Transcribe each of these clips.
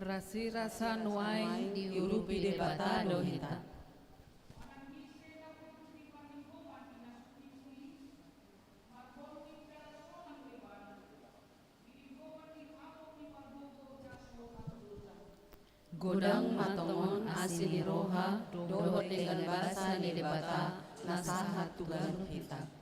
Rasi rasa nuai diurupi debata dohita. Godang matongon asini roha dohot dengan bahasa ni debata nasahat tugan kita.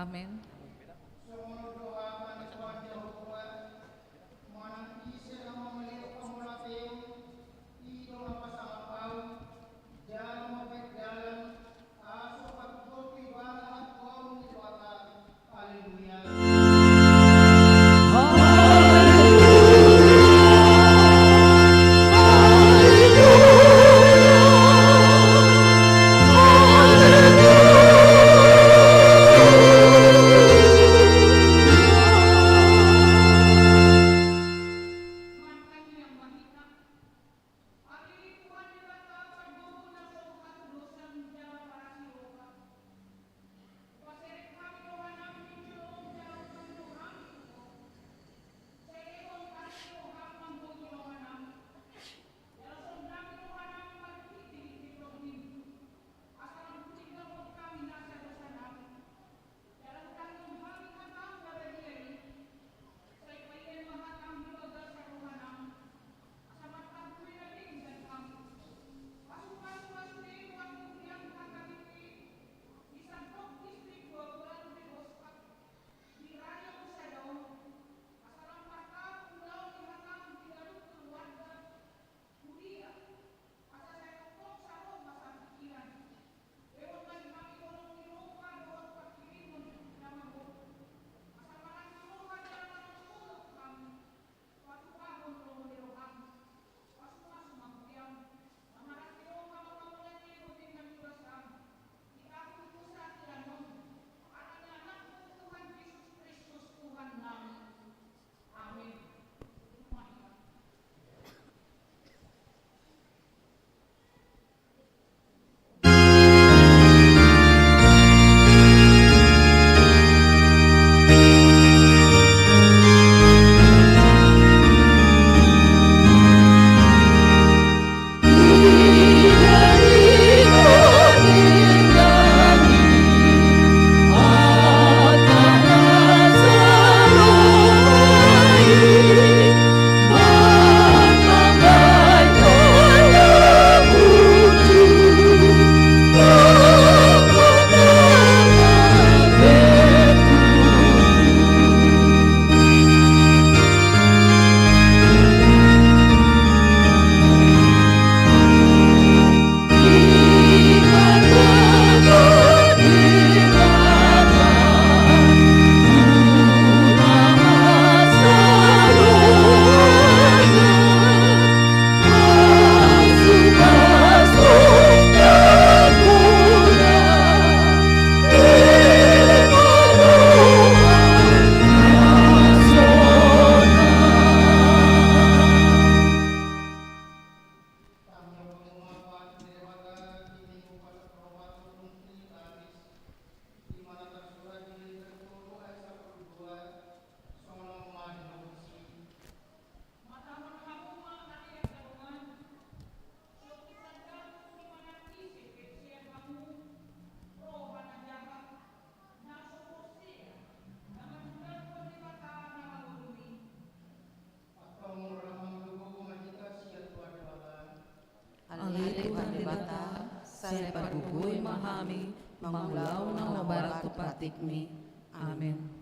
Amin. Ali Tuhan Debata, saya pagugui mahami, mangulaw na mabarat tupatikmi. Amen.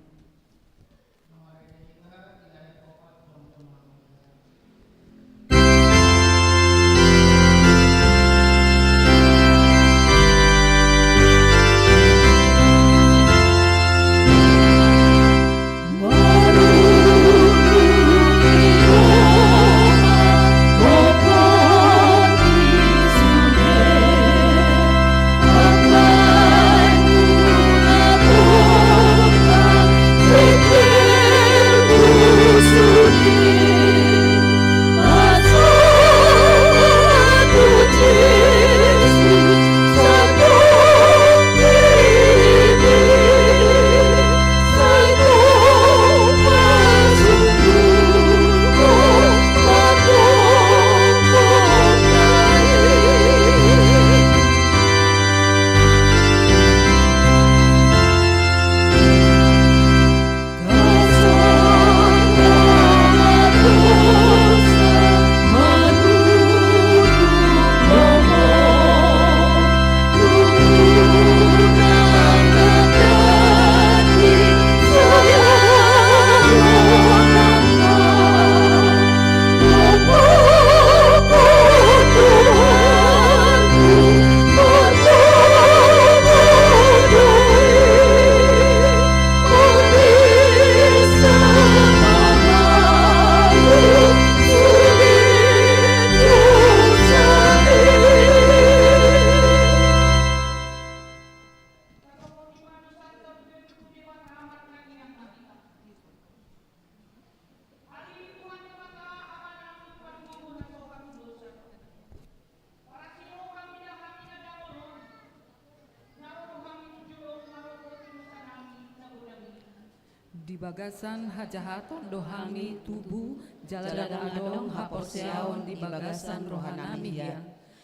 Di bagasan hajahaton dohami tubuh jalan adong haporseaon di bagasan rohanami ya.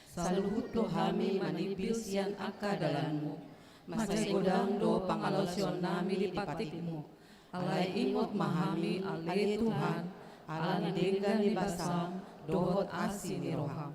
Saluhut dohami manipil sian aka dalanmu. Macai godang do pangalosyon nami di patikmu. Alai ingot mahami ale Tuhan, alan denggan di basam, dohot asin roham.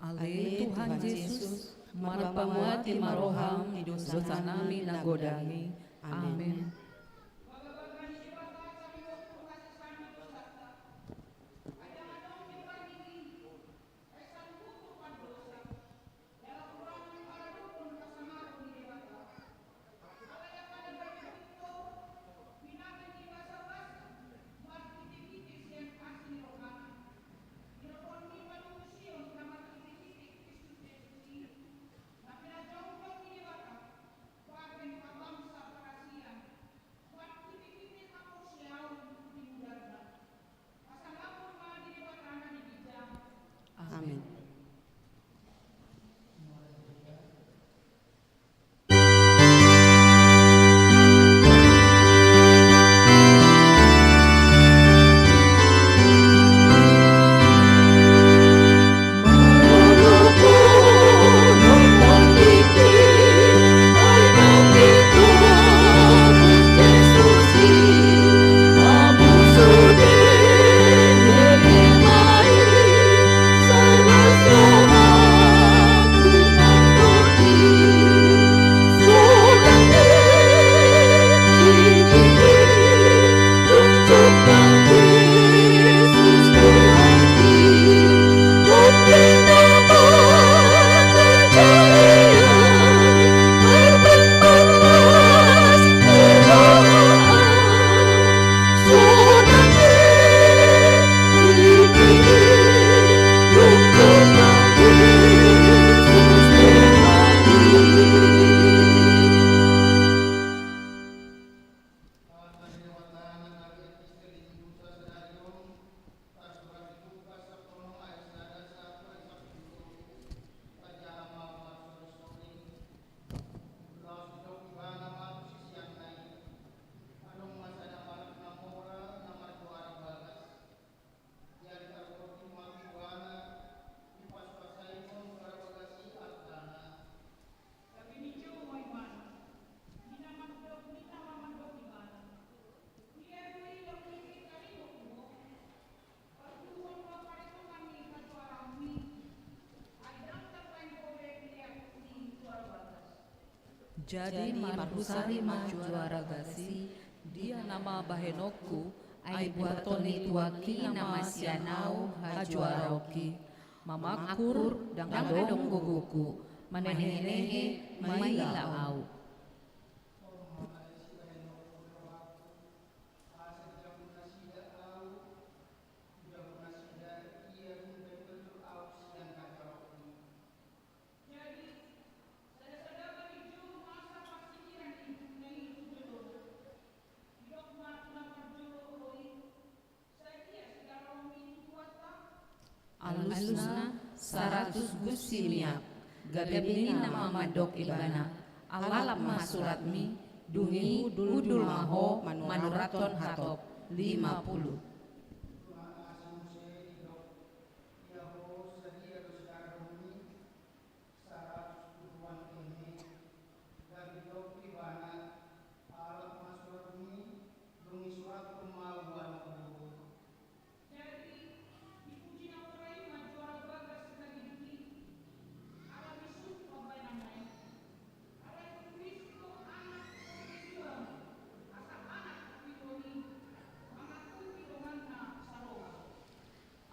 Ale Tuhan Yesus, marapamuati maroham, dosa nami nagodangi. Amin. Amin. Jadi marhusari juara gasi, dia nama bahenoku, ai buatoni tuaki nama sianau hajuaroki. Mamakur dang adong gogoku, manehenehe maila au. Alusna 100 gusimia, gabini nama madok ibana, alalap masuratmi, dungi udul maho manuraton hatop 50.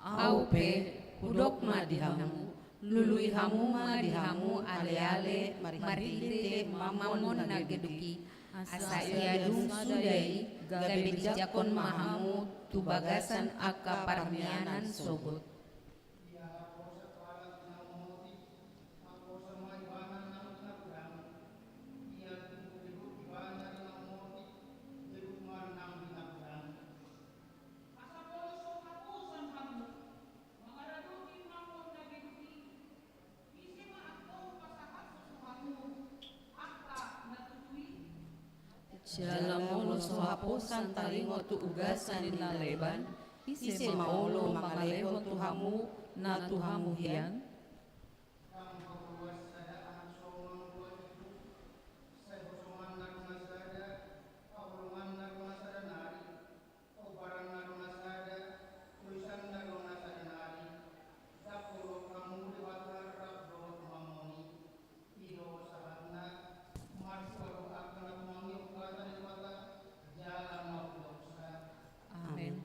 Aupe hudok ma dihamu, lului hamu ma dihamu ale-ale marilite mamon nageduki, asa iadung sudai gabe jakon mahamu tu bagasan aka parmianan sobot. Jalamono sohaposan talingo tu ugasan di naleban, ise maolo mangalehon tuhamu na tuhamu hian. Amin.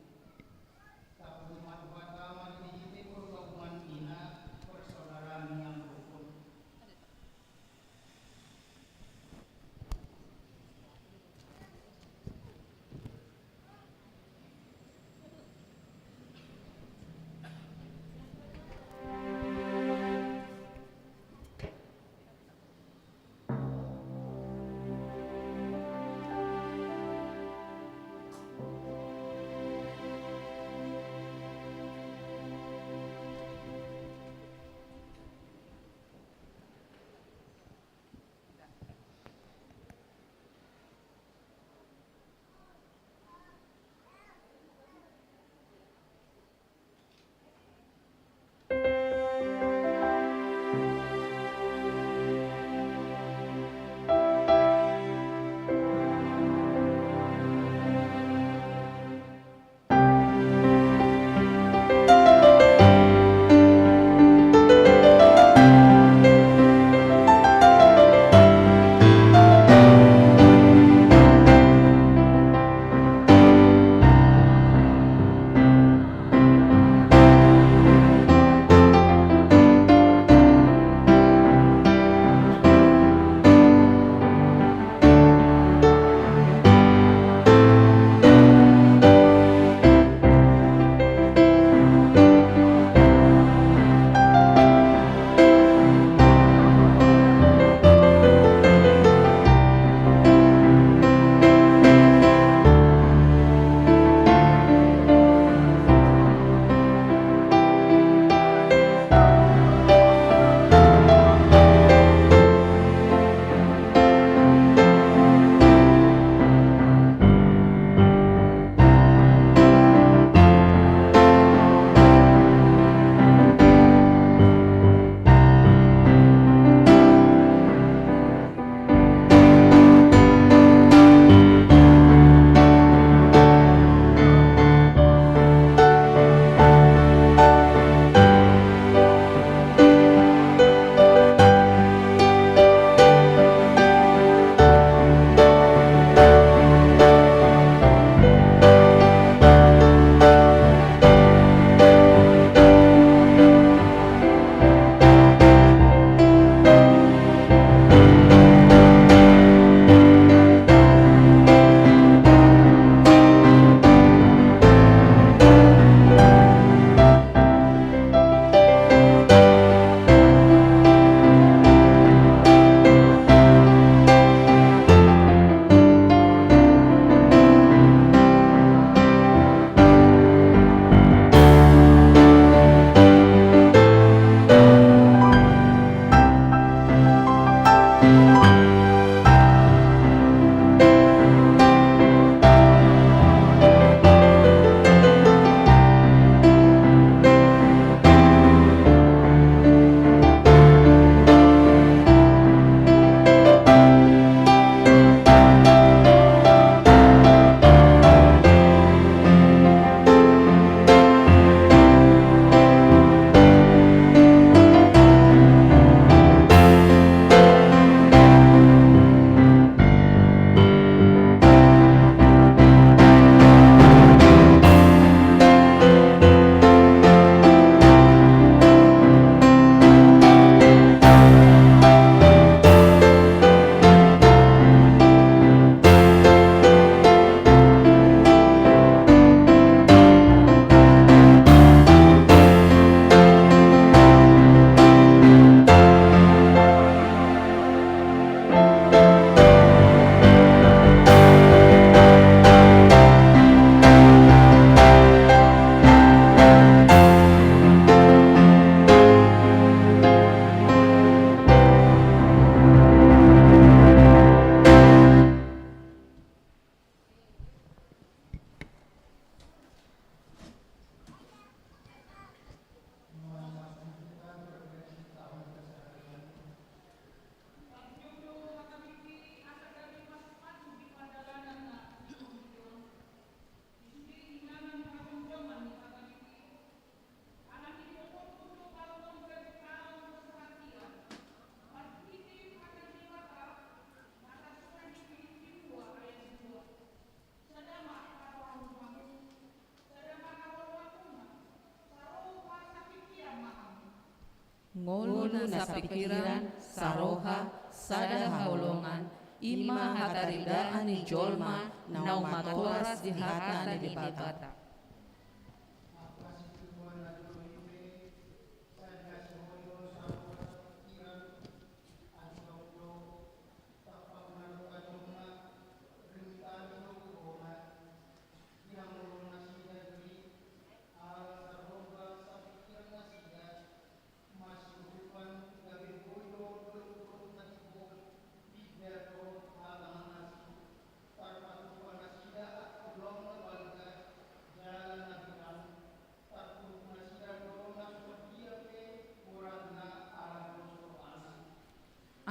ngoluna sa pikiran, saroha, sada haolongan, ima hataridaan ni jolma, naumatoras di hata ni bata.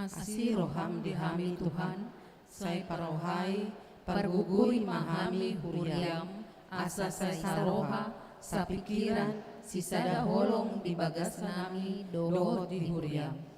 Asi roham dihami Tuhan, say parohai, pargugui mahami huriam, asa say saroha, sa pikiran, si sada holong di bagas nami, doho di huriam.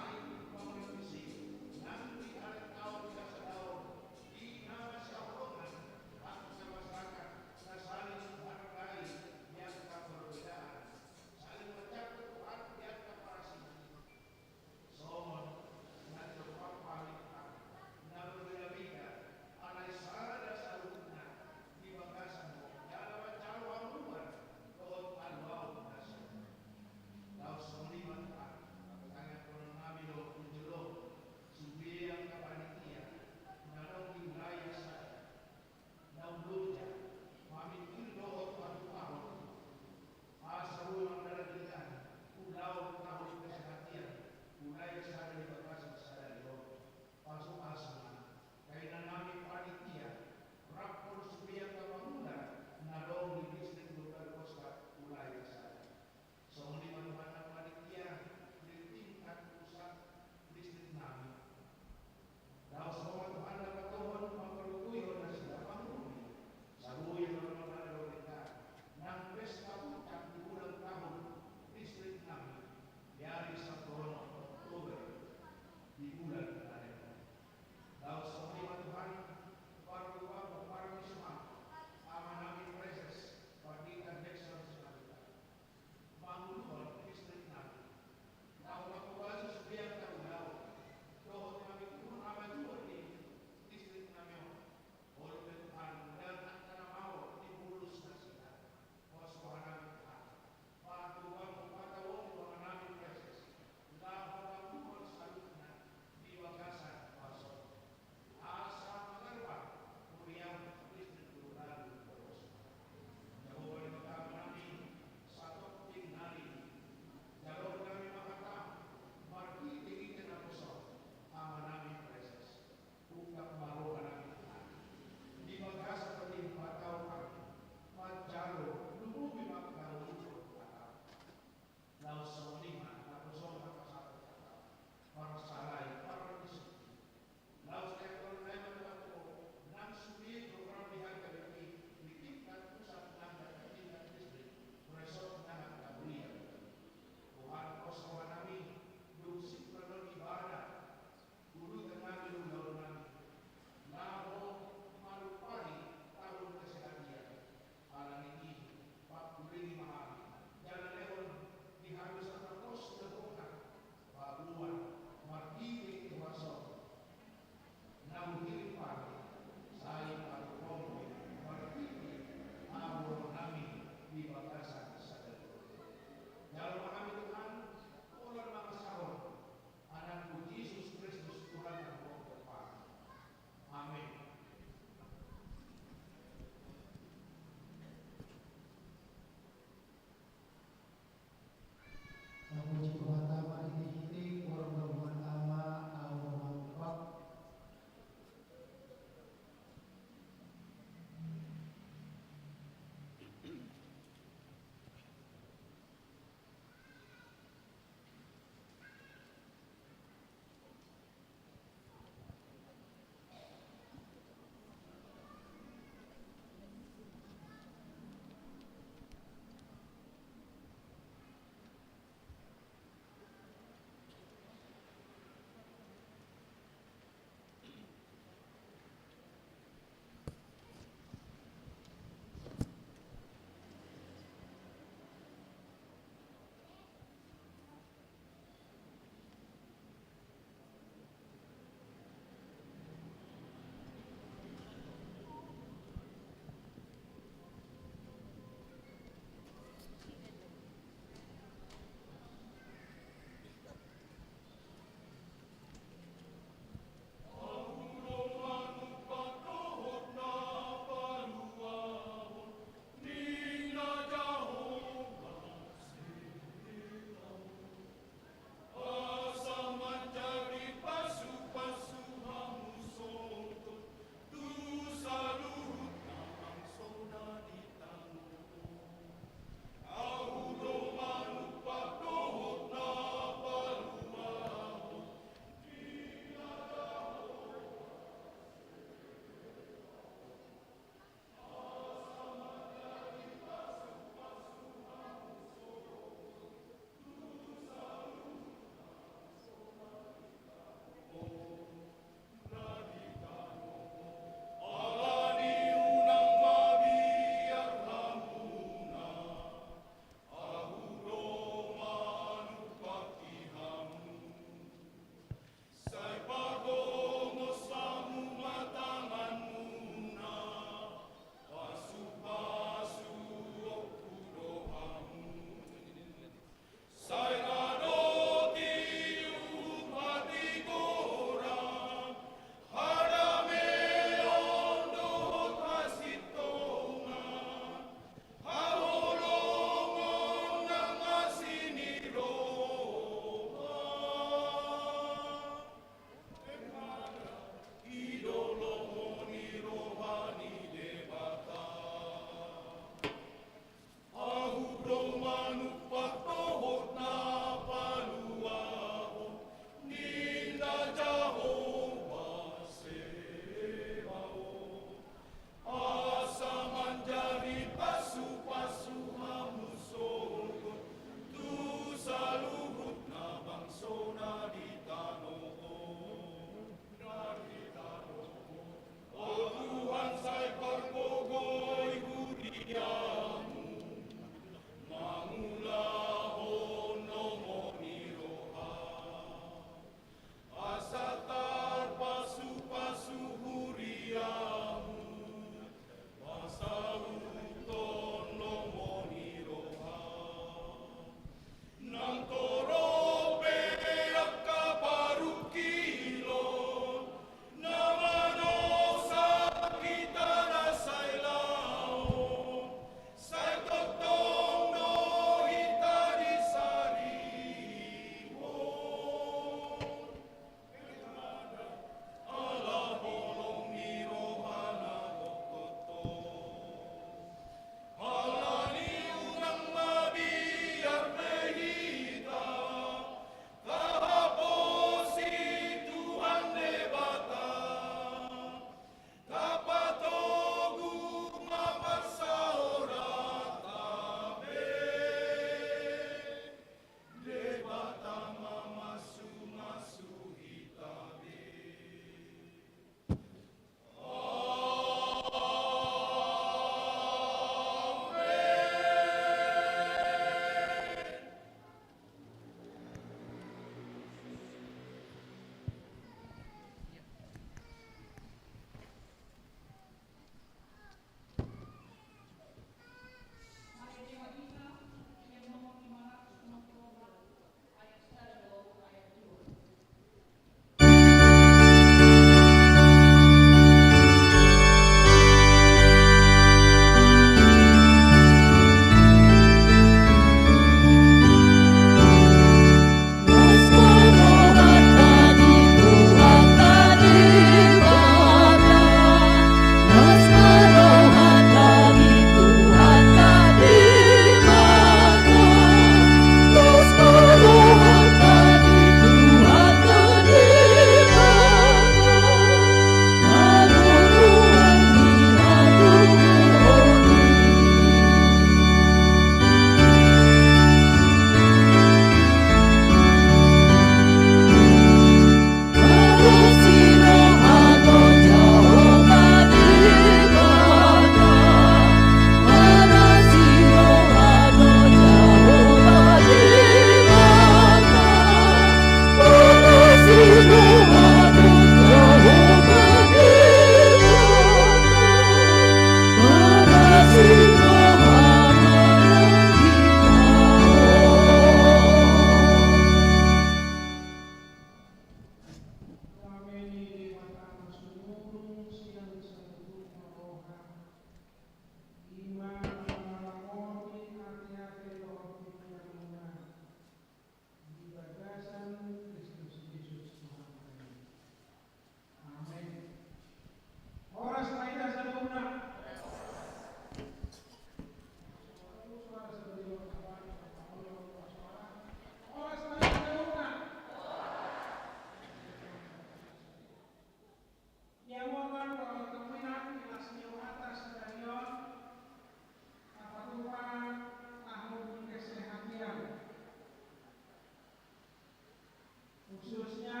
khususnya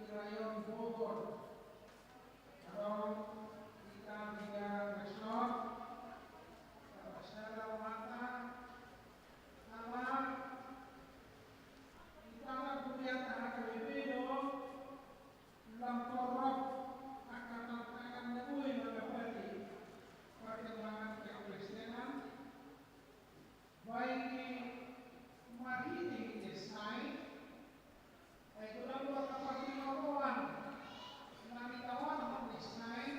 di rayon Bogor. Kalau kita lihat resort, secara mata, karena kita punya AKBP dong, lamporok akan negui mendapat perkembangan kepresidenan, baik di marketing desain, itu buat apa pengetahuan desain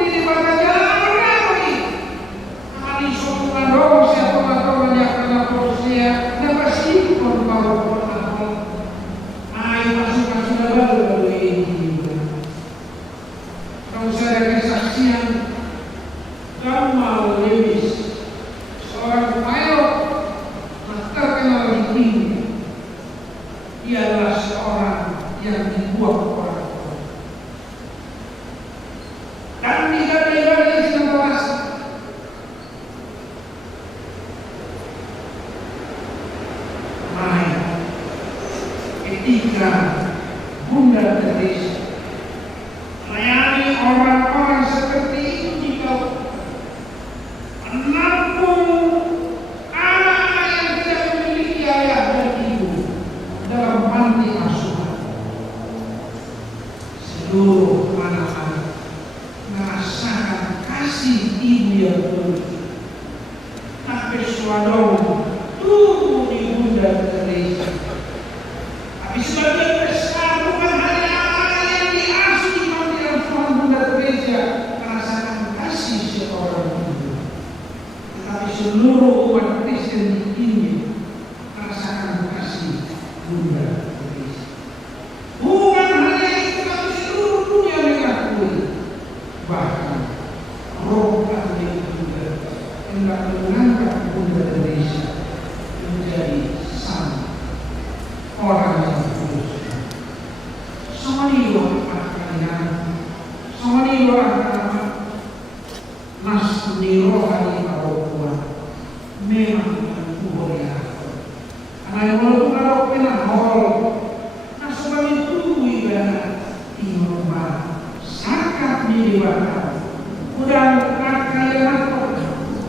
Di Dia adalah seorang yang dibuang orang tua. Dan bisa pribadi sebelas naik ketika Bunda Teresa melayani orang-orang seperti itu di bawah, menampung anak yang tidak memiliki ayah dan ibu dalam panti asuhan. Seluruh anak-anak merasakan kasih ibu yang tulus. Sampai suadong tumbuh di Bunda Teresa. Tapi sebagian besar bukan hanya anak yang diasuh di panti asuhan Bunda Teresa merasakan kasih seorang ibu, tetapi seluruh umat Kristen di India merasakan kasih Bunda Teresa. Bukan hanya itu, tapi seluruh dunia mengakui. Bahkan roh kami Bunda hendak mengangkat Bunda Teresa menjadi sang orang yang kudus. Samaniwa kalian, samaniwa anak nas nirohani parokuan memang kuhorya. Anak walaupun ada penahol, nasabah itu ibadah timur sakat diriwatan. Udang kaya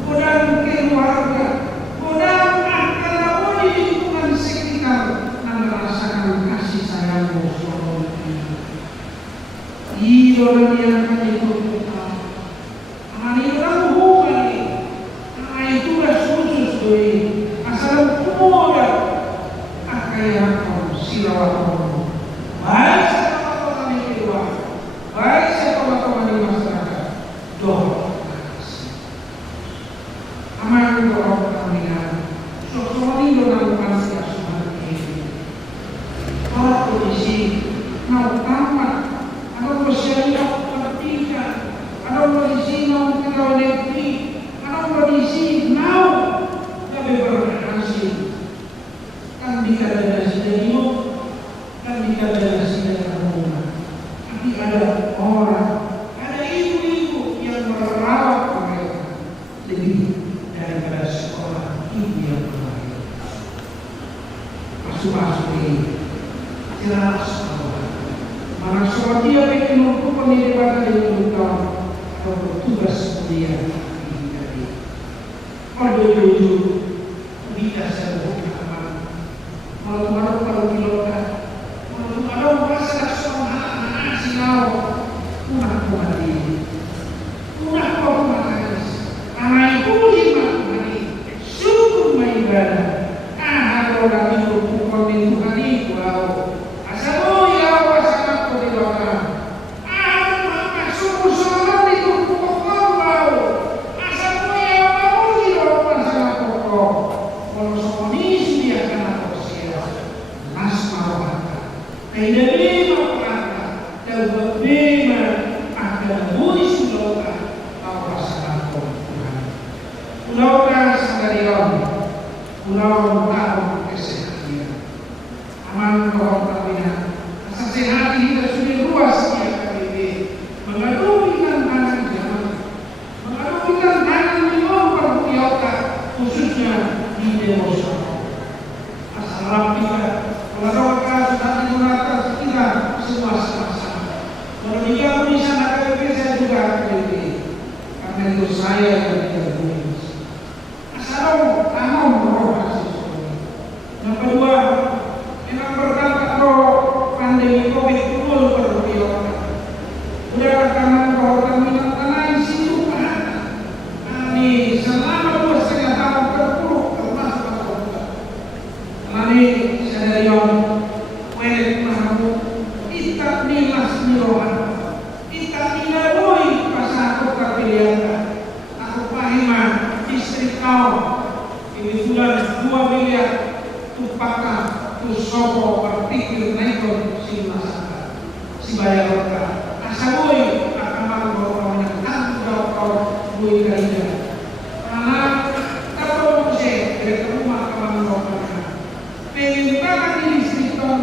udang keluarga, udang akan lawan di lingkungan sekitar dan merasakan kasih sayangmu seorang ibu. Idola yang kami berputar, anak idola bukan, anak itu dah khusus doi, asal kumoga, akaya kau silawat. Baik siapa kami kedua, baik siapa kami masyarakat, doa. Aman doa kami sesuatu dalam panti asuhan ini. Para polisi mau tamat, ada polisi yang pendidikan, ada polisi yang pegawai negeri, ada polisi mau lebih berhasil. Kan dikadasi dari kan dikadasi dari rumah. Tapi ada orang, ada ibu-ibu yang merawat mereka lebih daripada sekolah ibu yang melahirkan. Masuk-masuk ini jelas bahwa mana soal dia bikin untuk pendidikan dari tahun atau bertugas kuliah di tadi. Kalau jujur bisa sebuah aman. Kalau pilotkan, kalau merasa seorang anak sinau, punah ini, punah kau menangis. Anak itu lima hari, syukur ibadah. Kalau lagi berpukul di Tuhan itu, asal ya asal kau di belakang. Maka syukur sholat itu pukul kau, asal ya kau di belakang masalah pokok. Kalau sokonis dia kena korsia, nas marwata. Tidak lima perangkat, dan berbeda akan munis doa bahwa salah Tuhan. Ulaukan sadarion, ulaukan tahu kesehatan. Aman kehormatan, asal sehat kita sudah luas ya KBB. Mengadukan tangan jangan, mengadukan tangan minum pertiota khususnya di dewasa. Asal kita melawakkan sudah digunakan kita semua sama-sama. Kalau dia bisa KBB saya juga KBB. Karena itu saya yang tidak boleh. Asal tanam roh hasil. Yang kedua, yang berkata roh pandemi COVID betul berpiota. Udah rekaman kehormatan minat tanah isi juga. Kami selama 2,5 tahun terpuruk termasuk kehormatan. Kami sadarion welet mahamu ikat nilas nirohan. Ikat nilaroi pasako kapiliata. Aku pahiman istri kau ini bulan 2 miliar tupaka tu sopo berpikir naikon si masyarakat si bayar roka asabui akan malu yang kau bui kerja karena kalau saya dari rumah kawan roka pengen banget ini istri kau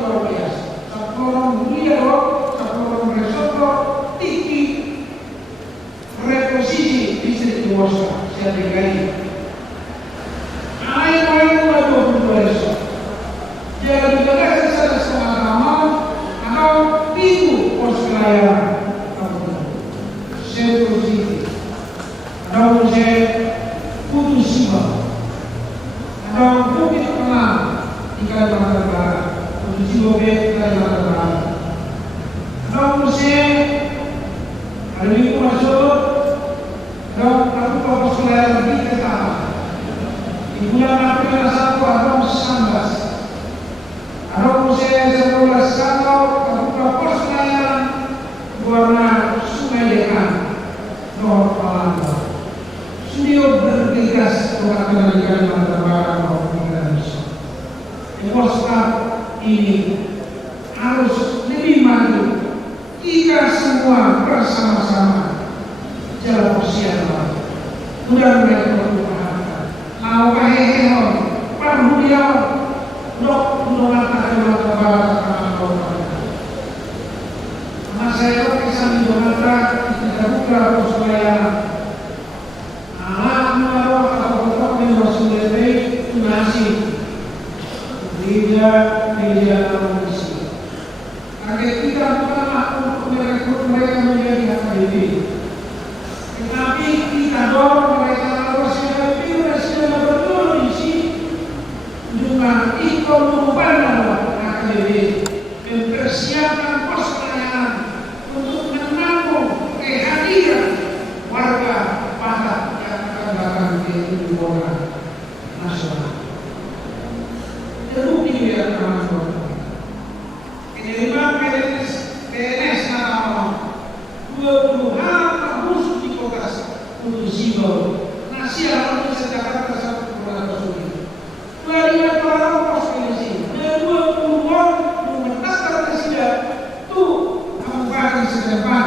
KBB Kalimantan Barat. Dok Musim, hari Minggu masuk, dok aku fokus layar kita pertama. Di bulan April 1 ada 19. Ada Musim 11 Sabtu, aku fokus layar warna Sungai Dekan, Dok Palembang. Studio bergegas mengatakan di Kalimantan Barat maupun Indonesia. Demokrat ini harus lebih maju jika semua bersama-sama jalan bersama. Mudah-mudahan perubahan. Mau kahehon, parhudian, dok menolak Kalimantan Barat karena karena saya berkesan di Jakarta kita buka supaya anak menaruh atau yang Rasulullah itu nasi. Media mengisi. Target kita bukanlah untuk merekrut mereka menjadi HKBP, tetapi kita dorong mereka bersama sudah berdua isi dengan ikut membantu HKBP mempersiapkan pos pelayanan untuk menampung kehadiran warga Batak yang akan datang ke ibu kota nasional. Terbukti ya teman-teman. Penerimaan PNS Natal 20 hari khusus di kota untuk simbol nasional untuk Jakarta satu kota tersebut. 25 orang pos polisi, 20 orang menetapkan presiden tuh kabupaten setempat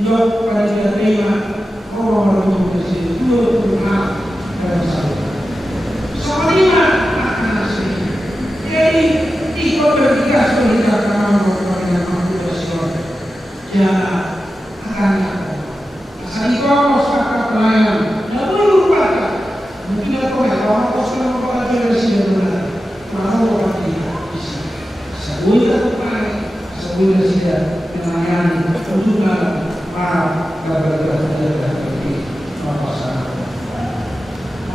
hidup pada tidak terima orang menuju presiden 20 hari dari sana. Soalnya jadi ikut bergegas melihat kamu kepada motivasi jangan akan asal itu masyarakat pelayan tidak boleh lupakan mungkin aku orang kosong kepada generasi yang benar mau orang tidak bisa sebut atau pakai sebut tidak melayani tunjukkan para bergerak seperti pasangan.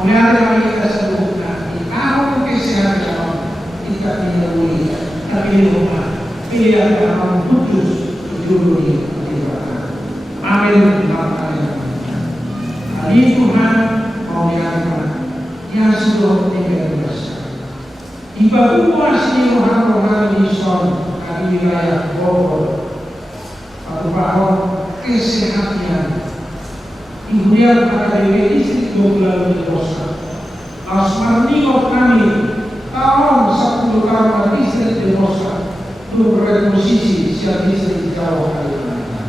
Oleh ada kita sebutkan di tahun kesehatan kita tidak boleh tapi rumah pilihan kamu putus judul amin makanya hari Tuhan mau diangkat yang sudah tinggal besar di bawah sini rohani Islam di wilayah Bogor atau bahwa kesehatan kemudian HKBP distrik 12 Dosa Asmarni kami tahun 10 tahun distrik Dosa untuk reposisi siap distrik Jawa Kalimantan.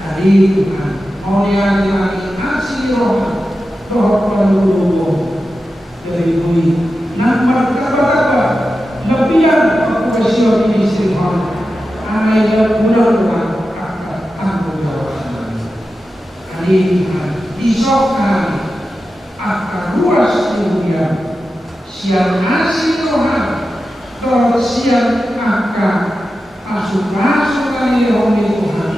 Hari Tuhan mau diangkat aksi roh penduduk dari bumi nampak kabar lebihan populasi di distrik Hon yang mudah-mudahan akan tanggung jawab. Hari Tuhan disokkan akan luas dunia siang asli Tuhan kalau siang akan masuk kali rohani Tuhan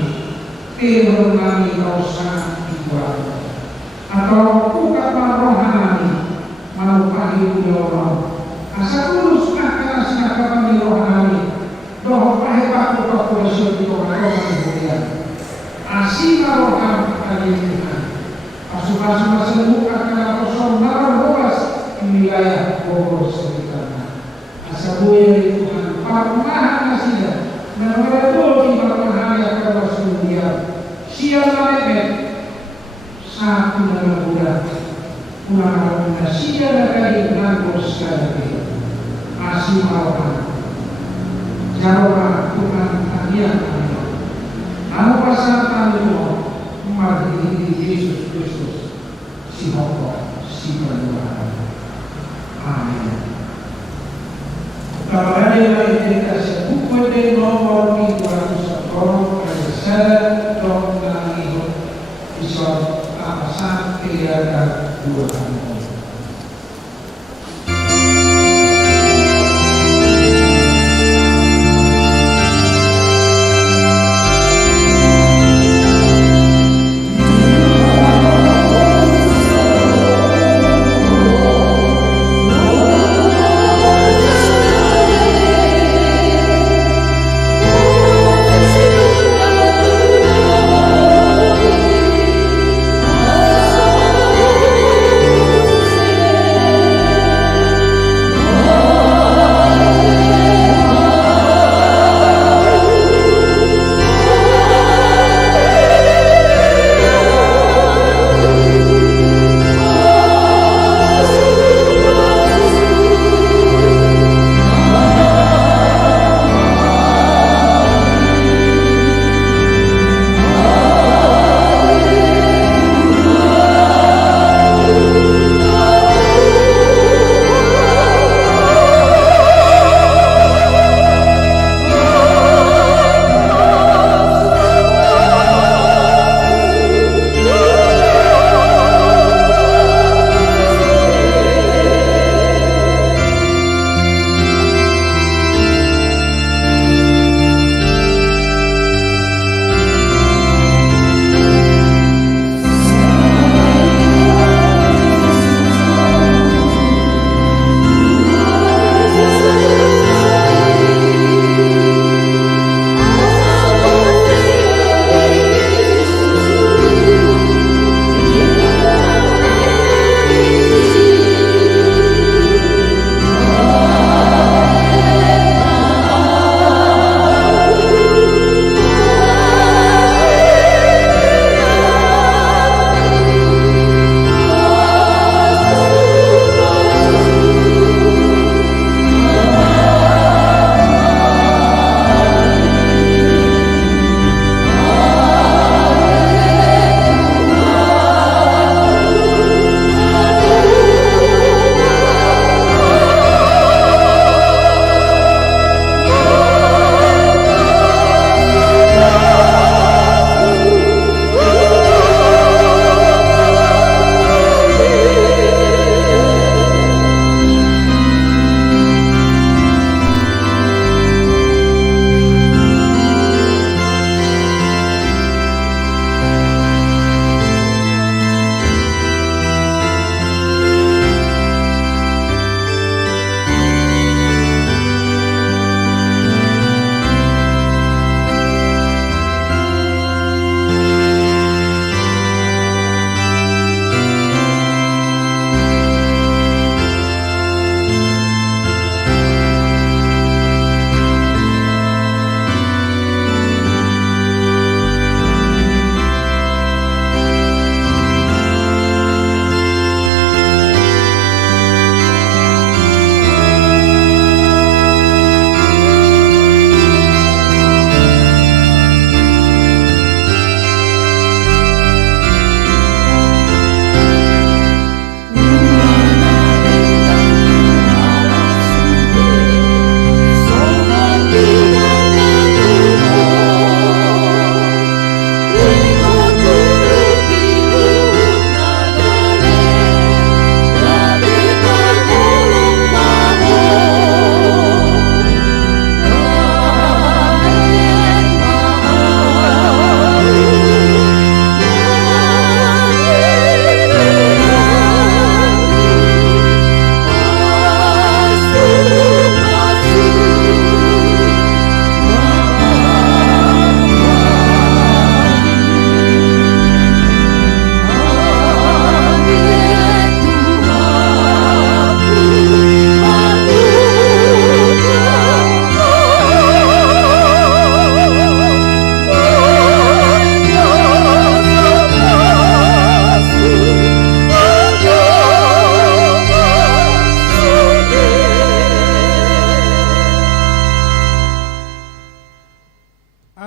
Tuhan kami kau sangat dibuat atau bukan rohani manufahi Allah asal lulus akan akan rohani doa hebat populasi di rohani kemudian asli rohani kali Tuhan asuh-asuh sembuh akan kosong nalar luas di wilayah Bogor sekitarnya asal buaya Tuhan parmahan nasinya menurut di parmahan yang akan bersedia siang mereka satu dalam bulan kurang siang kali menanggung sekali asli rohani jawab Tuhan hadiah lalu pasal itu umat ini Yesus Kristus si Bapa si Tuhan. Amin. Kalau ada yang dikasih buku di nomor 310 ada saya dong lagi bisa apa sampai ada 2 tahun.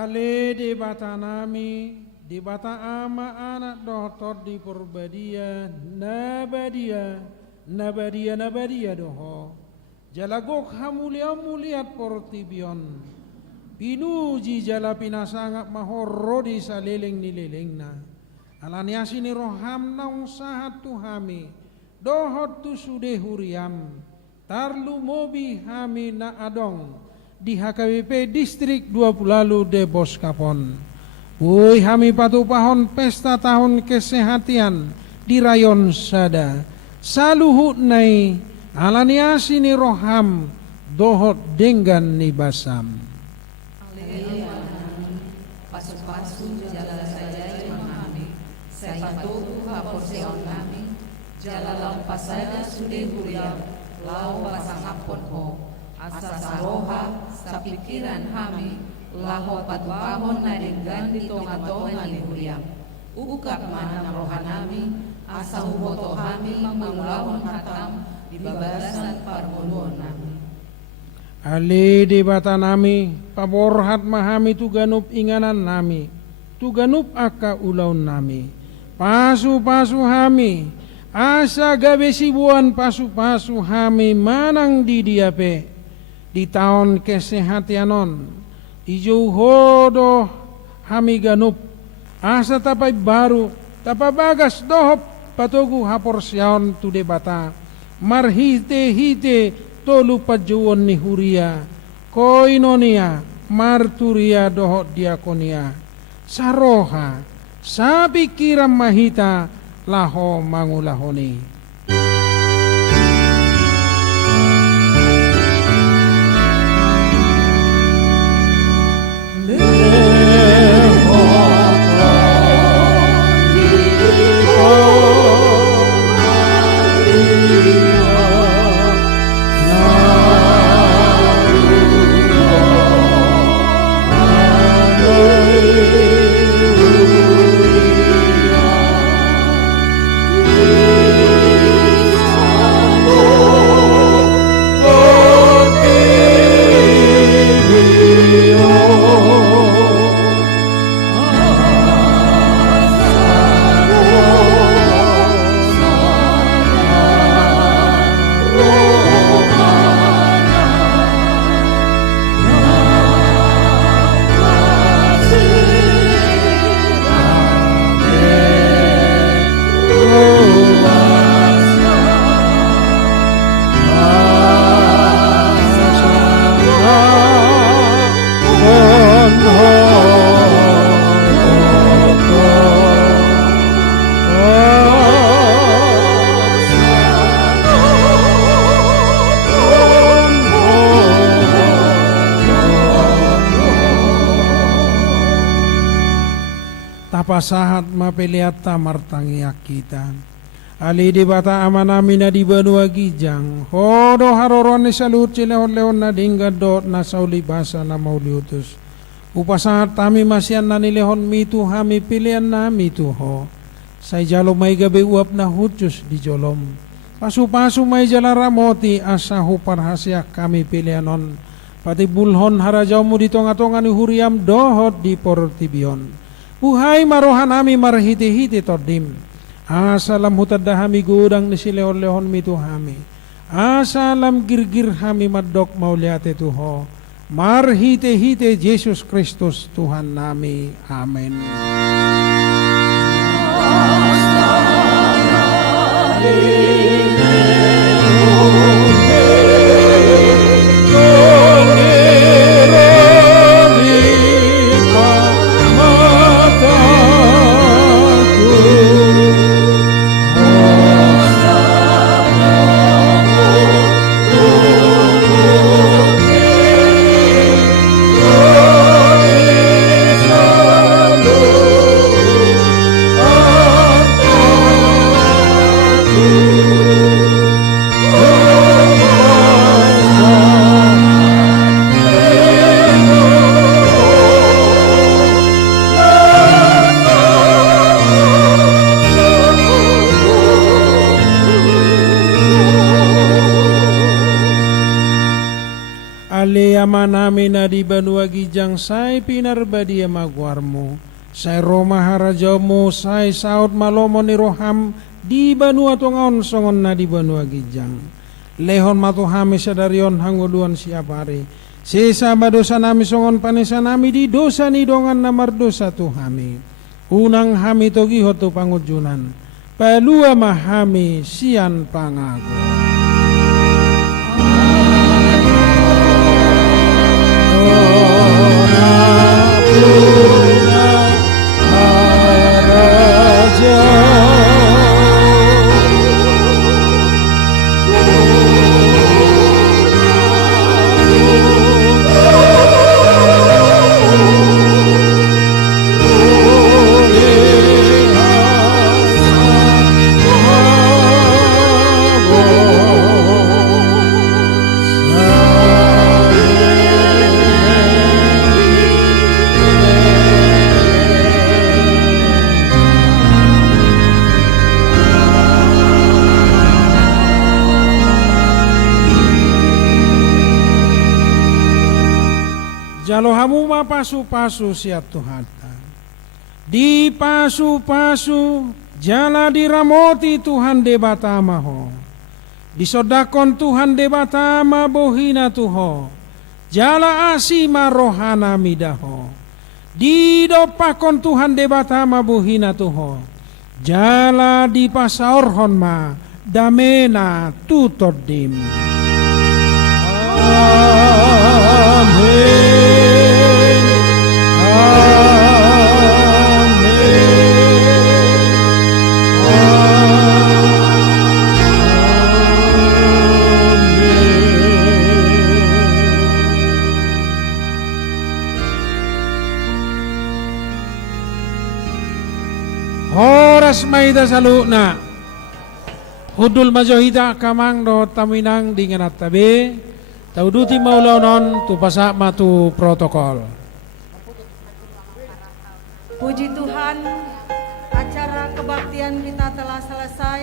Ale di bata nami, di bata ama anak dohor di purbadia, nabadia doho. Jalagok hamuliat portibion. Pinuji jala pinasangak mahorro di saliling nililingna. Alaniasi ni roham naung sahat tuhami. Dohot tu sude huriam. Tarlu mobi hami na adong. Di HKBP Distrik 20 lalu de Boskapon. Woi hami patupahon pesta tahun kesehatian di rayon Sada. Saluhut nai alaniasi ni roham dohot dengan ni basam. Pasu-pasu jala saja memahami, saya patuh haporseon kami, jala lampasada sude huriam, lau pasangapon ho, asa saroha sa pikiran kami, laho patupahon na dengan di tonga-tonga ni huriam, ukap mana rohanami, asa huboto kami mamulawon hatam, di babasan parmuluan nami. Ali di bata nami, paborhat mahami tu ganup inganan nami, tu ganup aka ulaun nami. Pasu-pasu hami, asa gabe sibuan pasu-pasu hami manang di diape. Di tahun kesehatianon, di jauhodo hami ganup, asa tapai baru, tapabagas dohop patogu haporsiaon tu de bata. Marhite-hite tolu pajuon ni huria, koinonia, marturia dohot diakonia, saroha, sabi kiram mahita, laho mangulahoni. Pasahat mapeliata martangiak kita. Ali di bata amanami na di banua gijang. Hodo haroron ni salut cilehon-lehon na dingga dot na sauli basa na mauliutus. Upasahat tami masyan na nilehon mitu hami pilihan na mitu ho. Say jalo may gabi uap na hutus di jolom. Pasu-pasu may jala ramoti asa huparhasyak kami pilihanon. Pati bulhon harajaw mo di tonga-tonga ni huriam dohot di portibion. Buhay marohan ami marhiti-hiti tordim. Asalam hutadda hami gudang ni silehon-lehon mitu hami. Asalam girgir hami madok mauliate tuho. Marhiti-hiti Yesus Kristus Tuhan nami. Amen. Ooh. hami na di banua gijang say pinarbadia magwarmo. Say Roma harajamu say saud malomo ni roham di banua tungaon songon na di banua gijang. Lehon matu hami sadarion hanguduan siapari. Sesa dosa nami songon panesa nami di dosa ni dongan namar dosa tu hami. Unang hami togi hotu pangujunan. Palua mahami sian pangago. Jalo hamu ma pasu-pasu siap Tuhan. Di pasu-pasu jala diramoti Tuhan debatama ho. Disodakon Tuhan debatama bohina tuho. Jala asima rohana midaho. Di dopakon Tuhan debatama bohina tuho. Jala di pasaorhon ma damena tutodim. Amin. Horas maida saluna hudul majohida kamang do taminang dinganat tabe tauduti maulaunon tu pasak matu protokol. Puji Tuhan, acara kebaktian kita telah selesai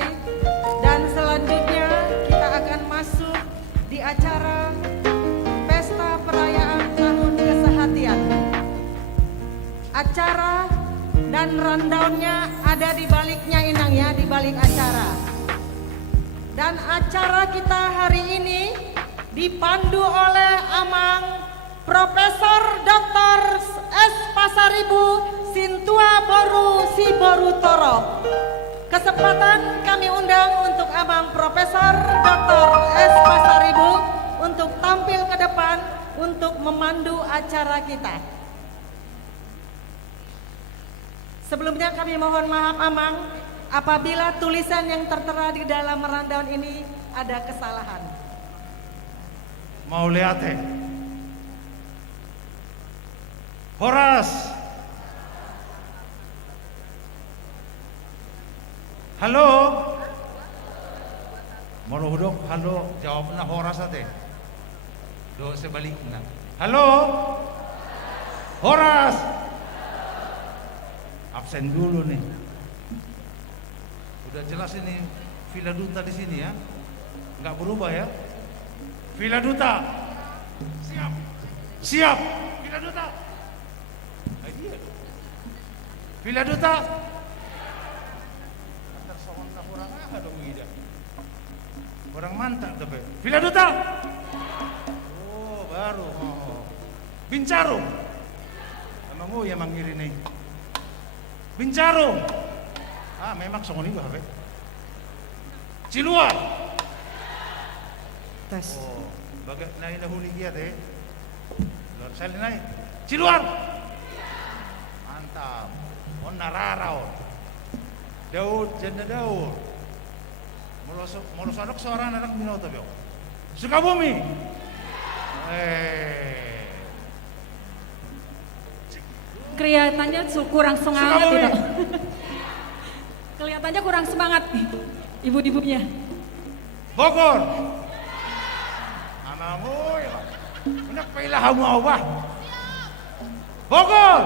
dan selanjutnya kita akan masuk di acara pesta perayaan tahun kesehatian. Acara dan rundownnya ada di baliknya Inang ya, di balik acara. Dan acara kita hari ini dipandu oleh Amang Profesor Dr. S. Pasaribu Sintua Boru Siboru Toro. Kesempatan kami undang untuk Amang Profesor Dr. S. Pasaribu untuk tampil ke depan untuk memandu acara kita. Sebelumnya kami mohon maaf Amang apabila tulisan yang tertera di dalam rundown ini ada kesalahan. Mau lihat Horas. Halo. Mau hudok halo jawabnya Horas ate. Do sebaliknya. Halo. Horas. Absen dulu nih. Udah jelas ini Villa Duta di sini ya. Enggak berubah ya. Villa Duta. Siap. Siap. Villa Duta. Villa Duta. Antar sohon kurang apa dong ida. Kurang mantap tapi. Villa Duta. Oh, baru. Oh. Bincarung. Emang ya manggil ini. Bincarung. Ah, memang sohon juga apa? Ciluar. Tes. Oh, bagai naik dahulu dia deh. Luar sali naik. Ciluar. Mantap. On nararao. Daud janda Daud. Molosodok seorang anak Minoto bio. Sukabumi. Kelihatannya kurang semangat Sukabumi. itu. Kelihatannya kurang semangat ibu-ibunya. Bogor. Anakmu ya. Enak pailah kamu apa? Bogor.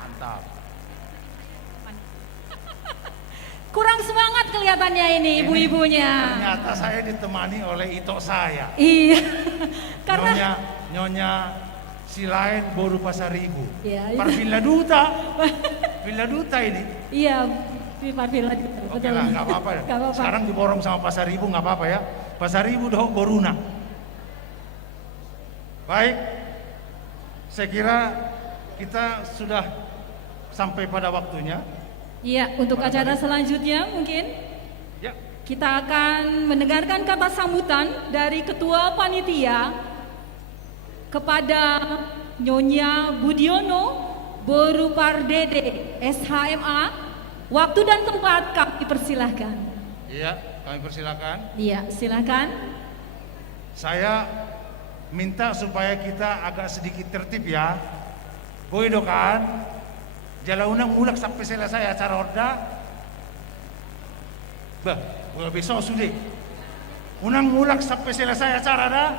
Mantap. Kurang semangat kelihatannya ini ibu-ibunya. Ternyata saya ditemani oleh itok saya. Iya. Karena Nyonya Nyonya si lain boru Pasaribu. Iya, iya. Par Villa Duta. Villa Duta ini. Iya, di Villa Duta. Oke lah, nggak apa-apa ya. Nggak apa-apa. Sekarang diborong sama Pasaribu nggak apa-apa ya. Pasaribu doh boruna. Baik, saya kira kita sudah sampai pada waktunya. Iya, untuk acara selanjutnya mungkin Ya, kita akan mendengarkan kata sambutan dari Ketua Panitia kepada Nyonya Budiono Boru Pardede SHMA. Waktu dan tempat kami persilahkan. iya, kami persilakan. Iya, silakan. Saya minta supaya kita agak sedikit tertib ya. Boy dokan, jalaunang mulak sampai selesai acara orda. Bah, udah besok sudah. Unang mulak sampai selesai acara dah.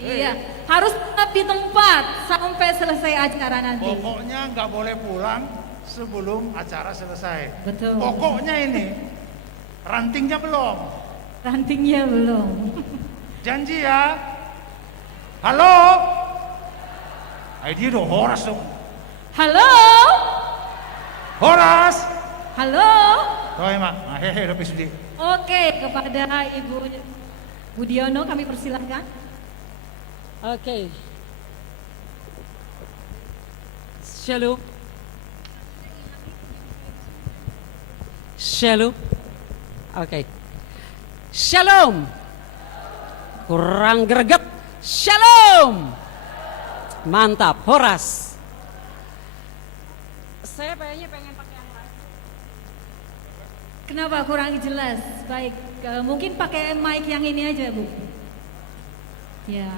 Iya, harus tetap di tempat sampai selesai acara nanti. Pokoknya nggak boleh pulang sebelum acara selesai. Betul. Pokoknya ini rantingnya belum. Rantingnya belum. Janji ya. Halo. Dia dong Horas dong. Halo, Horas. halo. Oh emang, hehe udah pisudi. Oke, kepada Ibu Budiono kami persilahkan. Oke. Shalom. Shalom. Oke. Shalom. Kurang greget. Shalom. Mantap, Horas. Saya kayaknya pengen pakai yang lain. Kenapa kurang jelas? Baik, mungkin pakai mic yang ini aja, Bu. Ya.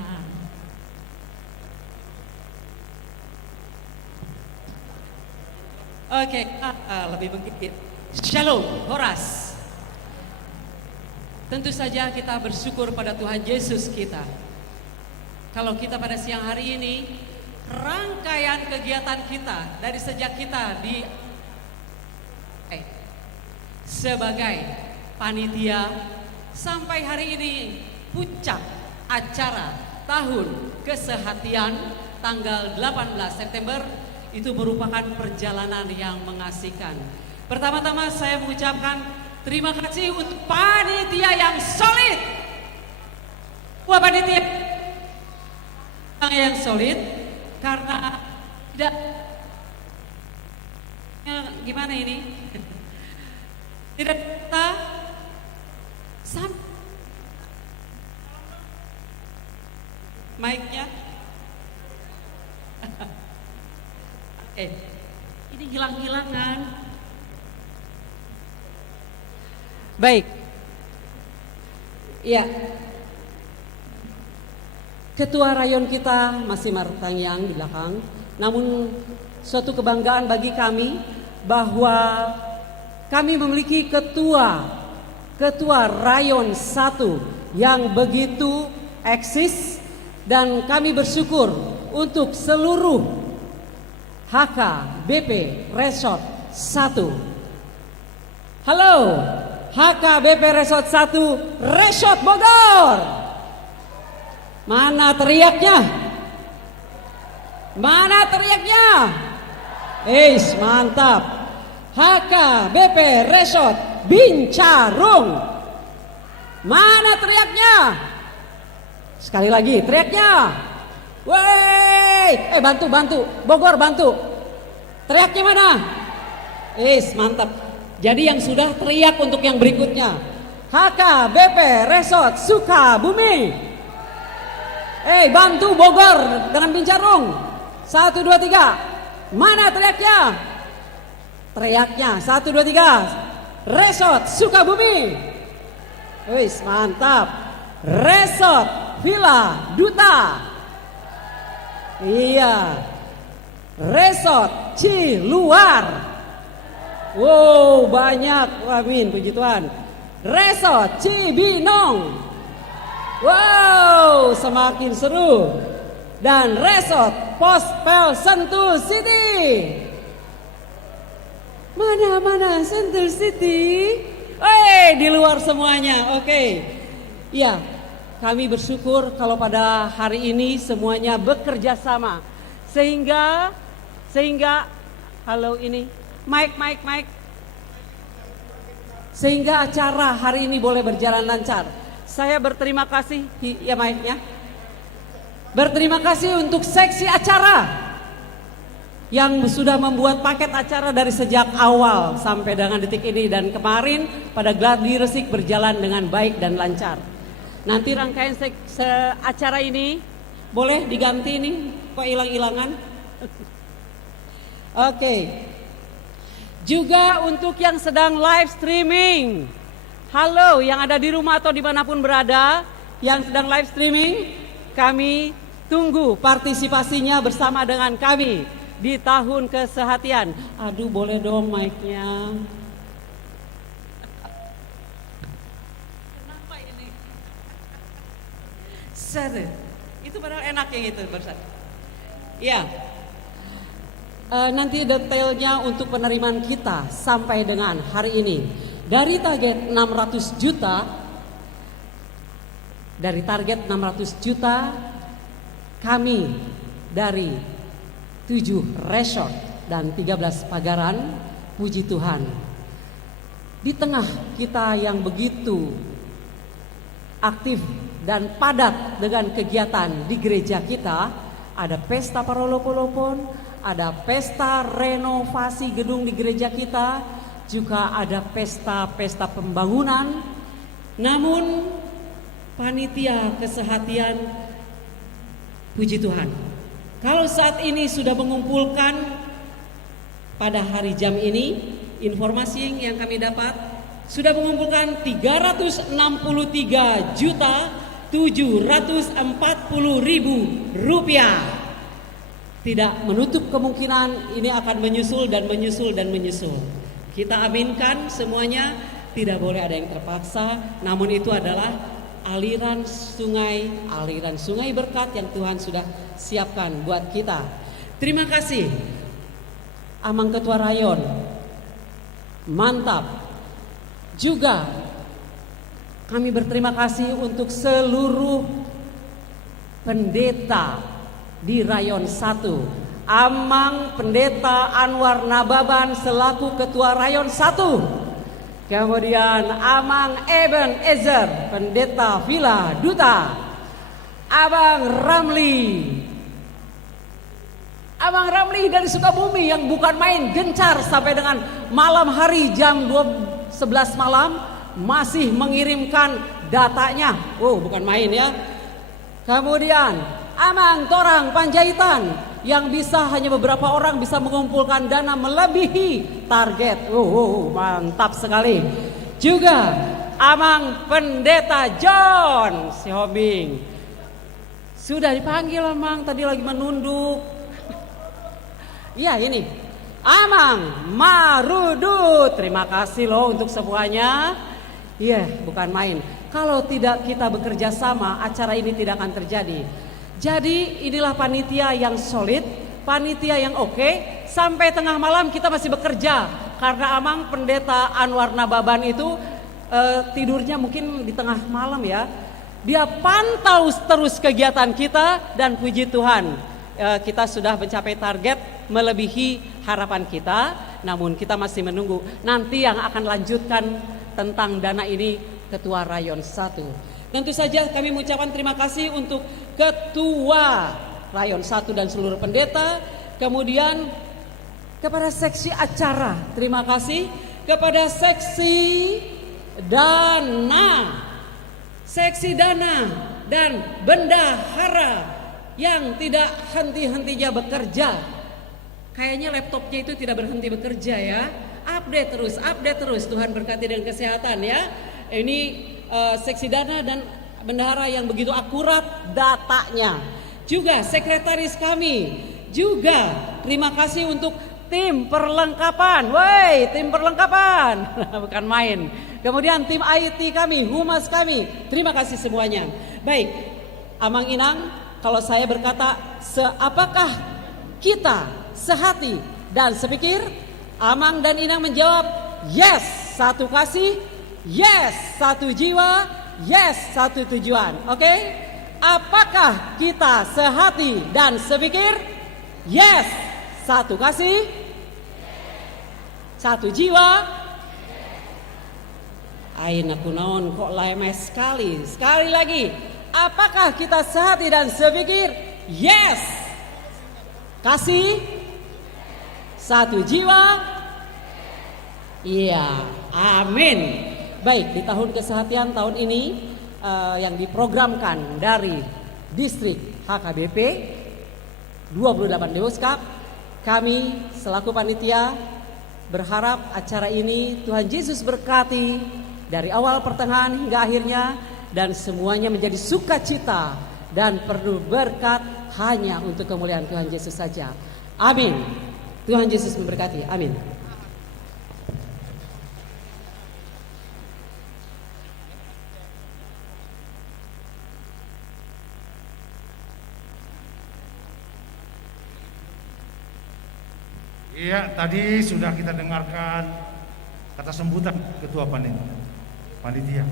Oke, lebih mungkin. Shalom, Horas. Tentu saja kita bersyukur pada Tuhan Yesus kita. Kalau kita pada siang hari ini, rangkaian kegiatan kita dari sejak kita sebagai panitia sampai hari ini puncak acara tahun kesehatian tanggal 18 September itu merupakan perjalanan yang mengasihkan. Pertama-tama saya mengucapkan terima kasih untuk panitia yang solid. Wah, panitia yang solid karena tidak gimana ini tidak kita mic-nya ini hilang-hilangan. Baik ya, Ketua Rayon kita masih Martangyang di belakang. Namun suatu kebanggaan bagi kami bahwa kami memiliki ketua Rayon 1 yang begitu eksis, dan kami bersyukur untuk seluruh HKBP Resort 1. Halo, HKBP Resort 1 Resort Bogor. Mana teriaknya? Mana teriaknya? Mantap. HKBP Resort Bincarung. Mana teriaknya? Sekali lagi teriaknya. Wey, bantu. Bogor bantu. Teriaknya mana? Mantap. Jadi yang sudah teriak untuk yang berikutnya. HKBP Resort Sukabumi. Bantu Bogor dengan Bincarung. 1, 2, 3. Mana teriaknya? Teriaknya 1, 2, 3. Resort Sukabumi. Mantap. Resort Villa Duta. Iya. Resort Ciluar. Wow, banyak. Amin, puji Tuhan. Resort Cibinong. Wow, semakin seru. Dan Resort Pospel Sentul City. Mana Sentul City? Di luar semuanya. Oke. Ya. kami bersyukur kalau pada hari ini semuanya bekerja sama. Sehingga halo ini, mic. Sehingga acara hari ini boleh berjalan lancar. Saya berterima kasih, ya mic-nya. Berterima kasih untuk seksi acara yang sudah membuat paket acara dari sejak awal sampai dengan detik ini, dan kemarin pada gladi resik berjalan dengan baik dan lancar. Nanti rangkaian acara ini boleh diganti nih, kok hilang-hilangan. Oke. Juga untuk yang sedang live streaming, halo yang ada di rumah atau dimanapun berada, yang sedang live streaming, kami tunggu partisipasinya bersama dengan kami di tahun kesehatian. Aduh, boleh dong mic-nya. Kenapa ini? Itu padahal enak yang itu bersat. Ya. Nanti detailnya untuk penerimaan kita sampai dengan hari ini. Dari target 600 juta, kami dari 7 resort dan 13 pagaran, puji Tuhan. Di tengah kita yang begitu aktif dan padat dengan kegiatan di gereja kita, ada pesta parolopolopon, ada pesta renovasi gedung di gereja kita, juga ada pesta-pesta pembangunan. Namun panitia kesehatian, puji Tuhan, kalau saat ini sudah mengumpulkan pada hari jam ini, informasi yang kami dapat sudah mengumpulkan 363.740.000 rupiah. Tidak menutup kemungkinan ini akan menyusul. Kita aminkan semuanya, tidak boleh ada yang terpaksa. Namun itu adalah aliran sungai berkat yang Tuhan sudah siapkan buat kita. Terima kasih Amang Ketua Rayon, mantap. Juga kami berterima kasih untuk seluruh pendeta di Rayon 1. Amang Pendeta Anwar Nababan selaku Ketua Rayon 1. Kemudian Amang Eben Ezer, Pendeta Villa Duta. Abang Ramli dari Sukabumi yang bukan main, gencar sampai dengan malam hari jam 11 malam masih mengirimkan datanya. Oh, bukan main ya. Kemudian Amang Torang Panjaitan yang bisa hanya beberapa orang bisa mengumpulkan dana melebihi target. Mantap sekali. Juga Amang Pendeta John Sihobing. Sudah dipanggil Amang, tadi lagi menunduk. Ya ini Amang Marudu. Terima kasih loh untuk semuanya. Iya, bukan main. Kalau tidak kita bekerja sama, acara ini tidak akan terjadi. Jadi inilah panitia yang solid, panitia yang oke. Sampai tengah malam kita masih bekerja. Karena Amang Pendeta Anwar Nababan itu tidurnya mungkin di tengah malam ya. Dia pantau terus kegiatan kita dan puji Tuhan. Kita sudah mencapai target melebihi harapan kita. Namun kita masih menunggu nanti yang akan lanjutkan tentang dana ini Ketua Rayon 1. Tentu saja kami mengucapkan terima kasih untuk Ketua Rayon 1 dan seluruh pendeta. Kemudian kepada seksi acara, terima kasih. Kepada seksi dana dan bendahara yang tidak henti-hentinya bekerja. Kayaknya laptopnya itu tidak berhenti bekerja ya. Update terus. Tuhan berkati dengan kesehatan ya. Ini seksi dana dan bendahara yang begitu akurat datanya. Juga sekretaris kami. Juga terima kasih untuk tim perlengkapan. Tim perlengkapan. Bukan main. Kemudian tim IT kami, humas kami. Terima kasih semuanya. Baik, Amang Inang, kalau saya berkata apakah kita sehati dan sepikir? Amang dan Inang menjawab yes, satu kasih, yes, satu jiwa, Yes, satu tujuan. Oke? Apakah kita sehati dan sepikir? Yes. Satu kasih? Satu jiwa? Ain aku naon kok lemes sekali. Sekali lagi. Apakah kita sehati dan sepikir? Yes. Kasih? Satu jiwa? Iya. Amin. Baik, di tahun kesehatian tahun ini yang diprogramkan dari distrik HKBP 28 Deus Cup, kami selaku panitia berharap acara ini Tuhan Yesus berkati dari awal pertengahan hingga akhirnya, dan semuanya menjadi sukacita dan penuh berkat hanya untuk kemuliaan Tuhan Yesus saja. Amin. Tuhan Yesus memberkati. Amin. Iya, tadi sudah kita dengarkan kata sambutan Ketua Panitia.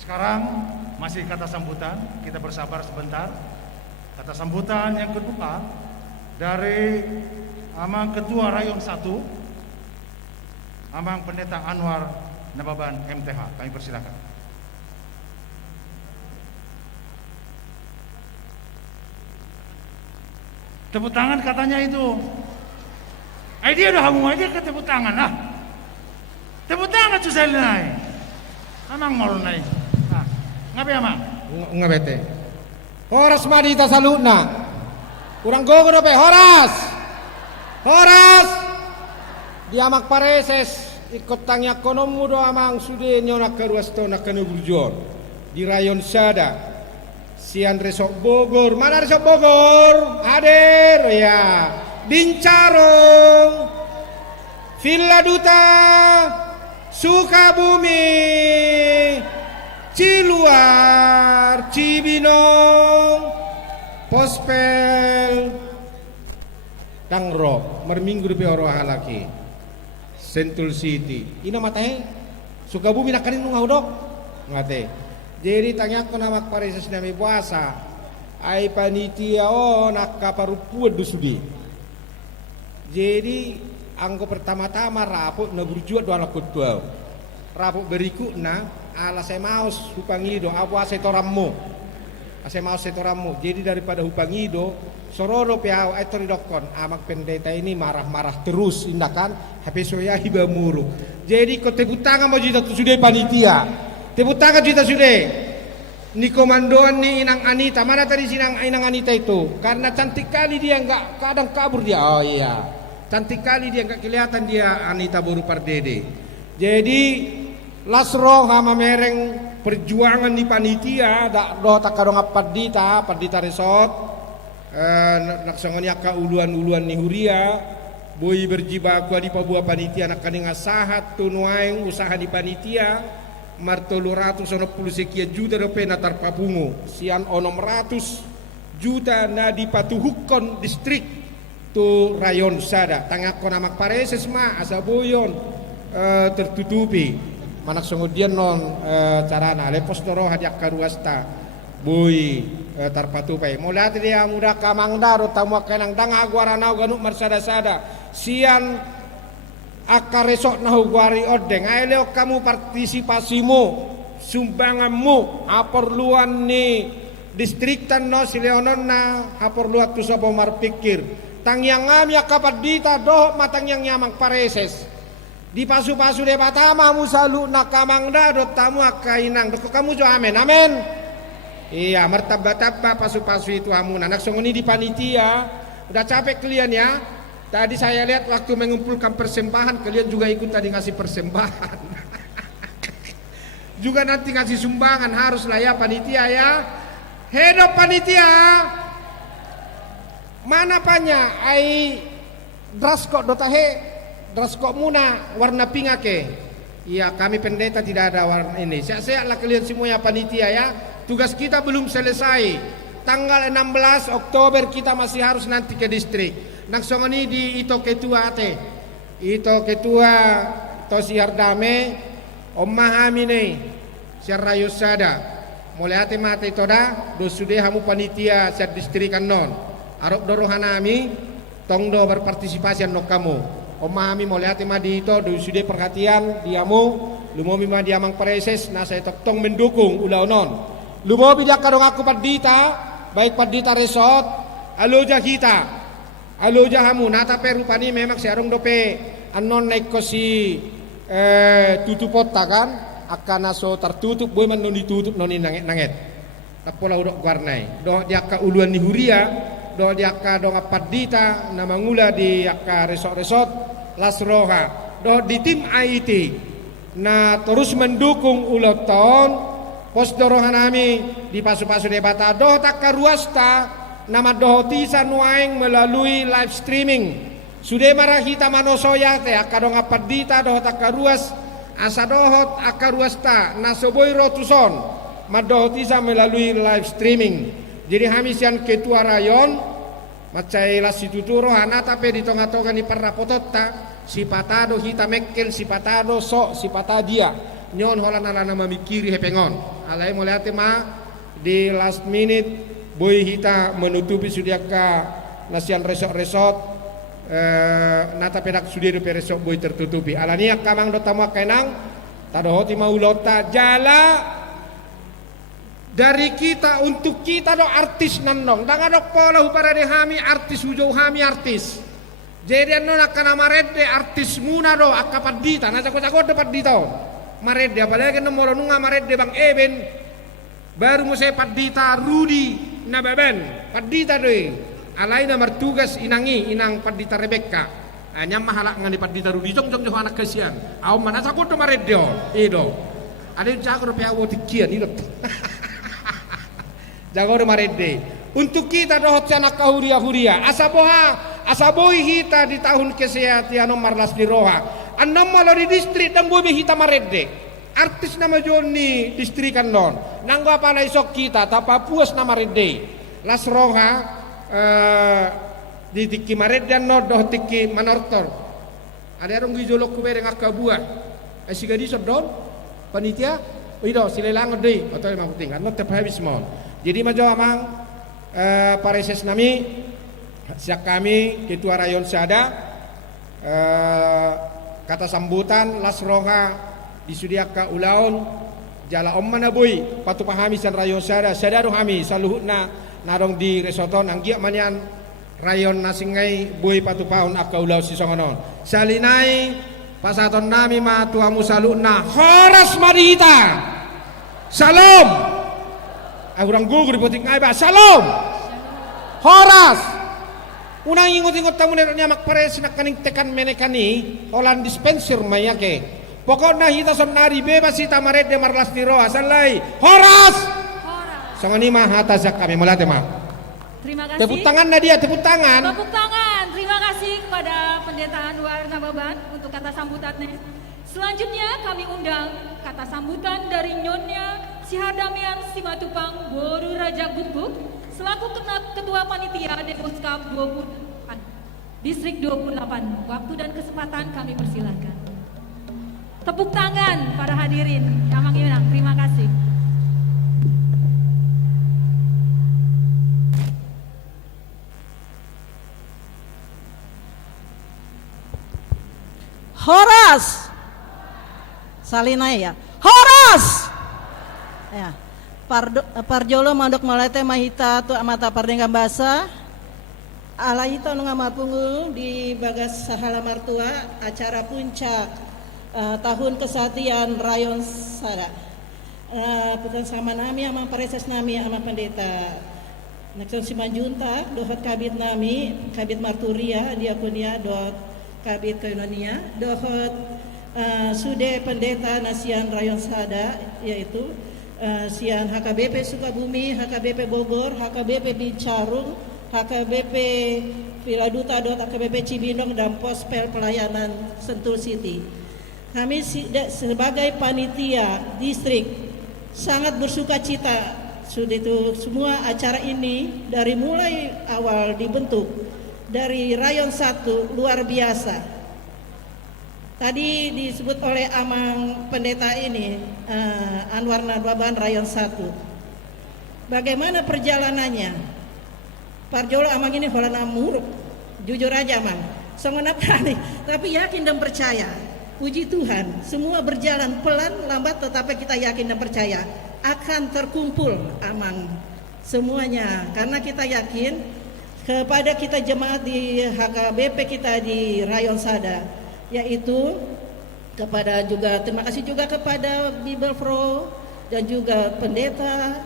Sekarang masih kata sambutan, kita bersabar sebentar. Kata sambutan yang kedua dari Amang Ketua Rayon 1, Amang Pendeta Anwar Nababan MTH. Kami persilakan. Tepuk tangan katanya itu. Dia udah hamu aja ke tepuk tangan lah. Tepuk tangan susah naik. Amang mau naik. Nah, ngapain amang? Nggak bete. Horas madita salutna. Kurang gogo dope Horas. Horas. Diamak pareses ikut tangya konomu do amang sude nyona karuasto na kanuburjon di rayon Sada. Sian resok Bogor. Mana resok Bogor? Hadir ya. Bincarong, Villa Duta, Sukabumi, Ciluar, Cibinong, Pospel, Tangrok, merminggu di Oro Halaki, Sentul City. Ina matanya Sukabumi nak kanin nungau dok, ngate. Jadi tanya aku nama pareses nami puasa, ai panitia nak kaparupuan dusudi. Jadi angko pertama-tama rapuk na berjuat doa lakut tuau. Rapuk berikut na ala saya maus hupangido apa setorammu. Saya maus setorammu. Jadi daripada hupangido sororo piau etori dokon amak pendeta ini marah-marah terus indakan HP soya hiba muru. Jadi kau tepuk tangan mau juta sudah panitia. Tepuk tangan juta sudah. Ni komandoan ni Inang Anita. Mana tadi Inang Anita itu? Karena cantik kali dia enggak kadang kabur dia. Oh iya. Cantik kali dia enggak kelihatan dia Anita Boru Pardede. Jadi lasro hama mereng perjuangan di panitia dak do takadong Pardita resort naksangoni aka uluan ni huria boy berjibaku di pabua panitia nak kaninga sahat tunuaeng usaha di panitia martolo 190 sekian juta rupiah na tarpapungo sian 600 juta na dipatuhukon distrik tu rayon Sada tangakon amak pareses ma asa boyon tertutupi manak songudian non carana lepos doro hadiak karuasta boy tarpatupai mulai dia muda kamangdaro tamu kenang danga guaranau ganuk marsada-sada sian akaresok nahu guari odeng ayo kamu partisipasimu sumbanganmu aporluan ni distriktan no sileonon na aporluat tu sopo marpikir tang yang ngamya kapadita doh matang yang nyamang pareses di pasu-pasu de batama musalu nakamangda do tamu akainang do kamu jo amen amen iya martabata pasu-pasu itu amun anak songoni di panitia udah capek kalian ya. Tadi saya lihat waktu mengumpulkan persembahan kalian juga ikut tadi ngasih persembahan. Juga nanti ngasih sumbangan haruslah ya panitia ya. Hidup panitia. Mana panya ai draskok dotahe draskok muna warna pingake. Iya kami pendeta tidak ada warna ini. Sehat-sehatlah kalian semuanya panitia ya. Tugas kita belum selesai. Tanggal 16 Oktober kita masih harus nanti ke distrik. Naksongoni di Ito Ketua ate. Ito Ketua Tosi Hardame Omahami nih Syarayo sada mulai hati mati toda do sude hamu panitia siat distrikan non arok dorohanami tongdo berpartisipasi no kamu omami mulai hati madi itu do sude perhatian diamu lumomi madi amang preses nasa tong mendukung ulau non lumomi dia kadong aku padita baik padita resort aloja kita aloja hamu nata perupani memang searong dope anon naik kosi tutupota kan akan aso tertutup boy man non ditutup noni nanget tapola udok warnai do dia ka uluan di huria do dia ka do padita nama ngula di ka resort lasroha do di tim IT na terus mendukung ulo tahun pos dorohanami di pasu-pasu debata do tak karuasta nama do tisa nuaing melalui live streaming sudah marahita manosoya teh akadong apadita do tak karuas asa dohot akaruasta nasoboy rotuson madohotisa melalui live streaming jadi hamisian ketua rayon macai lasituturo hanata pe di tonga-tonga ni parrapotota si patado hita mekkel si patado so si patadia nyon holan alana mamikiri hepengon alai mulai tema di last minute boy hita menutupi sudiaka nasian resort nata pedak sudir peresok boy tertutupi alania kamang do tamu kenang tadohoti maulota jala dari kita untuk kita do artis nandong danga dok pola hupara de hami artis hujau hami artis jadi anon akan amarede artis muna do akapadita na jago-jago dapat dito marede apalagi nomor nunga marede bang Eben baru mo saya padita Rudi na beben padita doy alai na martugas inang padita Rebecca nyam mahalak ngani padita Rudi jong anak kasihan aw mana sakot do maredio ido ada jago do piawo tikian ido jago do marede untuk kita do anak kahuria asabohi hita di tahun kesehatan nomor las di roha annam malo di distrik dan bobe hita marede artis nama Joni distrikan non nanggo apa na isok kita tapa puas nama rede las roha di tiki maredan no doh tiki manortor ada orang gijolok kubere ngakabua asiga di sodon panitia ido silelang deui atau emang penting no tep habis mon jadi majo amang pareses nami siak kami ketua rayon sada kata sambutan las roha disudiaka ulaun jala om mana boy patu pahami san rayon sada sadaru hami saluhutna narong di resoton anggia manian rayon nasingai boy patu paun aka ulau sisonganon salinai pasaton nami ma tuamu saluna horas madita salam agurang gugur poting ai ba salam horas unang ingot-ingot tamu nernya mak pares nak kaning tekan menekani holan dispenser mayake pokokna hita somnari bebas hita maret de marlas diro asalai horas sangani mah hatazak kami melatih mah. Terima kasih. Tepuk tangan Nadia, tepuk tangan. Tepuk tangan. Terima kasih kepada Pendeta Anwar Nababan untuk kata sambutannya. Selanjutnya kami undang kata sambutan dari Nyonya Sihardamian Simatupang Boru Raja Gutbuk selaku Ketua Panitia Deposkap 28 Distrik 28. Waktu dan kesempatan kami persilakan. Tepuk tangan para hadirin. Amang Yunang, terima kasih. Horas salinai ya horas ya parjolo mandok malete mahita tu amata pardengga basa alahita nu ngamapungu di bagas sahala martua acara puncak tahun kesatian rayon sada putan sama nami amang pareses nami amang pendeta nakson simanjunta dohot kabit nami kabit marturia diakonia dohot kabit koinonia dohot sude pendeta nasian rayon sada yaitu sian HKBP Sukabumi, HKBP Bogor, HKBP Bincarung, HKBP Viladuta dot HKBP Cibinong dan Pospel Pelayanan Sentul City. Kami sebagai panitia distrik sangat bersuka cita sudah itu semua acara ini dari mulai awal dibentuk dari rayon 1 luar biasa. Tadi disebut oleh Amang Pendeta ini, Anwar Nababan Rayon 1. Bagaimana perjalanannya? Parjolo Amang ini holana muruk. Jujur aja Amang, sangat berani, tapi yakin dan percaya. Puji Tuhan, semua berjalan pelan, lambat, tetapi kita yakin dan percaya akan terkumpul Amang semuanya. Karena kita yakin kepada kita jemaat di HKBP kita di Rayon Sada, yaitu kepada juga terima kasih juga kepada Bible Pro dan juga pendeta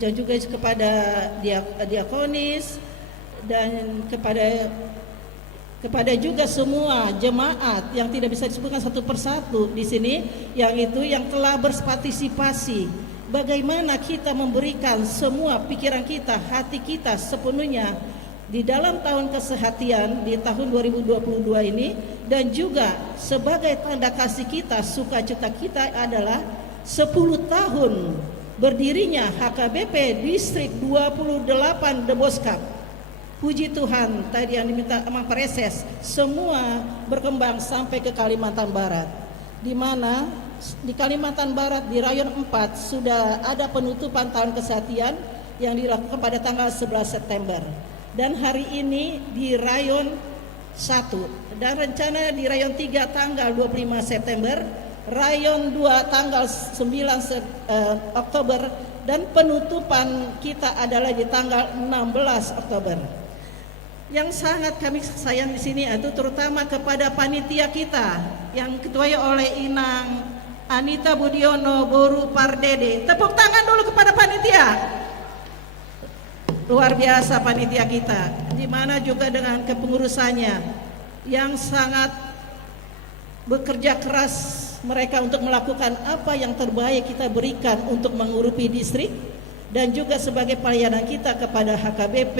dan juga kepada diakonis dan kepada juga semua jemaat yang tidak bisa disebutkan satu persatu di sini, yang itu yang telah berpartisipasi. Bagaimana kita memberikan semua pikiran kita, hati kita sepenuhnya di dalam tahun kesehatian di tahun 2022 ini, dan juga sebagai tanda kasih kita, sukacita kita adalah 10 tahun berdirinya HKBP Distrik 28 The Boskap. Puji Tuhan, tadi yang diminta Amang Preses semua berkembang sampai ke Kalimantan Barat, di mana di Kalimantan Barat di Rayon 4 sudah ada penutupan tahun kesehatian yang dilakukan pada tanggal 11 September. Dan hari ini di Rayon 1 dan rencana di Rayon 3 tanggal 25 September, Rayon 2 tanggal 9 Oktober, dan penutupan kita adalah di tanggal 16 Oktober. Yang sangat kami sayang di sini itu terutama kepada panitia kita yang ketuai oleh Inang Anita Budiono Boru Pardede. Tepuk tangan dulu kepada panitia. Luar biasa panitia kita, di mana juga dengan kepengurusannya yang sangat bekerja keras mereka untuk melakukan apa yang terbaik kita berikan untuk mengurupi distrik, dan juga sebagai pelayanan kita kepada HKBP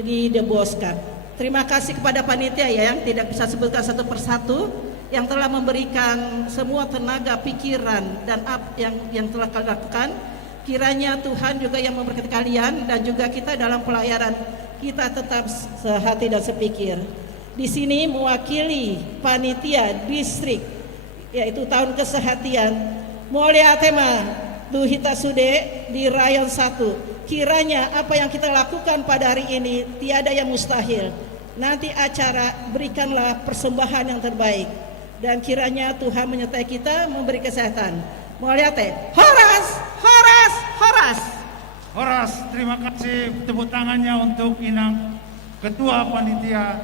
di The Boskap. Terima kasih kepada panitia ya, yang tidak bisa sebutkan satu persatu, yang telah memberikan semua tenaga, pikiran dan yang telah kalian lakukan. Kiranya Tuhan juga yang memberkati kalian dan juga kita dalam pelayanan kita tetap sehati dan sepikir. Di sini mewakili panitia distrik yaitu tahun kesehatian Mulia Tema Duhita Sude di Rayon 1. Kiranya apa yang kita lakukan pada hari ini tiada yang mustahil. Nanti acara berikanlah persembahan yang terbaik, dan kiranya Tuhan menyertai kita, memberi kesehatan. Mulia Te Horas, Horas, Horas. Horas, terima kasih, tepuk tangannya untuk Inang Ketua Panitia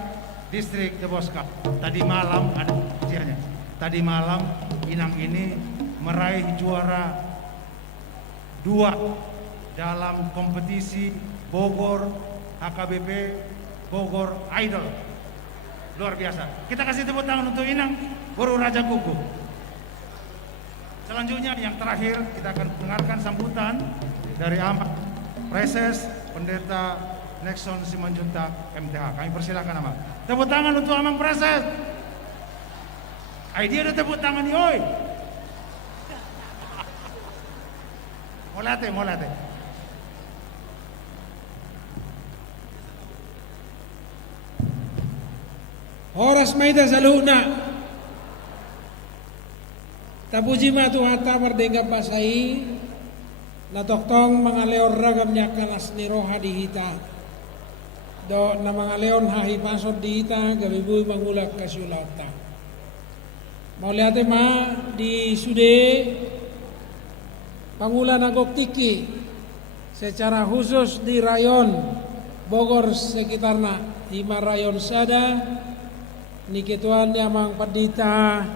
Distrik The Boskap. Tadi malam ada ujiannya. Tadi malam Inang ini meraih juara 2 dalam kompetisi Bogor HKBP Bogor Idol. Luar biasa. Kita kasih tepuk tangan untuk Inang Boru Raja Kuku. Selanjutnya yang terakhir kita akan dengarkan sambutan dari Amang Preses Pendeta Nexon Simanjuntak MTH. Kami persilakan Amang. Tepuk tangan untuk Amang Preses. Dia ada tepuk tangan nih, oi. Molate. Horas maita saluna. Tapuji matu hata merdeka pasai na toktong mga leon ragam niya kalas ni roha di hita. Do na mga leon hahi pasod di hita gabibuy mangulak kasulata. Mauliate ma di sude pangulan agok tiki secara khusus di rayon Bogor sekitarna 5 rayon sada ni ketuan Amang Pendeta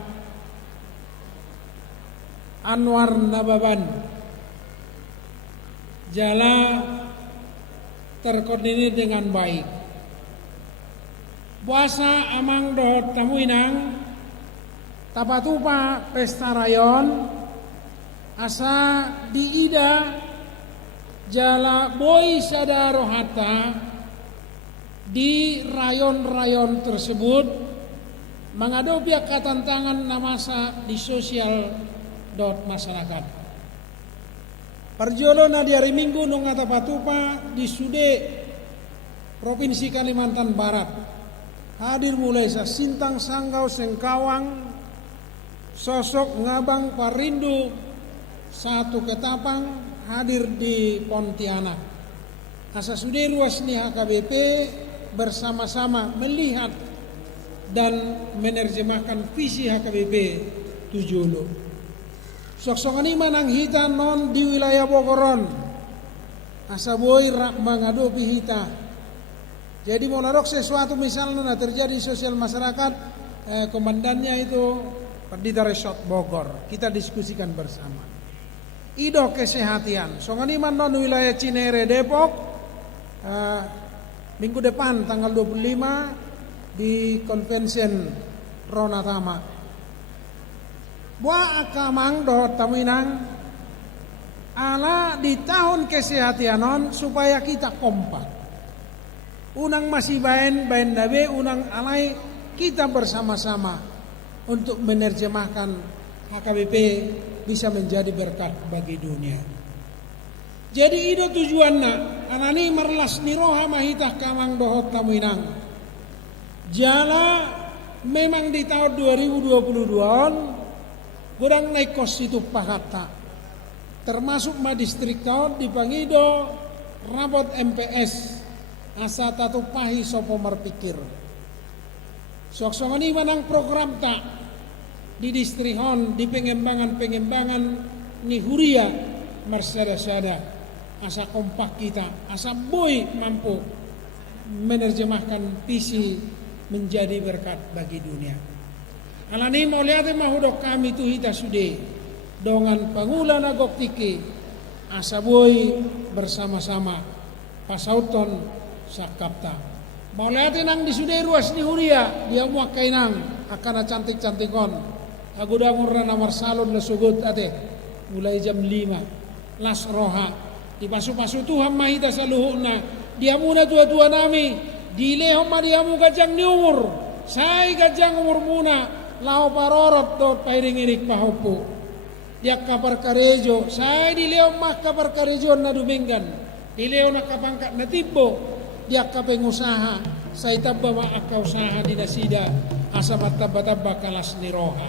Anwar Nababan jala terkoordinir dengan baik. Puasa Amang dohot tamuinang tapatupa pesta rayon asa diida jala boy sada rohata di rayon-rayon tersebut menghadapi katantangan namasa di sosial masyarakat. Parjolo na di hari Minggu nung atapatupa di Sude Provinsi Kalimantan Barat. hadir mulai sa Sintang Sanggau Sengkawang, sosok Ngabang Parindo Satu Ketapang hadir di Pontianak. Asa sudah ruas ni HKBP bersama-sama melihat dan menerjemahkan visi HKBP 70. Sok-sokan ini manang hita non di wilayah Bogoron. Asa boy rak menghadapi hita. Jadi mau narok sesuatu misalnya terjadi sosial masyarakat, komandannya itu Perdita Resort Bogor. Kita diskusikan bersama. Ido kesehatan. Songan iman non wilayah Cinere Depok. Minggu depan tanggal 25 di Convention Ronatama. Buah akamang dohot taminang ala di tahun kesehatan supaya kita kompak. Unang masih bain dabe, unang alai kita bersama-sama untuk menerjemahkan HKBP bisa menjadi berkat bagi dunia. Jadi itu tujuannya, anani merlas niroha mahitah kamang dohot tamuinang. Jala memang di tahun 2022 kurang naik kos itu pakata. Termasuk ma distrik tahun di Pangido rabot MPS asa tatu pahi sopo merpikir. Sok-sokan ini manang program tak di distrik hon di pengembangan ni huria mersada-sada. Asa kompak kita, asa boy mampu menerjemahkan visi menjadi berkat bagi dunia. Alani mau lihat mahudok kami tu hita sude dongan pangulan agok tiki asa boy bersama-sama pasauton sakapta. Mau lihat nang di sude ruas ni huria dia muak kainang akan cantik-cantikon. Aku dangur nomor salon na sugut ate mulai jam 5 las roha. Di pasu-pasu Tuhan mahita sa luhuna. Dia muna tua-tua nami. Dilehom ma dia mu gajang ni umur. Say gajang umur muna. Lao parorot dot pairingirik pahopo. Dia kapar karejo. Say dilehom mah kapar karejo na duminggan. Dilehom na kapangkat na tibo. Dia kapengusaha. Say tabba ma akka usaha di nasida. Asa matabba-tabba kalas ni roha.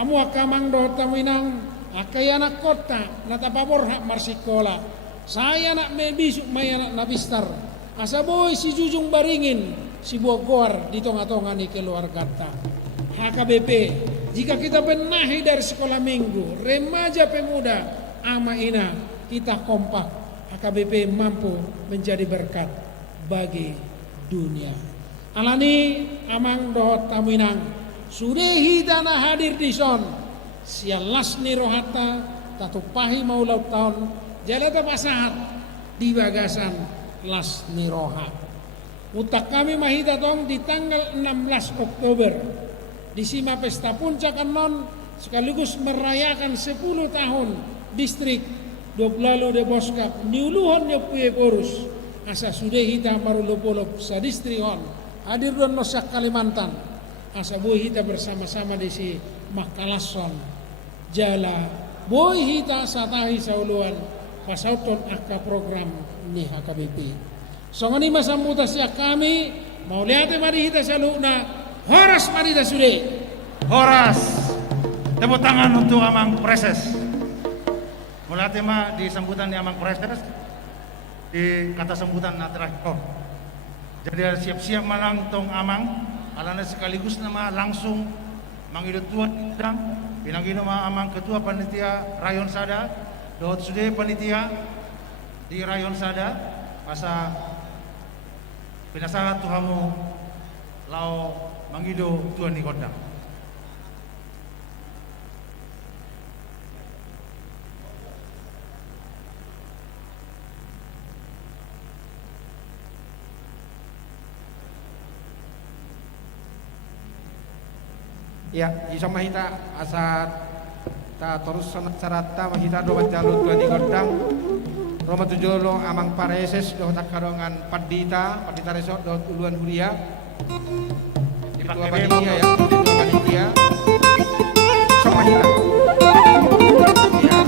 Amu akamang dot taminang. Akay anak kota. Natapabor hak marsikola. Saya nak mebisuk may anak nabistar. Asa boy si Jujung Baringin, si Bogor di tengah-tengah ni keluarga ta. HKBP, jika kita benahi dari sekolah minggu, remaja pemuda, ama ina, kita kompak. HKBP mampu menjadi berkat bagi dunia. Alani amang dohot taminang, sudehi tanah hadir di son. Sialas ni rohata, tatupahi maulau tahun. Jalata pasahat di Bagasan Las Niroha. Utak kami mahita tong di tanggal 16 Oktober di Sima Pesta Puncak non sekaligus merayakan 10 tahun distrik 20 de Boskap niuluhon nya puye porus asa sudah hita marulupolop sa distrihon hadir don nosak Kalimantan asa boy hita bersama-sama di si Makalason jala boy hita satahi sauluan pasauton akka program ni HKBP. Songani masambuta siya kami mau lihat mari hita saluna horas mari da sude. Horas. Tepuk tangan untuk Amang Preses. Mulai tema di sambutan di Amang Preses di kata sambutan terakhir. Jadi siap-siap malang tong Amang alana sekaligus nama langsung mangidut tuan dan pinanggino ma Amang Ketua Panitia Rayon Sada dohot sude panitia di Rayon Sada asa pinasahat tuhamu lao mangido tuan ni kota. Ya, isa mahita asa ta terus sarata mahita do jalur tuan di gondang Roma tujolo amang pareses do takarongan Perdita Resort do uluan huria di dua panitia ya di dua panitia isa mahita ya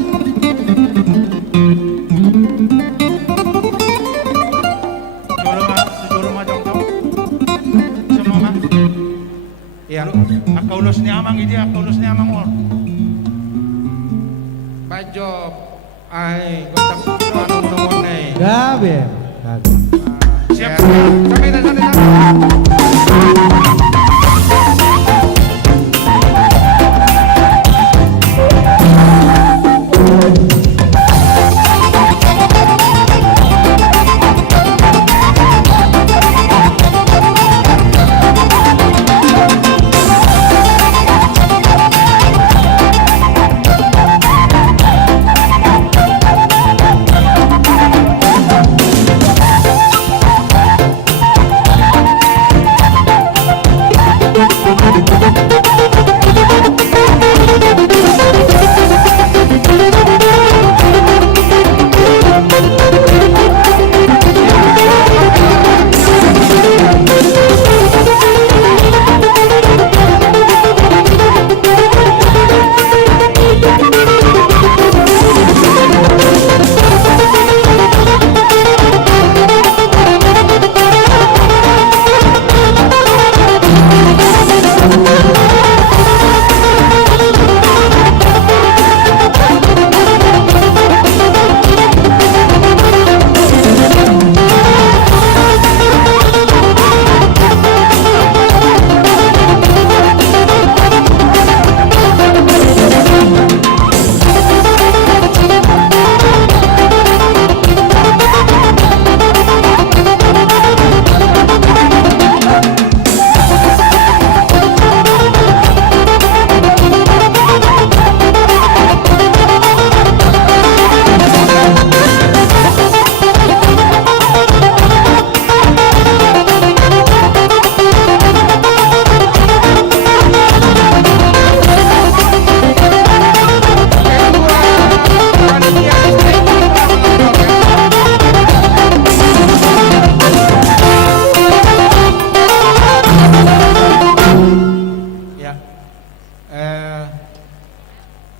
tujolo ma jongtong semua Akka ulos ni amang idi, akka ulos ni amang or. Bajob ay gotang ano mo naman eh. Gabi. Siap. Sampai dah.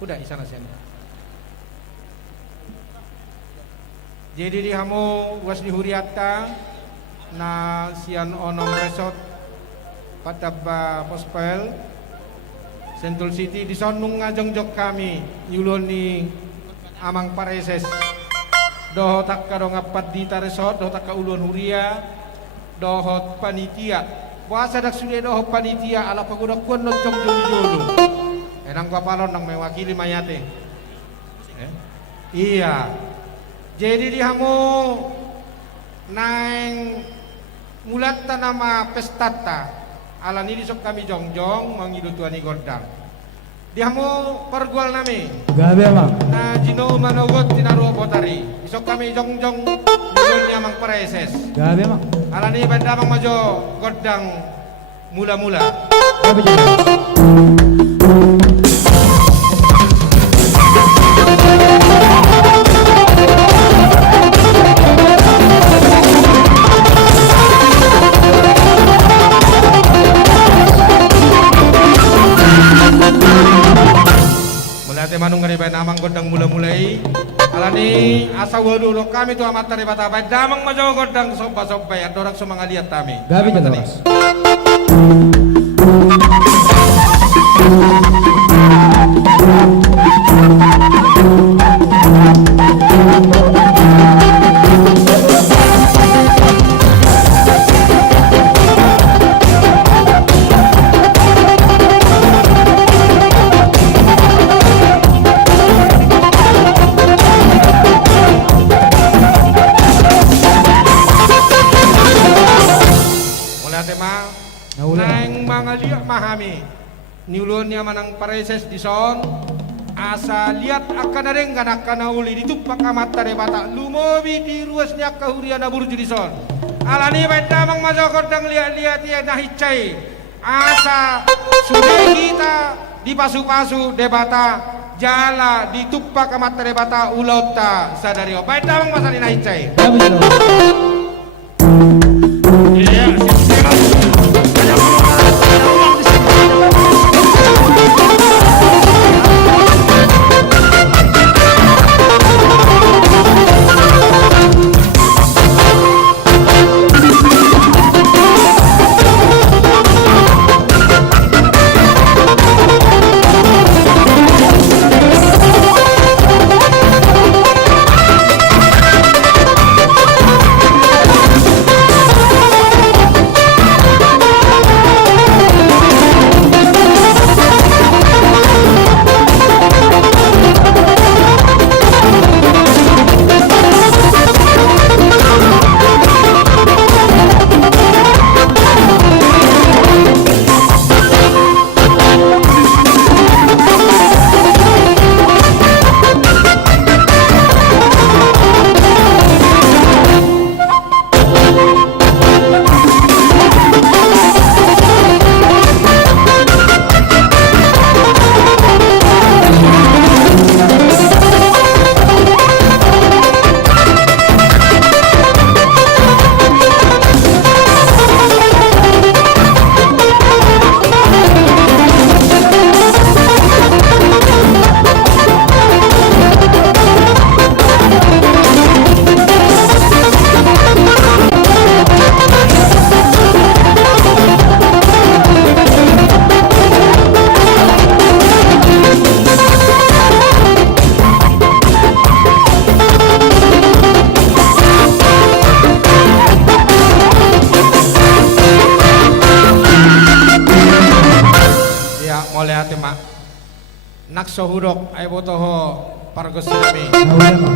Udah isana sana. Jadi di hamu was di huriata na sian onom resort pataba pospel Sentul City di sonung ngajongjok kami yulon ni amang pareses doho takka dong apat di resort doho takka ulun huria doho panitia puasa dak sudah doho panitia ala pagoda kuon no jongjong julu enang kapalon nang mewakili mayate iya jadi di hamu nang mulat nama pestata ala nili sok kami jongjong mangidu tuani gordang di hamu pergual nami Gabi bang. na jino manogot tinaru potari isok kami jongjong mulunnya mang pareses Gabi bang. ala ni benda mang majo gordang mula-mula Gabi jangan. Mulate manung ngari bae namang godang mula-mulai alani asa dulu kami tu amat tari bata bae damang majo godang soba-soba ya dorak sumanga liat tami Gabi Apa jangan. tadi? Mulate ma Naula. nang mga liat mahami niulon niya manang pareses di son asa liat akan adeng kanak kanauli ditupak amat tari bata lumobi di ruas niya kahurian burju di son alani bae damang majo godang liat-liat ya nahicai asa sudah kita di pasu-pasu debata jala ditupak amat tari bata ulauta sadario bae damang masani nahicai Gabi jangan. Iya, siap. naksohudok ay botoho pargosinami Naulema.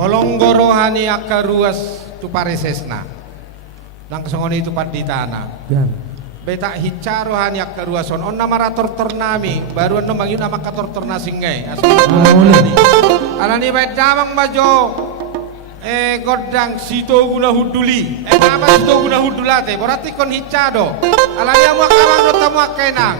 olonggo rohani akaruas tu paresesna nang kesongoni itu paditana Gan. beta hica rohani akaruason on nama rator nami baru no mangyun nama kator nasingai alani baik damang majo godang sito guna huduli nama sito guna hudulate berarti kon hica do alani amu akawang do tamu akenang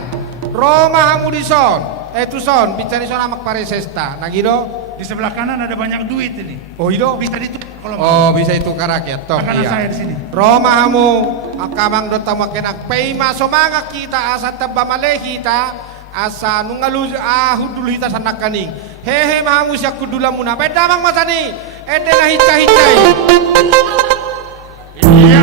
Roma hamu dison tuson bicani son amak paresesta nagido Di sebelah kanan ada banyak duit ini. oh ido Bisa ditukar kalau mau. oh bisa itu karakyat toh Makanan saya iya di sini. Roma hamu akamang do tamu akenak peima somanga kita asa tabamale kita asa nungalu hudul hita sanakaning hehe mahamu siak kudula muna bedamang masani edena hica hicai Iya.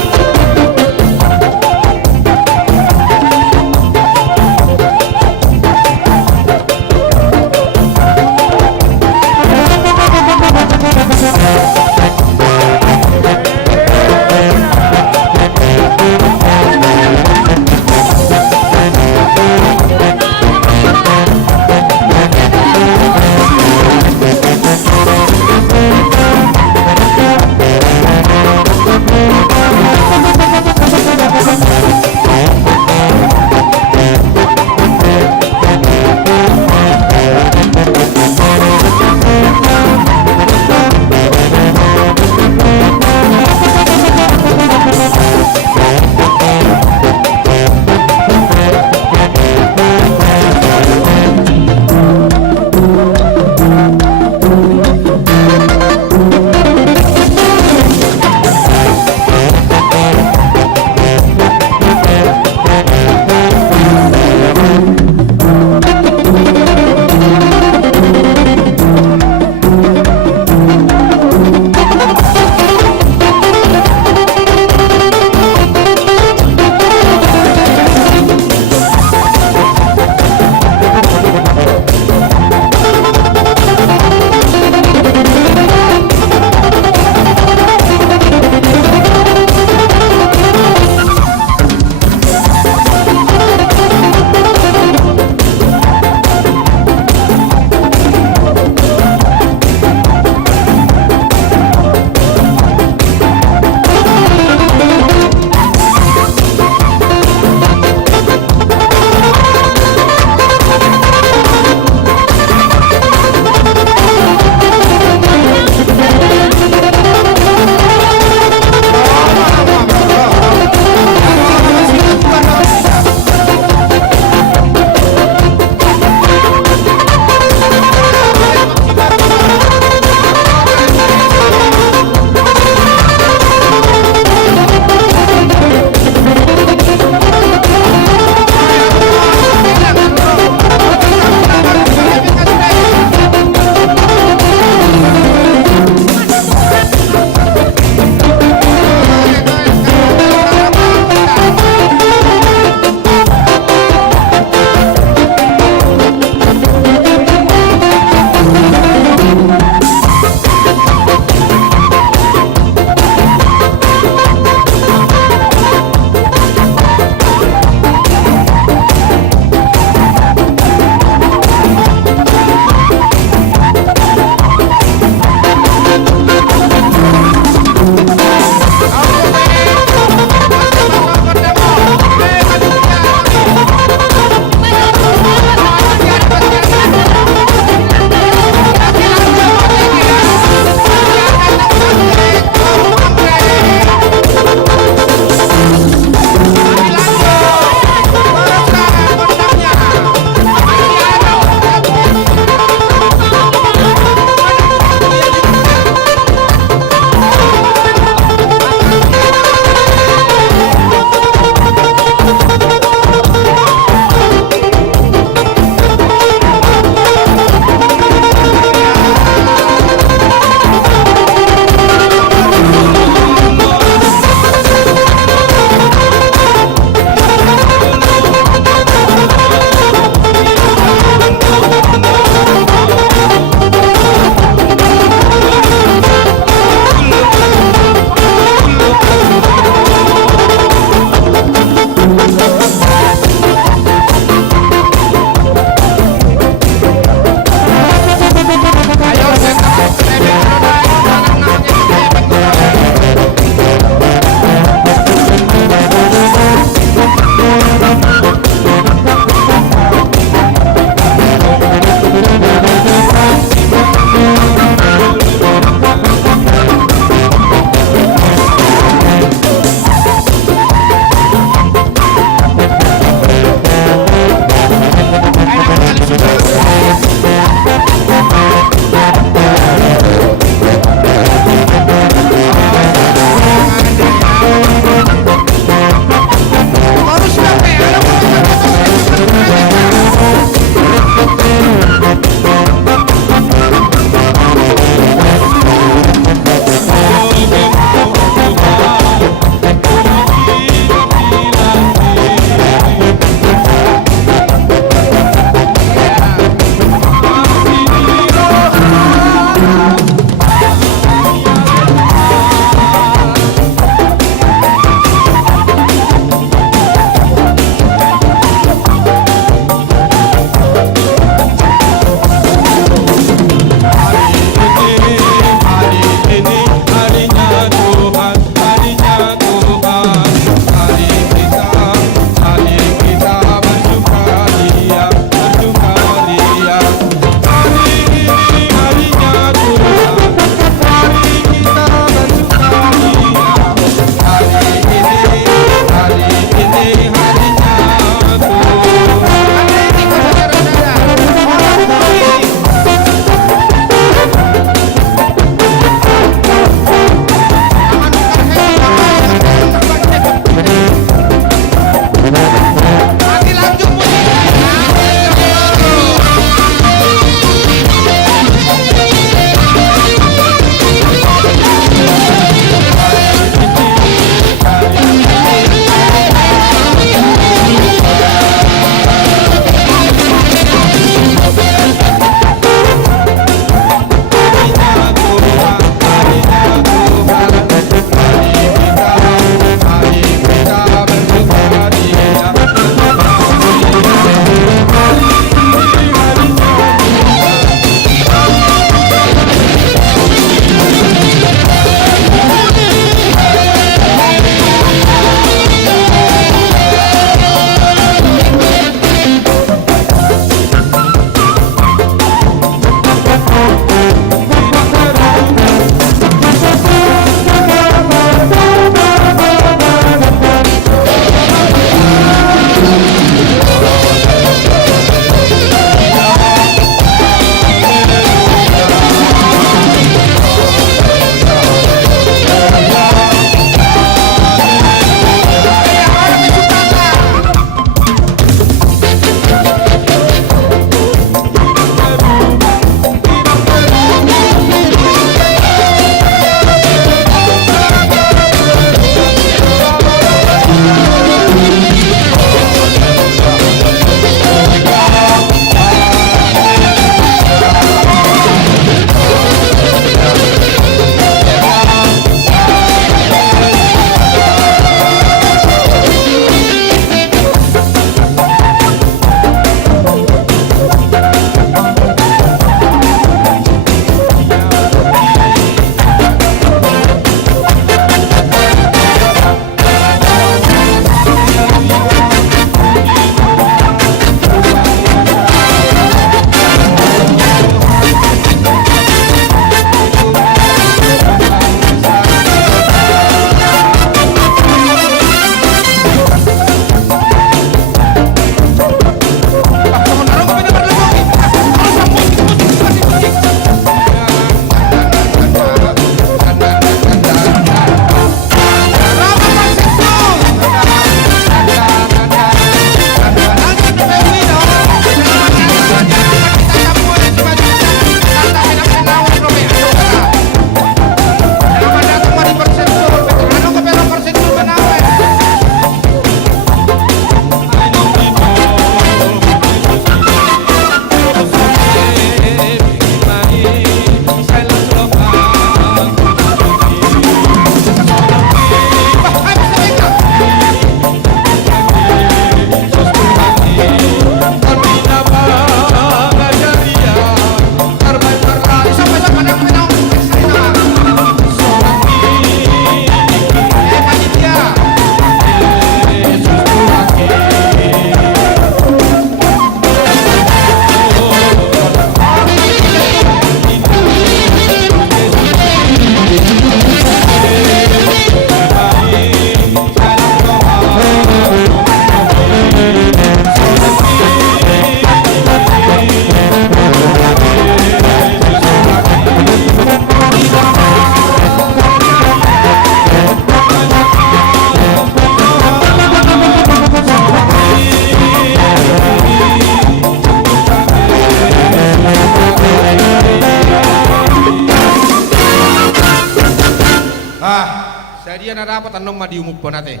Saya dia na dapat anong madiumog po natin.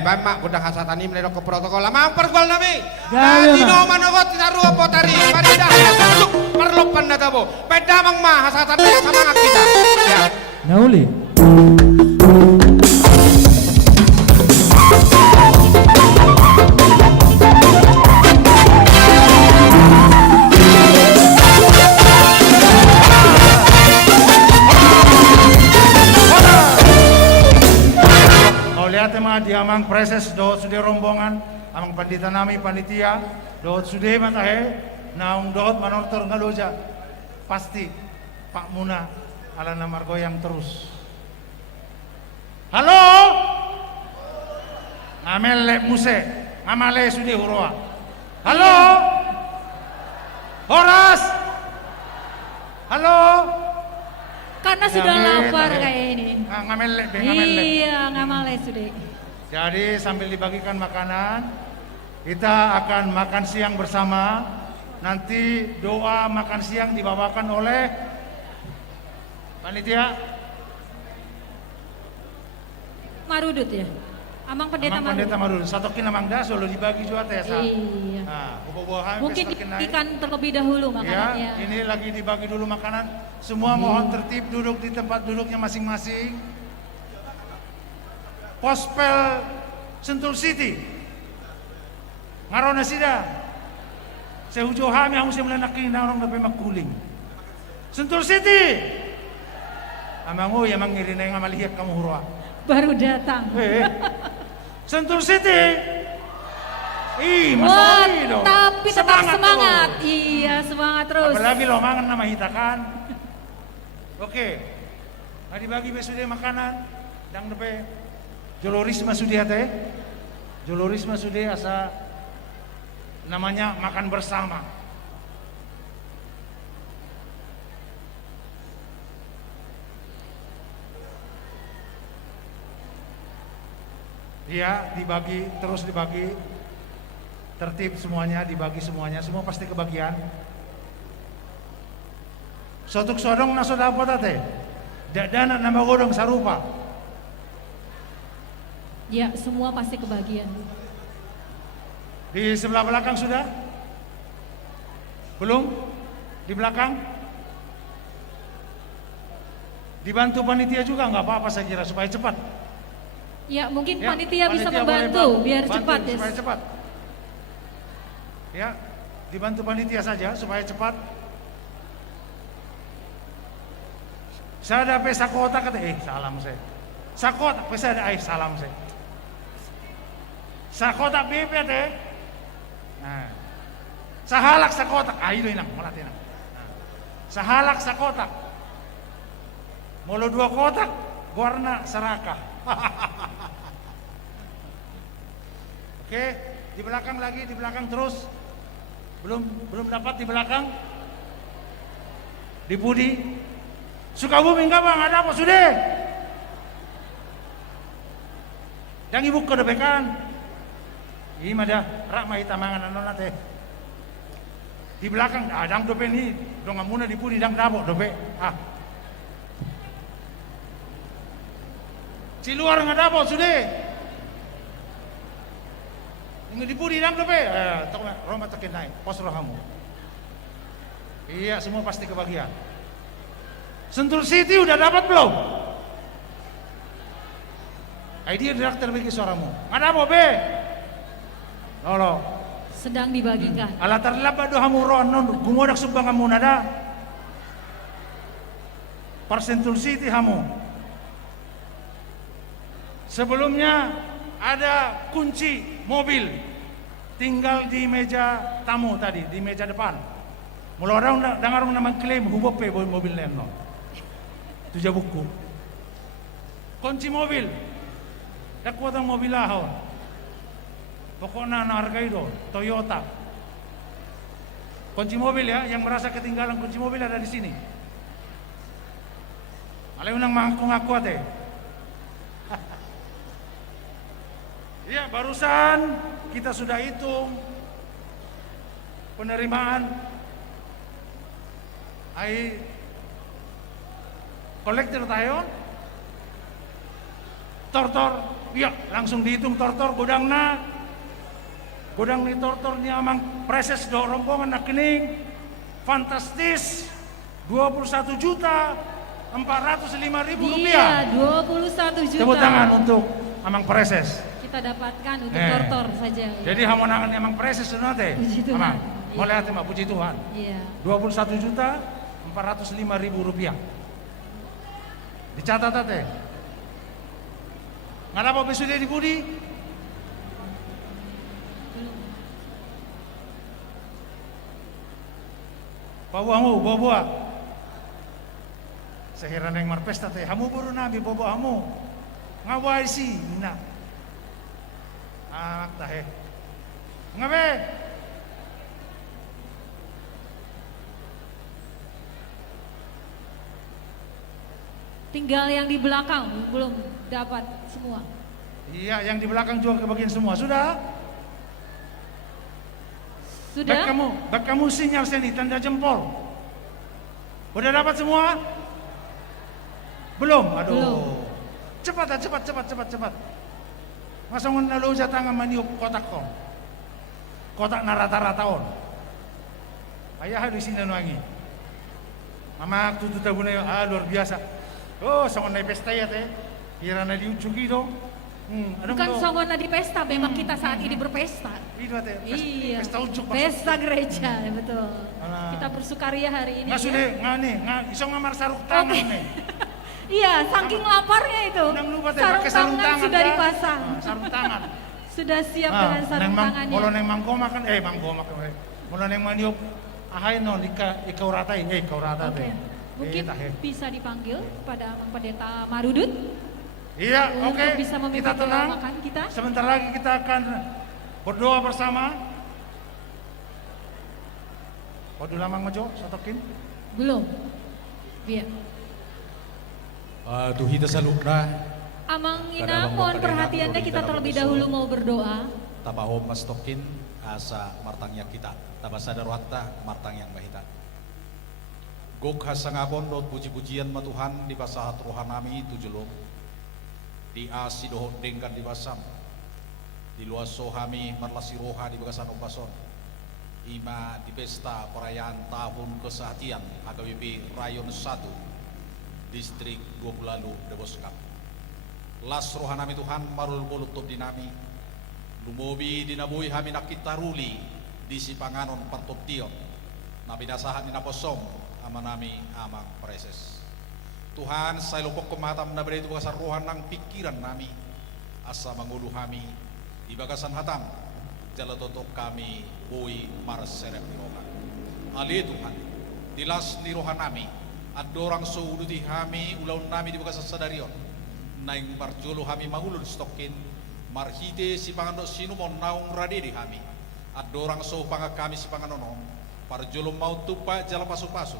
Bamak kuda hasatan ini menedok ke protokol. Lama pergol nami. Di noman ako tinaru po tari. Paridah suk perlopan na tabo. Pedamang ma hasatan na sama kita. Ya. Nauli. Di amang preses doot sudah rombongan amang pandita nami panitia doot sudah matahe naung doot manortor ngaloja pasti Pak Muna ala namar goyang terus. Halo ngamel muse ngamale sudah huroa. Halo Horas. Halo Karena sudah lapar kayak ini. Ngamel Iya, ngamale sudah. Jadi sambil dibagikan makanan, kita akan makan siang bersama. Nanti doa makan siang dibawakan oleh panitia Marudut ya? Amang Pendeta Amang Pendeta Marudut. Marudut. Satokin amang das selalu dibagi juga teh. Iya. Nah, buah-buahan Mungkin dibagikan terlebih dahulu makanannya. Ya, ini lagi dibagi dulu makanan. Semua mohon tertib duduk di tempat duduknya masing-masing. Pospel Sentul City ngarona sida sehujo hami ang usia melanaki na orang dapat makuling Sentul City amangu ya mangirina yang amalihiak kamu hurwa Baru datang. Sentul City Wah, masih dong. tapi tetap semangat. Tuh. Iya, semangat terus. Apalagi lo mangan nama hitakan. Oke. Nah dibagi besok makanan dang depe Jolorisma sudah teh, Jolorisma sudah asa namanya makan bersama. Iya dibagi terus dibagi, tertib semuanya dibagi semuanya, semua pasti kebagian. Sotuk sodong naso dapat teh, dadana nama godong sarupa. Ya, semua pasti kebagian. Di sebelah belakang sudah? Belum? Di belakang? Dibantu panitia juga nggak apa-apa saya kira supaya cepat. Ya, mungkin Ya, panitia bisa boleh membantu biar bantu cepat ya. supaya cepat. Ya, dibantu panitia saja supaya cepat. Saya ada pesa kota kata salam saya. Sakota pesa ada salam saya. Sakota BP teh. Nah. Sahalak sakotak. Itu inang, molat inang. Nah. Sahalak sakotak. Molo 2 kotak, warna serakah. Oke, di belakang lagi, di belakang terus. Belum dapat di belakang. Di Budi. Sukabumi enggak bang, ada apa sudah? Dan ibu kedebekan. Ini dah rak mai tamangan anon teh. Di belakang adang dope ni, dong amuna di Budi dang dabok dope. Ci luar ngadabok sudah. Ini di Budi dang dope. Tak Roma takin naik, pos rohamu. Iya, semua pasti kebagian. Sentul City udah dapat belum? Idea direktur bagi suaramu. Ngadabok be. Lolo. Sedang dibagikan. Ala terlaba do hamu ronon gumodak subang hamu nada. Persentul City hamu. Sebelumnya ada kunci mobil tinggal di meja tamu tadi, di meja depan. Mula orang dengarung nama klaim hubop pe mobil neno. Tujuh buku. Kunci mobil. Tak kuat mobil lah. Pokoknya harga itu Toyota. Kunci mobil ya, yang merasa ketinggalan kunci mobil ada di sini. Alay unang ngaku ate. Iya, barusan kita sudah hitung penerimaan kolektor tayo tortor, iya langsung dihitung tortor godang ni tortor ni amang preses do rombongan nak kening fantastis 21.405.000 rupiah. Iya, 21 juta. Tepuk tangan untuk amang preses. Kita dapatkan untuk tortor saja. Jadi hamonangan amang preses nanti. Puji Tuhan. Amang, Iya. mau lihat Mak, puji Tuhan. Iya. 21.405.000 rupiah. Dicatat teh. Ngapa besok dia dibudi? Bawa. Seheran yang marpesta teh, hamu baru nabi bawa hamu. Ngawai sih, mina. Anak tahe. Ngabe? Tinggal yang di belakang belum dapat semua. Iya, yang di belakang juga kebagian semua. Sudah? Sudah? Bak kamu sinyal sini, tanda jempol. Udah dapat semua? Belum? Aduh. Belum. Cepat. Masa lalu tangan maniup kotak kong. Kotak na rata-rataon. Ayah di sini wangi. Mama tutu tabuna luar biasa. Oh, songon na pesta ya teh. Kira na diucugi dong. Bukan songon di pesta, memang kita saat ini berpesta. Iya. Pesta ujuk. Pesta gereja, ya betul. Alah. Kita bersukaria hari ini. Nggak sudah, iso ngamar sarung tangan nih. Iya, saking laparnya itu. Nang lupa teh, Sarung pakai sarung tangan tangan sudah kan? dipasang. Sarung tangan. Sudah siap dengan sarung tangannya. Molo neng mangkoma kan, mangkoma kan. Molo neng maniup, ahay no, ikaw ratay, ikaw rata Oke. teh. Mungkin bisa dipanggil pada Mang Pendeta Marudut. Iya, untuk oke. bisa memimpin Kita tenang. doa makan kita. Sebentar lagi kita akan berdoa bersama. Waduh lamang majo, satokin. Belum. Iya. Tuhi tasalukna Amang Pada Ina, Amang mohon Bapak perhatiannya Ina, kita Bapak terlebih Ina, dahulu mau berdoa. tapahom mastokin asa martangnya kita tabasada rohatta martang yang bahita. Gok hasangapon dot puji-pujian ma Tuhan di pasahat rohanami tujulong di asidoh dengkan di basam di luas sohami marlasi roha di bagasan opason ima di pesta perayaan tahun kesehatian HKBP Rayon 1 distrik 20 lalu Deboskap. Las rohanami Tuhan marul bolut top dinami lumobi dinabuhi hami nakitaruli di sipanganon partop tion nabinasahan ni naposom amanami amang preses. Tuhan saya lupok kematam na berita bagasan rohan ng pikiran nami asa mangulu hami di bagasan hatam jala totok kami bui marserep rohan. Ali Tuhan dilas ni rohan nami at dorang suududi hami ulaun nami di bagasan sadarion naing marjolo hami mangulun stokin marhite si pangano sinumon naung radidi hami at dorang so pangak kami si panganono parjolo mau tupa jala pasu-pasu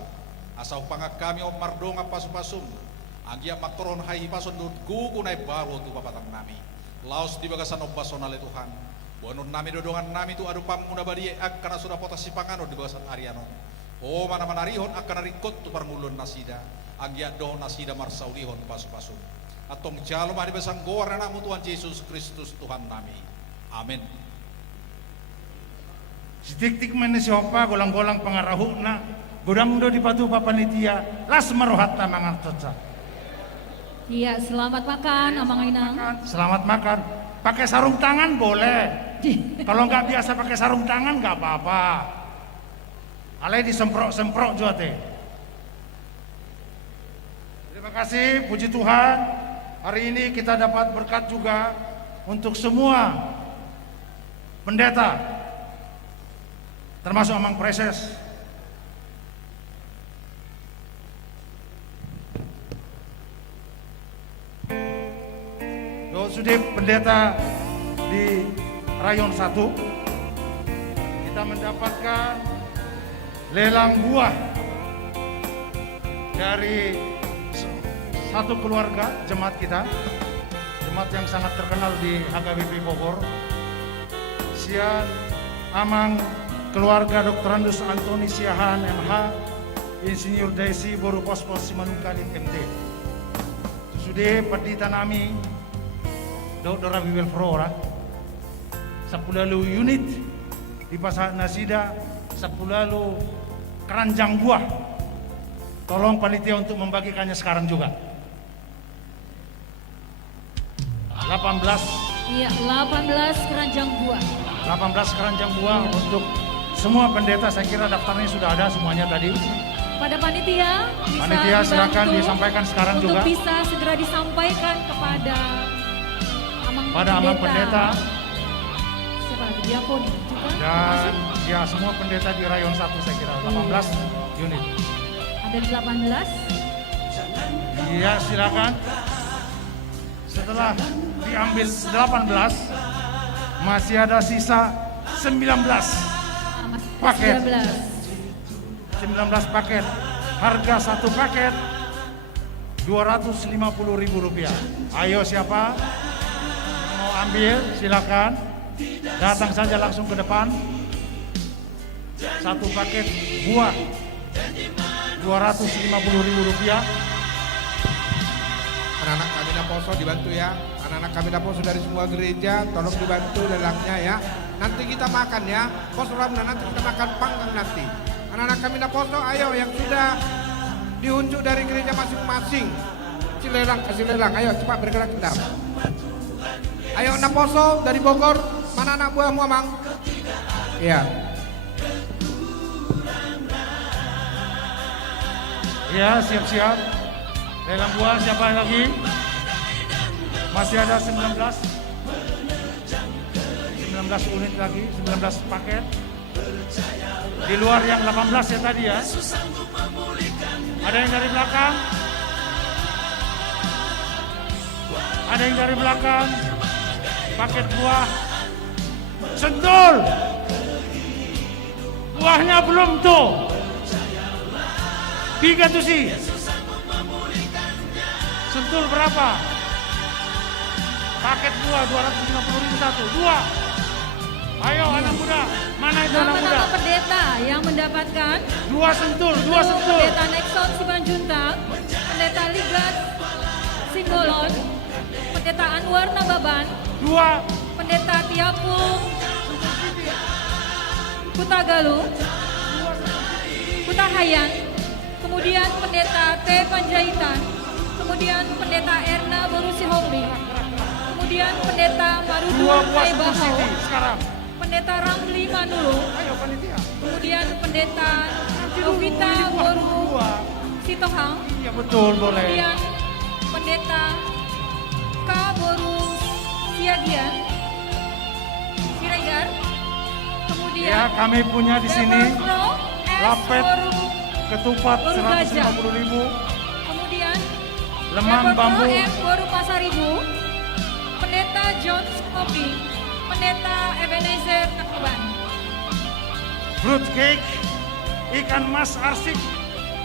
asau pangak kami o mardonga pasu-pasun anggia maktoron hai pasun dut gugu nai baru tu papatang nami laos di bagasan obason ale Tuhan bonon nami dodongan nami tu adu pamuna badie akana sudah potas si pangano di bagasan ariano o mana manarihon akana rikot tu parngulun nasida anggia do nasida marsaulihon pasu-pasun atong jalo mah di basang goar namamu Tuhan Yesus Kristus Tuhan nami amin. Sitik-tik mana siapa golang-golang pangarahu na godang do di patu panitia las marohatta mangan toca. Iya, selamat makan Amang Ina. Selamat makan. Pakai sarung tangan boleh. Kalau nggak biasa pakai sarung tangan nggak apa-apa. Alai disemprot-semprot juga teh. Terima kasih, puji Tuhan. Hari ini kita dapat berkat juga untuk semua pendeta, termasuk Amang Preses. Sudah pendeta di Rayon 1, kita mendapatkan lelang buah dari satu keluarga jemaat kita, jemaat yang sangat terkenal di HKBP Bogor. Sian Amang keluarga Dr. Andus Antoni Siahan MH, Insinyur Daisy Boru Pospos Simanungkalin MT. Sudah pendeta nami Dora Bibel Flora, 10 unit di pasar Nasida, 10 keranjang buah. Tolong panitia untuk membagikannya sekarang juga. 18 Iya, 18 keranjang buah. 18 keranjang buah untuk semua pendeta. Saya kira daftarnya sudah ada semuanya tadi. Pada panitia bisa Panitia silakan dibantu disampaikan sekarang untuk juga. bisa segera disampaikan kepada Amang pendeta Siapa lagi? Diakon juga dan masuk? ya semua pendeta di rayon 1 saya kira 18 unit. Ada 18. Iya silakan. Setelah diambil 18 masih ada sisa 19 paket. 19 paket. Harga satu paket Rp250.000. Ayo siapa mau ambil silakan. Datang saja langsung ke depan. Satu paket buah Rp250.000. Anak-anak kami Daposo dibantu ya. Anak-anak kami Daposo dari semua gereja tolong dibantu lelangnya ya. Nanti kita makan ya. Pos Ramna nanti kita makan panggang nanti. Anak-anak kami Daposo ayo yang sudah diunjuk dari gereja masing-masing. Cilelang kasih lelang. Ayo cepat bergerak kita. Ayo Daposo dari Bogor. Mana anak buahmu Amang? Iya. Ya siap-siap. Lelang buah siapa lagi? Masih ada 19 unit lagi, 19 paket. Di luar yang 18 ya tadi ya. Ada yang dari belakang? Ada yang dari belakang? Paket buah. Sentul. Buahnya belum tuh. Tiga tuh sih. Sentul berapa? Paket buah 250.000 satu. Dua. Ayo anak muda. Mana itu anak muda? Nama-nama pendeta yang mendapatkan Dua sentul, dua itu sentul. Pendeta Nexon Simanjuntak, Pendeta Ligat Singolon, Pendeta Anwar Nababan, Dua. Pendeta Tiapung Kutagalu, Kutahayan, kemudian Pendeta T. Panjaitan, kemudian Pendeta Erna Borusi Hombi, kemudian Pendeta Dua Marudun buah sentul Kaibahau, City sekarang. Pendeta Ramli Manulu, Ayo panitia. kemudian Pendeta Novita Boru Dua. Sitohang, Iya betul boleh. kemudian Pendeta K. Boru Siagian, Siregar, kemudian Ya kami punya di sini Bebelpro S. lapet, Boru, ketupat Boru Gajah. 150.000, kemudian lemang Bebelpro bambu, S. Boru Pasaribu, Pendeta John Kopi, Pendeta Ebenezer Takaban, fruit cake, ikan mas arsik,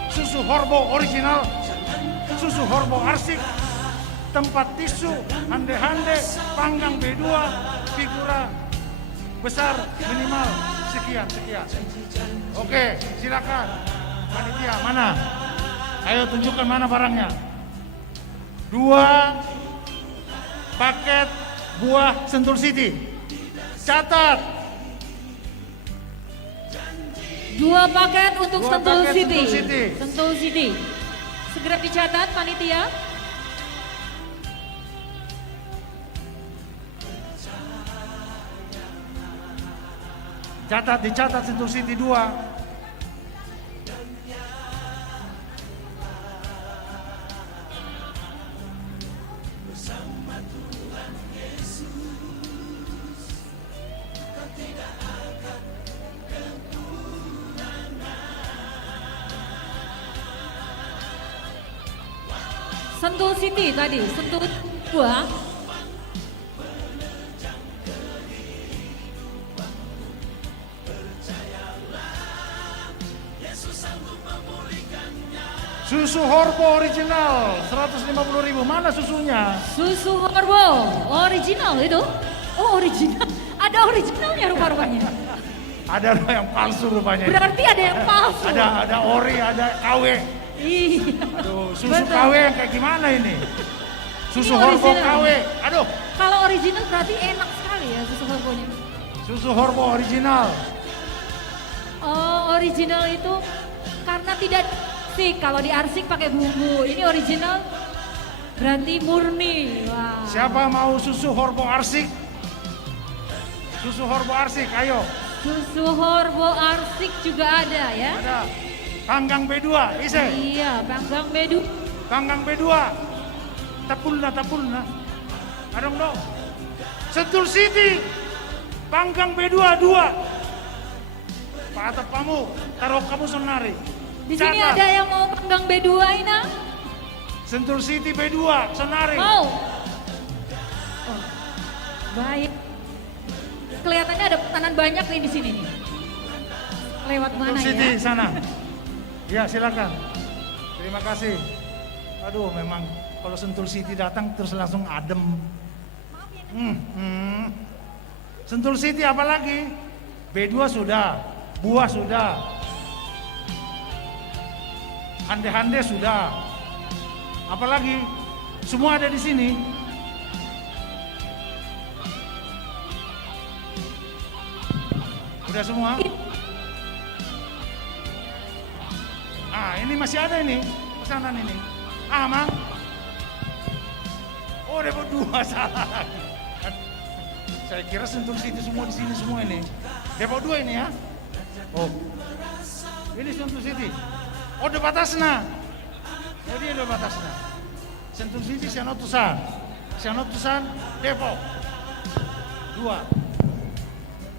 susu horbo original, susu horbo arsik, tempat tisu, hande-hande, panggang B2, figura besar minimal sekian. Oke, silakan. Panitia mana? Ayo tunjukkan mana barangnya. 2 paket buah Sentul City. Catat. 2 paket untuk 2 Sentul paket City. Sentul City. Sentul City. Segera dicatat panitia. Dicatat Sentul City 2. Sentul City tadi, Sentul 2. Susu Horbo original 150.000. Mana susunya? Susu Horbo original itu. Oh original, ada originalnya rupa-rupanya. Ada yang palsu rupanya. Berarti ada yang palsu. Ada ori, ada KW. Iya. Aduh, susu Betul. KW yang kayak gimana ini? Susu Ini Horbo original. KW. Aduh, Kalau original berarti enak sekali ya susu horbonya. Susu horbo original. Oh, original itu karena tidak sih kalau di arsik pakai bumbu. Ini original berarti murni. Wah. Siapa mau susu horbo arsik? Susu horbo arsik, ayo. Susu horbo arsik juga ada ya. Ada. Panggang B2, ise. Iya, panggang bedu. Panggang B2. Tapulna. Adong dong. Sentul City. Panggang B2, 2. Pak atap kamu, taruh kamu sonari. Di sini Catat. ada yang mau panggang B2 Ina? Sentul City B2, sonari. Mau? Oh, baik. Kelihatannya ada pesanan banyak nih di sini nih. Lewat mana Sentul City ya? sana. Ya silakan. Terima kasih. Aduh memang kalau Sentul City datang terus langsung adem. Sentul City apalagi? B2 sudah, buah sudah, hande-hande sudah. Apalagi? Semua ada di sini. Udah semua? Ah, ini masih ada ini pesanan ini. Ah, Mang. Oh, dapat 2 salah lagi. Saya kira Sentul City semua di sini semua ini. Dapat 2 ini ya. Oh. Ini Sentul City. Oh, ada batasnya. Oh, dia ada batasnya. Sentul City Sianotusan. Sianotusan Depok. 2.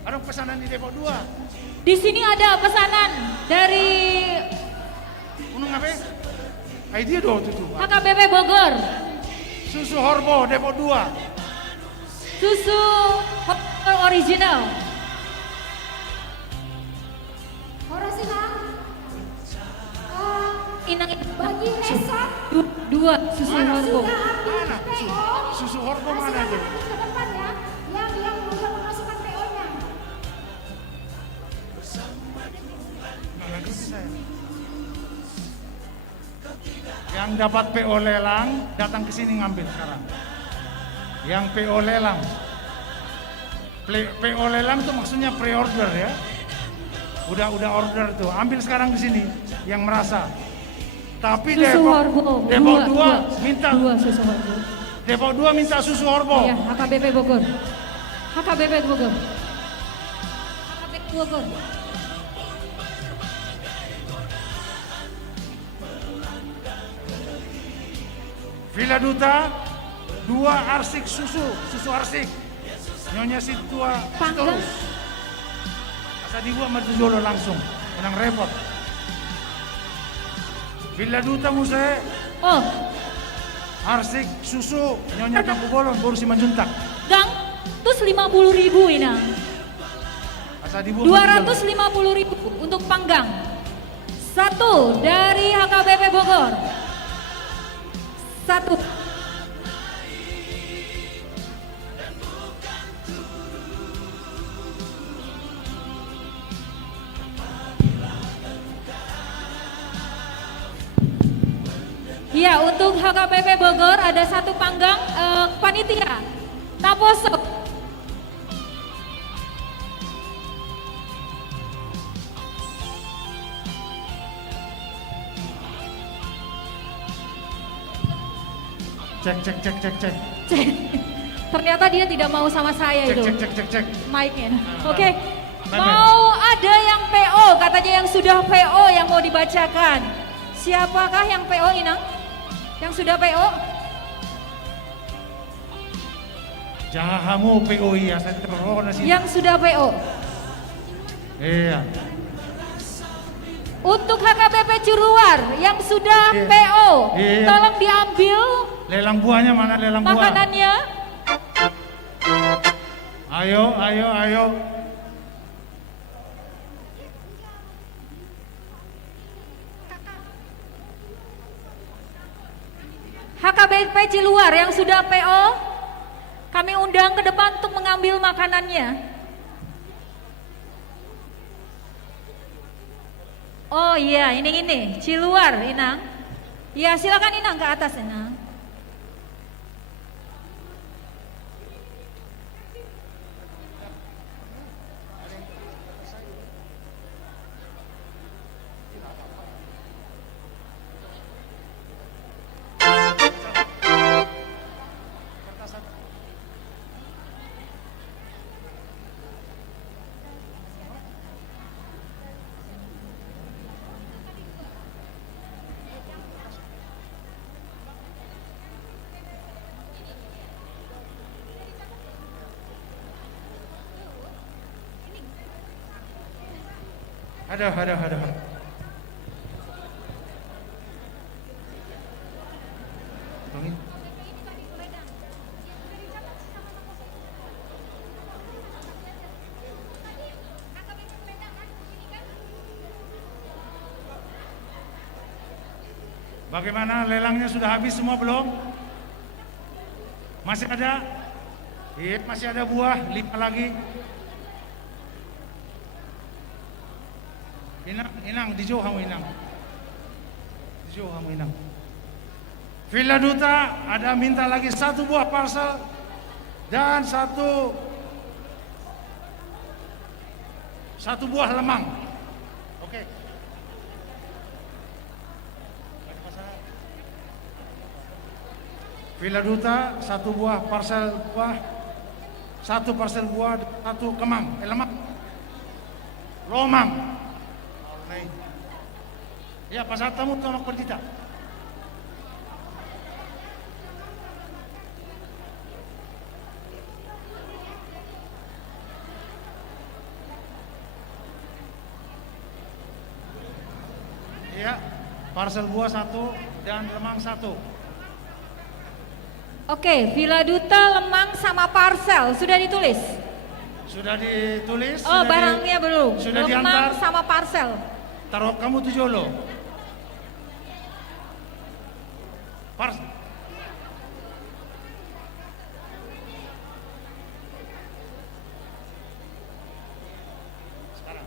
Ada pesanan di Depok 2. Di sini ada pesanan dari Unung apa? Dia 27. HKBP Bogor. Susu Horbo Depok 2. Susu original. Inang Bagi Resa, 2 susu Mana? horbo. Mana? Susu Horbo mana tuh? ke depan ya, yang udah memasukkan PO-nya. Nggak ngerti saya. Yang dapat PO lelang datang ke sini ngambil sekarang. Yang PO lelang. PO lelang itu maksudnya pre-order ya. Udah order tuh. Ambil sekarang di sini yang merasa. Tapi Susu Depok horbo. Depok 2 minta 2 susu horbo. Depok 2 minta susu horbo. Iya, HKBP Bogor. HKBP Bogor. HKBP Bogor. Villa Duta 2 arsik susu arsik. Nyonya Situa Panggang. terus. Asa dibuat Martujolo langsung. Menang repot. Villa Duta Muse Oh, arsik susu Nyonya Tangku Bolon baru si Manjuntak. Gang, terus 50.000 Inang. Asa dibuat 250.000 untuk panggang. 1 dari HKBP Bogor. 1. Ya, untuk HKBP Bogor ada 1 panggang panitia. Taposo. cek. Cek. Ternyata dia tidak mau sama saya itu. Cek. Mic-nya. Oke. Mepet. Mau ada yang PO, katanya yang sudah PO yang mau dibacakan. Siapakah yang PO, Inang? Yang sudah PO? Jahamu PO iya, saya tidak perlu nasi. Yang sudah PO. Iya. Untuk HKBP Ciluar yang sudah Iya. PO, Iya. tolong diambil Lelang buahnya mana lelang buah? makanannya. Ayo. HKBP Ciluar yang sudah PO, kami undang ke depan untuk mengambil makanannya. Oh iya, ini Ciluar, Inang. Ya silakan Inang ke atas, Inang. Aduh. Tunggu. Bagaimana, lelangnya sudah habis semua belum? Masih ada? Iya, masih ada buah, 5 lagi. Inang, di jauh kamu Inang. Villa Duta ada minta lagi 1 buah parcel dan satu buah lemang. Oke. Villa Duta 1 buah parcel buah, 1 parcel buah, 1 kemang, lemang, lomang. Ya, pasal tamu tolong berdita. Ya, parcel buah 1 dan lemang 1. Oke, Villa Duta, lemang sama parcel sudah ditulis. Sudah ditulis. Oh, barangnya belum. Sudah lemang diantar. sama parcel. Taruh kamu 7 lo. Parcel. Sekarang.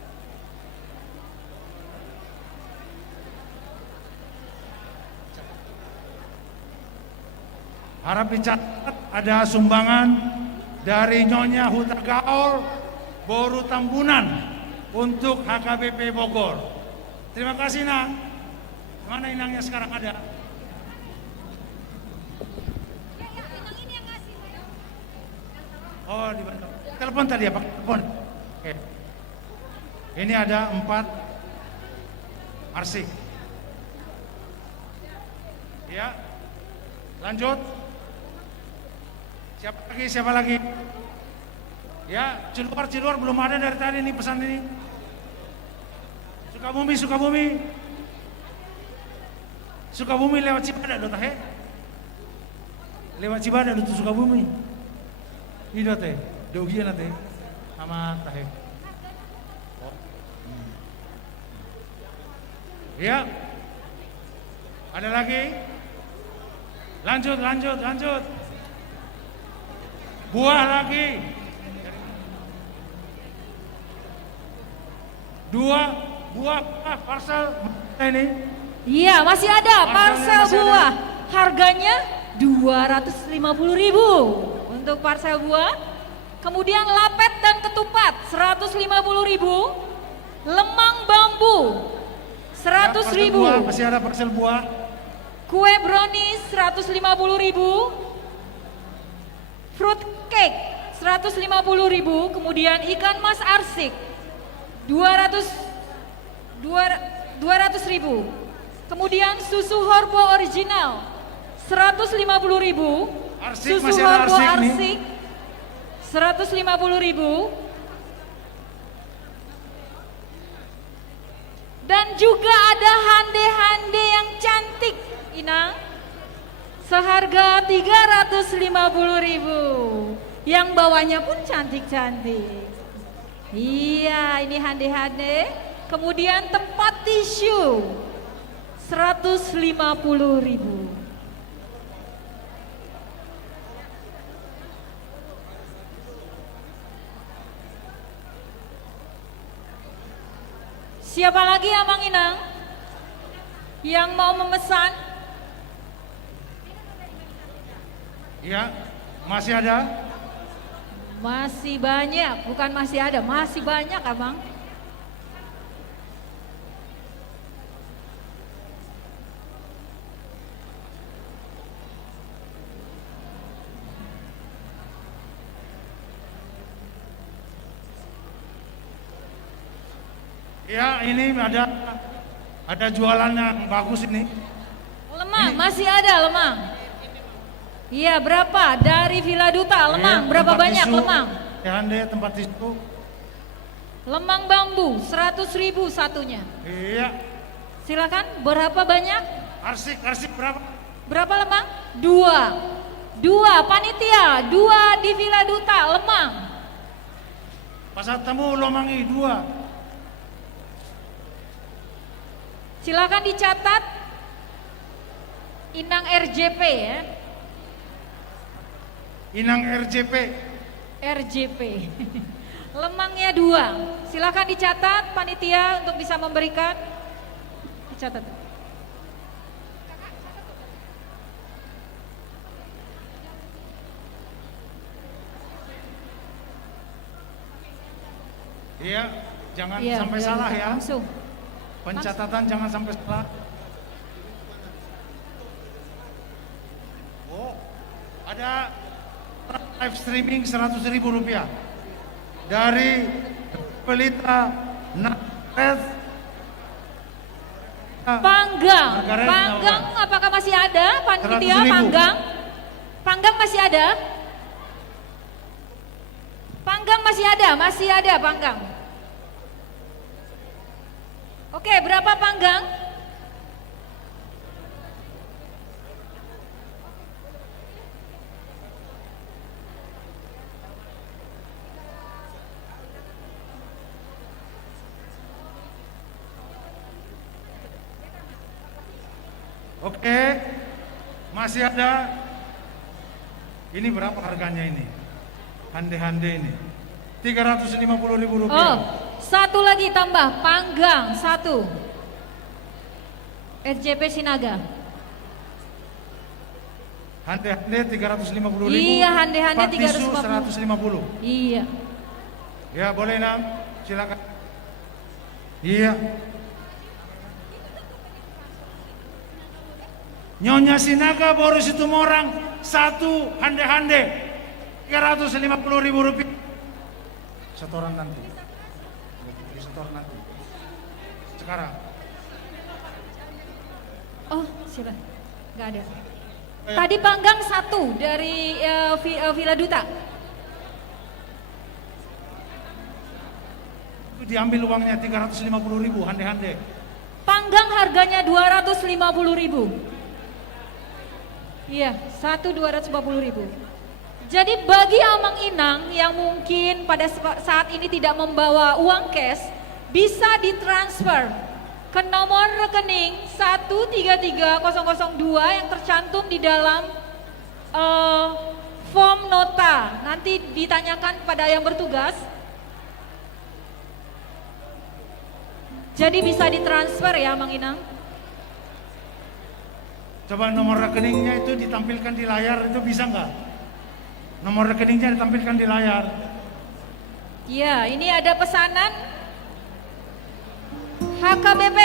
Harap dicatat ada sumbangan dari Nyonya Huta Gaul Boru Tambunan untuk HKBP Bogor. Terima kasih, Nak. Mana inangnya sekarang ada? Oh, dibantu. Telepon tadi ya, Pak. Telepon. Oke. Ini ada 4 arsik. Ya. Lanjut. Siapa lagi? Ya, Ciluar belum ada dari tadi nih pesan ini. Sukabumi lewat Cibadak do teh. Lewat Cibadak do Sukabumi. Ini teh, dogian teh sama teh. Ya. Ada lagi? Lanjut. Buah lagi. 2 buah parcel ini. Iya, masih ada parcel buah. Harganya 250.000 untuk parcel buah. Kemudian lapet dan ketupat 150.000. Lemang bambu 100.000. Masih ada parcel buah. Kue brownies 150.000. Fruit cake 150.000. Kemudian ikan mas arsik 200.000. Kemudian susu Horbo original 150.000. Arsik, Susu masih ada Horbo arsik nih. arsik 150.000. Dan juga ada hande-hande yang cantik, Inang. Seharga 350.000. Yang bawahnya pun cantik-cantik. Iya, ini hande-hande. Kemudian tempat tisu 150.000. Siapa lagi ya, Mang Inang? Yang mau memesan? Ya, masih ada. Masih banyak, bukan masih ada, masih banyak, Abang. Ya, ini ada jualan yang bagus ini. Lemang, masih ada lemang. Iya, berapa? Dari Villa Duta, lemang, berapa Tempat banyak tisu, lemang? Hande tempat tisu. Lemang bambu 100.000 satunya. Iya. Silakan, berapa banyak? Arsik berapa? Berapa lemang? 2 panitia, 2 di Villa Duta lemang. Pasal temu lomangi 2. Silakan dicatat Inang RJP ya. Inang RJP. RJP. Lemangnya 2. Silakan dicatat panitia untuk bisa memberikan. Dicatat. Iya, jangan Iya, sampai Villa salah Duta, ya. Langsung. Pencatatan jangan sampai salah. Oh, ada live streaming 100.000 rupiah dari Pelita Nares. Panggang, Margaret panggang apakah masih ada panitia 100.000. panggang? Panggang masih ada? Panggang masih ada panggang. Oke, berapa panggang? Oke, masih ada. Ini berapa harganya ini? Hande-hande ini 350.000 rupiah. Oh, satu lagi tambah panggang 1. RJP Sinaga. Hande-hande 350.000. Iya, hande-hande Pak tisu 350. 150. Iya. Ya boleh Nam, silakan. Iya. Nyonya Sinaga baru situ orang 1 hande-hande 350.000 rupiah. Setoran nanti. Setoran nanti. Sekarang. Oh, silakan. Enggak ada. Tadi panggang 1 dari Villa Duta. Itu diambil uangnya 350.000 hande-hande. Panggang harganya 250.000. Iya, 250.000. Jadi bagi Amang Inang yang mungkin pada saat ini tidak membawa uang cash, bisa ditransfer ke nomor rekening 133002 yang tercantum di dalam form nota. Nanti ditanyakan pada yang bertugas. Jadi bisa ditransfer ya Amang Inang. Coba nomor rekeningnya itu ditampilkan di layar, itu bisa nggak? Nomor rekeningnya ditampilkan di layar. Ya, ini ada pesanan HKBP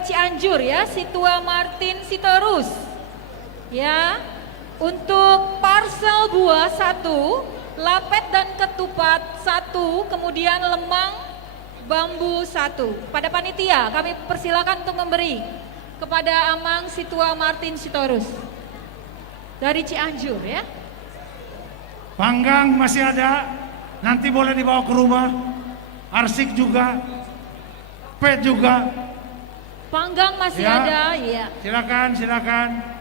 Cianjur ya, Situa Martin Sitorus. Ya, untuk parcel buah 1, lapet dan ketupat 1, kemudian lemang bambu 1. Pada panitia kami persilakan untuk memberi kepada Amang Situa Martin Sitorus dari Cianjur ya. Panggang masih ada, nanti boleh dibawa ke rumah. Arsik juga, pet juga. Panggang masih Ya. ada, ya. Silakan, silakan.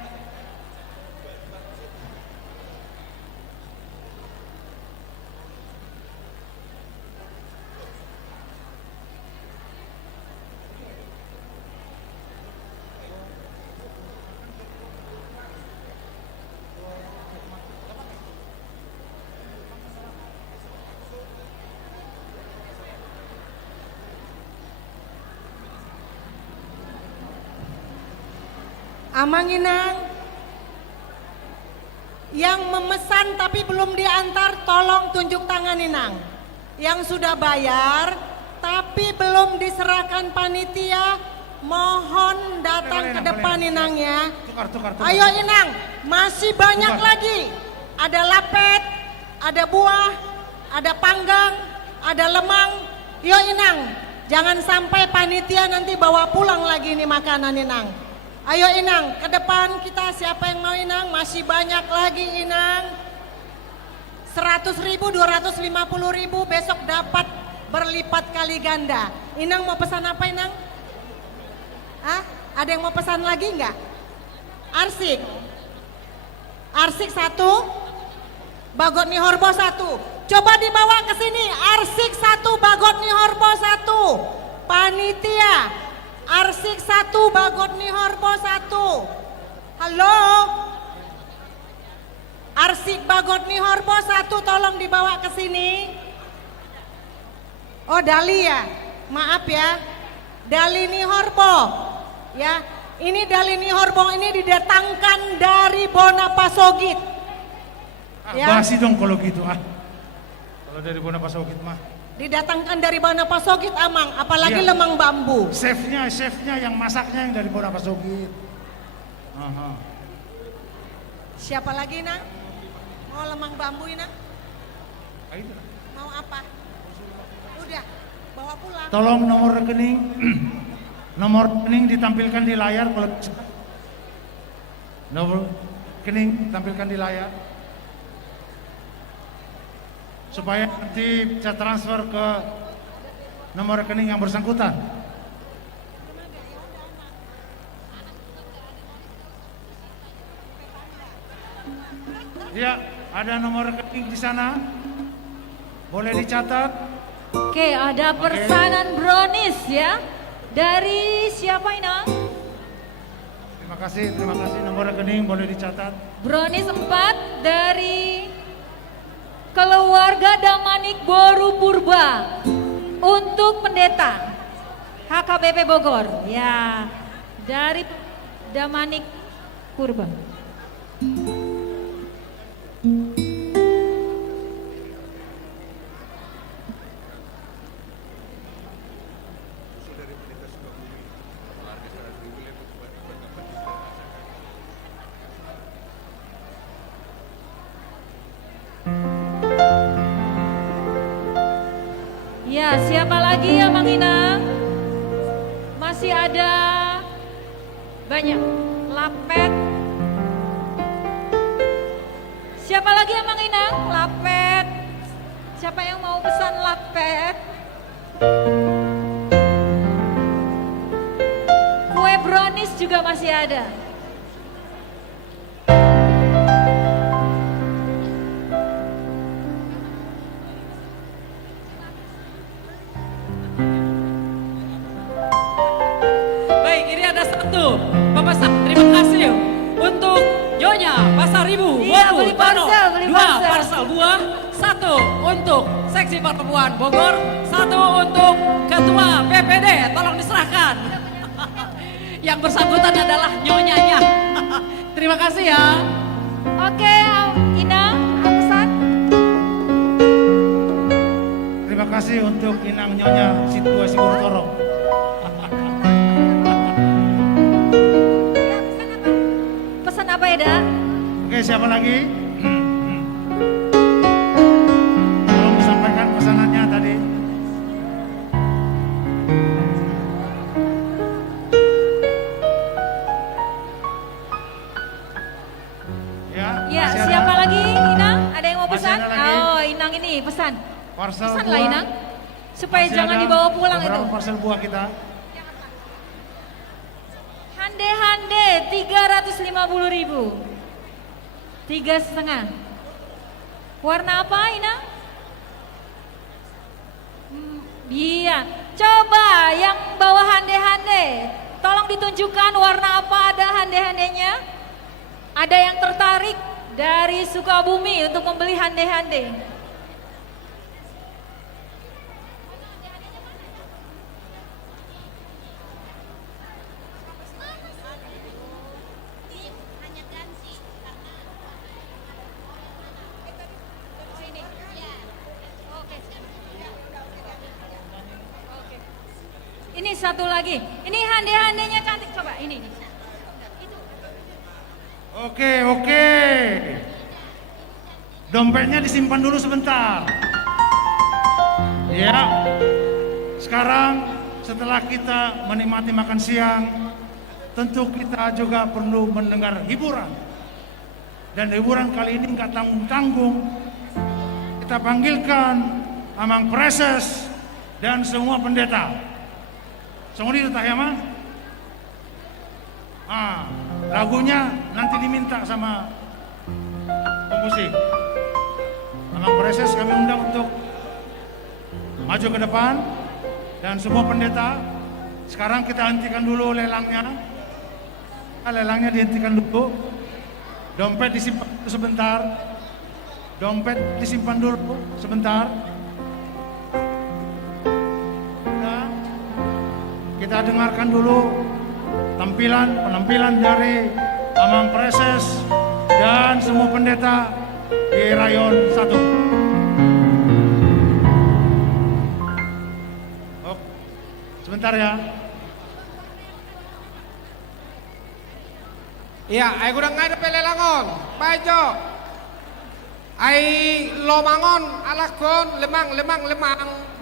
Amang Inang yang memesan tapi belum diantar, tolong tunjuk tangan Inang. Yang sudah bayar tapi belum diserahkan panitia, mohon datang ke depan Inang ya. Tukar. Ayo Inang, masih banyak lagi. Ada lapet, ada buah, ada panggang, ada lemang. Yo Inang, jangan sampai panitia nanti bawa pulang lagi nih makanan Inang. Ayo Inang, ke depan kita, siapa yang mau Inang? Masih banyak lagi Inang. 100.000, 250.000, besok dapat berlipat kali ganda. Inang mau pesan apa Inang? Hah? Ada yang mau pesan lagi nggak? Arsik. Arsik 1, Bagot Nihorbo 1. Coba dibawa ke sini. Arsik 1, Bagot Nihorbo 1. Panitia. Arsik 1, Bagot Nihorbo 1. Halo. Arsik Bagot Nihorbo 1 tolong dibawa ke sini. Oh Dali ya. Maaf ya. Dali Nihorbo. Ya, ini Dali Nihorbo ini didatangkan dari Bonapasogit. Ya. Basi dong kalau gitu Kalau dari Bonapasogit mah. Didatangkan dari Bonapasogit Amang, apalagi Iya. lemang bambu. Chefnya yang masaknya yang dari Bonapasogit. Aha. Siapa lagi Nang? Mau lemang bambu Nang? Ayo. Mau apa? Udah, bawa pulang. Tolong nomor rekening. Nomor rekening ditampilkan di layar kalau bisa. Nomor rekening tampilkan di layar. Supaya nanti bisa transfer ke nomor rekening yang bersangkutan. Ya, ada nomor rekening di sana. Boleh dicatat. Oke, ada pesanan brownies ya. Dari siapa Inang? Terima kasih nomor rekening boleh dicatat. Brownies 4 dari keluarga Damanik Boru Purba untuk pendeta HKBP Bogor. Ya, dari Damanik Purba. Ya, siapa lagi ya Mang Inang? Masih ada banyak. Lapet. Siapa lagi ya Mang Inang? Lapet. Siapa yang mau pesan lapet? Kue brownies juga masih ada. Baik, ini ada satu pemesan. Terima kasih untuk Nyonya Pasaribu. Iya, Bobu, beli Tano. parsel, beli 2 parsel. parsel buah. 1 untuk seksi perempuan Bogor. 1 untuk ketua PPD. Tolong diserahkan. Yang bersangkutan adalah nyonyanya. Terima kasih ya. Oke, Inang, pesan. Terima kasih untuk Inang Nyonya Situasi Gurutoro. Pesan apa ya, Da? Oke, siapa lagi? Tolong disampaikan pesanannya tadi. Ya, Ya, masih ada siapa lagi Inang? Ada yang mau Masih pesan? ada lagi. Oh, Inang ini pesan. Parsel Pesan buah. lah Inang. Supaya Masih jangan ada dibawa pulang itu. beberapa parsel buah kita. Hande-hande 350.000. 3,5. Warna apa Inang? Iya. Coba yang bawa hande-hande, tolong ditunjukkan warna apa ada hande-handenya. Ada yang tertarik dari Sukabumi untuk membeli hande-hande. Ini satu lagi. Ini hande-handenya cantik. Coba ini. Oke. Dompetnya disimpan dulu sebentar. Ya. Sekarang setelah kita menikmati makan siang, tentu kita juga perlu mendengar hiburan. Dan hiburan kali ini nggak tanggung-tanggung. Kita panggilkan Amang Preses dan semua pendeta. Semua di ya mah? Lagunya nanti diminta sama pemusik. Amang Preses kami undang untuk maju ke depan, dan semua pendeta. Sekarang kita hentikan dulu lelangnya. Lelangnya dihentikan dulu. Dompet disimpan dulu sebentar. Dompet disimpan dulu sebentar. Nah, kita dengarkan dulu penampilan dari Amang Preses dan semua pendeta di Rayon 1. Oh, sebentar ya. Iya, ay kurang ngai depe lelangon. Bajo. Ay lomangon, alagon, lemang.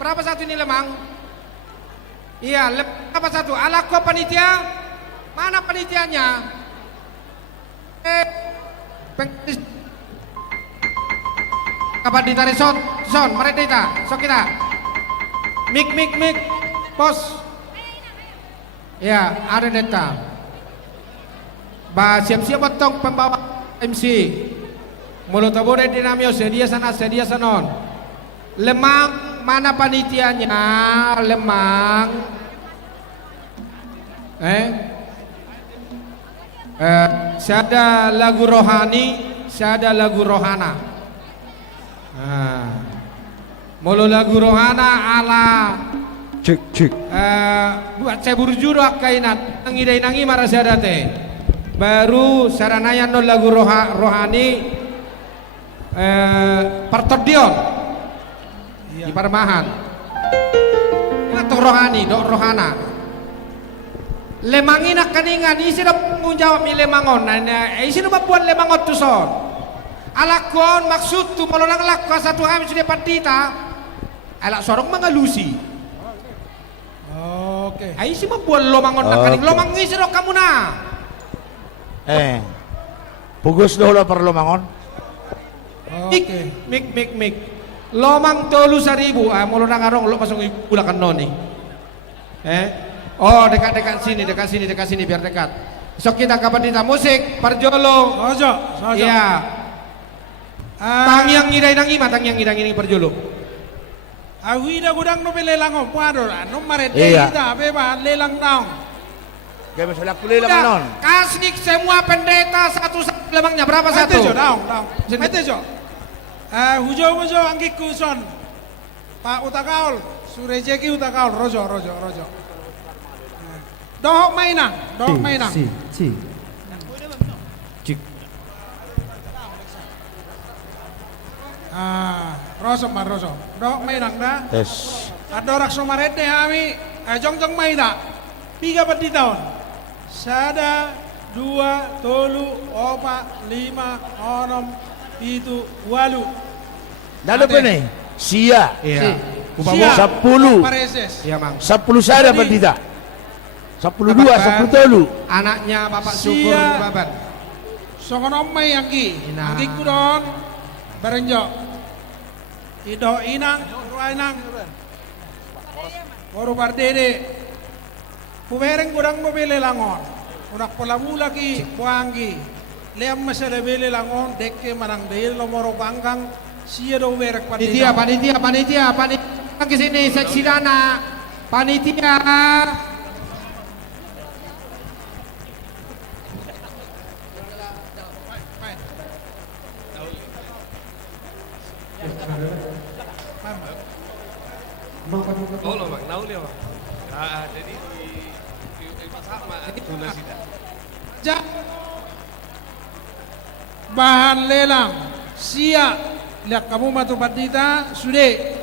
Berapa satu ini lemang? Iya, berapa satu? Alago panitia? Mana panitianya? Kapan ditarik son, mereka sok kita. Mik, pos. Ya, ada data. Ba siap-siap betong pembawa MC. Mulut tabure dinamio sedia sana sanon. Lemang mana panitianya? Lemang. Saya ada lagu rohani, saya ada lagu rohana. Mulu lagu rohana ala cek. Buat saya burjuru akainat nangi marah saya date. Baru saranayan no lagu rohani pertodion di Parmahan. Itu rohani, dok rohana. Lemangin kaningan isi na menjawab mi lemangon. Isi na buat lemangon tu son. Alakon maksud tu malolang lakwa satu kami sudah partita. Alak sorong mengalusi. Oke. Isi membuat lomangon kaning lomang isi ro kamu na. Pugus dulu perlu mangon. Oke. Mik. Lomang 3.000. Mulu nang arong lo pasang ulakan noni. Oh dekat sini biar dekat. Sok kita kapan kita musik perjolo. Sojo. Iya. Tangyang ngidang perjolo. Awida gudang no lelang puado no marete Iya. kita beba lelang daun. Gak bisa laku lelang non. Kasnik semua pendeta satu lemangnya berapa satu? Daun. Mete jo. Hujo angki kuson. Pak Utakaol, Surejeki Utakaol, rojo. Dohok mainang. Si. Rojo. Dohok mainang dah. Tes. Adorak somarete kami, jong maina. 3 peti tahun. Sada 2 tolu 4 5 6 7 8. Lalu apa nih? Sia. Iya. Sia. 10. Pareses. Iya mang. 10 saya dapat tidak. 10 dua, 10 tolu. Anaknya Bapak Syukur Sia. Baban. Songonom may angki. Ina. Angki kudon. Berenjo. Ido inang, ruainang. Baru bardede. Pumereng kudang mobile langon. Udak pola ki buanggi. Leam masada bele langon dekke marang deil nomoro bangkang. Sia do merek Panitia. Ke sini seksi dana. Panitia. Bahan lelang sia lihat kamu matu partita sudah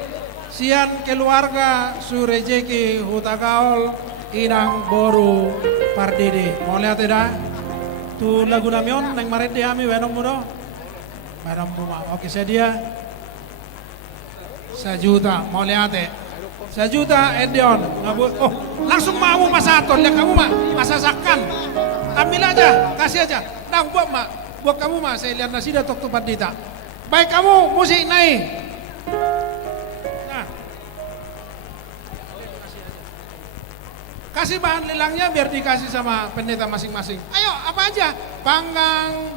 sian keluarga surejeki hutakaol inang boru pardede mau lihat tidak tu lagu namion neng maret dia ami wenom mudo wenom rumah oke sedia 1 juta mau lihat 1 juta Edion ngabut langsung mau masaton lihat kamu mah masasakan ambil aja kasih aja nah buat kamu mah saya lihat nasi dah tok tupat dita. Baik kamu musik naik. Nah. kasih bahan lelangnya biar dikasih sama pendeta masing-masing. Ayo, apa aja? Panggang,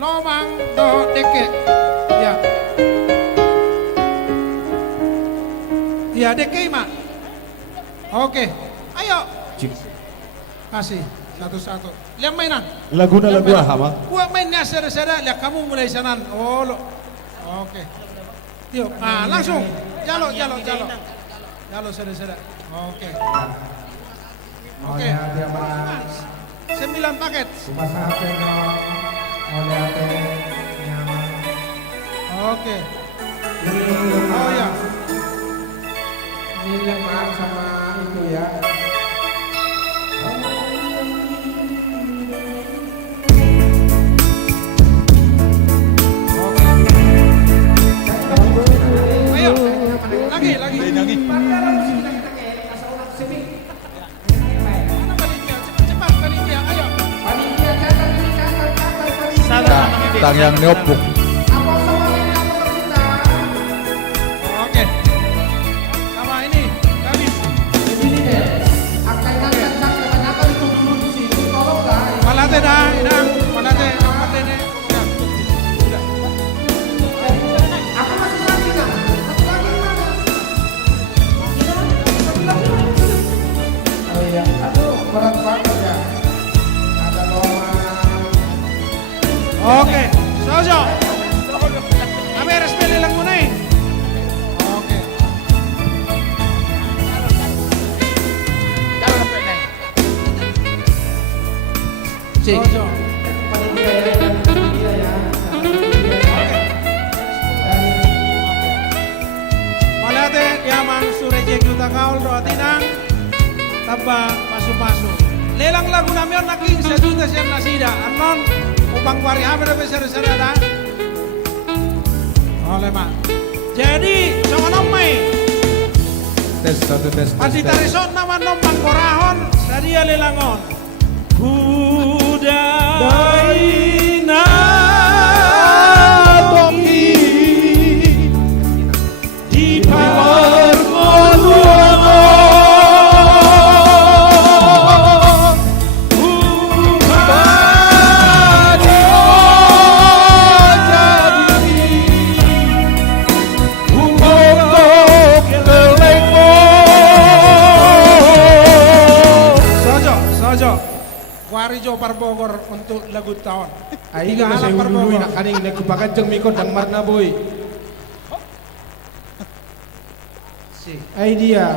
lomang, do, deke. Ya. Ya, deke, Mak. Oke. Ayo. Kasih satu-satu. Lihat mainan. Laguna lagu apa? Gua mainnya sera-sera, lihat kamu mulai sanan. Oh, lo. Oke. Yuk, langsung. Jalo. Jalo sera-sera. Oke. Oke. 9 paket. Oke. Oh ya. Ini yang maaf sama itu ya. Ayo. Lagi. Mana panitia? Cepat panitia. Ayo. Tang yang nyopuk. Oke. Sama ini. Kami. Malate dah, inang. Malate, malate ne. Udah. Oh iya, aduh berat banget ya. Ada lomang. Oke. Sojo. Kami resmi lelang muna eh. Oke. Sojo. Malate diamang surejek juta kaul doa tinang taba masuk-masuk. Lelang lagu namion naking 1 juta siyan nasida. Anon upang wari hampir besar-besar ada. Oleh Mak. Jadi songonom mai. Tes satu tes. Pasti tarison nama nombang korahon sadia lelangon. Kudaina toki di pargono. Warijo Parbogor untuk lagu tahun. Ayo masih ulu nak kaning nak kupakan jeng mikot dang marna boy. Si. Ai dia.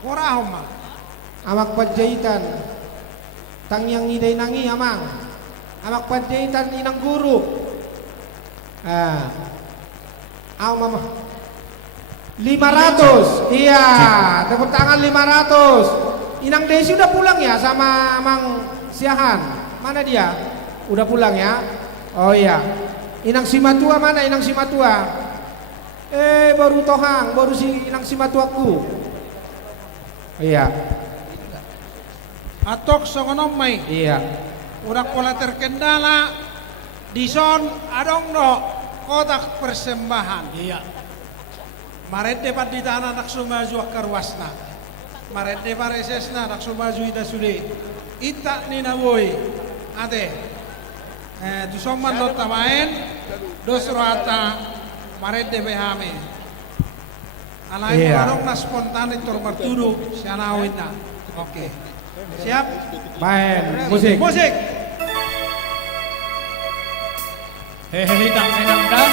Korahom Mak. Amak panjaitan. Tang yang ngidai nangi amang. Amak panjaitan inang guru. Aw mama. 500. Iya, tepuk tangan 500. Inang Desi udah pulang ya sama Mang Siahan? Mana dia? Udah pulang ya? Oh iya. Inang Simatua mana Inang Simatua? Baru tohang, baru si Inang Simatuaku. Iya. Atok songonom mai. Iya. Udah pola terkendala di son adong do kotak persembahan. Iya. Maret depan di tanah nak sumaju karwasna. Maret depan resesna nak sumaju ida sude. Ita ni na boy. Ate. Tu soman lo tamain dos roata maret de behame. Alai barong na spontane tor marturu siana awina. Oke. Siap? Main musik. Musik. Hehehe, dang.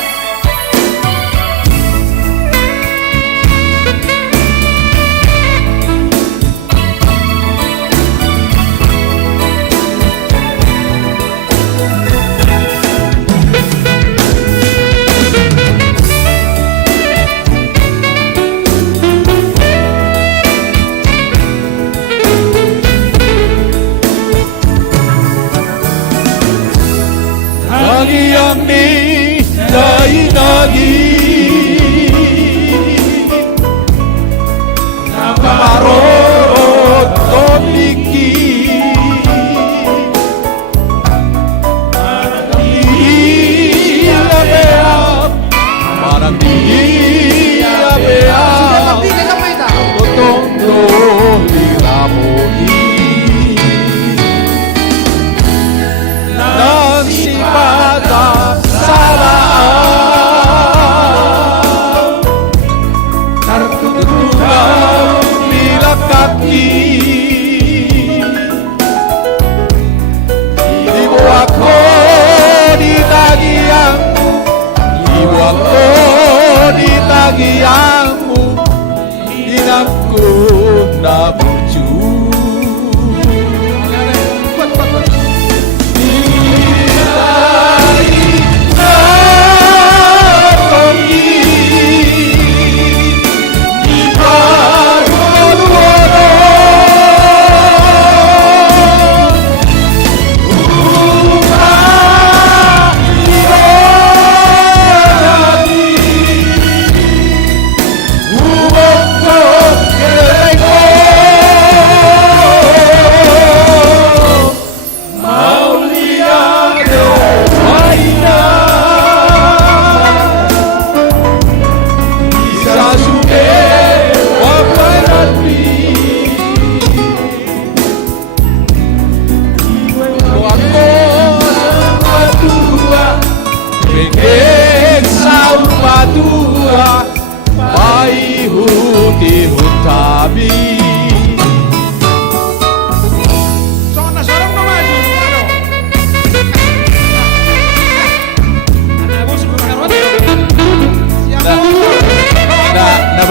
Tangi yang ni dai Uangku di tagihanmu, ingatku ndak bucu.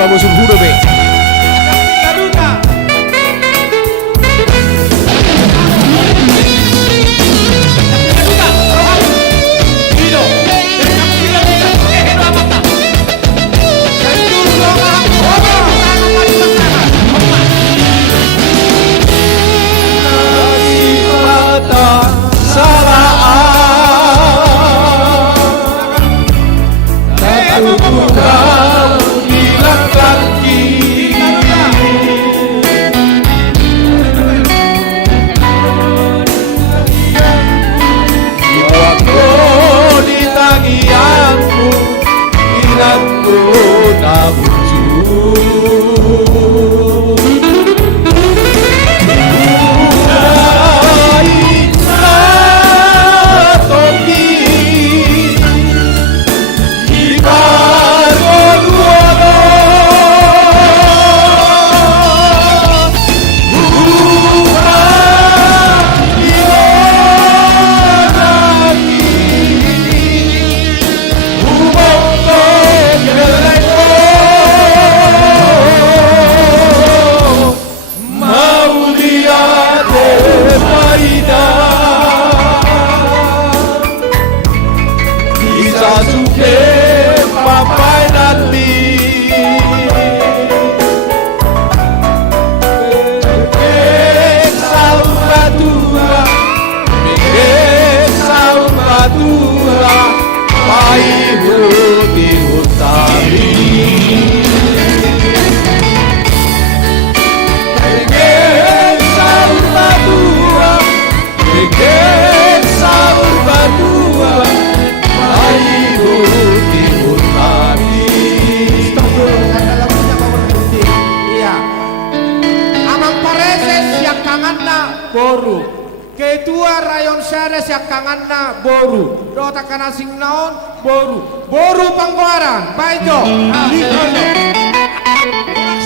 Musuh huru be. Boru. Ketua rayon sada siak kanganna boru. Dota kana sing naon boru. Boru Panggoaran. Baijo. Unak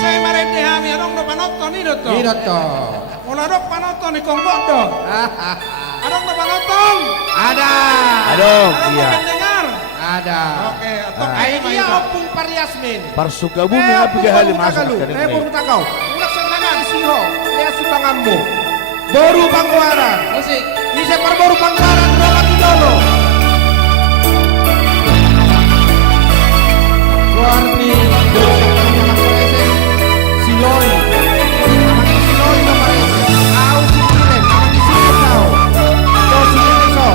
saya marente hami adong do panonton ni doto. Ni doto. Mula dok panonton ni kongbok do. Adong do panonton. Ada. Adong, Adong iya. pendengar. Ada. Oke, atok Ai dia opung Pariasmin. Parsukabumi api hali masuk ke Eh burung takau. Unak senangan siho. Lea subangammu. Boru Panggoaran. Musik. Ise perboru Panggoaran doa tidolo. Warni. Siloi. Siloi no parece. Au sikiren. Amang sikiren tau. Do sikiren so.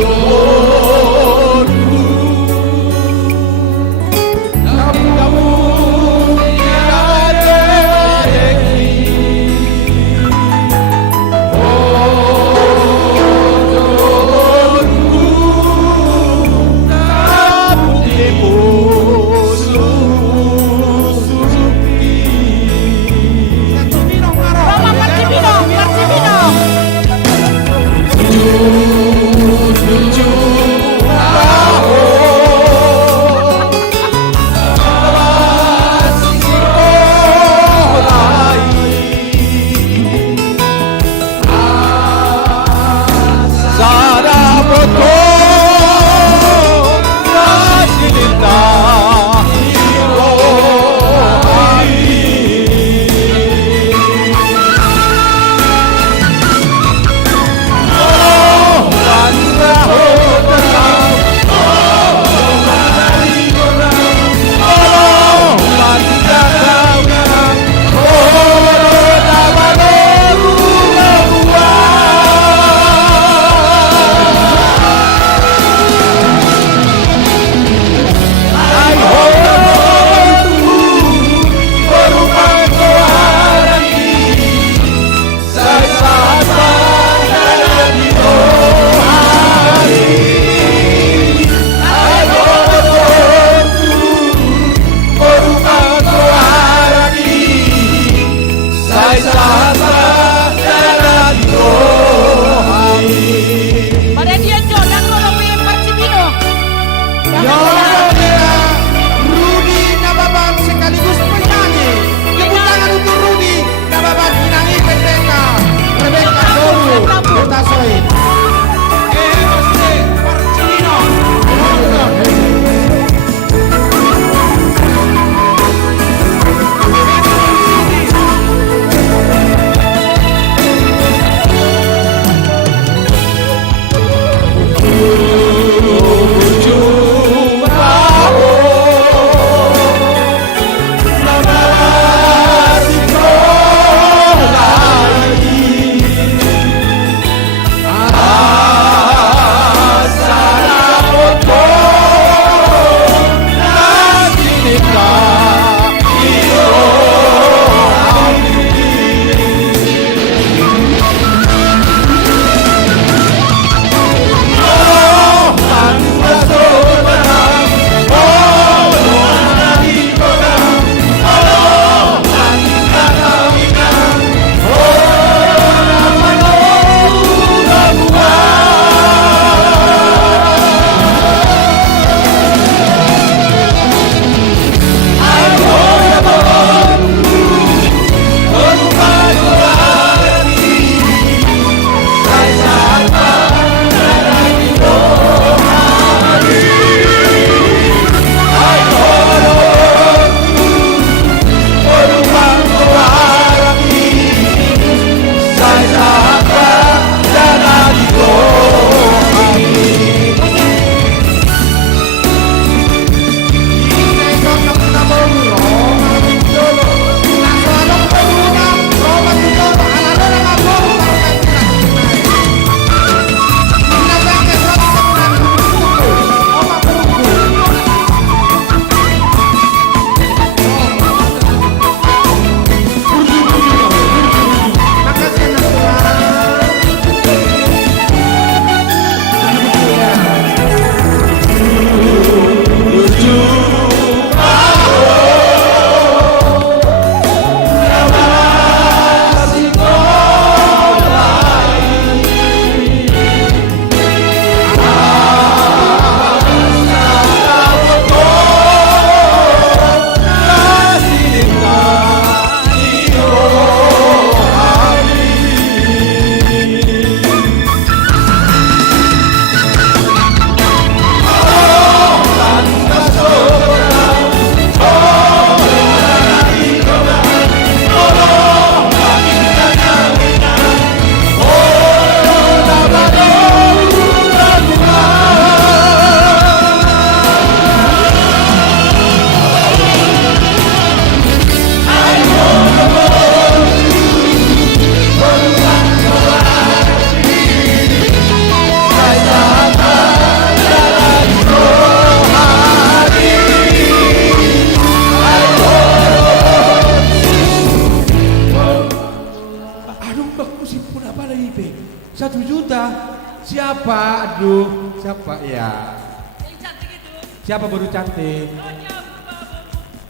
Oh siapa? Aduh, siapa ya? Siapa baru cantik?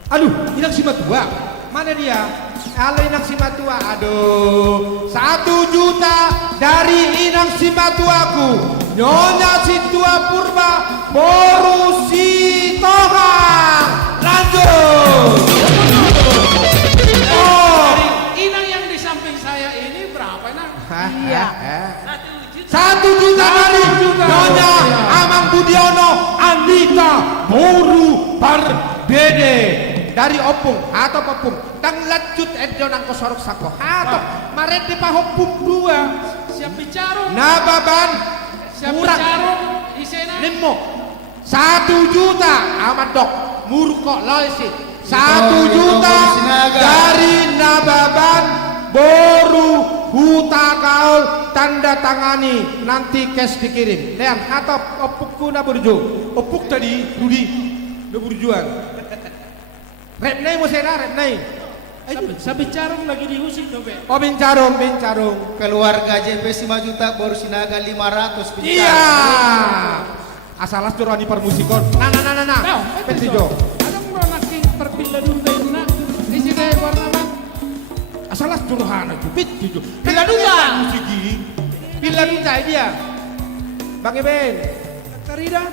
Aduh, Inang Simatua. Mana dia? Halo Inang Simatua. Aduh, 1 juta dari Inang Simatuaku. Nyonya Situa Purba Borusitohang. Lanjut. Oh, Inang yang di samping saya ini berapa Inang? iya. 1 juta dari Nyonya Amang Budiono Andika Boru Pardede dari Opung atau Popung tang lanjut edyo nang kosorok sako atau maret di pahopung 2 Siap bicara. nababan Siap kurang bicara. Isena. limo 1 juta amat dok murko loisi 1 juta dari nababan Boru Huta Kaul tanda tangani nanti cash dikirim. Lean atau opukku na burju. Opuk tadi Rudi na burjuan. Repnei mo sena repnei. Sabi carong lagi diusik dobe. Oh bincarong. Keluarga JP 5 juta baru sinaga 500 Iya. Asalas turani permusikon. Nah. Petijo. Anong mo naking perpila dun tayo na? Isi tayo warna ba? Asalas turhana jupit tujuh. Pila duta. Pila duta dia. Bang Eben. Karida.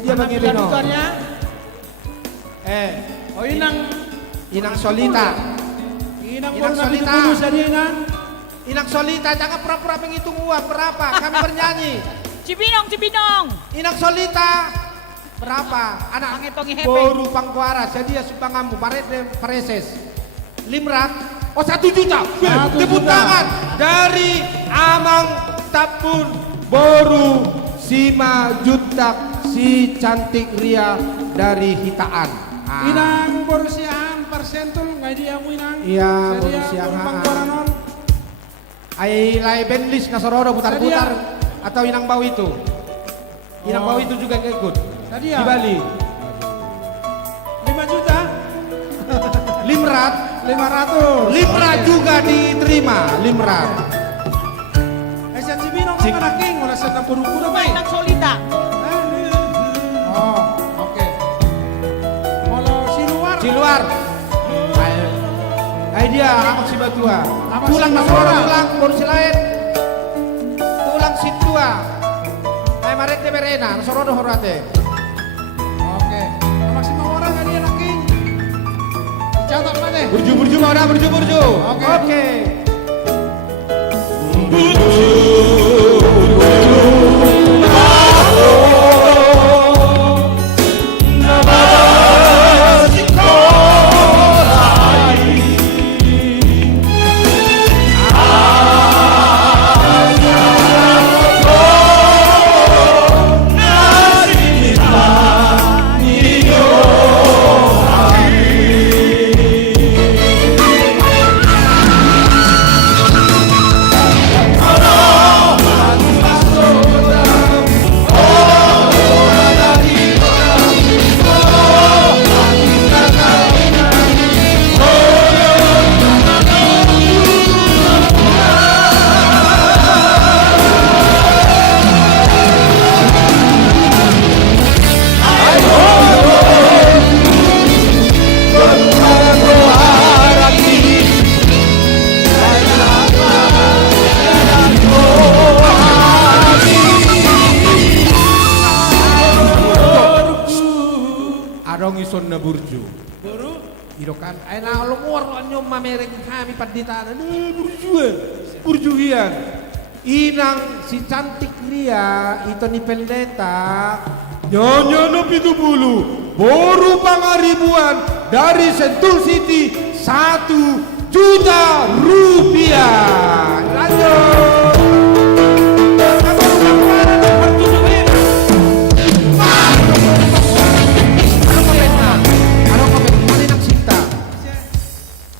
Dia Bang Eben. No. Dutanya. Oh Inang. Inang Solita. Inang Inang Inang Solita. Solita. Sa Inang. Inang Solita jangan pura-pura menghitung uang berapa. Kami bernyanyi. Cibinong. Inang Solita berapa? Anak Boru Pangkuara. Jadi ya subangamu pareses. Limrak. Oh 1 juta. Tepuk tangan dari Amang Tapun Boru Sima Jutak si cantik Ria dari Hitaan. Inang Borusiahan persentul nggak dia mo Inang. Iya, Sa dia, Borusiahan. Pangkoranon. Ay lay Benlis Nasorodo putar-putar atau Inang Bau itu. Inang Bau itu juga ikut. Tadi Di Bali. 5 juta. Limrat 500. Limrat juga diterima. Limrat. Sa Cibinong sa Manaking. Wala sa napurukura ba eh. Inang Solita. Oh, oke. Kalau Siluar. Siluar. Ay dia Amang Sibatua. Amang Tulang Sibatua. Nasorodo tulang Borusi lain. Tulang Situa. Ay marete berena Nasorodo horate. Oke. Maksimal orang nggak dia Naking. Catat mana? Burju mau dah burju. Oke. Arong ison na burju. Buru? Irokan. Ay na lumur nyo mamereng kami paditana. Burjuian. Inang si cantik Ria itu ni pendeta. Nyonya no pitu bulu. Boru pangaribuan dari Sentul City 1 juta rupiah. Lanjut.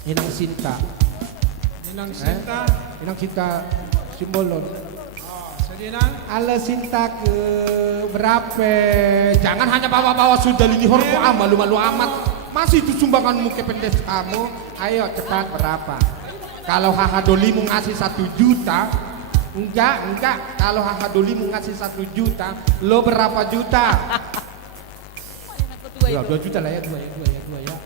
Inang Sinta. Inang Sinta simbolon. Sedinang. Ala Sinta ke berapa? Jangan hanya bawa-bawa sudah ini horko malu-malu amat. Masih itu sumbanganmu ke pendes kamu. Ayo cepat berapa? Kalau Hahadolimu ngasih 1 juta, Enggak. Kalau Hahaduli mau ngasih 1 juta, lo berapa juta? 2 juta lah ya, 2 ya.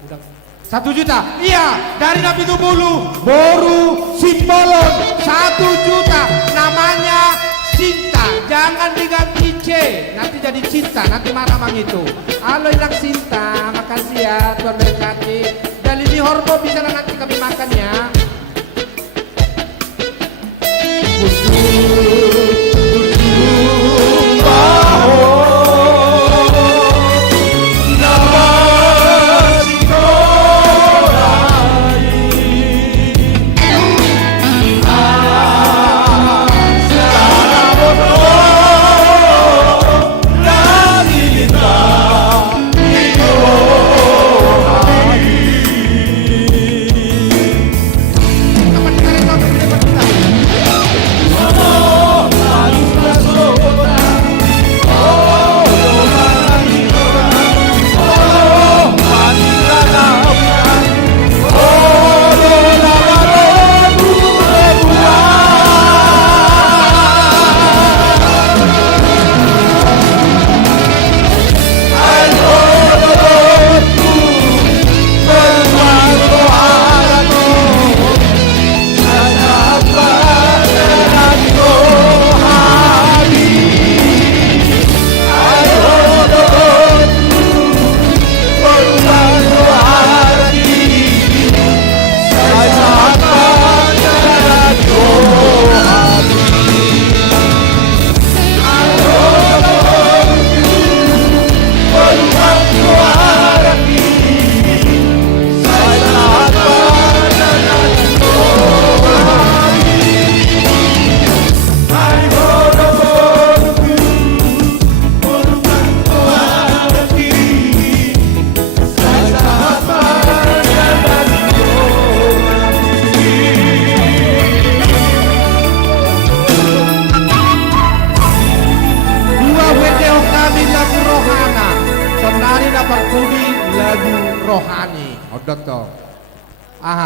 Udah 1 juta. Iya, dari Nabi Tubulu, Boru, Simbolon, 1 juta. Namanya Cinta. Jangan diganti C, nanti jadi cinta. Nanti marah mang itu. Halo Ilang Cinta, makasih ya Tuhan berkati. Dan ini hormo bisa nanti kami makan ya.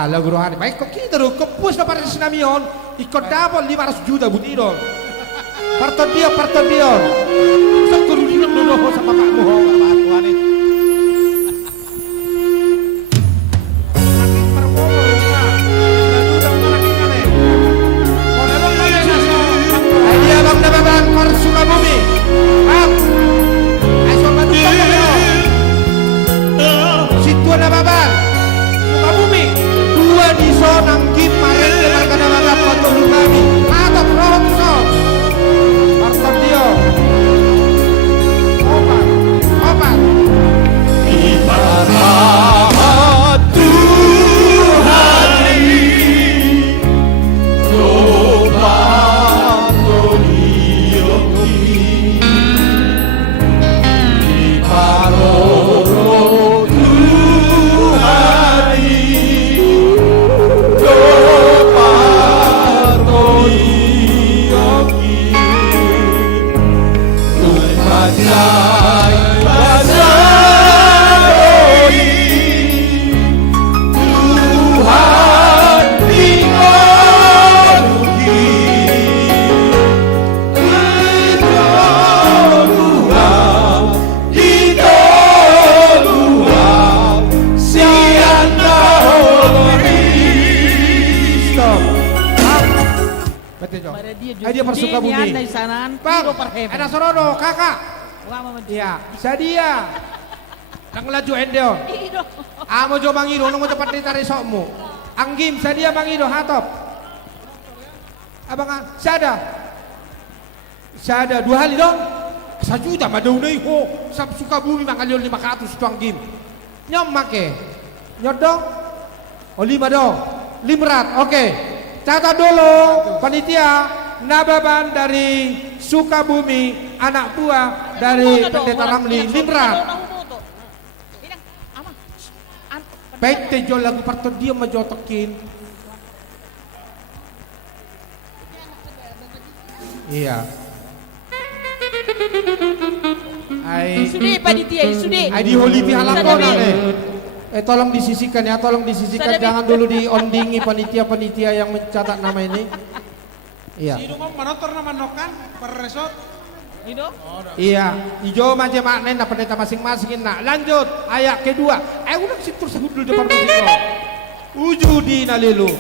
Lagu rohani. Baik kok kita dong, kepus na para sinamion, ikut dapat 500 juta butiron. Parton dia. Sekurang dulu sama bapakmu ho, bapak tuan ini. Dia bang Nababan, Kor Sukabumi. Bang, ayo madu kamu. Situ Nababan, Sukabumi. Di sonang kimarin ke marga Nababan Kor Sukabumi. Atau Rohong Parton dia. Opat. Ibarat Tuhan Tuhan Tolioki Ibarat Tuhan Tuhan Tolioki Tuhan dia persuka bumi. Bang, ada sorono kakak. Iya, sadia. Nang laju endeo. Amo jo mangido nang cepat ditari sokmu. Anggim sadia mangido hatop. Abang sada. Sada 2 hari dong. 1 juta madau deui ho. Sab suka bumi mangalion 500 tuang gim. Nyom make. Nyot dong. Oh 5 dong. 500. Oke. Catat dulu panitia. Nababan dari Sukabumi, anak buah dari Pendeta Ramli, Limrat. Baik tejo lagu parton dia majotokin. Iya. Sudi panitia, sudi. Ai di holi pihalakon tolong disisihkan ya, tolong disisihkan. Jangan dulu diondingi panitia-panitia yang mencatat nama ini. Iya. Si Dumong manotor na manokan per resort. Ido? Iya, ijo maje maknen na pendeta masing-masing nak. Lanjut ayat kedua. Udah situ sehudul depan musiko. Ujudi nalilu.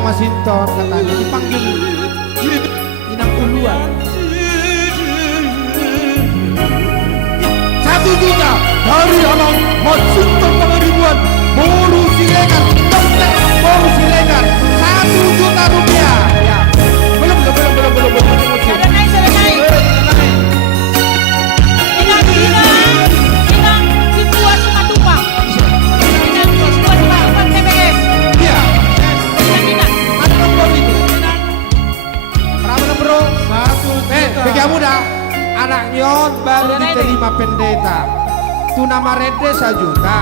Masinton katanya dipanggil Inang Uluan. 1 juta dari Amang Masinton Pangaribuan Boru Silengan Konten Boru Silengan 1 juta rupiah ya. Belum Sudah naik Inang situasi Matupang TBS iya berapa bro? 1 juta. Bagi muda, anak nyon baru diterima pendeta. Tu nama rede 1 juta.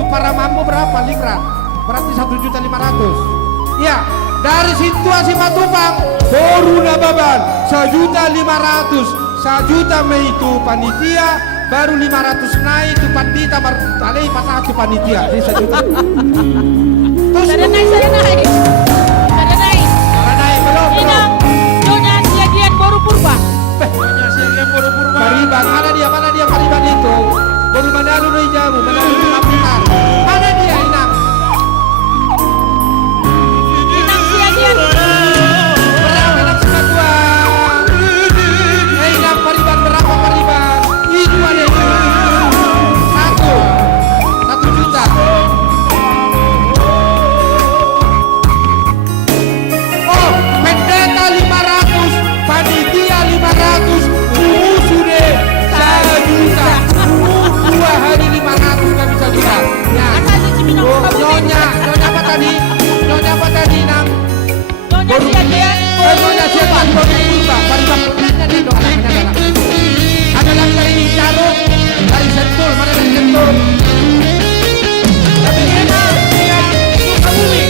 Tu para mampu berapa? Lingrat. Berarti 1.500.000. Ya, dari situasi Matupang, Boru Nababan 1.500.000. 1 juta itu panitia, baru 500 naik tu pandita martalei pasah tu panitia. Jadi 1 juta. Terus Sudah naik belum? Inang Nyonya Siagian Boru Purba. Pariban, mana dia Pariban itu? Baru Manado dari Jamu, Manado dari Lapitan. Mana dia Inang? Inang Siagian Berapa Inang Semadua? Inang Pariban berapa Pariban? Itu ada itu. 1 juta. Oh, pendeta 500, panitia 500, sudah 1 juta. 2 hari 500 kan bisa juga. Ya. Nyonya apa tadi? Nyonya apa tadi, Nang? Nyonya Siagian Nyonya Siagian Boru Purba. Pariban pendeta dia dong anaknya adalah. Ada lagi dari Jarum, dari Sentul, mana dari Sentul? Tapi enak, dia Sukabumi.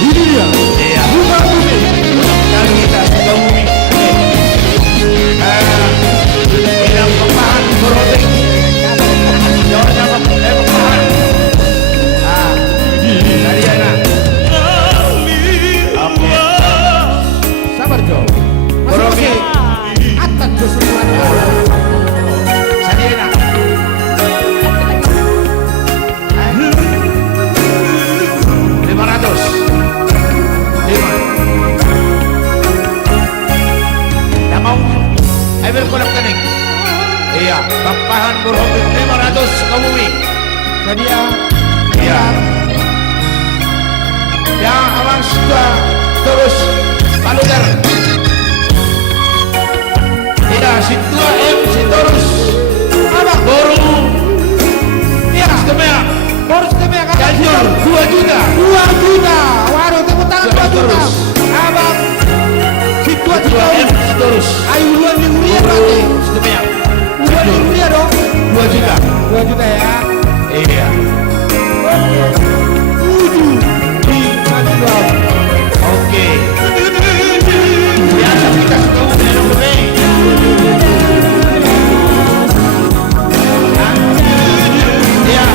Ini dia. Iya. Sukabumi. Dan kita Sukabumi. Inang Pemahan Boroting. Nyonya Pemahan. Dari anak. Sabar Jo. Boroting. Atan kesulitan. Sadiena. 500. 5. Tak mau? I will collect the next. Iya, Bapahan Burhobi 500 Sukabumi. Jadi ya. Iya. Ya abang sudah terus palugar. Tidak situ si terus. Abang baru. Ya setemanya. Baru setemanya kan? Ganjur 2 juta. 2 juta. Waduh, tepuk tangan 2 juta. Abang situ aja terus. Ayo uluan minggu dia berarti. Setemanya. Uluan minggu dia dong. 2 juta. 2 juta ya. Iya. 7 di Majulah. Oke. Biasa kita suka mengenai bermain. Ya.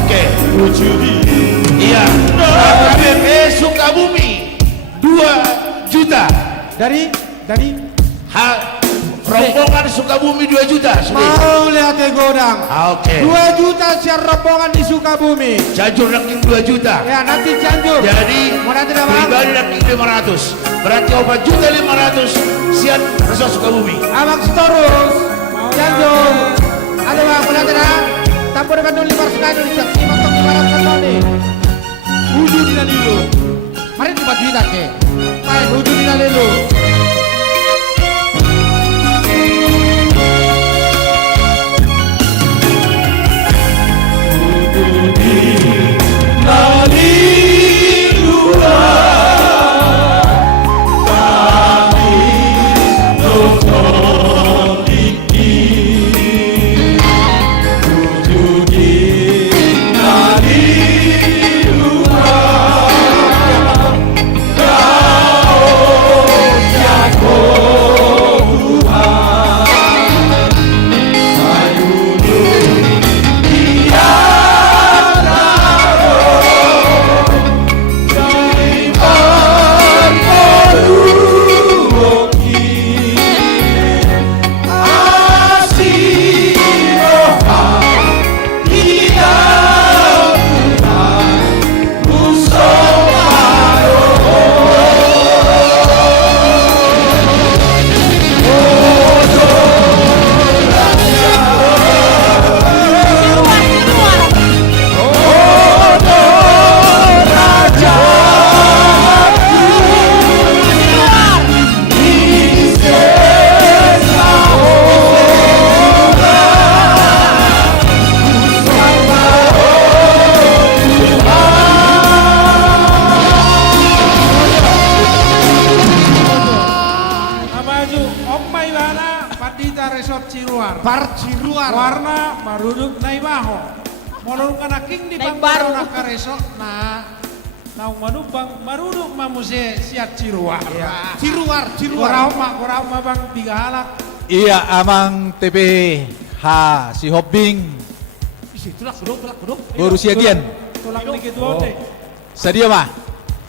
Oke. Iya. KBP Sukabumi 2 juta. Dari Rombongan Sukabumi 2 juta. mau lihat godang. Oke. 2 juta siar rombongan di Sukabumi. Cianjur ranking 2 juta. Ya nanti Cianjur. Jadi Mau nanti apa? pribadi ranking 500. Berarti 4 juta 500 sian resort Sukabumi. Abang terus. Cianjur. Ada bang, mau nanti dah. Tampur dengan 500 Indonesia. 500 nih. Ujung di dulu. Mari 4 juta ke. Main ujung di dulu. Ciruar. Warna maruduk naibaho. Molong kana king di pangbaru na kareso na naung manubang maruduk mamuse siat ciruar. Ciruar. Korau ma bang 3 halak. Iya, amang TPH si Hobbing Isi tulak kuduk. berusia gian. Tulang dikit dua. Sadia mah.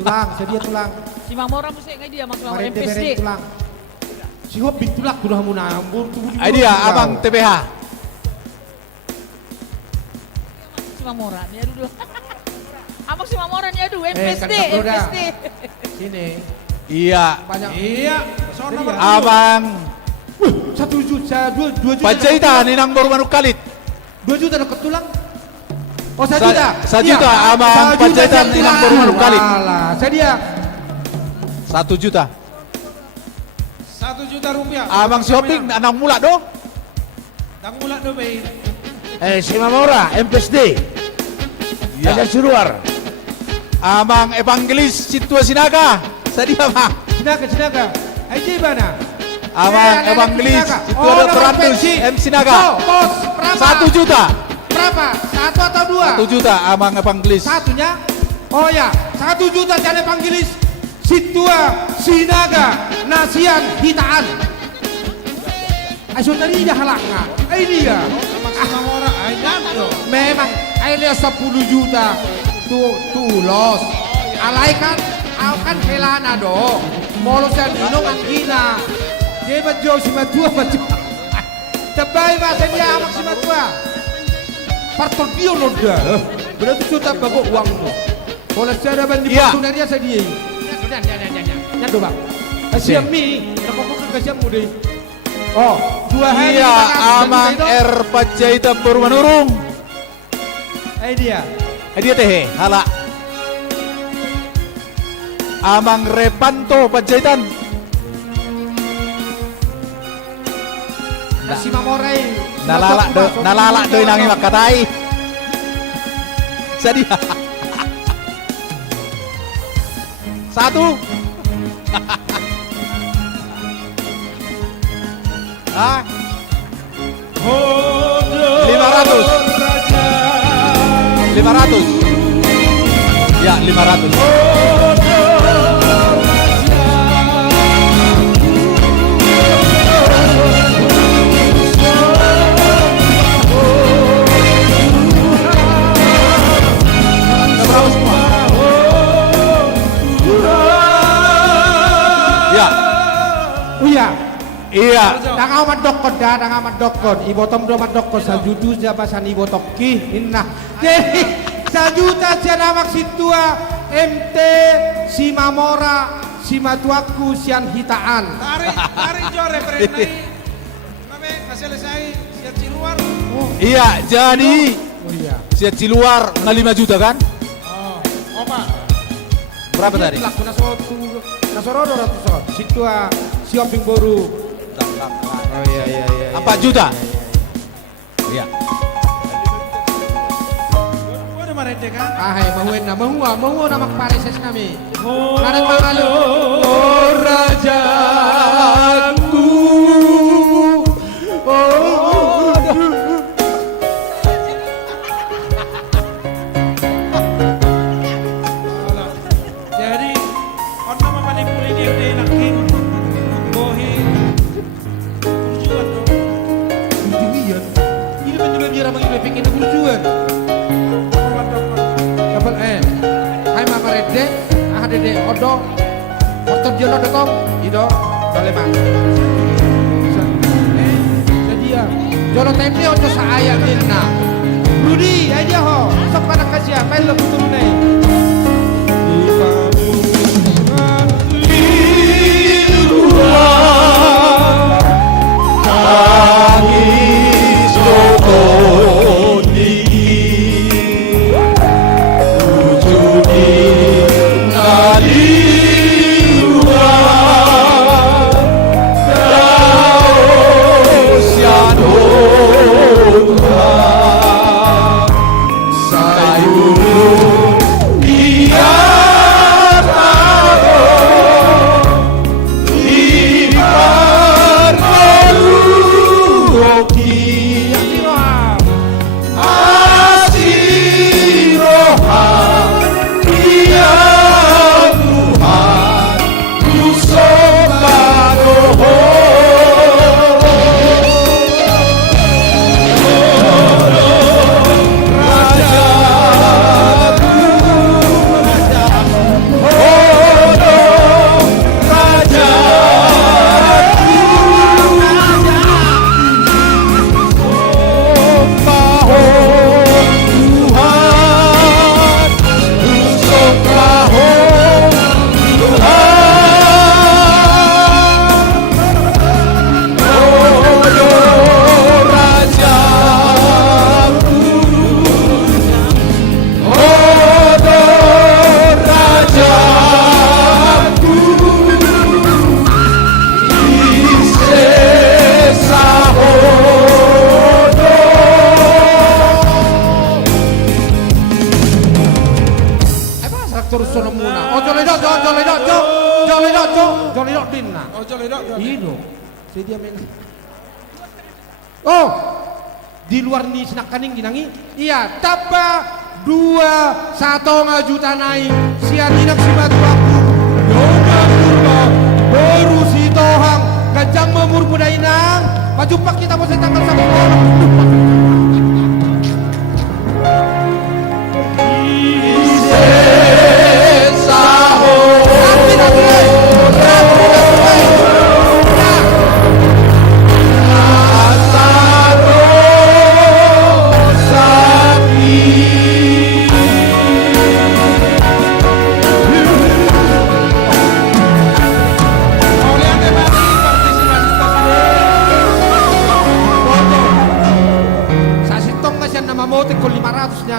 Tulang, sedia tulang. Si Mamora mesti ngai dia maksud Mari MPSD. TPR tulang. Si hobi tulak kudu hamun ambur tubuh. Dia abang TPH. Si Mamora dia dulu. Abang si Mamora dia dulu kan MPSD. Kapolda. MPSD. Sini. Iya, Banyak. Iya, sono Iya. abang 1 juta, 2 juta. Panjaitan inang baru manuk kalit. 2 juta dekat tulang. Oh, 1 juta. 1 juta, abang Panjaitan inang baru manuk kalit. Alah, sedia. 1 juta. 1 juta rupiah. Abang shopping anang mula dong. Dang mula do bay. Si Mamora, MPSD. Iya. Ada Ciruar. Abang Evangelis Situa Sinaga. Sadia mah. Sinaga. Aja mana? Abang Evangelis Situa Dr. Antus M Sinaga. Bos, berapa? 1 juta. Berapa? 1 atau 2? 1 juta abang Evangelis. Satunya? Oh ya, 1 juta jalan Evangelis. Situa Sinaga Nasian Hitaan. Ayo tadi dah halaknya. Ini ya. Maksima mora ay nanto. Memang airnya 10 juta. Tuh los. Alaikan kan kelana do. Molo sa minong ang gina. Dia bajo si matua bajo. Tabay bahasa dia amak si matua. Partor dia lo dah. Berarti sudah bago uang lo. Kalau saya dapat di Iya. dia saya dia. Nyado bang. Siang mi, nakapukul ka siya mo deh. Oh, 2 hari. Iya, amang R Panjaitan baru manurung. Dia. Dia teh hala. Amang Repanto Panjaitan. Si Mamorai. Nalala do nangi makatai. Jadi. Satu. Ah. 500. Ya, 500. Iya. Dang amat dokon. Ibu tom do mat dokon sajudu jabasan ibu tokki inna. Jadi sajuta sian amak situa MT si Mamora si Matuaku sian hitaan. Tarik jore berenai. Mame selesai siat Ciluar. Iya, jadi. Oh iya. Siat Ciluar 5 juta kan? Oh, opa. Berapa tadi? Laku nasorodo ratus situa si Oping Boru. Oh iya. 4 juta. Iya. Udah marete kan? Ahai mahuan nama pareses nami. Narik mangalu. Oh rajaku. Jadi ono mamanipuli dia naking bohi. Tujuan dong. Tujuan. Ini menjual dia ramai bikin tujuan. Double N. Hai mama rede, dede odo. Motor jono dekong. Ido, boleh mas. Sedia. Jono tempe ojo saaya minna. Rudi, aja ho. Sok pada kasih apa yang lebih turun nih. Terus sono muna. Ojo ledok dinna. Ojo ledok. Ido. Sedia men. Oh. Di luar ni senak kaning ginangi. Iya, tapa 2,1 juta naik. Sia tindak si batu aku. Yoga purba. Baru si tohang. Gajang memur budainang. Pajupak kita mau tanggal 1.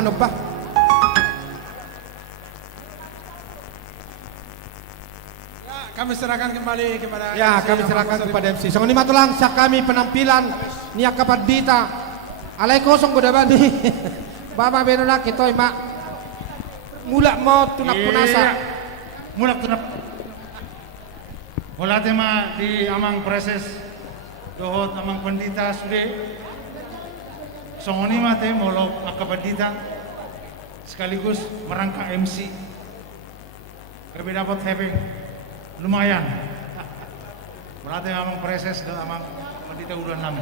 Nobah. Kami serahkan kembali kepada Ya, MC kami yang serahkan mempersiapkan. kepada MC. Song lima tulang sak kami penampilan niak kapadita. Alay kosong kuda bani. Baba benona kitoy mak. Mulak mo tunak punasa. Mulak tunak. Mula tema di amang preses dohot amang pendita sude. Songoni mate molok akabadita sekaligus merangkak MC. Kami dapat having lumayan. Berarti amang preses dan amang pendita udah 6.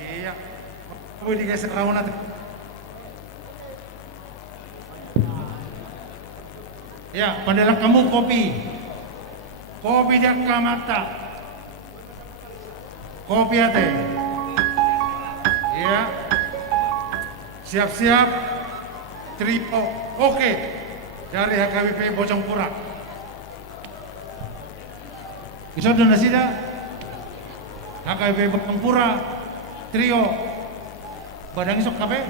Iya. Kau digeser rawan nanti. Ya, pandalang kamu kopi. Kopi dia kamata. Kopi ate. Ya. Siap-siap. Tripo. Oke. Dari HKBP Bojong Pura. Bisa donasi dah. HKBP Bojong Pura. Trio. Badang isok kape.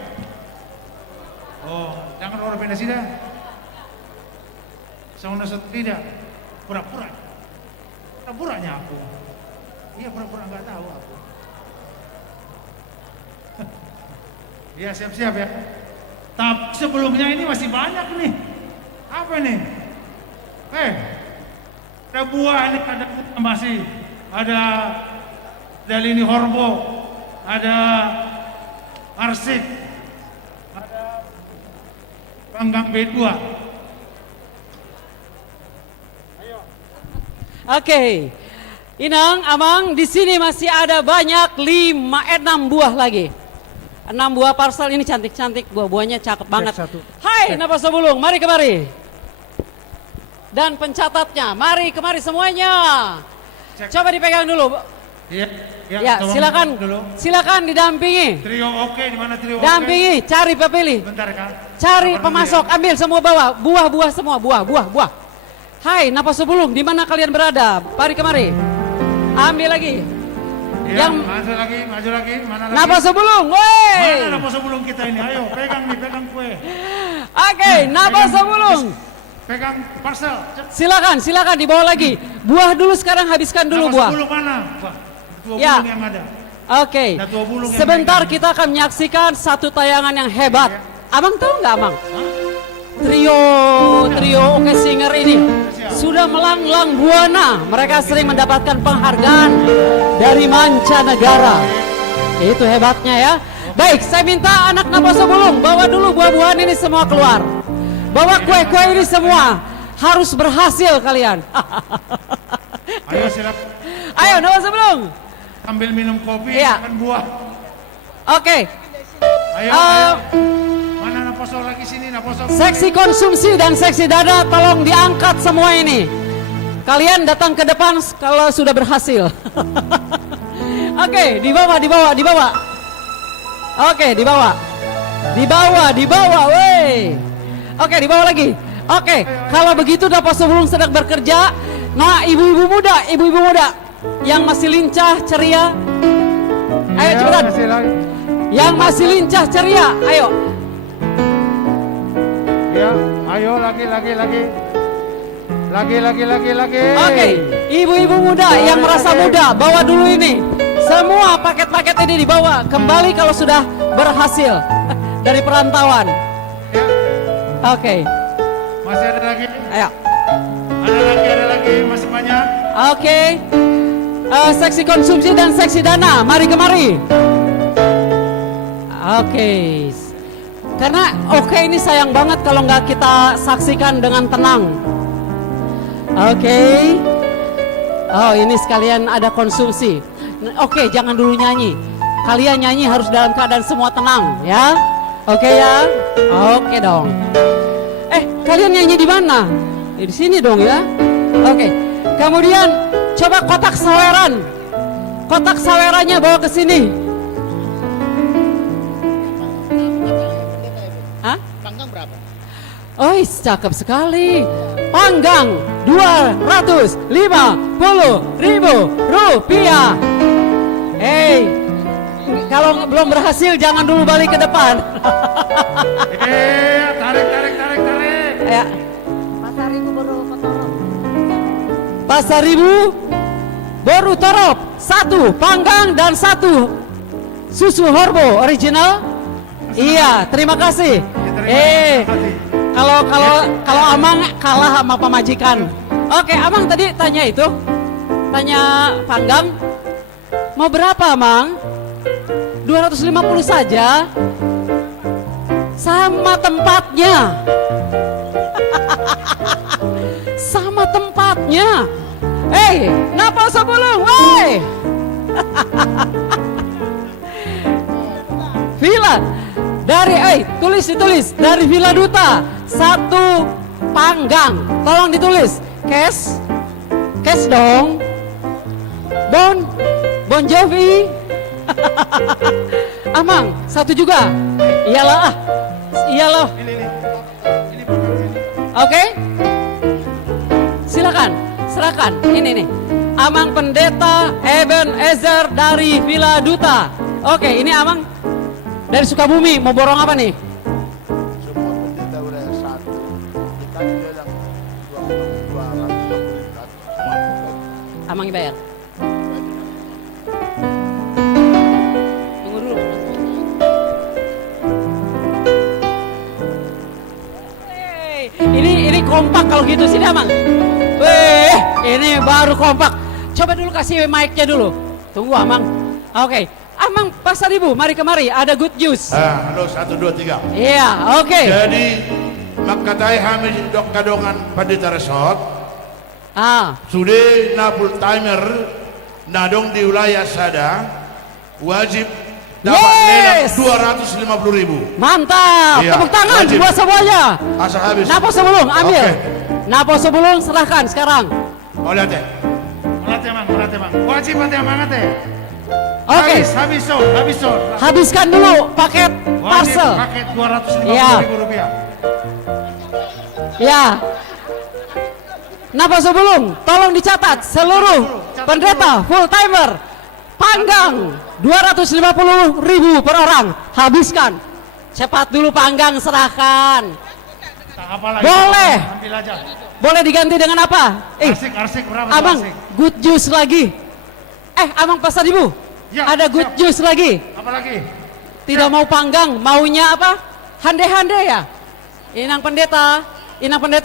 Oh, jangan orang donasi dah. Sama tidak. Pura-pura. Pura-puranya aku. Iya, pura-pura nggak tahu aku. Iya, siap-siap ya. Tapi sebelumnya ini masih banyak nih. Apa nih? Ada buah ini, ada masih. Ada Dalini Horbo. Ada Arsik. Ada Panggang B2. Oke, Inang, Amang, di sini masih ada banyak 6 buah lagi. 6 buah parcel ini cantik-cantik, buah-buahnya cakep banget. Hai, Napas Bulung, mari kemari. Dan pencatatnya, mari kemari semuanya. Coba dipegang dulu. Iya, Ya, silakan, dulu. silakan didampingi. Trio oke, di mana trio oke? Dampingi, cari pepilih. Bentar Kak. Cari Sabar pemasok, dulu ya. ambil semua bawa, buah-buah semua, buah. Hai, Napas Bulung, di mana kalian berada? Mari kemari. Ambil lagi. Iya, Yang maju lagi, mana lagi? Napas Bulung, woi. Mana Napas Bulung kita ini? Ayo, pegang nih, pegang kue. Oke, Napas Bulung. Pegang parcel. Silakan dibawa lagi. Buah dulu sekarang, habiskan dulu Napas buah. Bulung mana? Wah, tua Ya. bulung yang ada. Oke. Ada tua bulung yang Sebentar pegang. kita akan menyaksikan satu tayangan yang hebat. Abang tahu nggak, Abang? Hah? Trio Oke Singer ini sudah melanglang buana. Mereka sering mendapatkan penghargaan dari mancanegara. Itu hebatnya ya. Baik, saya minta anak Napas Bulung bawa dulu buah-buahan ini semua keluar. Bawa kue-kue ini semua. Harus berhasil kalian. Ayo silakan. Ayo Napas Bulung. Ambil minum kopi, Iya. makan buah. Oke. Ayo. Mana Naposo lagi sini, Naposo. Seksi konsumsi dan seksi dada tolong diangkat semua ini. Kalian datang ke depan kalau sudah berhasil. Oke, dibawa. Oke, dibawa, weh. Oke, dibawa lagi. Oke, kalau begitu Napas Bulung sedang bekerja. Nah, ibu-ibu muda yang masih lincah ceria. Ayo cepetan. Yang masih lincah ceria, ayo. Ya, ayo lagi. Oke, ibu-ibu muda yang merasa muda, bawa dulu ini. Semua paket-paket ini dibawa kembali kalau sudah berhasil dari perantauan. Ya, Oke, masih ada lagi. ayo. Ada lagi, masih banyak. Oke, seksi konsumsi dan seksi dana, mari kemari. Oke, karena ini sayang banget kalau nggak kita saksikan dengan tenang. Oke. Oh, ini sekalian ada konsumsi. Oke, jangan dulu nyanyi. Kalian nyanyi harus dalam keadaan semua tenang, ya. Oke ya? Oke dong. Kalian nyanyi di mana? Di sini dong ya. Oke. Kemudian coba kotak saweran. Kotak sawerannya bawa ke sini. Hah? Panggang berapa? Oh, cakep sekali. Panggang 250.000 rupiah. Kalau belum berhasil jangan dulu balik ke depan. Tarik. Ya. Pasaribu baru kotorop. Pasaribu Boru Torop 1 panggang dan 1 susu Horbo original. Iya, terima kasih. Kalau Amang kalah sama pemajikan. Oke, Amang tadi tanya panggang. Mau berapa, Amang? 250 saja. Sama tempatnya. Sama tempatnya. Napa sebelum? Villa dari tulis dari Villa Duta 1 panggang. Tolong ditulis. Cash dong. Bon Jovi. Amang 1 juga. Iyalah. Oke. Silakan, serahkan. Ini nih. Amang Pendeta Ebenezer dari Villa Duta. Oke, ini Amang dari Sukabumi. Mau borong apa nih? Semua pendeta wilayah 1 kita bilang 250. Amang bayar. Tunggu dulu. Ini kompak kalau gitu sini Amang. Ini baru kompak. Coba dulu kasih mic-nya dulu. Tunggu Amang. Oke. Amang Pasaribu, mari kemari. Ada good news. Halo 1 2 3. Iya, oke. Jadi makatai hamil dok kadongan pendeta resort. Sudah na full timer nadong di wilayah Sada wajib dapat lelang 250.000. Mantap. Iya, Tepuk tangan wajib. buat semuanya. Asal habis. Napo sebelum ambil. Oke. Napo sebelum serahkan sekarang. Mau lihat ya? Melatih Mang. Wajib hati amangat ya. Oke. Habis. Habiskan dulu paket parcel. Paket 250.000 Iya. rupiah. Ya. Napo sebelum tolong dicatat seluruh pendeta full timer panggang 250.000 per orang. Habiskan. Cepat dulu panggang serahkan. Tak apa lagi. Boleh. Ambil aja. Boleh diganti dengan apa? Arsik berapa? Abang, Arsik? good juice lagi. Abang Pasaribu, Ya, ada good siap. juice lagi. Apa lagi? Tidak mau panggang, maunya apa? Hande-hande ya? Inang pendeta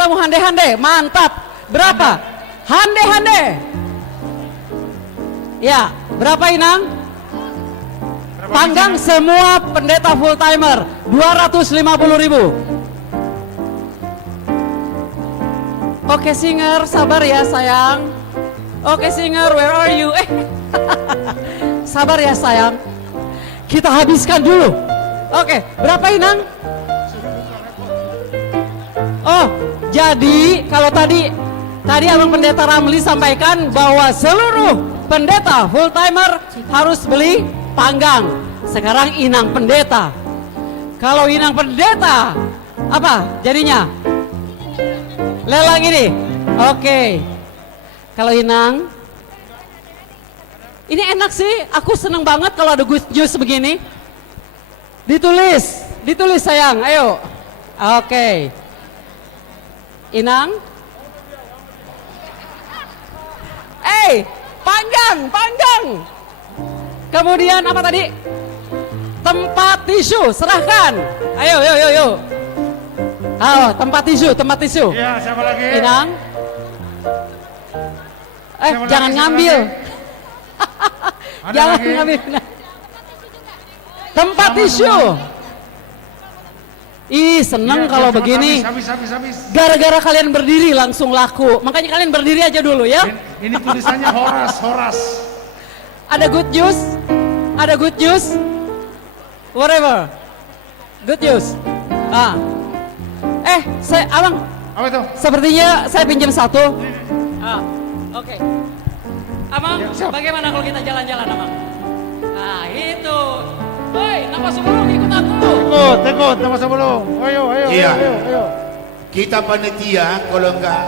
mau hande-hande, mantap. Berapa? Hande-hande. Ya, berapa Inang? Panggang semua pendeta full timer 250.000. Oke Singer, sabar ya sayang. Oke Singer, where are you? Sabar ya sayang. Kita habiskan dulu. Oke, berapa Inang? Oh, jadi kalau tadi Abang Pendeta Ramli sampaikan bahwa seluruh pendeta full timer harus beli panggang. Sekarang Inang Pendeta. Kalau Inang Pendeta, apa jadinya? Lelang ini. Oke. Kalau Inang, ini enak sih. Aku seneng banget kalau ada good news begini. Ditulis sayang. Ayo. Oke. Inang. Panggang. Kemudian apa tadi? Tempat tisu, serahkan. Ayo. Tempat tisu. Iya, siapa lagi? Inang. Siapa Jangan lagi, ngambil. Ada Jangan lagi? ngambil. Tempat tisu. Ih, seneng Iya, kalau cepat, begini. Habis. Gara-gara kalian berdiri langsung laku. Makanya kalian berdiri aja dulu ya. Ini tulisannya Horas. Ada good news. Whatever. Good news. Abang, Apa itu? sepertinya saya pinjam 1. Oke. Abang, Ya, siap. bagaimana kalau kita jalan-jalan, Abang? Nah, itu. Woi, napas sebelum ikut aku. Ikut, nama sebelum. Ayo. Iya. Kita panitia kalau enggak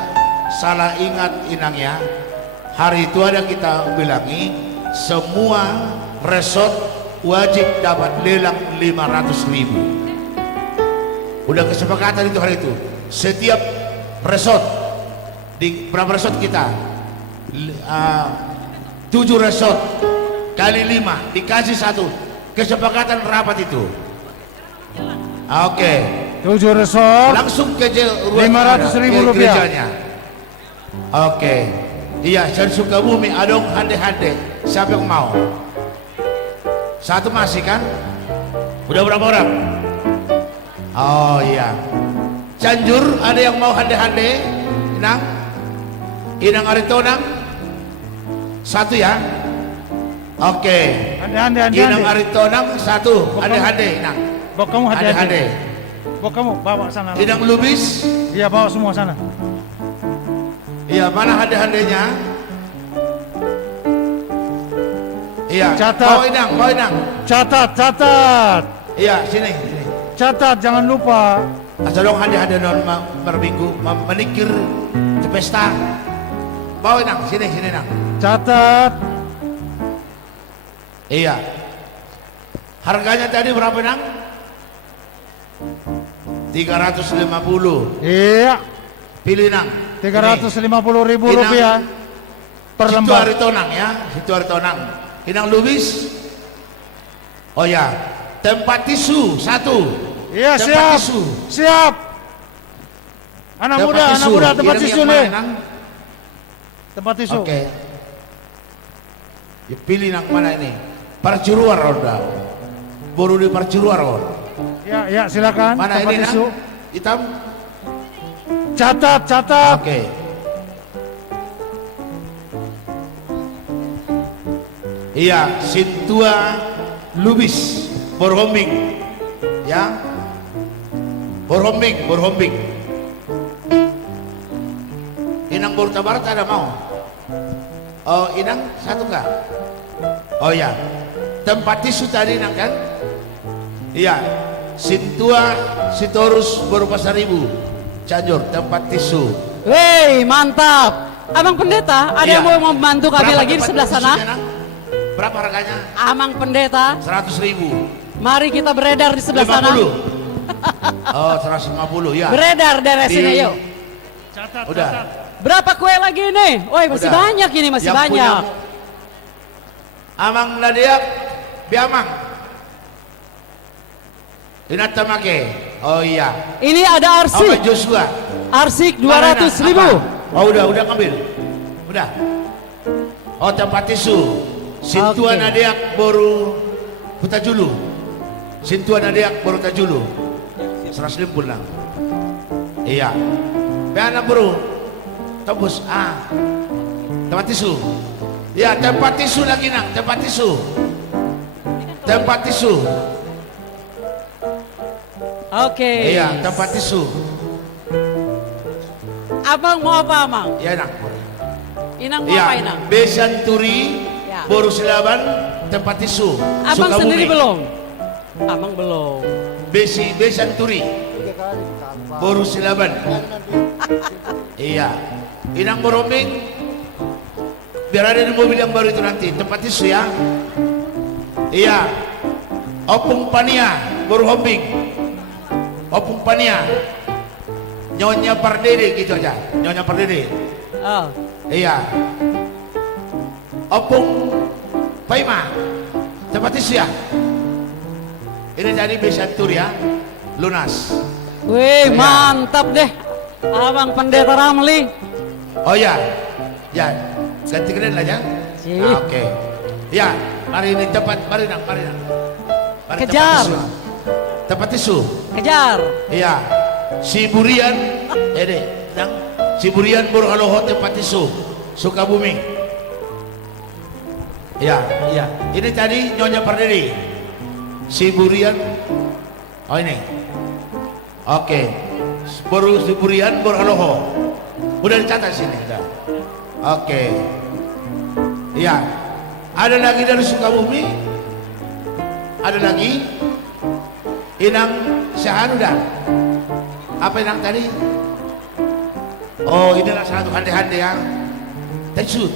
salah ingat Inang ya, hari itu ada kita bilangi semua resort wajib dapat lelang 500.000. Udah kesepakatan itu hari itu. Setiap resort di berapa resort kita? 7 resort kali 5 dikasih 1. Kesepakatan rapat itu. Oke. 7 resort. Langsung ke 500.000 rupiah. gerejanya. Oke. Iya, saya Sukabumi adong hande-hande. Siapa yang mau? 1 masih kan? Udah berapa orang? Oh iya. Cianjur ada yang mau hande-hande? Inang Aritonang? 1 ya? Oke. Inang Aritonang 1. Hande-hande Inang. Bawa kamu Hande-hande. Bawa kamu bawa sana. Inang Lubis? Iya, bawa semua sana. Iya, mana hande-handenya? Iya. Catat. Bawa Inang. Catat. Iya, sini. Catat, jangan lupa. Asal dong hande-hande non berminggu menikir di pesta. Bawa Inang, sini Inang. Catat. Iya. Harganya tadi berapa Inang? 350. Iya. Pilih Inang. 350.000 rupiah per Situ lembar. Aritonang ya, Situ Aritonang. Inang Lubis. Oh ya, tempat tisu 1. Iya, Tempat siap. tisu. Siap. Anak muda, tempat Ireng tisu yang nih. mana, Nang? Tempat tisu. Oke. Ya, pilih yang mana ini? Parcuruar roda. Baru di Parcuruar. Ya, silakan. Mana tempat ini tisu. Nang? Hitam? Catat. Oke. Iya, Sintua Lubis Borhombing. Ya. Borhombing. Inang Bortabarat ada mau? Oh, Inang 1 enggak? Oh ya. Tempat tisu tadi Inang kan? Iya. Sintua Sitorus Borpasaribu. Cianjur, tempat tisu. Wey, mantap. Abang Pendeta, ada Iya. yang mau membantu kami Berapa lagi di tempat sebelah sana? tisunya, Nang? Berapa harganya? Amang Pendeta, 100.000. mari kita beredar di sebelah sana. 50. Oh, 150 ya. Beredar dari sini, yuk. Udah. Berapa kue lagi nih? Woi, masih Udah. banyak ini, masih Yang banyak. punya Amang Nadiak, Biamang. Inata make. Oh iya. Ini ada Apa arsik, Joshua? arsik Mana, 200.000. apa? Oh udah ngambil. Udah. Oh tempat tisu. Sintua Oke. Nadiak baru Hutajulu. Sintua Nadiak baru Tajulu. 150 lah. Iya. Biana bro. Tembus. Tempat tisu. Ya tempat tisu lagi Nang. Tempat tisu. Tempat tisu. Oke. Iya tempat tisu. Abang mau apa, Amang? Ya Nang. Inang mau apa, Iya. Inang? Besanturi. Ya. Boru Silaban. Tempat tisu. Abang Sukabumi. sendiri belum? Abang belum. Besanturi. Boru Silaban. Iya. Inang Borhombing. Biar ada di mobil yang baru itu nanti. Tempat tisu ya. Iya. Opung Pania. Borhombing. Opung Pania. Nyonya Pardede gitu aja. Nyonya Pardede. Oh. Iya. Opung Paima. Tempat tisu ya. Ini jadi Besanturi ya. Lunas. Wih, Ya. mantap deh. Abang Pendeta Ramli. Oh ya. Ya. Ganti keren lah ya. Sih. Oke. Ya. Mari ini mari Nang. Mari Kejar. Tempat tisu. Kejar. Iya. Siburian. Nang. Siburian Burhaloho tempat tisu. Sukabumi. Iya. Ini tadi Nyonya Pardede. Siburian. Oh ini. Oke. Siburian Burhaloho. Udah dicatat sini. Udah. Oke. Iya. Ada lagi dari Sukabumi? Ada lagi? Inang Syahanudan. Apa Inang tadi? Oh, inilah satu hande-hande ya. Tisu.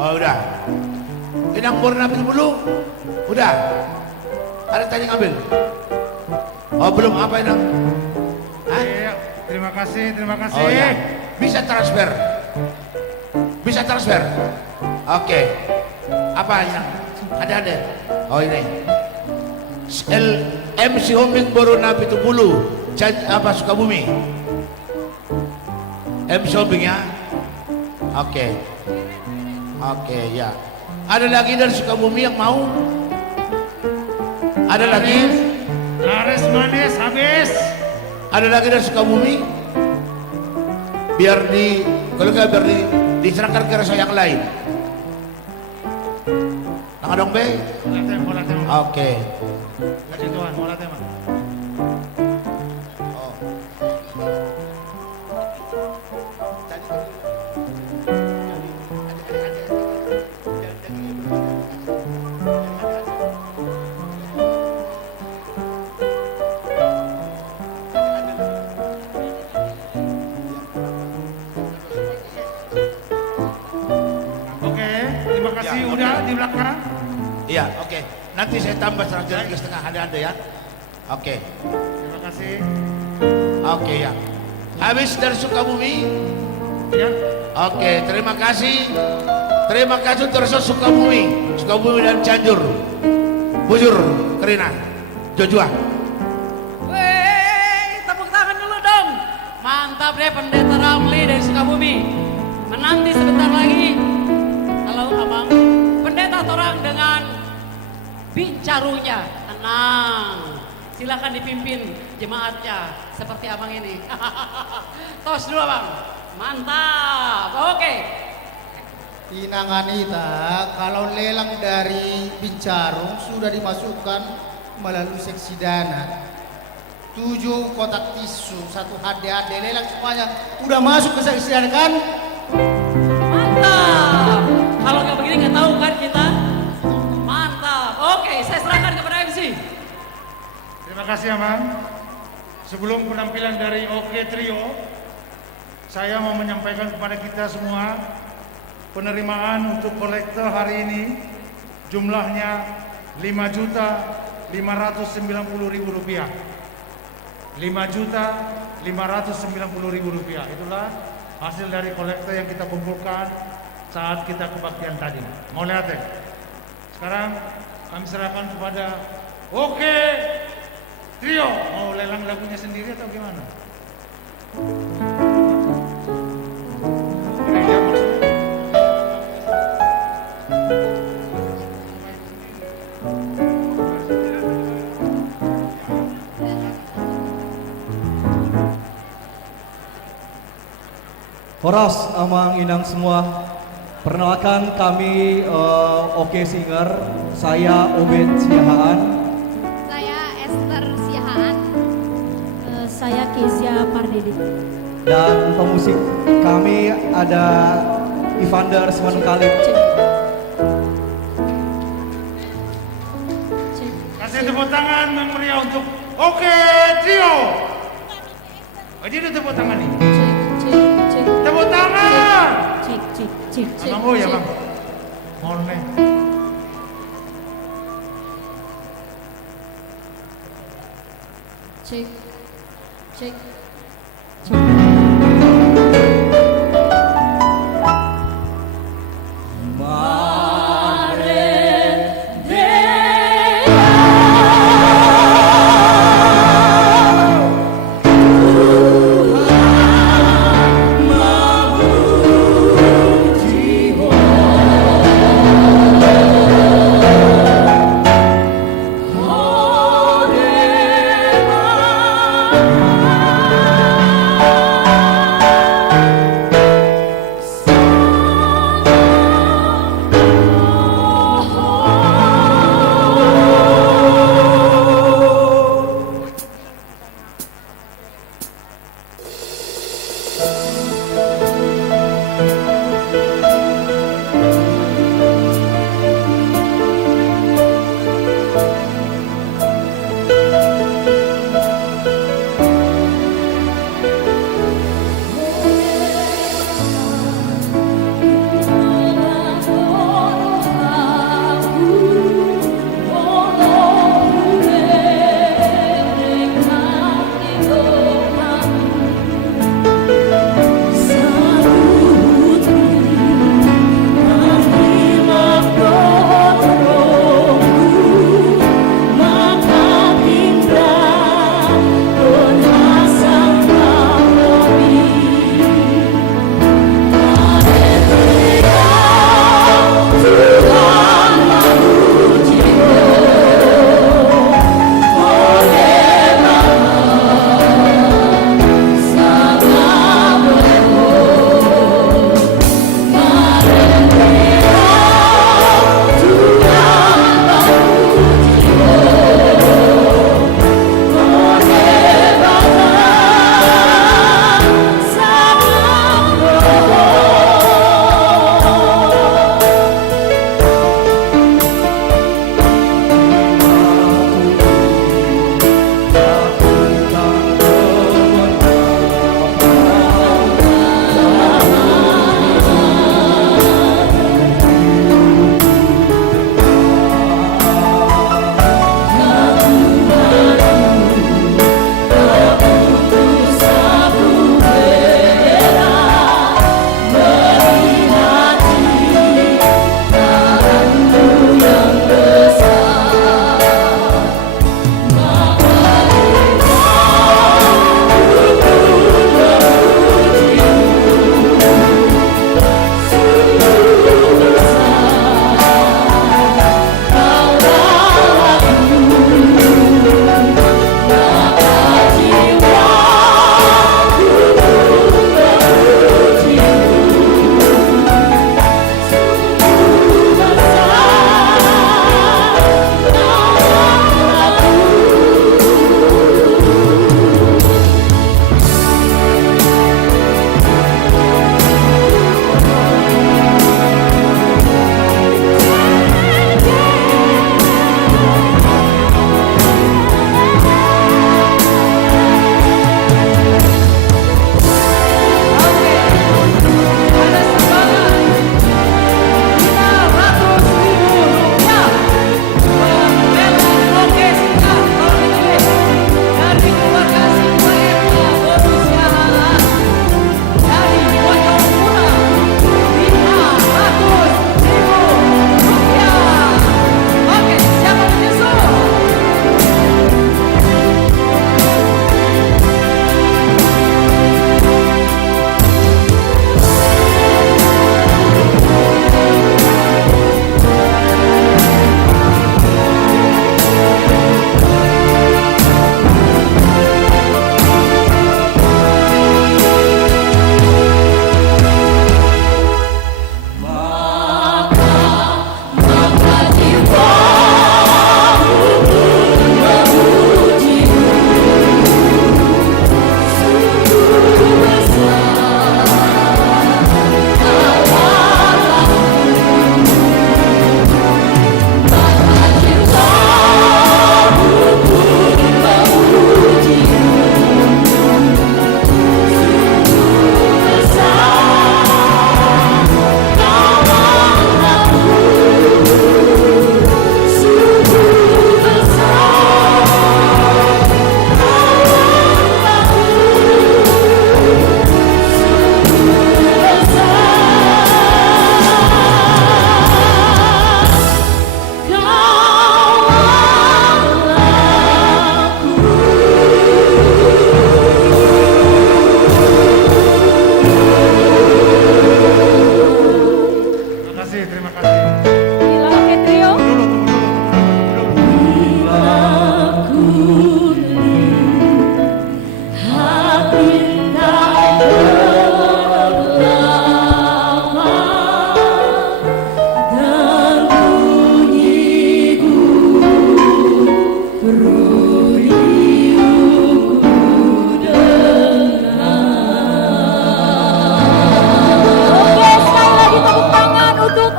Oh, udah. Inang Bor Nabi dulu. Udah. Ada tanya ngambil. Oh belum apa Inang? Hah? Iya, terima kasih, terima kasih. Oh ya. Bisa transfer. Bisa transfer. Oke. Apa Inang? Ada. Oh ini. MC Homing Boro Nabi Tubulu. Apa Sukabumi? MC Homing ya. Oke. Oke ya. Ada lagi dari Sukabumi yang mau? Ada lagi? Laris manis habis. Ada lagi dari Sukabumi? Biar kalau nggak biar diserahkan ke rasa yang lain. Nang dong be? Bola tem. Oke. Kasih Tuhan, bola tem. Terima kasih udah di belakang. Iya, oke. Nanti saya tambah 1,5 ada ya. Oke. Terima kasih. Oke ya. Habis dari Sukabumi? Ya. Oke, terima kasih. Terima kasih terus Sukabumi dan Cianjur. Bujur, Kerina, Jojua. Wey, tepuk tangan dulu dong. Mantap deh Pendeta Ramli dari Sukabumi. Menanti sebentar lagi. Halo Abang. Pendeta Torang dengan bincarunya. Tenang. Silakan dipimpin jemaatnya seperti abang ini. Tos dulu abang. Mantap. Oke. Inang Anita, kalau lelang dari Bincarung sudah dimasukkan melalui seksi dana. 7 kotak tisu, 1 HD lelang semuanya udah masuk ke seksi dana kan? Mantap. Kalau nggak begini nggak tahu kan kita. Mantap. Oke, saya serahkan kepada MC. Terima kasih Amang. Sebelum penampilan dari Oke Trio, saya mau menyampaikan kepada kita semua penerimaan untuk kolektor hari ini jumlahnya Rp5.590.000. Rp5.590.000. Itulah hasil dari kolektor yang kita kumpulkan saat kita kebaktian tadi. Mau lihat ya? Sekarang kami serahkan kepada Oke Trio. Mau lelang lagunya sendiri atau gimana? Gereja maksudnya. Horas, Amang, Inang semua. Perkenalkan kami Oke Singer. Saya Obed Siahaan. Saya Esther Siahaan. Saya Kezia Pardede. Dan pemusik kami ada Evander Simanungkalit. Kasih tepuk tangan yang meriah untuk Oke Trio. Oh, jadi tepuk tangan nih. Tepuk tangan. Abang, oh ya bang. Mohon nih. Cek.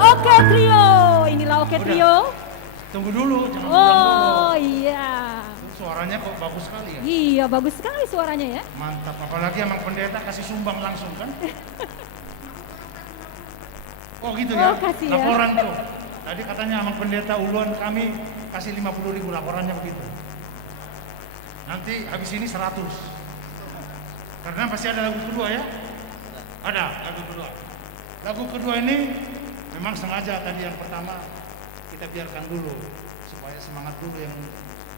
Oke Trio. Inilah Oke Udah. Trio. Tunggu dulu, jangan pulang dulu. Oh iya. Suaranya kok bagus sekali ya. Iya bagus sekali suaranya ya. Mantap, apalagi emang pendeta kasih sumbang langsung kan. Oh gitu ya, Oh, kasih ya. laporan tuh. Tadi katanya emang pendeta uluan kami kasih 50.000 laporannya begitu. Nanti habis ini 100. Karena pasti ada lagu kedua ya. Ada lagu kedua. Lagu kedua ini memang sengaja tadi yang pertama kita biarkan dulu supaya semangat dulu yang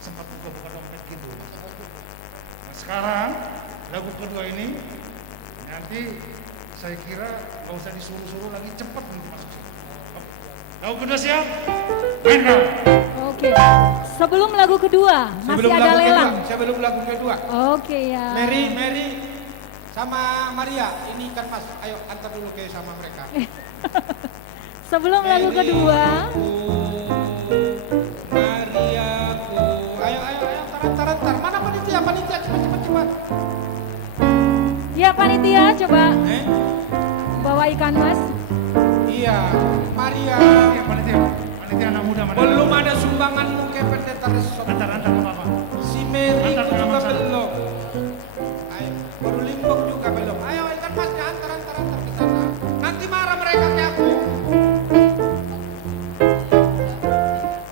sempat buka-buka dompet gitu. Nah, sekarang lagu kedua ini nanti saya kira nggak usah disuruh-suruh lagi, cepat untuk masuk sini. Lagu kedua siap? Mainkan. Oke. Sebelum lagu kedua masih ada lelang. Sebelum lagu kedua. Oke ya. Mary sama Maria, ini kan Mas, ayo antar dulu ke sama mereka. Sebelum lagu kedua. Mariaku, ayo, taran. Mana panitia, cepat. Ya panitia coba bawa ikan mas. Iya, Maria. Iya, panitia anak muda mana? Belum ada sumbanganmu ke pendeta resort. Antar apa? Si Mary Antar juga sama-sama. belum. Ayo, baru Limbok juga belum. Ayo ikan mas, antar ke sana. Nanti marah mereka ke aku.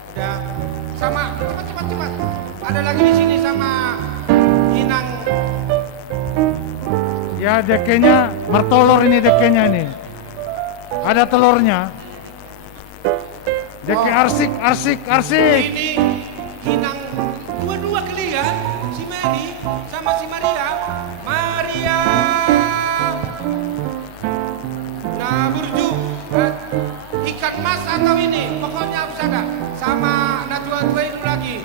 Udah, sama cepat. Ada lagi di sini sama Inang. Ya dekenya, mertolor ini dekenya ini. Ada telurnya. Deke arsik. Ini Inang dua kalian, si Mary sama si Maria. Nah burju, ikan mas atau ini, pokoknya harus ada. Sama Najwa tua itu lagi.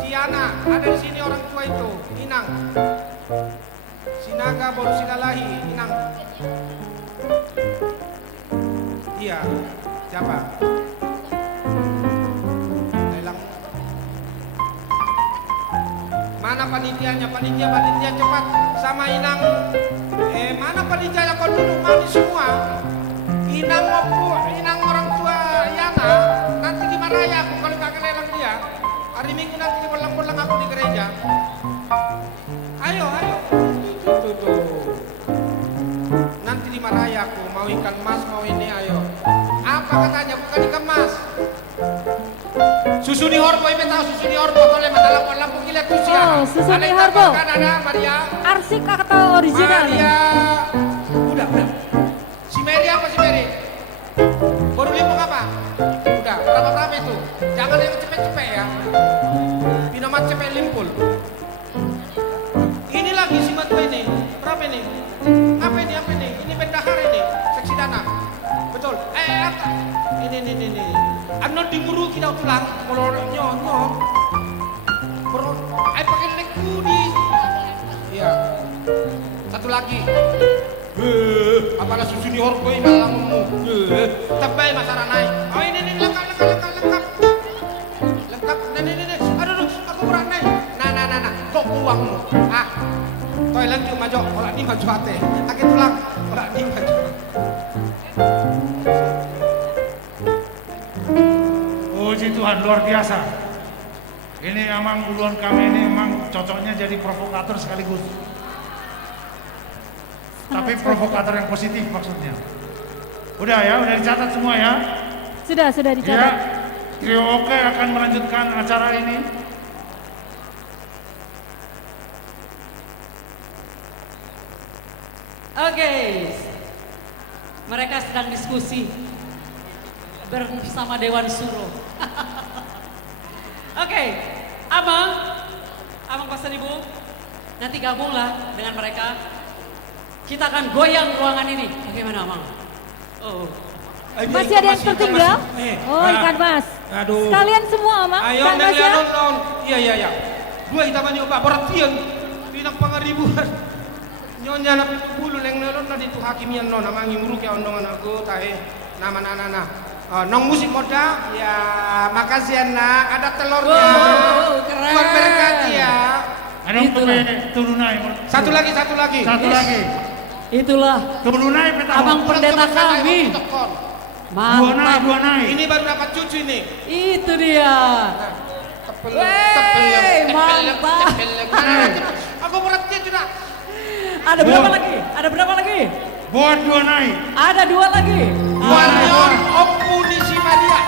Si Ana, ada di sini orang tua itu, Inang. Si Naga baru Sidalahi, Inang. Iya, siapa? Lelang. Mana panitianya? Panitia cepat sama Inang. Mana panitianya kau duduk mandi semua? Inang orang tua Yana. Nanti dimarahi aku kalau gak lelang dia. Hari Minggu nanti dipulang-pulang aku di gereja. Ayo. Tuh. Nanti dimarahi aku, mau ikan mas, mau ini, ayo. Apa katanya, bukan ikan mas. Susu di Horbo, ibu tahu susu di Horbo, toleh mana lampu kilat tuh siapa? Oh, susu di Horbo. Kan ada Maria. Arsik atau original? Maria. Udah. Si Mary apa si Mary? Baru limpung apa? Udah, berapa itu? Jangan yang cepet-cepet ya. Pinamat cepet limpul. Ini lagi si Matu ini. Berapa ini? Apa ini? Ini bendahar ini. Seksi dana. Betul. Ini. Ano dimuru kita tulang. Kalau nyok. Pakai lekudi. Iya. Satu lagi. Apalah susu di Horbo ini malangmu. Tebay masalah naik. Oh ini lengkap. Lengkap. Nih. Aduh, aku kurang naik. Nah. Kok uangmu? Toilet cuma maju. Kalau ini maju hati. Akhir tulang. Kalau ini maju. Puji Tuhan, luar biasa. Ini emang uluan kami ini emang cocoknya jadi provokator sekaligus. Tapi provokator yang positif maksudnya. Udah dicatat semua ya. Sudah Ya, dicatat. Trio Oke akan melanjutkan acara ini. Oke, mereka sedang diskusi bersama Dewan Suro. Oke, Abang Pastor Ibu, nanti gabunglah dengan mereka. Kita akan goyang ruangan ini. Bagaimana, Abang? Oh, Masih ada yang tertinggal? Oh ikan mas. Aduh. Sekalian semua ama. Ayo Ikan mas ya. non. Iya. Dua kita banyak Pak Bertian. Pinang pangaribuan. Nyonya anak bulu leng nolon na dito hakimian non amangi muru ke ondongan aku tahe nama nana. Nong musik moda ya makasih anak ada telurnya. keren. Buat berkat ya. Ada yang turunai. Satu lagi. Satu lagi. Itulah Turunai peta. Abang pendeta kami. Mantap. Dua naik. Ini baru dapat cucu ini. Itu dia. Wey, mantap. Aku beratnya sudah. Ada berapa lagi? Ada berapa lagi? Buat dua naik. Ada 2 lagi. Warrior Oppu Nisi Maria.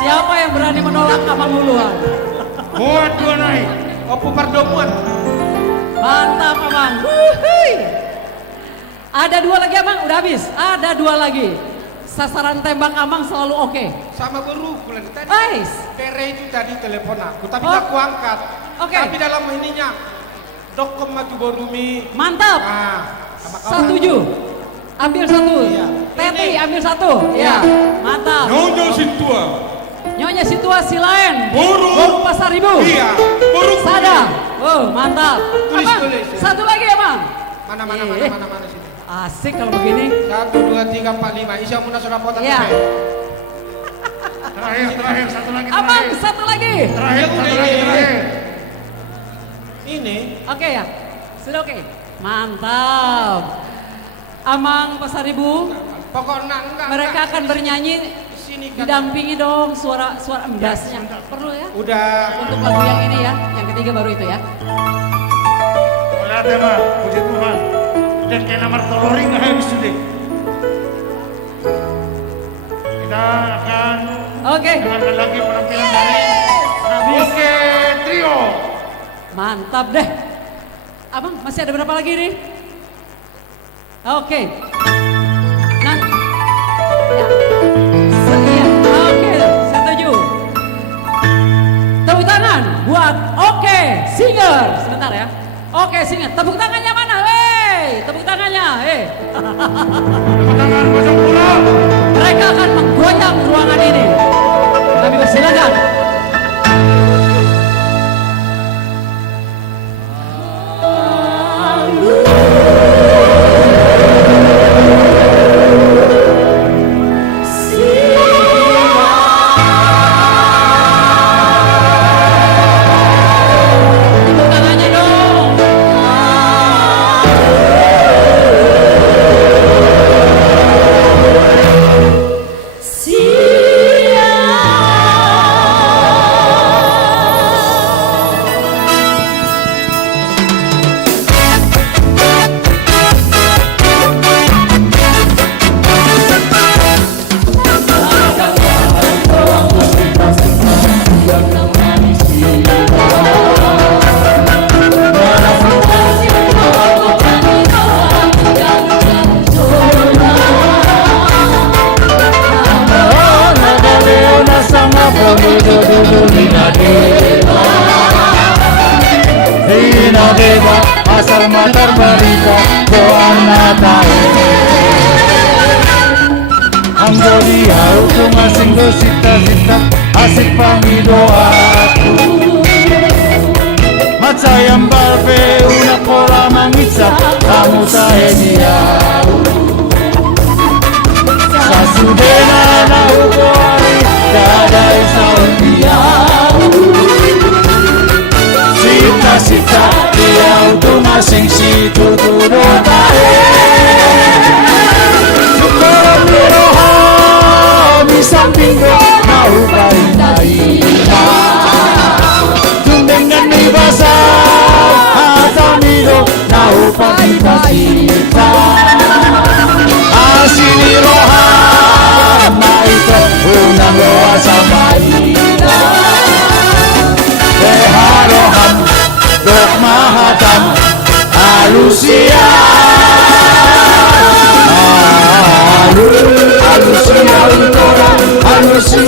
Siapa yang berani menolak Abang duluan? Buat dua naik. Oppu Perdomuan. Mantap Abang. Wuhui. Ada 2 lagi Abang, udah habis. Ada 2 lagi. Sasaran tembak Abang selalu oke. Sama baru bulan tadi. Ais. Tere itu tadi telepon aku, tapi Oh. aku angkat. Oke. Tapi dalam ininya dokom maju borumi. Mantap. Ah, sama kawan. Setuju. Ambil 1. Iya. Teti ambil 1. Ya. Mantap. Nyonya Sintua. Nyonya situasi lain. Burung. Pasar Ibu. Iya. Burung. Sada. Oh, mantap. Tulis, Abang, tulis, ya. 1 lagi Abang. Mana Eh. sini. Asik kalau begini. 1, 2, 3, 4, 5. Isya muna sudah potong. Iya. Terakhir, satu lagi. Abang, Terakhir. 1 lagi. Terakhir, satu lagi. Terakhir. Ini Oke ya. Sudah oke. Mantap. Amang Pasar Ibu, pokoknya enggak. mereka akan bernyanyi Sini kan. didampingi dong suara embasnya. Perlu ya? Udah. Untuk lagu yang ini ya, yang ketiga baru itu ya. Oleh tema, puji Tuhan. Dan kayak nomor toloring nggak habis sudah. Kita akan Oke. dengarkan lagi penampilan dari Oke Trio. Mantap deh. Abang masih ada berapa lagi nih? Oke. Nah, ya. Iya. Oke, setuju. Tepuk tangan buat Oke Singer. Sebentar ya. Oke Singer. Tepuk tangannya mana? Hei, tepuk tangannya. Tepuk tangan pojok pulau. Mereka akan menggoyang ruangan ini. Kami persilakan. Tepuk tangannya dong. Hina deba asal matar barita doa natai Anggo dia utung asing do sita-sita asik pami doaku Matsayang balpe una kola mangitsa kamu tae dia Sasudena na ugoari dadai saun dia Sita-sita dia utung asing si tutudo tae Sukorong liroha bisa pinggo mau pahinta Tundengan ni basa atamido nau patita Asini roha maito unang loa samaita Deharohan dok mahatan alusia Alusia utora alusia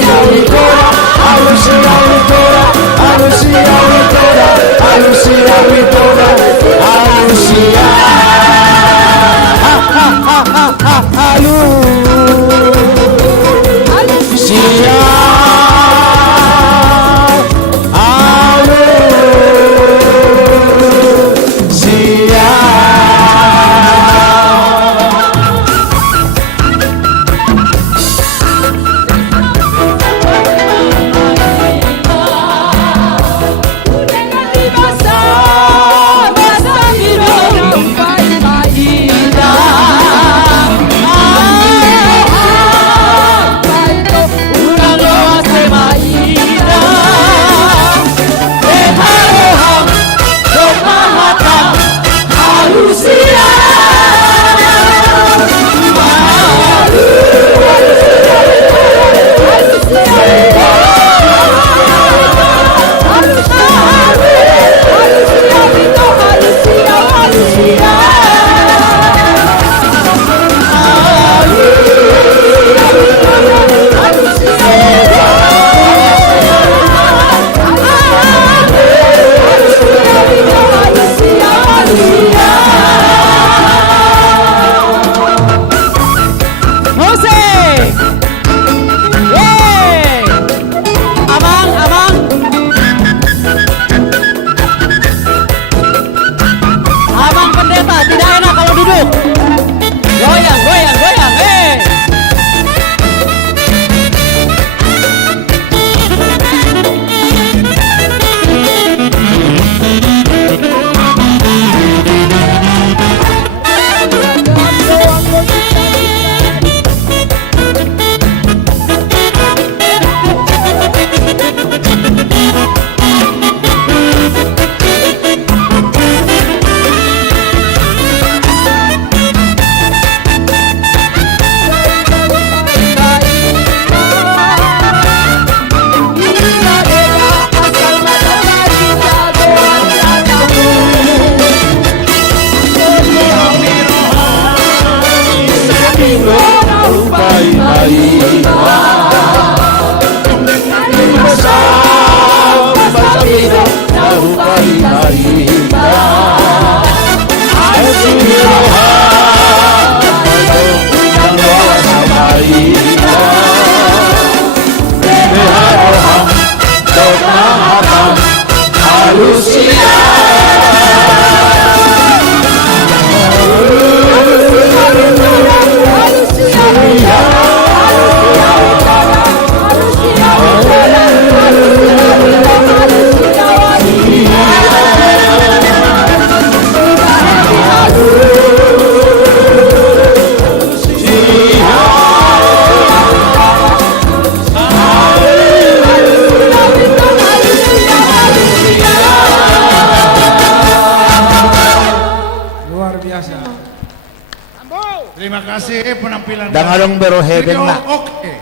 penampilan Dan dari adong beroheben trio lah. Oke.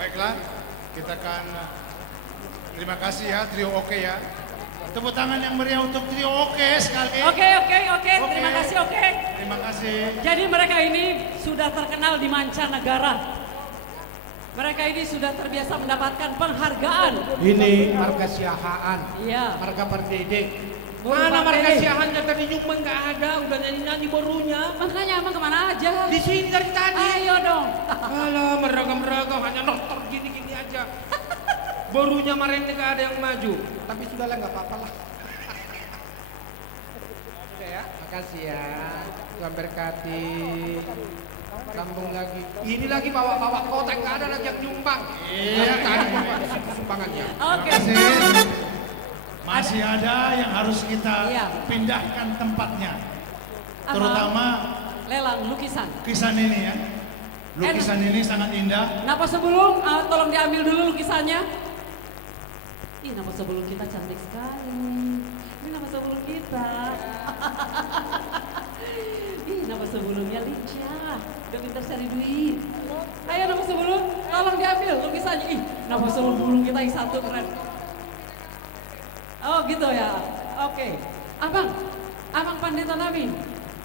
Baiklah, kita akan terima kasih ya trio Oke ya. Tepuk tangan yang meriah untuk trio Oke sekali. Oke. Terima kasih, oke. Terima kasih. Jadi mereka ini sudah terkenal di mancanegara. Mereka ini sudah terbiasa mendapatkan penghargaan. Ini marga siahaan, Iya. marga perdede. Mana Marga siahannya tadi Nyukman nggak ada, udah nyanyi-nyanyi barunya. Makanya emang kemana aja? Di sini dari tadi. Ayo dong. Alah, meragam-ragam, hanya nonton gini-gini aja. Barunya kemarin nggak ada yang maju. Tapi sudahlah, nggak apa-apa lah. Oke ya, makasih ya. Tuhan berkati. Sambung lagi. Ini lagi bawa-bawa kotak, nggak ada lagi yang nyumbang. Iya, tadi sumbangannya. Oke. Masih ada yang harus kita Iya. pindahkan tempatnya. Apa? Terutama Lelang lukisan. lukisan ini ya. Lukisan ini sangat indah. Napa sebelum, tolong diambil dulu lukisannya. Ih, napa sebelum kita cantik sekali. Ini napa sebelum kita. Ih, napa sebelumnya lincah. Udah pintar cari duit. Ayo napa sebelum, tolong diambil lukisannya. Ih, napa sebelum kita yang satu keren. Oh gitu ya, oke. Abang Pandita Nabi.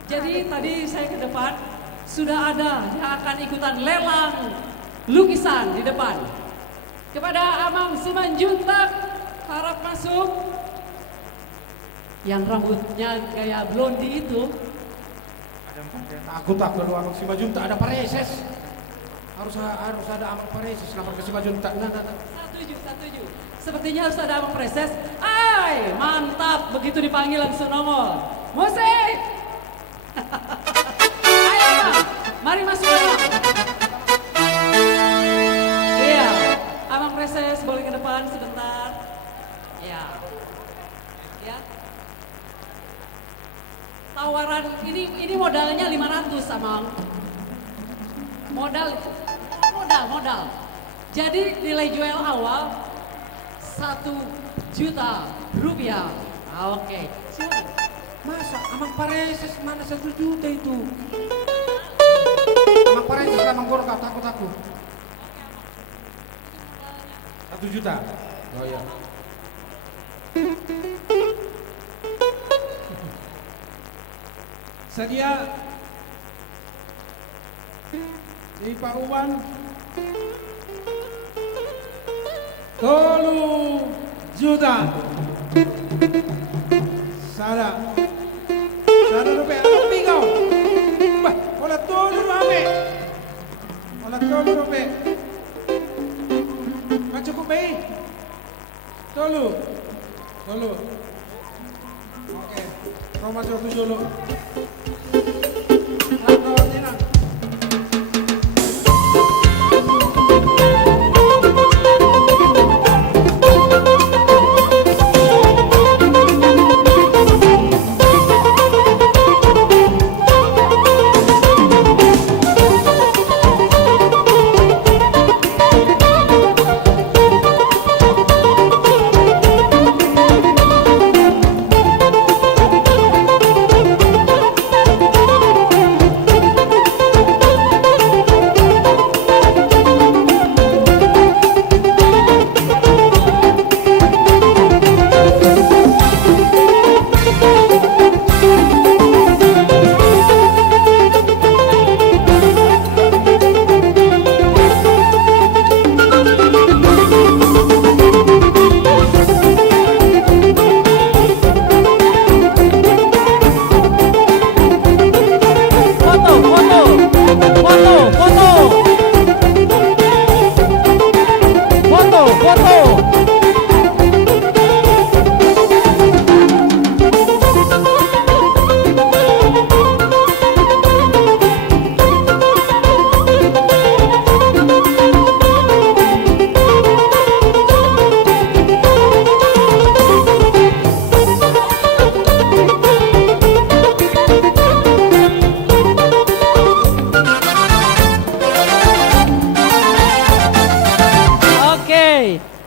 Jadi tadi saya ke depan, sudah ada yang akan ikutan lelang lukisan di depan. Kepada Abang Simanjuntak, harap masuk. Yang rambutnya gaya blondi itu. Aku tak perlu Amang Simajunta, ada pareses. Harus ada Amang pareses, lapor ke Simajunta. Nah. Satuju. Sepertinya harus ada Abang Preses. Ay, mantap. Begitu dipanggil langsung nongol. Musik. Ayo Abang, mari masuk Abang. Iya, Abang Preses boleh ke depan sebentar. Ya. Tawaran ini modalnya 500 Abang. Modal. Jadi nilai jual awal 1 juta rupiah. Oke. Silakan. Masa Amang pareses mana 1 juta itu? Amang pareses Amang Gorka, takut aku. 1 juta. Oh iya. Sedia di Pak Uwan 3 juta. Sada rupiah, api kau. Bah, wala 3 rupiah. Wala 3 rupiah. Kan cukup baik. 3. Oke, kau masuk dulu.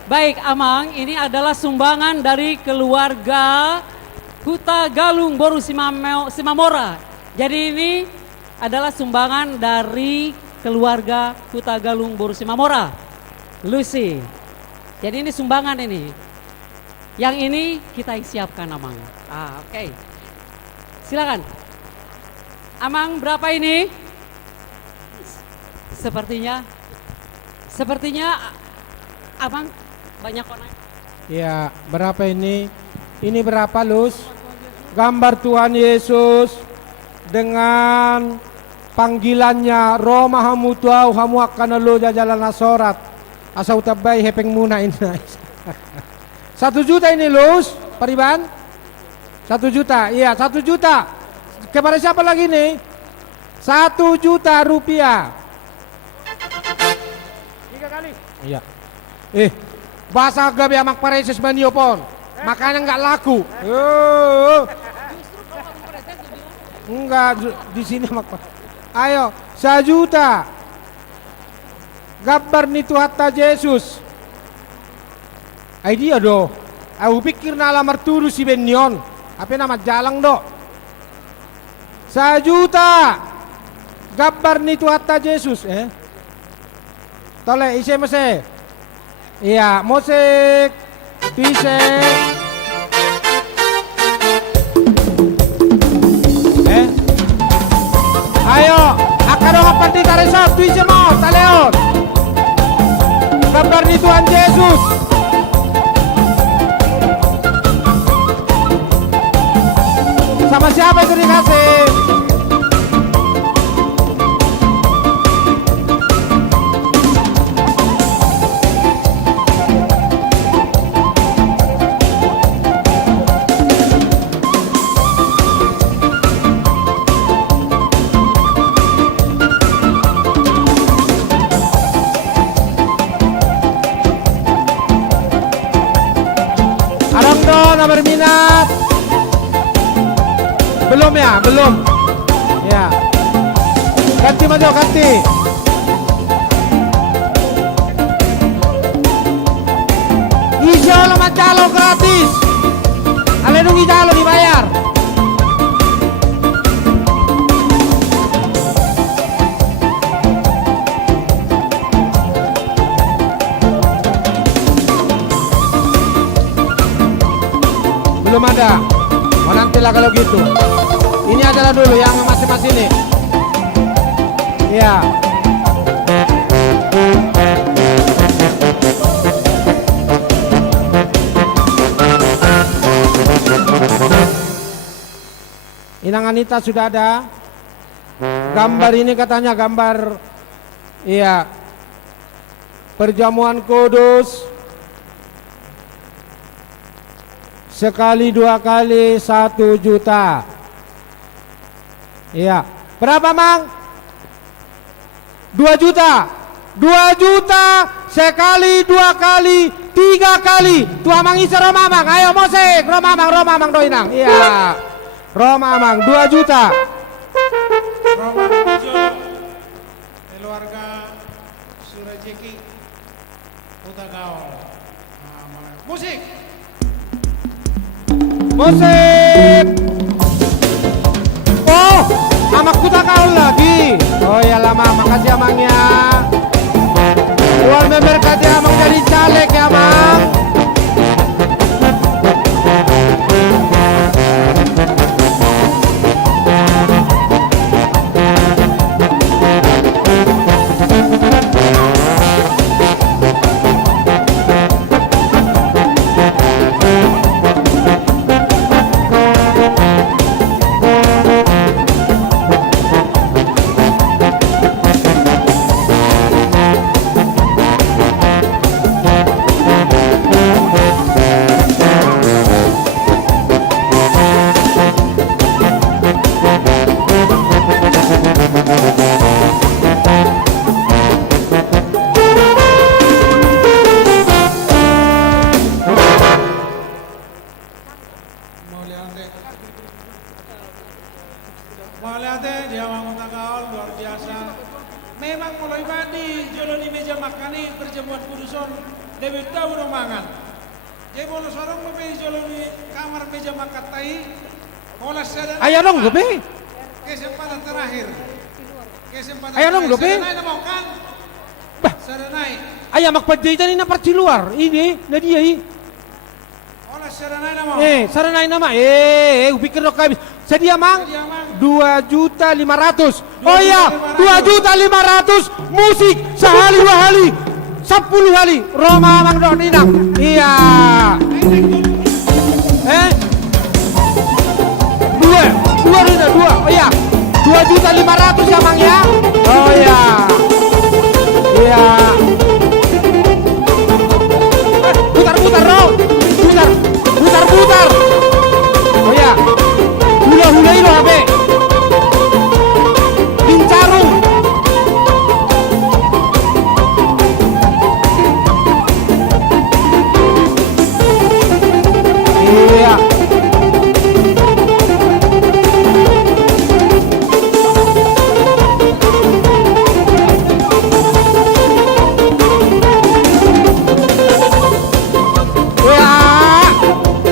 Baik Amang, ini adalah sumbangan dari keluarga Kuta Galung Boru Simamora. Jadi ini adalah sumbangan dari keluarga Kuta Galung Boru Simamora. Lucy. Jadi ini sumbangan ini. Yang ini kita siapkan Amang. Oke. Silakan. Amang berapa ini? Sepertinya Amang banyak orang. Ya, berapa ini? Ini berapa, Lus? Gambar Tuhan Yesus dengan panggilannya Roma hamu tuau hamu akan lo jajalan asorat. Asal utabai hepeng muna ini. 1 juta ini, Lus, Pariban? 1 juta, iya 1 juta. Kepada siapa lagi nih? 1 juta rupiah. 3 kali. Iya. Bahasa gabi amak pareses maniopon. Makanya nggak laku. Enggak di sini amak. Ayo, 1 juta. Gambar nitu hatta Yesus. Idea do. Aku pikir nala merturu si Benyon. Apa nama jalang do? 1 juta. Gambar nitu hatta Yesus. Tole isi mese. Iya, musik. Fisik. Ayo, akan dong pandita resort. Tuisi mau, taleon. Gambar ni Tuhan Yesus. Sama siapa itu dikasih? Ada berminat? Belum ya? Belum. Ya. Ganti maju, ganti. Ijalo macalo gratis. Aledung ijalo dibayar. Belum ada. Oh nantilah kalau gitu. Ini adalah dulu yang masing-masing ini. Ya. Inang Anita sudah ada. Gambar ini katanya gambar iya perjamuan kudus. Sekali 2 kali 1 juta. Iya. Berapa, Mang? 2 juta. 2 juta sekali 2 kali 3 kali. Tua Mang Isa Roma Mang. Ayo musik. Roma Mang doinang. Iya. Roma Mang 2 juta. Roma Pujo, keluarga Surajeki, Kuta Gaul. Musik. Musik. Oh, amak Kuta Gaul lagi. Oh ya lama, makasih Amangnya. Tuhan memberkati Amang dari caleg ya, Mang. Maliate dia Amang Kuta Gaul luar biasa. Memang mulai mandi jodoh di meja makan perjamuan kuduson lebih tahu romangan. Jadi bolos orang memilih jolong di kamar meja makan tai. Bola sedang. Ayo dong, Gope. Kesempatan terakhir. Kesempatan. Ayo dong, Gope. Sedang naik mau kan? Bah. Sedang naik. Ayah mak pajaitan ini parti luar. Ini, na dia ini. Bola sedang naik mau. Saranay nama. Pikir lo habis. Sedia mang? 2.500.000. Oh iya, 2.500.000 musik sehari 2 hari. 10 hari. Roma mang dok ninang. Iya. Dua. Oh iya. 2.500.000 ya mang ya. Oh iya. Iya. Putar dong. Putar. Oh iya. Hula ini HP. Bincarung. Iya.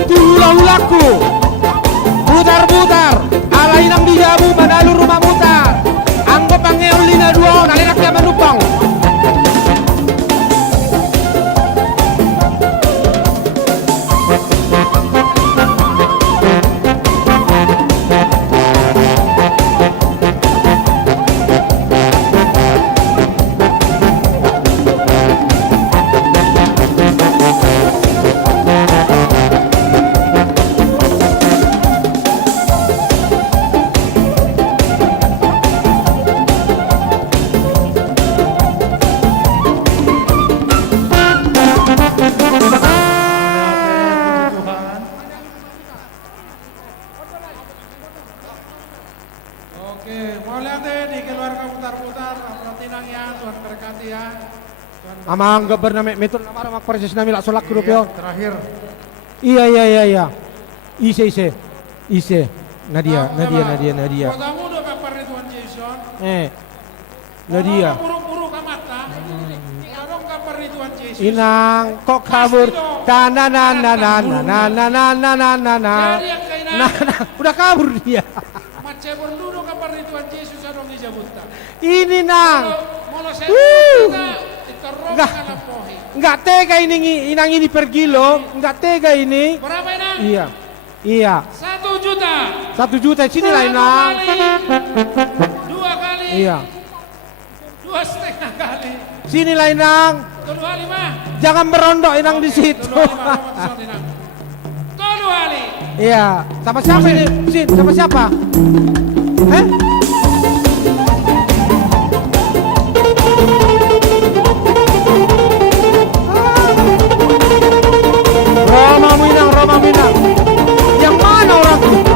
Hula-hulaku. Putar. Alay nang dijabu manalu rumah mutar. Anggap pangeol lina dua nalilaknya manupang. Oke, mau lihat deh dikeluarkan putar-putar. Tinang ya, Tuhan berkati ya. Amang gabar na metro na mara magproses namin la solak grup yo. Terakhir. Iya. Ise. Nadia. Buat kamu udah kabar Tuhan Jason. Nadia. Buruk-buruk mata. Kalau kabar Tuhan Yesus. Inang kok kabur. Nah. Udah kabur dia. Macam berduduk kabar Tuhan Yesus adong ijabuta. Ini nang. Mau saya kita diterong Enggak. dalam pohi. Enggak tega ini inang ini pergi loh. Enggak tega ini. Berapa inang? Iya. 1 juta. 1 juta sini lah inang. 2 kali. Iya. 2,5 kali. Sini lah inang. 2 kali mah. Jangan berondok inang di situ. 2 kali. Iya. Sama siapa ini? Sin, sama siapa? Roma Minang. Yang mana orang itu?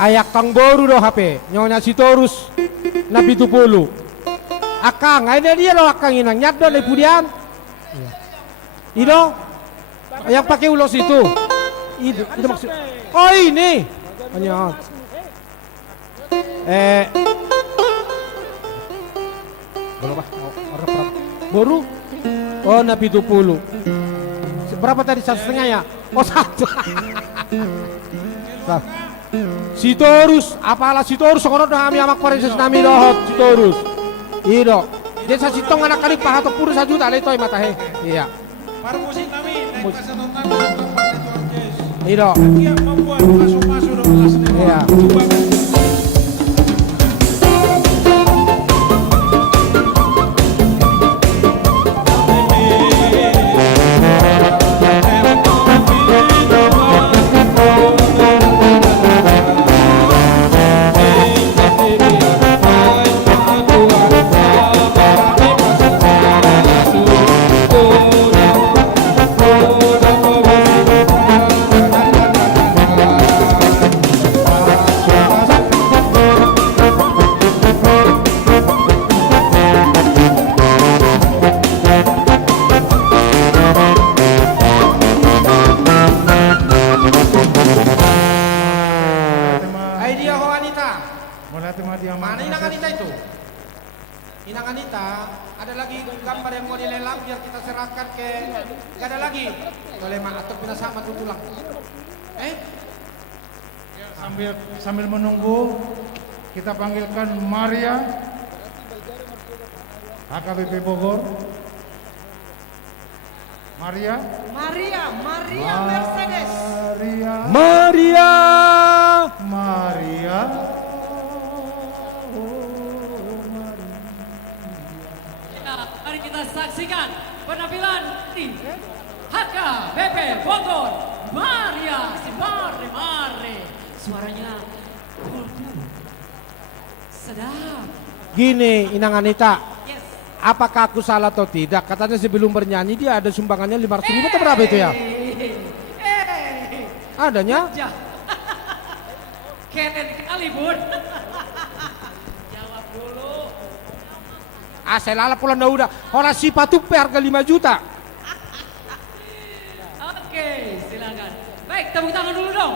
Ayak kang boru do HP, nyonya si Torus, Nabi Tupulu. Akang, ada dia lo akang inang nyat do le pudian. Ido, yang pakai ulos itu. Itu maksud. Oh ini. Hanya. Boru. Oh Nabi Tupulu. Berapa tadi 1,5 ya? Oh 1. Si Torus, apalah si Torus kono dah kami amak pareses nami dohot si Torus. Ido. Dia sa sitong anak kali pahatok puro 1 juta letoy matahe. Iya. Baru musik kami naik pasal tentang Tuhan Yesus. Ido. Dia membuat masuk-masuk dalam kelas ini. Iya. Coba kan. biar kita serahkan ke nggak ada lagi. Boleh mak atau pindah sama tuh pulang. Ya, sambil menunggu kita panggilkan Maria HKBP Bogor. Maria Mercedes. Maria. Mari kita saksikan penampilan tim HKBP Bogor. Maria, si Mare. Suaranya sedap. Gini, Inang Anita, Yes. apakah aku salah atau tidak? Katanya sebelum bernyanyi dia ada sumbangannya 500.000 atau berapa itu ya? Adanya? Ja. Keren kali, Bun. Jawab dulu. Saya lalap pulang udah. Orang si patupe harga 5 juta. Oke, silakan. Baik, tepuk tangan dulu dong.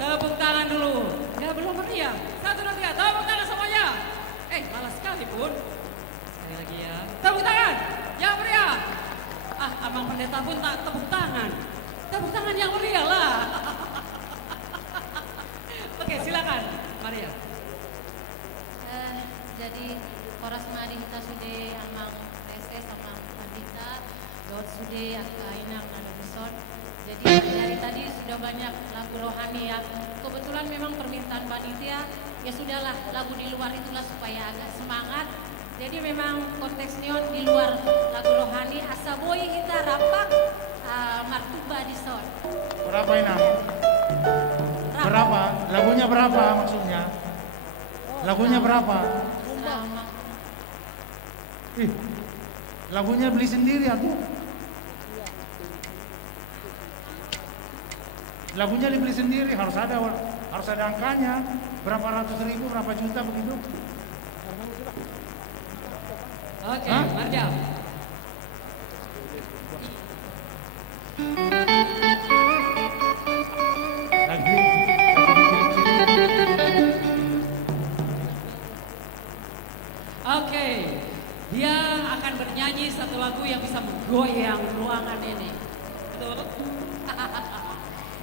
Tepuk tangan dulu. Ya belum meriah. 1, 2, 3. Tepuk tangan semuanya. Malas sekali, Bun. Sekali lagi ya. Tepuk tangan. Yang meriah. Abang pendeta pun tak tepuk tangan. Tepuk tangan yang meriah lah. Oke, silakan, Maria. Jadi Horas Madi kita sudah amang reses amang pandita Lord sudah inang nanabuson. Jadi dari tadi sudah banyak lagu rohani ya. Kebetulan memang permintaan panitia ya sudahlah lagu di luar itulah supaya agak semangat. Jadi memang konteksnya di luar lagu rohani asaboy kita rapak martuba di son. Berapa ini? Berapa? Lagunya berapa maksudnya? Lagunya berapa? Selama Lagunya beli sendiri aku. Lagunya dibeli sendiri, harus ada angkanya. Berapa ratus ribu, berapa juta begitu? Oke, Marja. Lagi. Oke, dia akan bernyanyi satu lagu yang bisa menggoyang ruangan ini. Betul?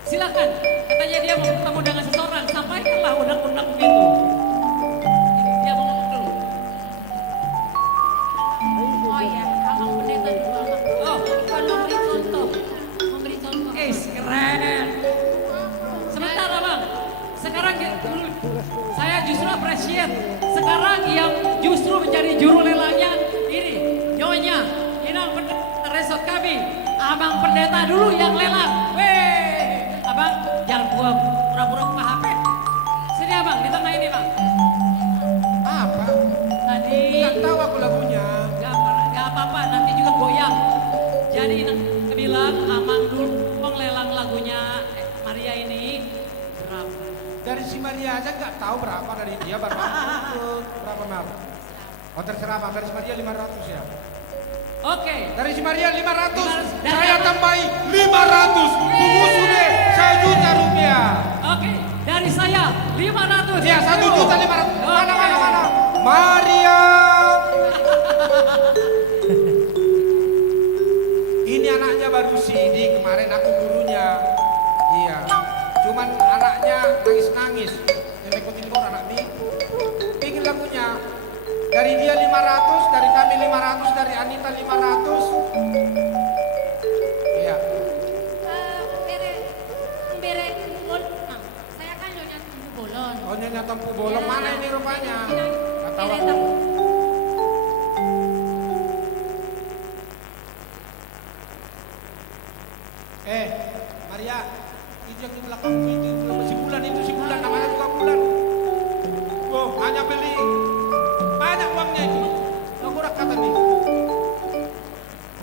Silakan, katanya dia mau bertemu dengan seseorang, sampaikanlah undang-undang itu. Dia mau ngomong dulu. oh ya abang pendeta dulu abang. Oh, Bukan memberi contoh. keren. Sebentar abang, sekarang saya justru appreciate. Sekarang yang justru menjadi juru lelangnya ini, Nyonya Inang Pendeta Resort kami. Abang pendeta dulu yang lelang. Weh, abang jangan pura-pura buka HP. Sini abang, di tengah ini bang. Apa? Tadi Nggak tahu aku lagunya. Gak apa-apa, nanti juga goyang. Jadi Inang bilang amang dulu lelang lagunya Maria ini berapa? Dari si Maria aja nggak tahu berapa dari dia berapa. Berapa Mar? Oh terserah Bang, dari si Maria 500 ya. Oke. Dari si Maria 500. Dari Saya apa? tambahi 500. Tunggu sudah 1 juta rupiah. Oke, dari saya 500. Ya 1.500.000. Mana Oke. mana. Maria. Ini anaknya baru CD, kemarin aku gurunya. Iya. Cuman anaknya nangis-nangis. Yang ikutin kor anak ini. Bikin lagunya. Dari dia 500, dari kami 500, dari Anita 500. Iya. Bere Mang. Saya kan nyonya Tumpu Bolon. Oh nyonya Tempu Bolong mana ini rupanya? Nggak tahu Bere aku. Tempu. Maria, itu yang di belakang itu si bulan namanya juga bulan. Oh, hanya beli banyak uangnya itu. Aku udah kata nih.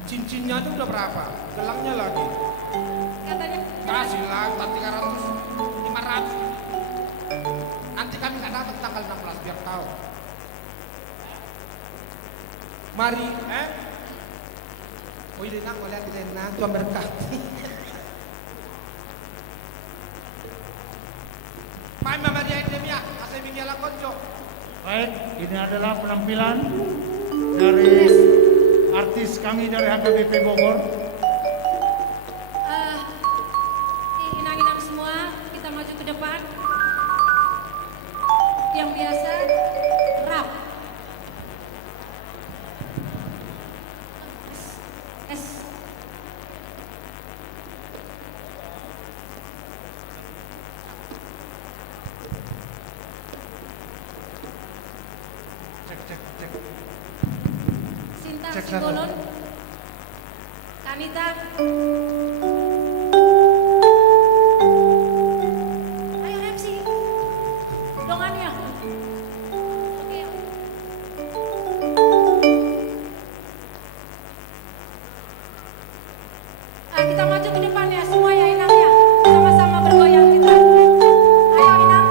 Cincinnya itu udah berapa? Gelangnya lagi. Katanya Kasih lah, 300, 500. Nanti kami nggak datang tanggal 16 biar tahu. Mari, Oh ini nak, boleh lihat Tuhan berkati. Pai Mama dia Demia, asal minggala konco. Baik, ini adalah penampilan dari artis kami dari HKBP Bogor. Inang-inang semua, kita maju ke depan. Yang biasa, rap. S. Cek. Sinta Cek satu. Simbolon. Kanita. Ayo MC. Dongannya. Oke. Kita maju ke depan ya semua ya Inang ya. Sama-sama bergoyang kita. Ayo Inang.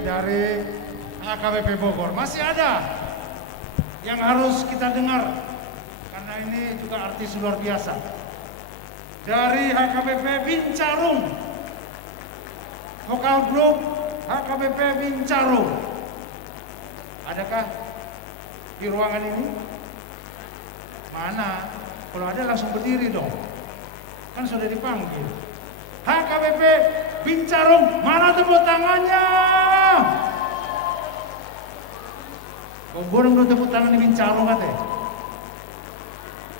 dari HKBP Bogor. Masih ada yang harus kita dengar karena ini juga artis luar biasa. Dari HKBP Bincarung, vokal grup HKBP Bincarung. Adakah di ruangan ini? Mana? Kalau ada langsung berdiri dong. Kan sudah dipanggil. HKBP Bincarung, mana tepuk tangannya? Borong tepuk tangan di Bincarung katanya.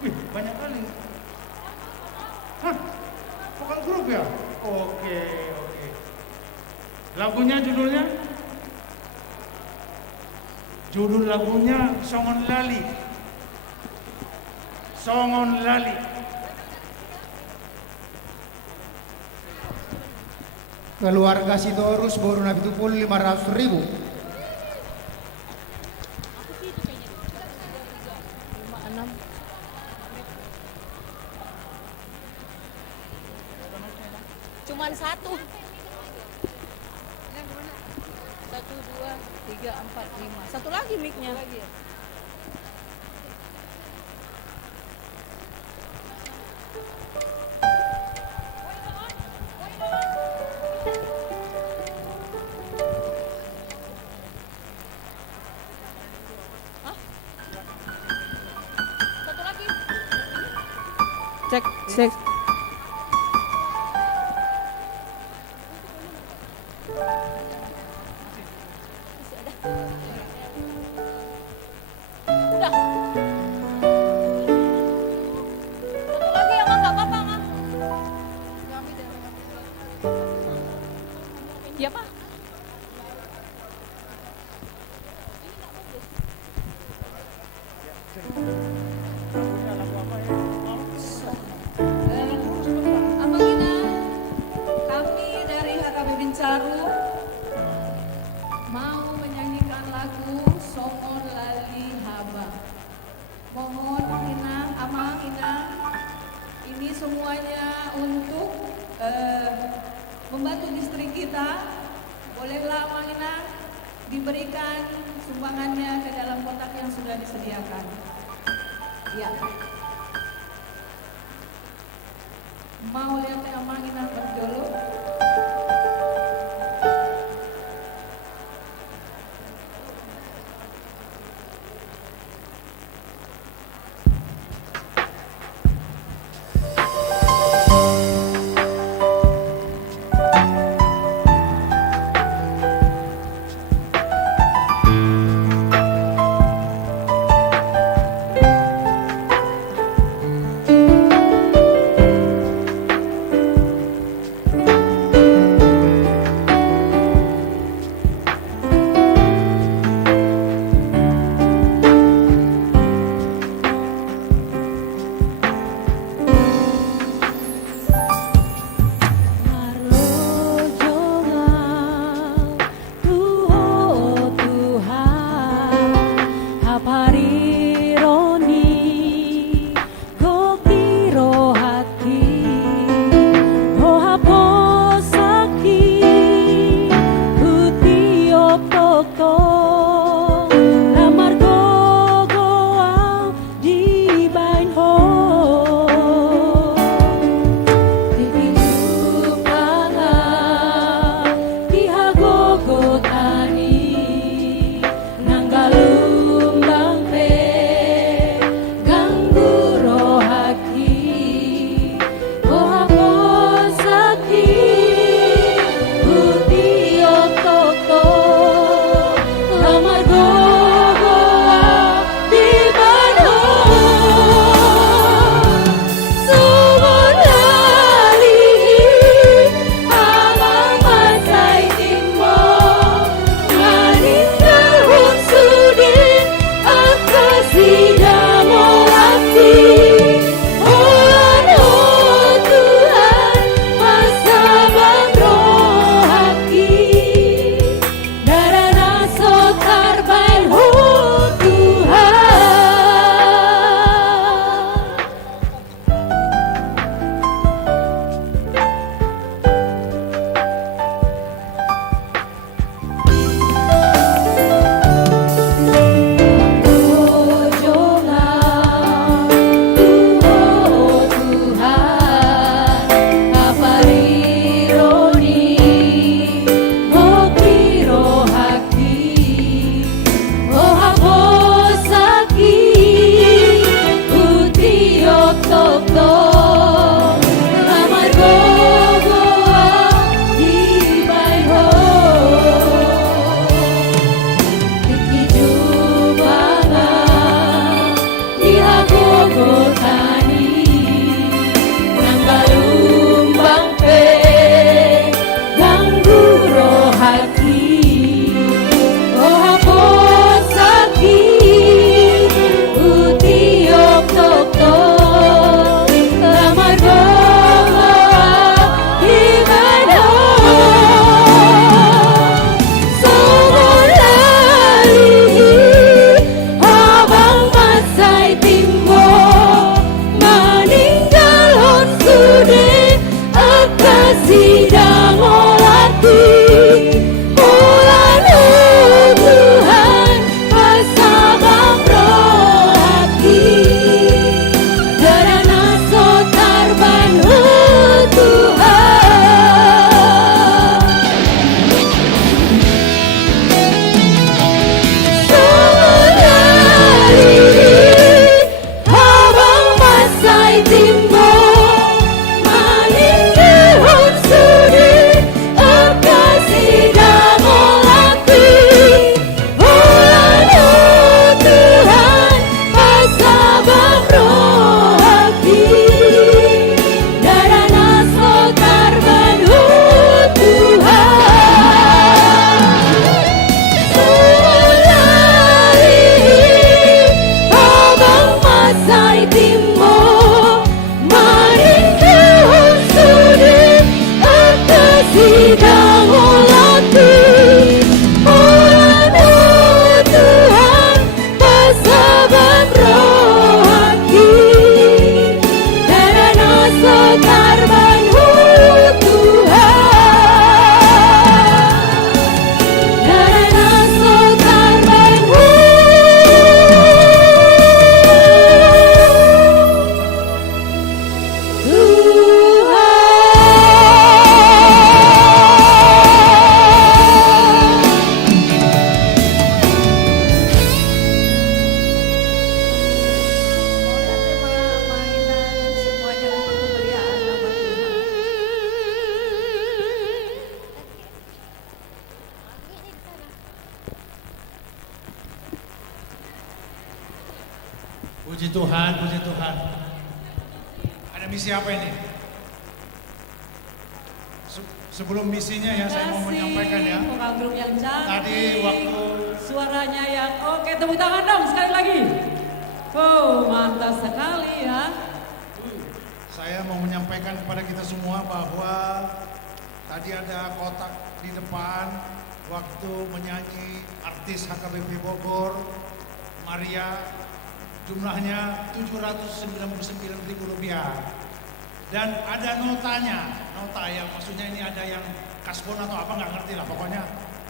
Wih, banyak kali. Hah? Vokal grup ya? Oke. Lagunya judulnya? Judul lagunya Songon Lali. Songon Lali. Keluarga Sitorus baru nabi tupul 500.000. Cuman satu. 1, 2, 3, 4, 5. Satu lagi mic-nya. Satu lagi. Cek. Udah. Satu lagi ya, Mak, nggak apa-apa, Mak. Iya, Pak. Abang Ina, kami dari HKB Bincaru mau menyanyikan lagu Songon Lali Haba. Mohon Ina, Amang Ina, ini semuanya untuk membantu distrik kita. Bolehlah Amang Ina diberikan sumbangannya ke dalam kotak yang sudah disediakan. Ya. Mau lihat Amang Ina berjolo? Puji Tuhan, puji Tuhan. Ada misi apa ini? Sebelum misinya ya saya mau menyampaikan ya. Vokal grup yang cantik. Tadi waktu Suaranya yang oke, tepuk tangan dong sekali lagi. Oh, mantap sekali ya. saya mau menyampaikan kepada kita semua bahwa tadi ada kotak di depan waktu menyanyi artis HKBP Bogor, Maria, jumlahnya Rp799.000. Dan ada notanya, nota yang maksudnya ini ada yang kasbon atau apa nggak ngerti lah, pokoknya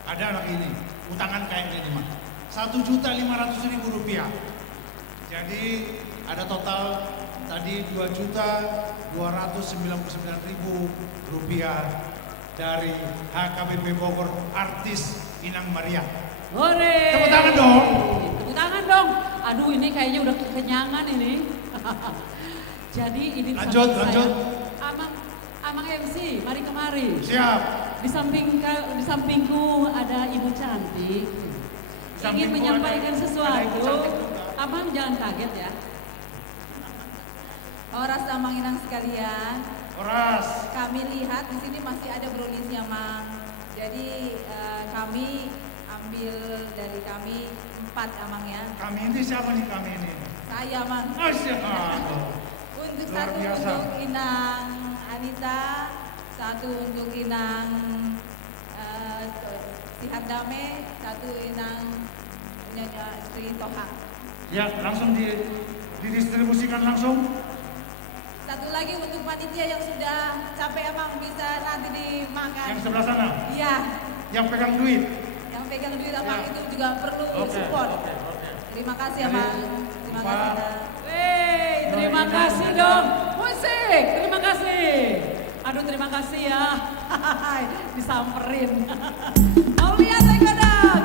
ada lagi ini, utangan kayak gini mah. Rp1.500.000. Jadi ada total tadi Rp2.299.000 dari HKBP Bogor artis Inang Maria. Hore. Tepuk tangan dong. Tepuk tangan dong. Aduh, ini kayaknya udah kekenyangan ini. Jadi ini Lanjut, samping lanjut. saya, Amang MC, mari kemari. Siap. Di sampingku ada ibu cantik. Ingin Sampingku menyampaikan ada ibu sesuatu. cantik. Amang jangan kaget ya. Oras Amang Inang sekalian, Oras. kami lihat di sini masih ada browniesnya, Mang. Jadi kami ambil dari kami 4 Amang ya. Kami ini siapa nih kami ini? Saya, Mang. Asyik. Untuk Luar satu biasa. untuk Inang Anita, satu untuk Inang Sihat Dame, satu Inang Nyonya Sri Toha. Ya, langsung didistribusikan langsung. Satu lagi untuk panitia yang sudah capek Amang bisa nanti dimakan. Yang sebelah sana. Iya, Yang pegang duit. yang pegang duit Amang Ya. itu juga perlu Oke, support. oke. Terima kasih Jadi, Amang. Terima kasih. Pak. Dah. Wey, terima kasih dong. Musik, terima kasih. Aduh, terima kasih ya. Disamperin. Mau lihat lagi dong.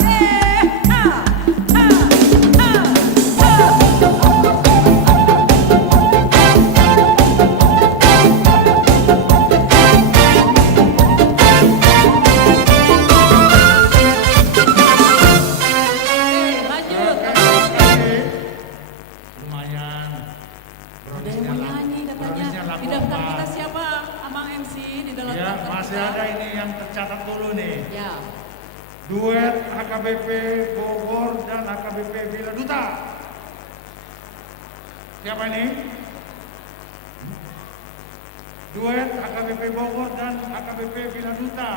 Lumayan. Ada yang mau nyanyi Browniesnya katanya. laku Di daftar apa? kita siapa? Amang MC di dalam Ya, daftar masih kita. ada ini yang tercatat dulu nih. Ya. Duet HKBP Bogor dan HKBP Bila Duta. Siapa ini? Duet HKBP Bogor dan HKBP Bila Duta.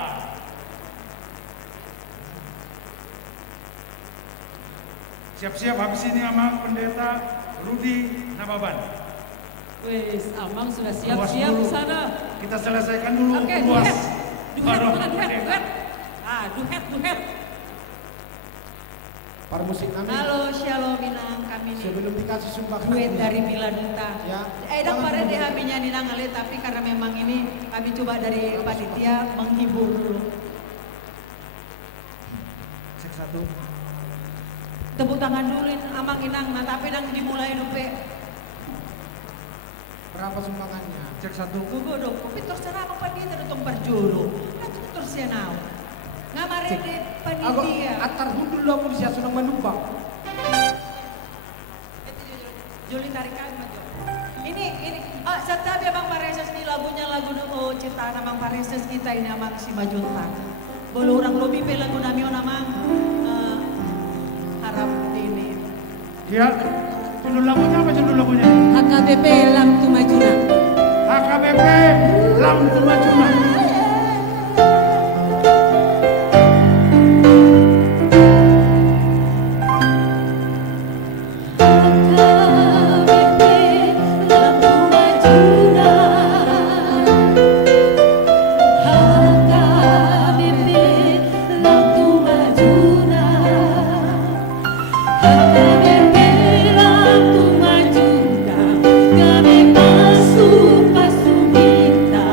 Siap-siap habis ini Amang Pendeta Rudi Nababan. Wes, Amang sudah Luas siap-siap dulu. di sana. Kita selesaikan dulu Oke, luas. duet. Duet, Baru mana duet, pendeta. duet. Ah, duet. Para musik kami Halo, Shalom Inang, kami ini sebelum dikasih sumpah duet dari Bila Duta. Ya. Edang pada deh kami nyanyi nangale, tapi karena memang ini kami coba dari panitia menghibur dulu. Cek satu. Tepuk tangan dulu Amang Inang, nah tapi nang dimulai dupe. Berapa sumbangannya? Cek satu. Gugu dong, tapi terserah apa dia terutong berjuru. Nah itu tersenau. Ngamare di Aku panitia. antar hundul lo aku siap senang menumpang. Juli tarikan maju. Ini, setabi Abang Pareses ini lagunya lagu ciptaan Abang Pareses kita ini Amang si Majunta. Bolu orang lobi pe lagu nami Amang harap ini. Ya, judul lagunya apa judul lagunya? HKBP Lam Tumajuna. HKBP Lam Tumajuna. Kami pasu minta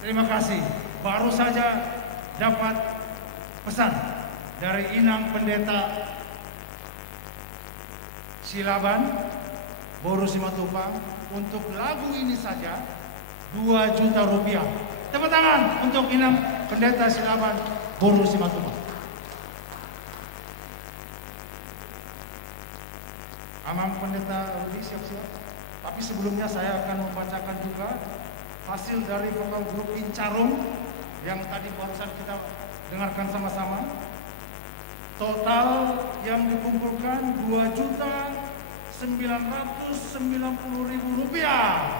Terima kasih. Baru saja dapat pesan dari Inang Pendeta Silaban Boru Simatupang untuk lagu ini saja 2 juta rupiah. Tepuk tangan untuk Inang Pendeta Silaban Boru Simatupang. Amang Pendeta Rudi siap-siap. Tapi sebelumnya saya akan membacakan juga hasil dari vokal grup Bincarung yang tadi barusan kita dengarkan sama-sama. Total yang dikumpulkan 2.990.000 rupiah.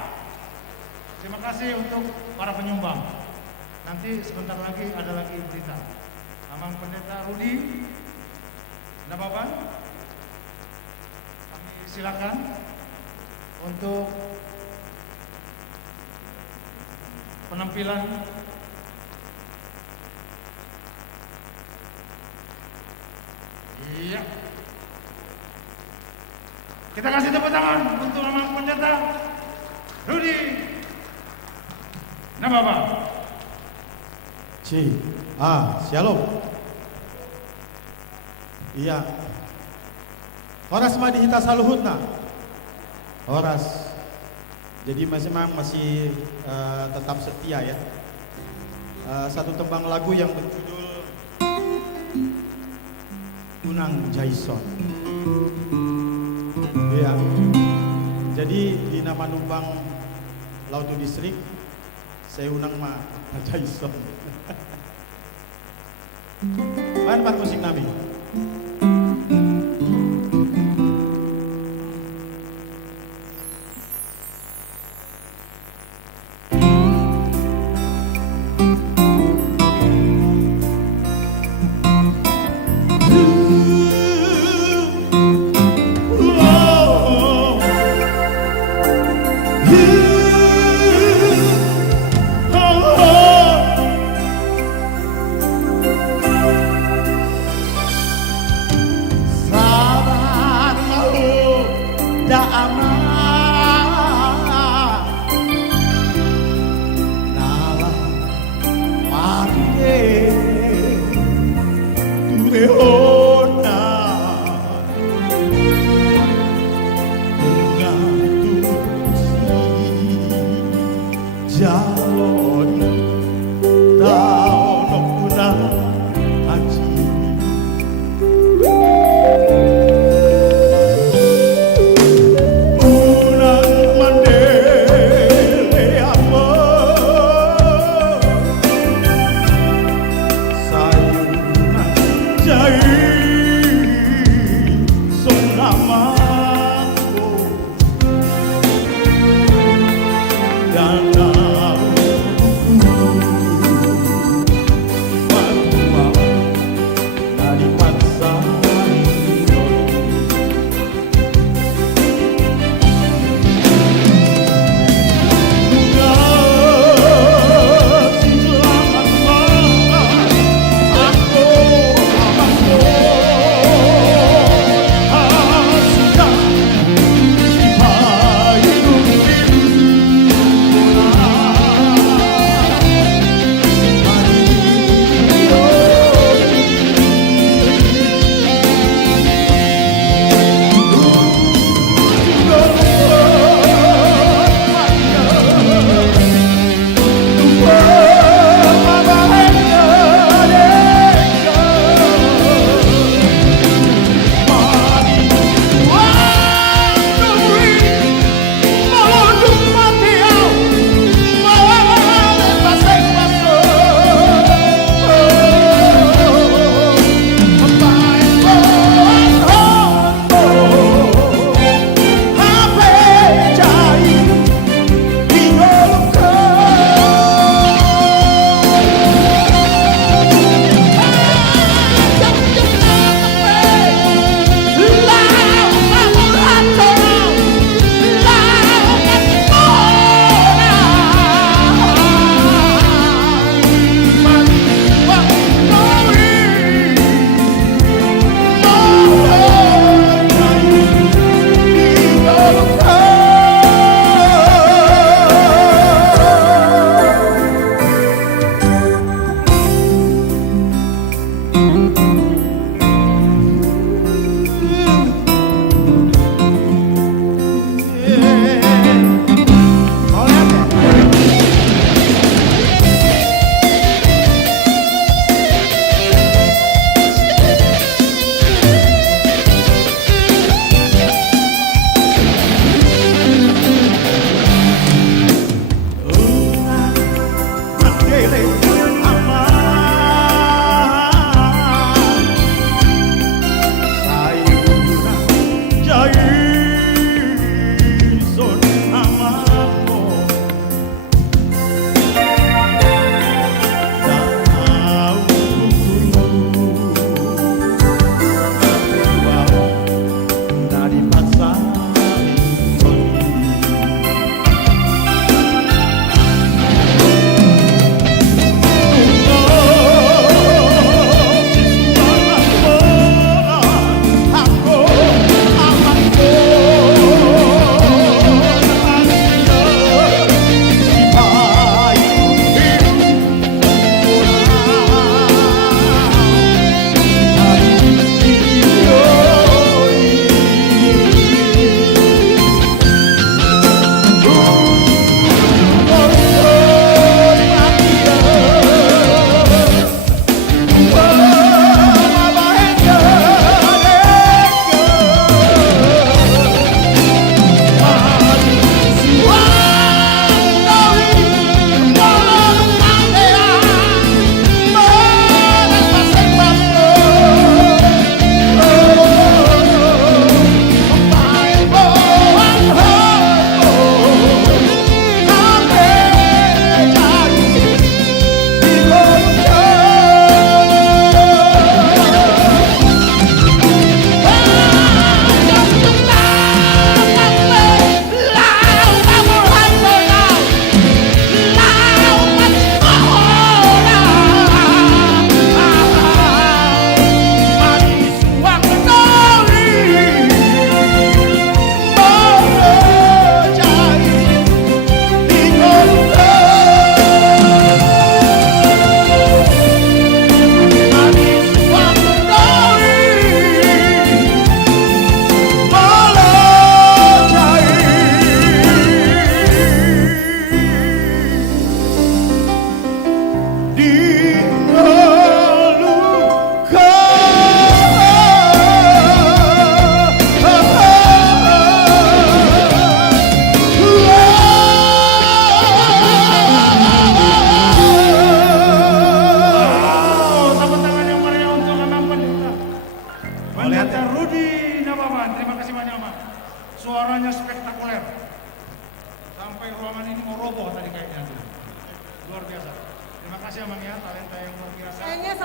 Terima kasih untuk para penyumbang. Nanti sebentar lagi ada lagi berita. Amang Pendeta Rudi Nababan, kami silakan untuk penampilan iya. Kita kasih tepuk tangan untuk Amang Pendeta Rudi Nababan. Shalom. Iya. Horas madi hita saluhutna. Horas. Jadi masih tetap setia ya. Satu tembang lagu yang berjudul Unang Jaison. Iya. Jadi di nama numpang Lautu Distrik saya unang mah Jaison. Main part musik nabi. Dan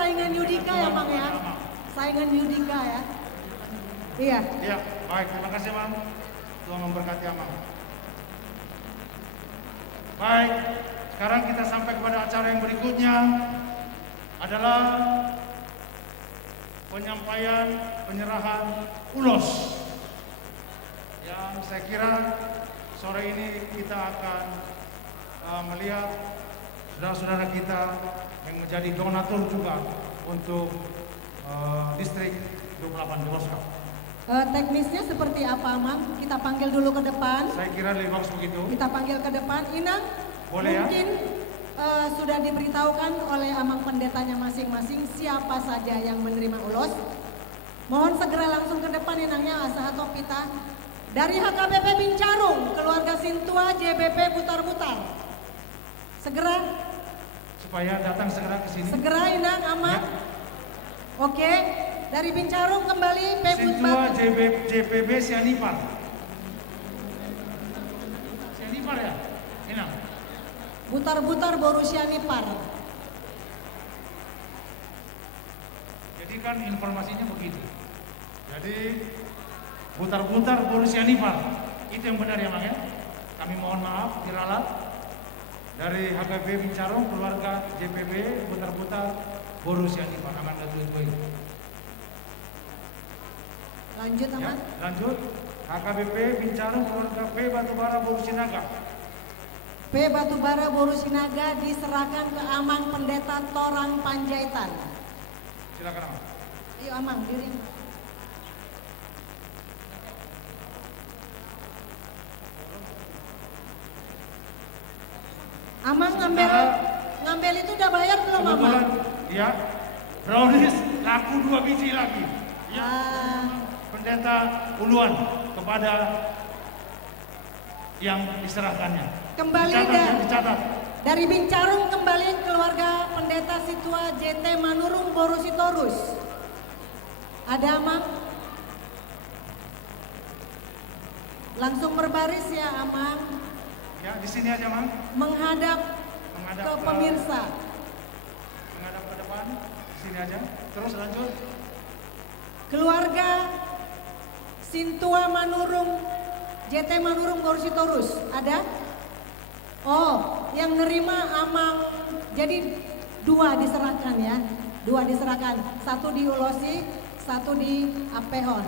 saingan Yudika ya Mang ya. Saingan Yudika ya. Iya. Iya, baik. Terima kasih, Mang. Tuhan memberkati Amang. Baik, sekarang kita sampai kepada acara yang berikutnya adalah penyampaian penyerahan ulos. Yang saya kira sore ini kita akan melihat saudara-saudara kita yang menjadi donatur juga untuk distrik 28 Dewoska. Teknisnya seperti apa, Mang? Kita panggil dulu ke depan. Saya kira lebih bagus begitu. Kita panggil ke depan. Inang, Boleh mungkin sudah diberitahukan oleh Amang pendetanya masing-masing siapa saja yang menerima ulos. Mohon segera langsung ke depan Inangnya, Asa atau Pita. Dari HKBP Bincarung, keluarga Sintua JBP Butar-Butar. Segera. Supaya datang segera ke sini. Segera Inang, Amang. Ya. Oke. Dari Bincarung kembali Sintua JPB Sianipar. Sianipar ya? Inang. Butar-butar Borussia Nipar. Jadi kan informasinya begitu. Jadi butar-butar Borussia Nipar. Itu yang benar ya Mang ya. Kami mohon maaf diralat. Dari HKB Bincarung keluarga JPB butar-butar Borussia Nipar. Aman itu. Lanjut Ya, Aman. lanjut. HKBP Bincarung keluarga P Batubara Borusinaga. P Batubara Borusinaga diserahkan ke Amang Pendeta Torang Panjaitan. Silakan Amang. Ayo Amang, diri. Amang ngambil itu udah bayar belum Amang? Kebetulan, ya. Brownies laku 2 biji lagi. Ya. Pendeta uluan kepada yang diserahkannya. Kembali dicatat. Dari Bincarung kembali keluarga Pendeta Situa JT Manurung Borusitorus. Ada Amang? Langsung berbaris ya Amang. Ya, di sini aja Mang. Menghadap ke pemirsa. Menghadap ke depan. Di sini aja. Terus lanjut. Keluarga Sintua Manurung JT Manurung Borusitorus. Ada? Oh, yang nerima Amang. Jadi 2 diserahkan ya. 2 diserahkan. 1 di Ulosi, 1 di Apehon.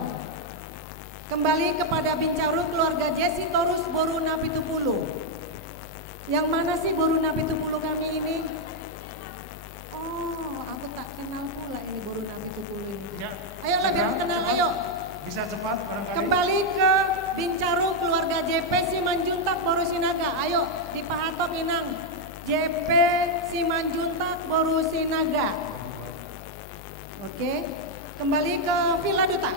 Kembali kepada Bincarung keluarga Jesi Torus Boruna Pitupulu. Yang mana sih Boruna Pitupulu kami ini? Oh, aku tak kenal pula ini Boruna Pitupulu ini. Ya. Ayolah biar kenal, ayo. Bisa cepat barangkali. Kembali ke Bincarung keluarga JP Simanjuntak Borusinaga. Ayo dipahatok Inang. JP Simanjuntak Borusinaga. Oke. Kembali ke Villa Duta.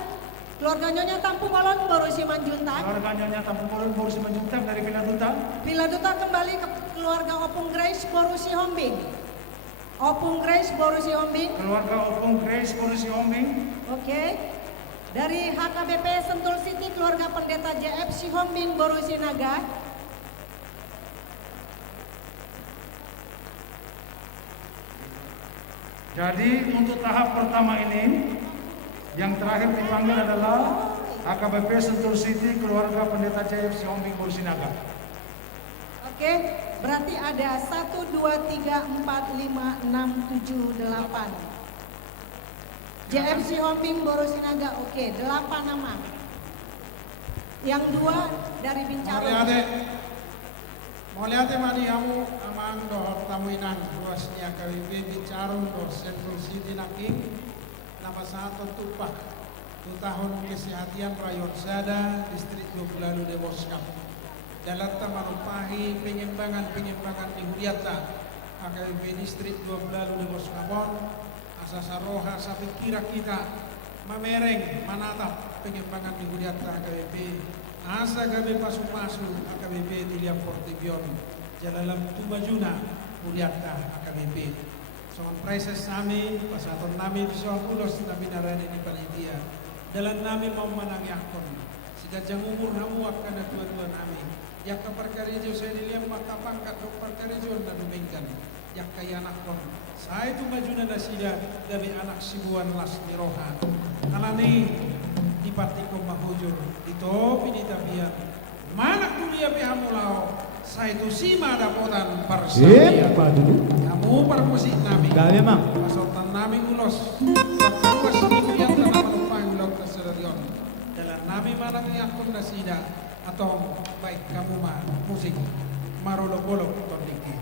Keluarga Nyonya Tampu Bolon Borusimanjuntak. Keluarga Nyonya Tampu Bolon Borusimanjuntak dari Villa Duta. Villa Duta kembali ke keluarga Opung Grace Borusi Hombing. Opung Grace Borusi Hombing. Keluarga Opung Grace Borusi Hombing. Oke. Dari HKBP Sentul City keluarga Pendeta JF Sihombing Borusinaga. Jadi untuk tahap pertama ini yang terakhir dipanggil adalah HKBP Sentul City keluarga Pendeta JF Sihombing Borusinaga. Oke, berarti ada 1, 2, 3, 4, 5, 6, 7, 8. JFC Hombing Borusinaga, oke, 8 nama. Yang 2 dari Bincarung. Moliate madiamu amang dohor tamuinan ruasnya KWB Bincarung dohor Sentul City Naking nama 1 Tupak 2 tahun kesehatan Rayon Sada distrik 20 Dewoska. Dalam manupahi pengembangan di Hudiata AKWB distrik 20 Dewoska Sasaroha sapi kira kita mamereng manatap pengembangan di Hudiata AKBP asa gabe pasu-pasu AKBP di Liam Portibion Jalalam Tubajuna Hudiata AKBP soal proses nami pasaton nami soal ulos nami narani di panitia dalam nami mau manang yakon sigajang umur hamu akan dua nami yang keperkarijo saya di Liam maka pangkat perkarijo dan dumingkan yakai anak kon. Saya itu maju nada sida dari anak sibuan las di rohan. Kalani di partikom mahujur itu pini tabian. Mana kuliah pihamulao. Saya itu sima dapotan persabian. Kamu permusik nami. Gak memang. Pasotan nami ulos. Terus yang tanah penumpang ulang tersedarion. Dalam nami mana yakun nasida atau baik kamu mah musik marolo-bolok tondiki.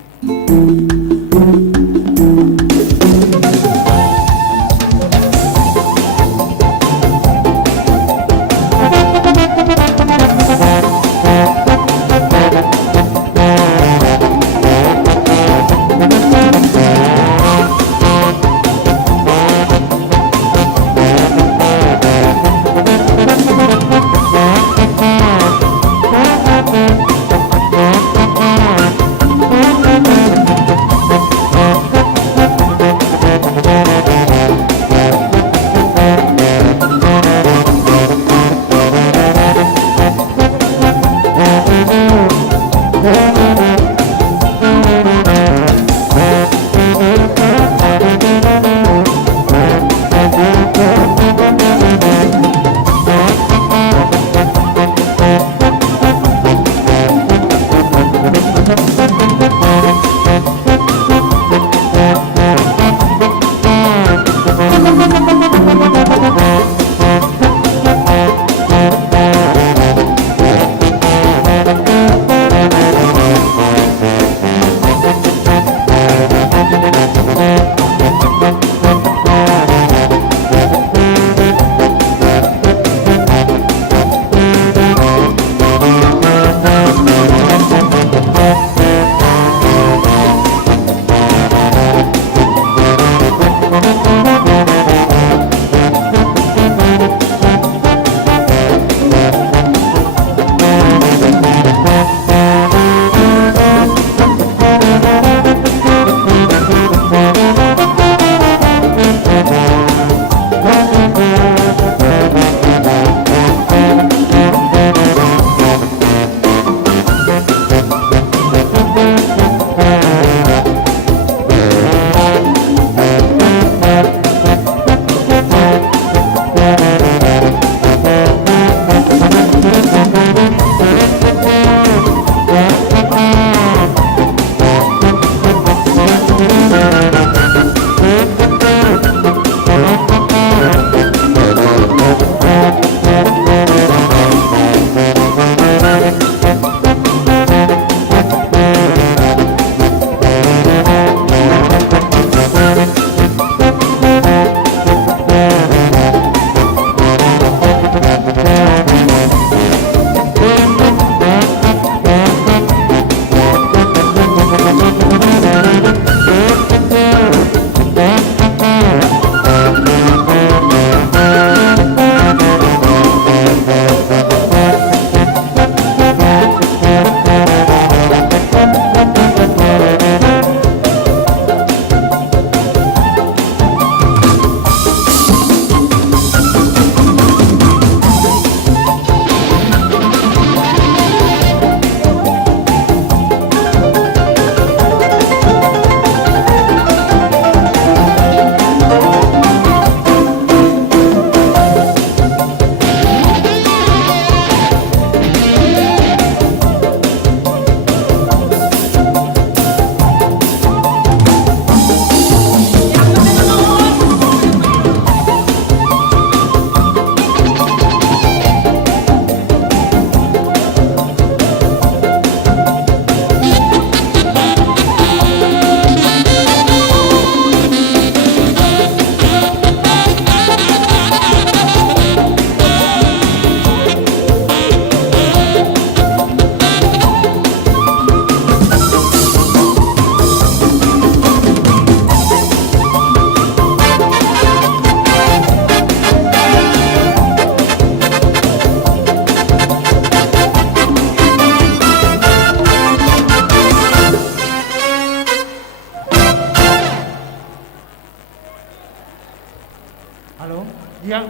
Ya,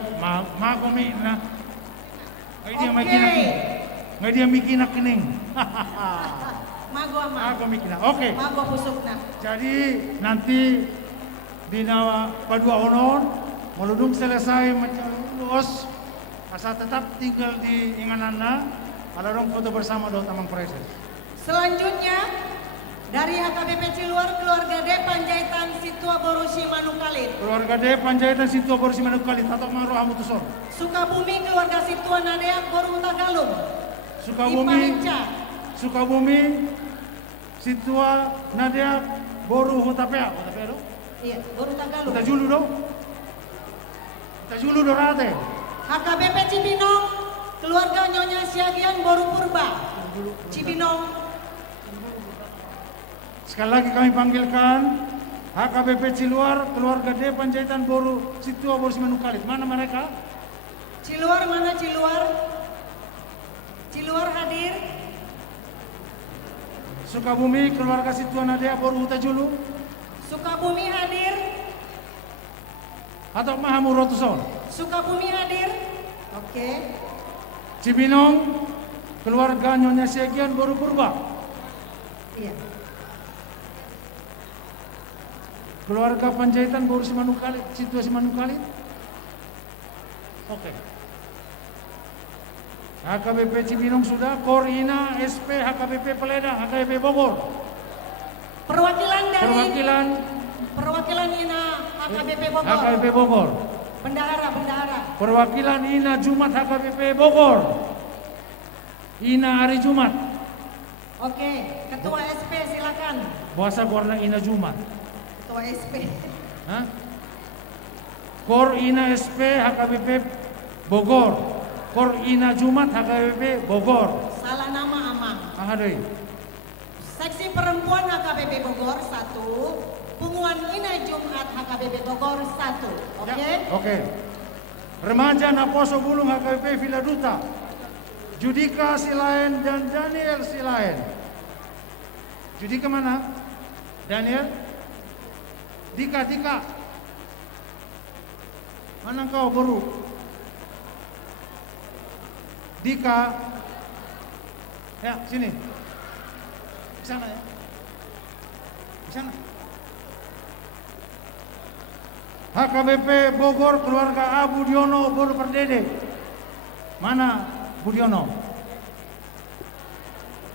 makomi na. Ngay dia may kinak. Ngay dia may kinak kining. Mago ama. Mago mikina. Oke. Mago pusukna. Jadi nanti Bina Padua Onon meludung selesai mencalus asal tetap tinggal di Inganana. Ada dong foto bersama do Tamang Proses. Selanjutnya dari HKBP Ciluar keluarga D Panjaitan Situa Borusi Manukalit. Keluarga D Panjaitan Situa Borusi Manukalit atau Maro Hamutusor. Sukabumi keluarga Situa Nadeak Boru Tagalung. Sukabumi Situa Nadeak Boru Hutapea. Hutapea do? Iya, Boru Tagalung. Kita julu do. Kita julu do rate. HKBP Cibinong keluarga Nyonya Siagian Boru Purba. Cibinong. Sekali lagi kami panggilkan HKBP Ciluar, keluarga D Panjaitan Boru Situa Borusi Manukalit. Mana mereka? Ciluar mana Ciluar? Ciluar hadir. Sukabumi, keluarga Situa Nadia Boru Hutajulu. Sukabumi hadir. Atau Mahamurotuson. Sukabumi hadir. Oke. Cibinong, keluarga Nyonya Siagian Boru Purba. Iya. Keluarga Panjaitan Boru Simanukalit, Situa Simanukalit. Oke. HKBP Cibinong sudah, Korina SP HKBP Peledang, HKBP Bogor. Perwakilan INA HKBP Bogor. HKBP Bogor. Bendahara. Perwakilan INA Jumat HKBP Bogor. INA Hari Jumat. Oke, Ketua SP silakan. Puasa warna INA Jumat. Ketua SP. Hah? Kor INA SP HKBP Bogor. Kor INA Jumat HKBP Bogor. Salah nama Amang. Ahadei. Seksi perempuan HKBP Bogor 1, Punguan INA Jumat HKBP Bogor 1. Oke? Ya, oke. Remaja Naposo Bulung HKBP Villa Duta. Judika Silaen dan Daniel Silaen. Judika mana? Daniel? Dika. Mana kau Boru? Dika. Ya, sini. Di sana ya. Di sana. HKBP Bogor keluarga Abu Diono Boru Perdede. Mana Budiono?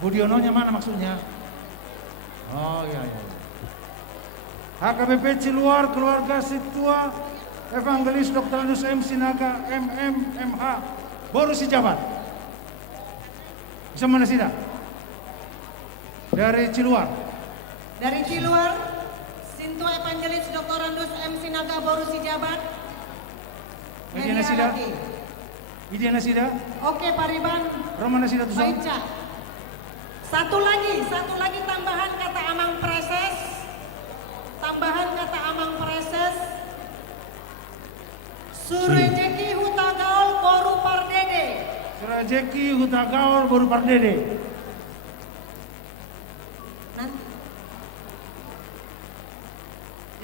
Budiononya mana maksudnya? Oh iya. HKBP Ciluar keluarga Situa Evangelis Dr. Anus M. Sinaga MMMH Boru Sijabat. Bisa mana sida? Dari Ciluar. Dari Ciluar, Sintua Evangelis Dr. Anus M. Sinaga Boru Sijabat. Idiana sida? Idiana sida? Oke, Pariban. Romana sida tuh. Baca. Satu lagi tambahan kata Amang Preses. Surejeki Hutagaol Boru Pardede. Surejeki Hutagaol Boru Pardede.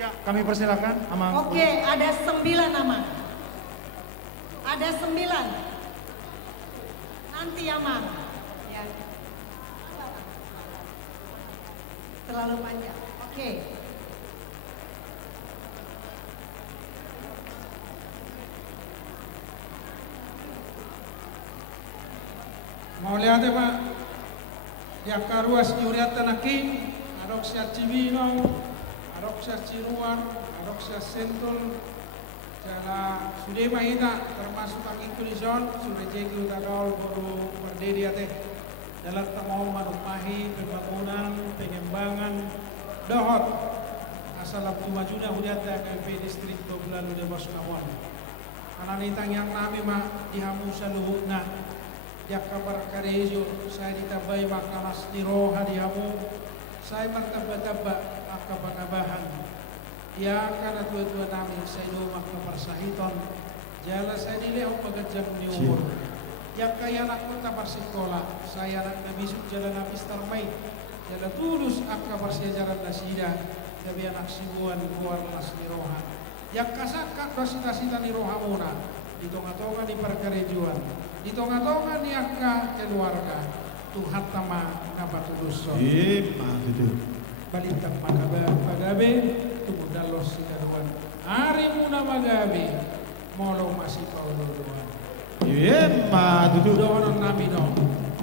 Ya, kami persilakan Amang. Oke, ada 9 nama. Ada 9. Nanti Amang. Ya. Terlalu panjang. Oke. Mau lihat ya Pak? Yang karuas nyuriat tanaking, adok siat Cibinong, adok siat Ciruan, adok siat Sentul, cara sudah mahita termasuk ang Intulisan, sudah jadi utagaul Boru Perdede ate. Dalam mau manupahi pembangunan, pengembangan, dohot asal Majuna hudiat KP distrik 12 de Bosnawan. Karena nitang yang nami mah dihamusan luhukna. Yak kabar karejo saya ditabai makanas niroha dihamu. Saya martaba-taba akabahan. Ya karena tua-tua nami saya do makaparsahiton. Jala saya dileo pagajam ni umur. Yak kaya anak kota sekolah, saya anak nabisuk jalan nabis tarmai. Jala tulus akabar sejaran nasida. Tapi anak sibuan keluar nas niroha. Yak kasakat rasita-sita niroha muna. Di tonga-tonga di perkarejuan. Di tonga-tonga ni akka keluarga. Tuhan tama kapatuduso. Matutu. Balitang magabe, tumudalos si karuan. Ari muna magabe, molo masih Paulo doan. Matutu. Doon namin no,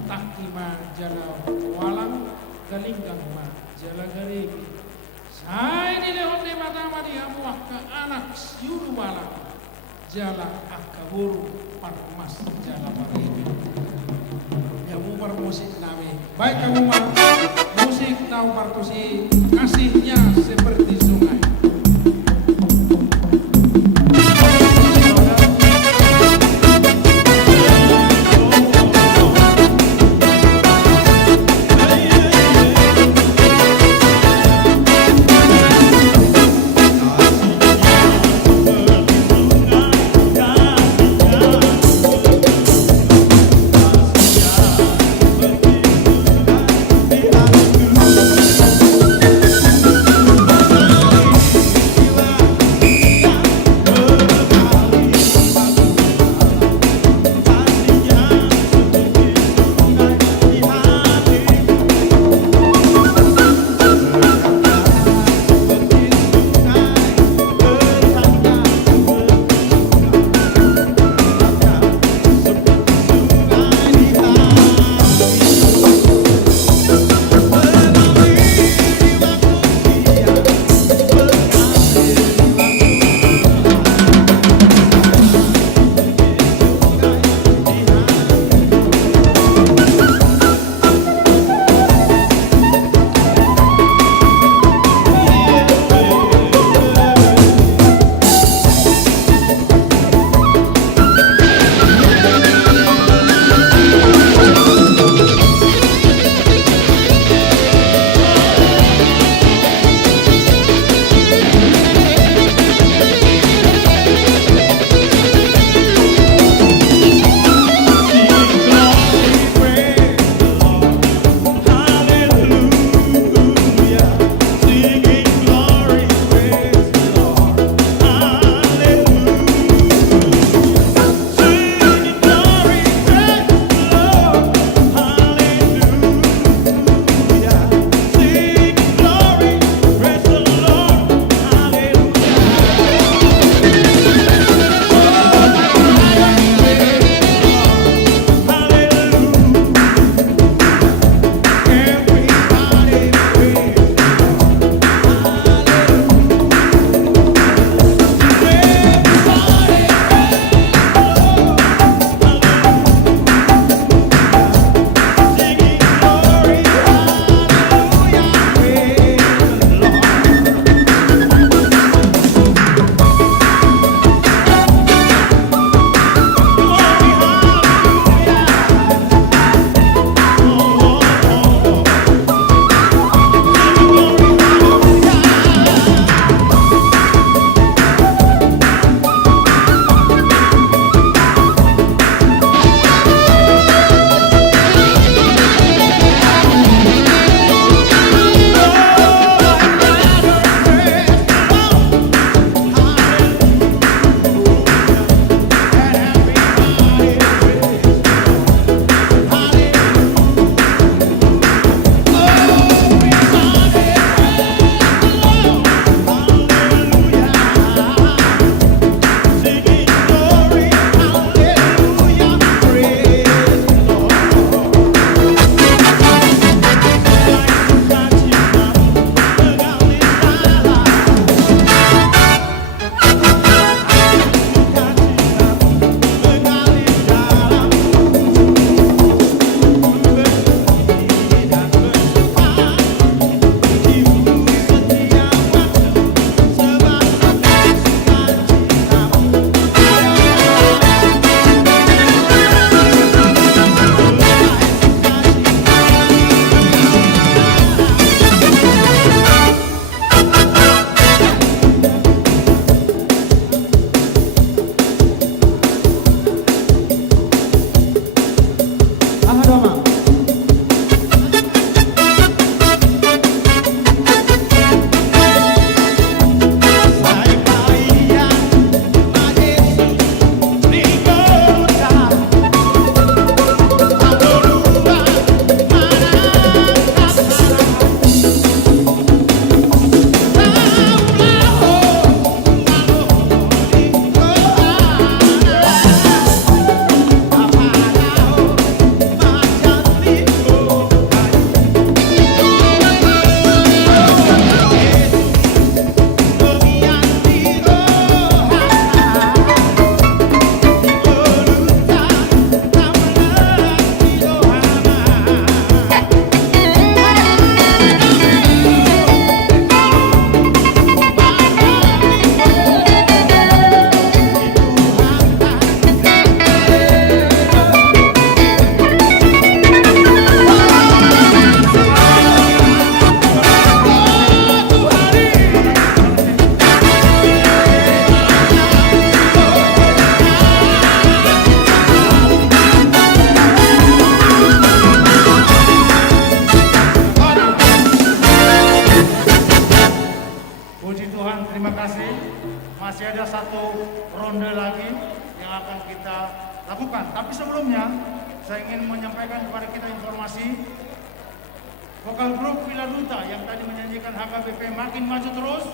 takima jala walang, galinggang ma jala garigi. Say nilehon ni matama di amuak ke anak yuru walang, jala akaburu parmas jala barigi. Kamu musik nabi. Baik kamu musik tahu partusi kasihnya seperti sungai. Terima kasih. Masih ada satu ronde lagi yang akan kita lakukan. Tapi sebelumnya, saya ingin menyampaikan kepada kita informasi vokal grup Villa Duta yang tadi menyanyikan HKBP Makin Maju Terus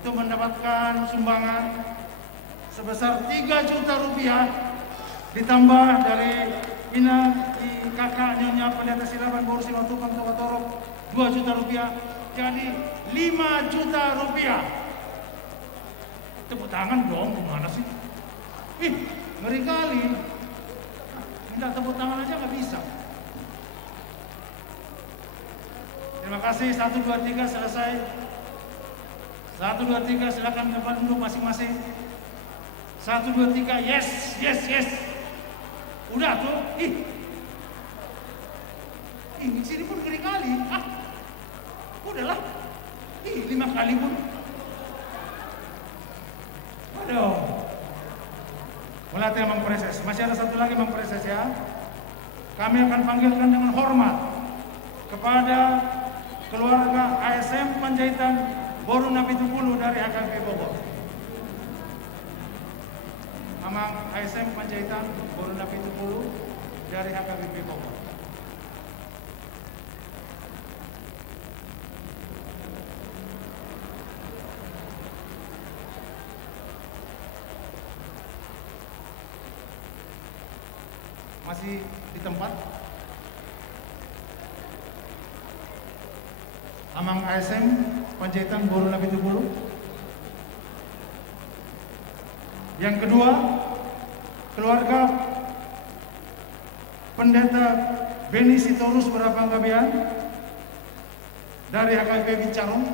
itu mendapatkan sumbangan sebesar 3 juta rupiah ditambah dari kakak Nyonya Pendeta Silaban Boru Simatupang Tokatorok 2 juta rupiah, jadi 5 juta rupiah. Tepuk tangan dong, gimana sih? Ih, ngeri kali. Minta tepuk tangan aja nggak bisa. Terima kasih. 1, 2, 3 selesai. 1, 2, 3 silakan ke depan duduk masing-masing. 1, 2, 3 yes, yes, yes. Udah tuh. Ini sini pun ngeri kali. Udahlah. 5 kali pun. Aduh. Melatih Mang Preses. Masih ada satu lagi Mang Preses ya. Kami akan panggilkan dengan hormat kepada keluarga ASM Panjaitan Boru Nabi Tupulu dari HKBP Bogor. Amang ASM Panjaitan Boru Nabi Tupulu dari HKBP Bogor. Masih di tempat? Amang ASM Panjaitan Boru Nabi Tupulu. Yang kedua, keluarga Pendeta Beni Sitorus Berapanggabian dari HKBP Bincarong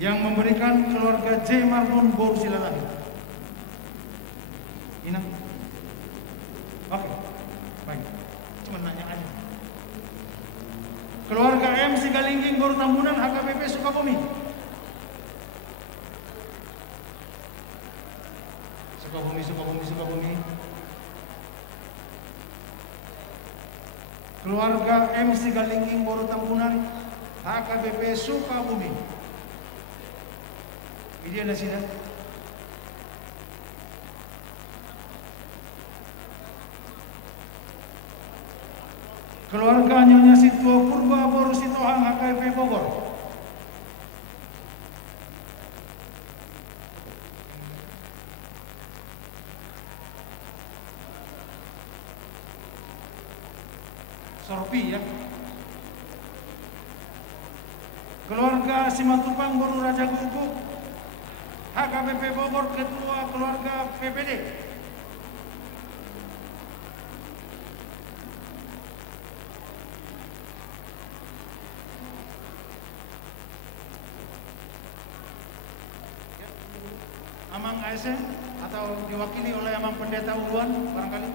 yang memberikan keluarga J. Marbun Boru Silalahi. Inang. Oke, baik. Cuma nanya aja. Keluarga M. Sigalingging Boru Tambunan HKBP Sukabumi. Sukabumi. Keluarga M. Sigalingging Boru Tambunan HKBP Sukabumi. Ini ada sini. Keluarga Nyonya Sitwa Purba Boru Sitohang HKBP Bogor. Sorpi ya. Keluarga Simatupang Boru Raja Guguk HKBP Bogor, Ketua Keluarga PPD. Amang ASN atau diwakili oleh Amang Pendeta Uluan barangkali.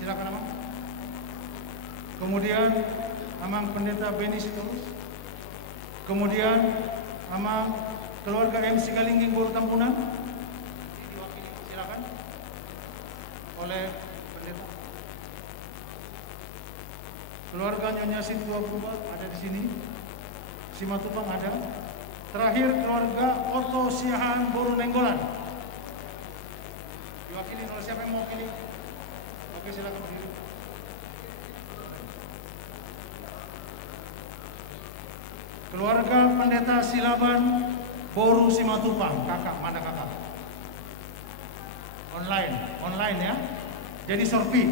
Silakan Amang. Kemudian Amang Pendeta Beni Sitorus. Kemudian Amang keluarga M. Sigalingging Boru Tambunan. Diwakili silakan oleh pendeta. Keluarga Nyonya Sitwa Purba ada di sini. Simatupang ada. Terakhir keluarga Otto Siahaan Boru Nenggolan. Diwakili oleh siapa yang mau wakili? Oke, silakan berdiri. Keluarga Pendeta Silaban Boru Simatupang. Kakak, mana kakak? Online ya. Jadi sorpi.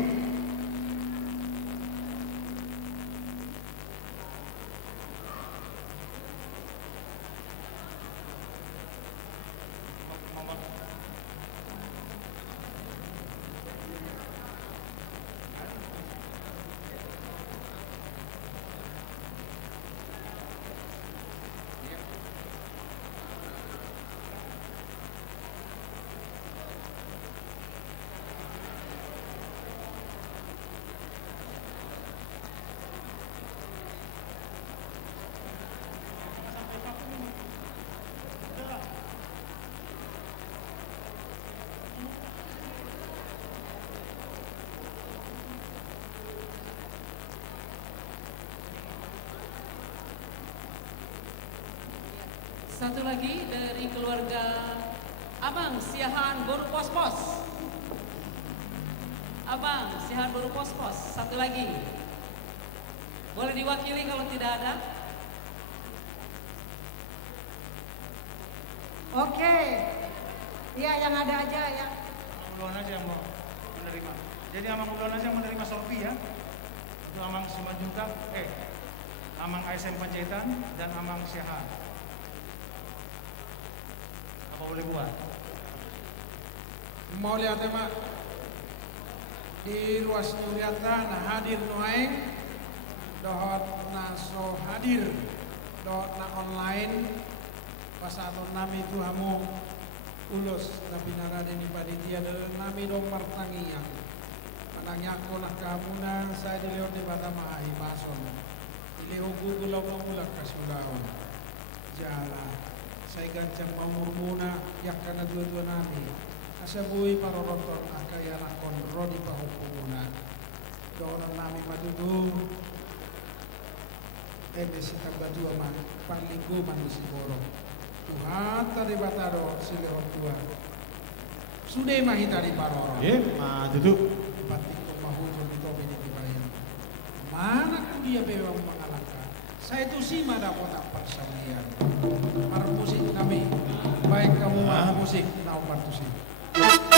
Satu lagi dari keluarga Abang Siahan Boru Pos-Pos. Abang Siahan Boru Pos-Pos. Satu lagi. Boleh diwakili kalau tidak ada. Oke. Ya, yang ada aja ya. Amang Ulon aja yang mau menerima. Jadi Amang Ulon aja yang menerima Sofi ya. Itu Amang Simanjuntak, Amang ASM Panjaitan dan Amang Siahan. Apa boleh buat? Mau lihat emak di ruas nyuriata nah hadir nuaing dohot naso hadir dohot na online pasaton nami itu hamu ulus tapi narade di panitia nami dong martangiang anaknya aku nak kamuna saya dilihat di bata mahi mason dilihat gugulau mulak kasuraon jala saya gancang mamurmuna yak kana dua-dua nami asabui parorotor akaya nakon rodi pahupumuna doon nami madudu sita badua man panlinggo man si borong Tuhan tadi bataro silihon Tuhan sudah mahita di paroro mah duduk. batik mahujul di topi di bayang mana ku dia bewang mengalahkan saya itu sih mada kota persalian par musik kami baik kamu mah musik nau partusi Hey!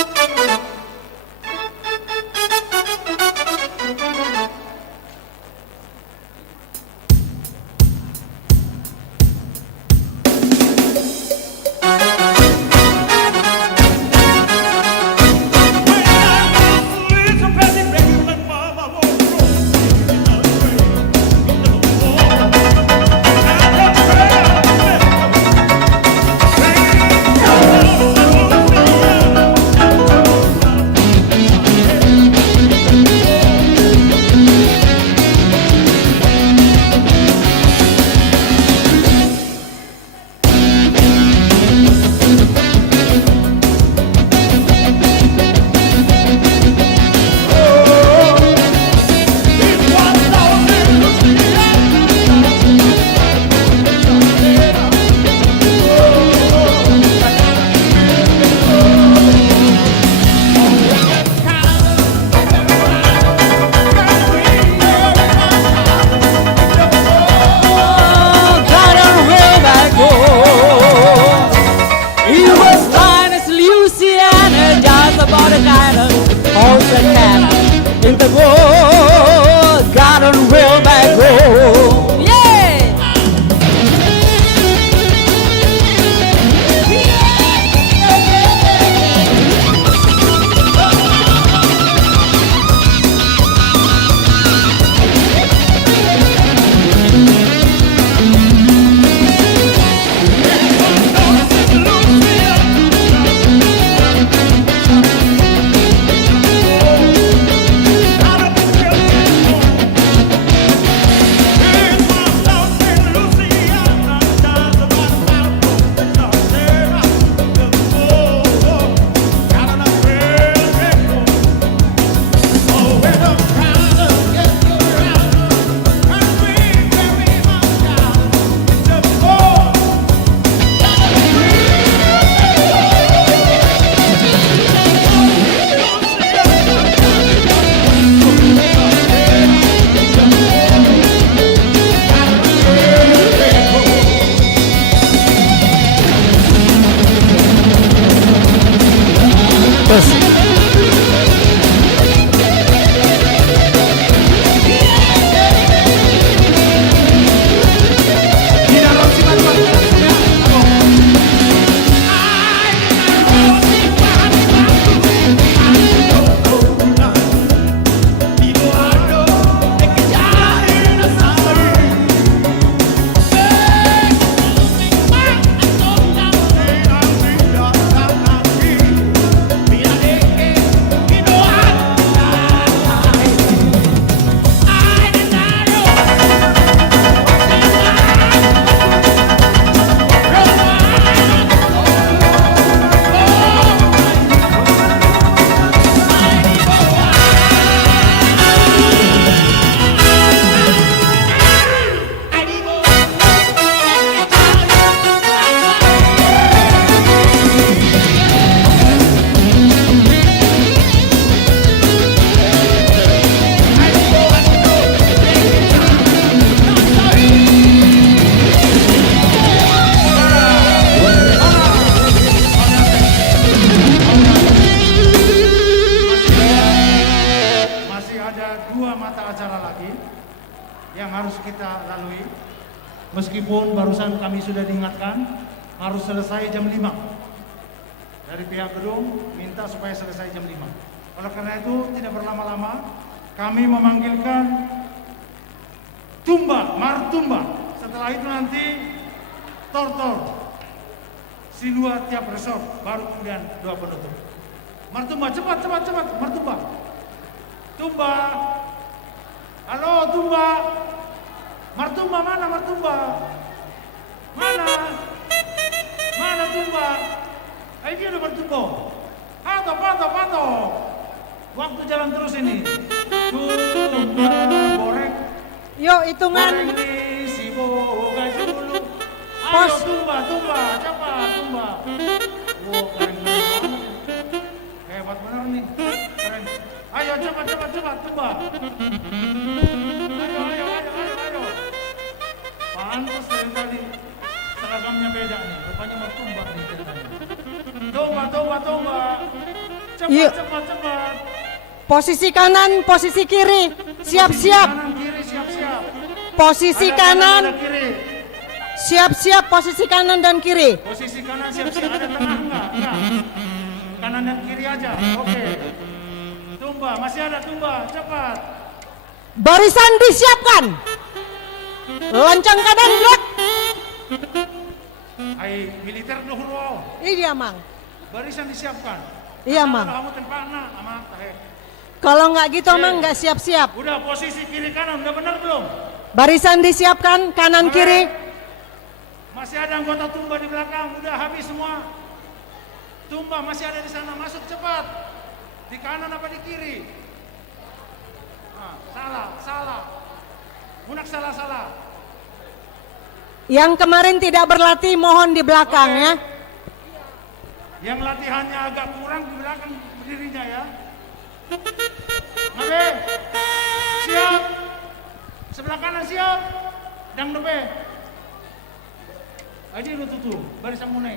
kita lalui. Meskipun barusan kami sudah diingatkan harus selesai jam 5. Dari pihak gedung minta supaya selesai jam 5. Oleh karena itu tidak berlama-lama kami memanggilkan tumba, martumba. Setelah itu nanti tortor. Si dua tiap resort, baru kemudian doa penutup. Martumba, cepat, martumba. Tumba. Halo, tumba. Martumba mana, martumba? Mana tumba? Ayo dia udah martumba. Pato. Waktu jalan terus ini. Tumba, goreng. Yuk hitungan. Goreng di si boga dulu. Ayo Pos. tumba, cepat tumba. Wow, keren banget. Hebat benar nih. Keren. Ayo cepat tumba. Ayo. Pantas dari tadi seragamnya beda nih. Rupanya mau tumba nih ceritanya. Tumba. Yuk. Cepat. Posisi kanan, posisi kiri. Siap-siap. Kanan kiri siap-siap. Posisi Ada kanan. ada kiri. Siap-siap posisi kanan dan kiri. Posisi kanan siap-siap. Ada tengah enggak? Kanan dan kiri aja. Oke. Tumba, masih ada tumba. Cepat. Barisan disiapkan. Lancang kanan blok. Hai militer luhur wow. Iya, Mang. Barisan disiapkan. Iya, Mang. Kamu tempatna ama tahe. Kalau nggak gitu, Mang, nggak siap-siap. Udah posisi kiri kanan udah benar belum? Barisan disiapkan, kanan kiri. Masih ada anggota tumba di belakang. Udah habis semua. Tumba masih ada di sana. Masuk cepat. Di kanan apa di kiri? Salah. Unak salah. Yang kemarin tidak berlatih mohon di belakang Oke. ya. Yang latihannya agak kurang di belakang berdirinya ya. Nabe, siap. Sebelah kanan siap. Dang nabe. Aji lu tutu, barisan munai.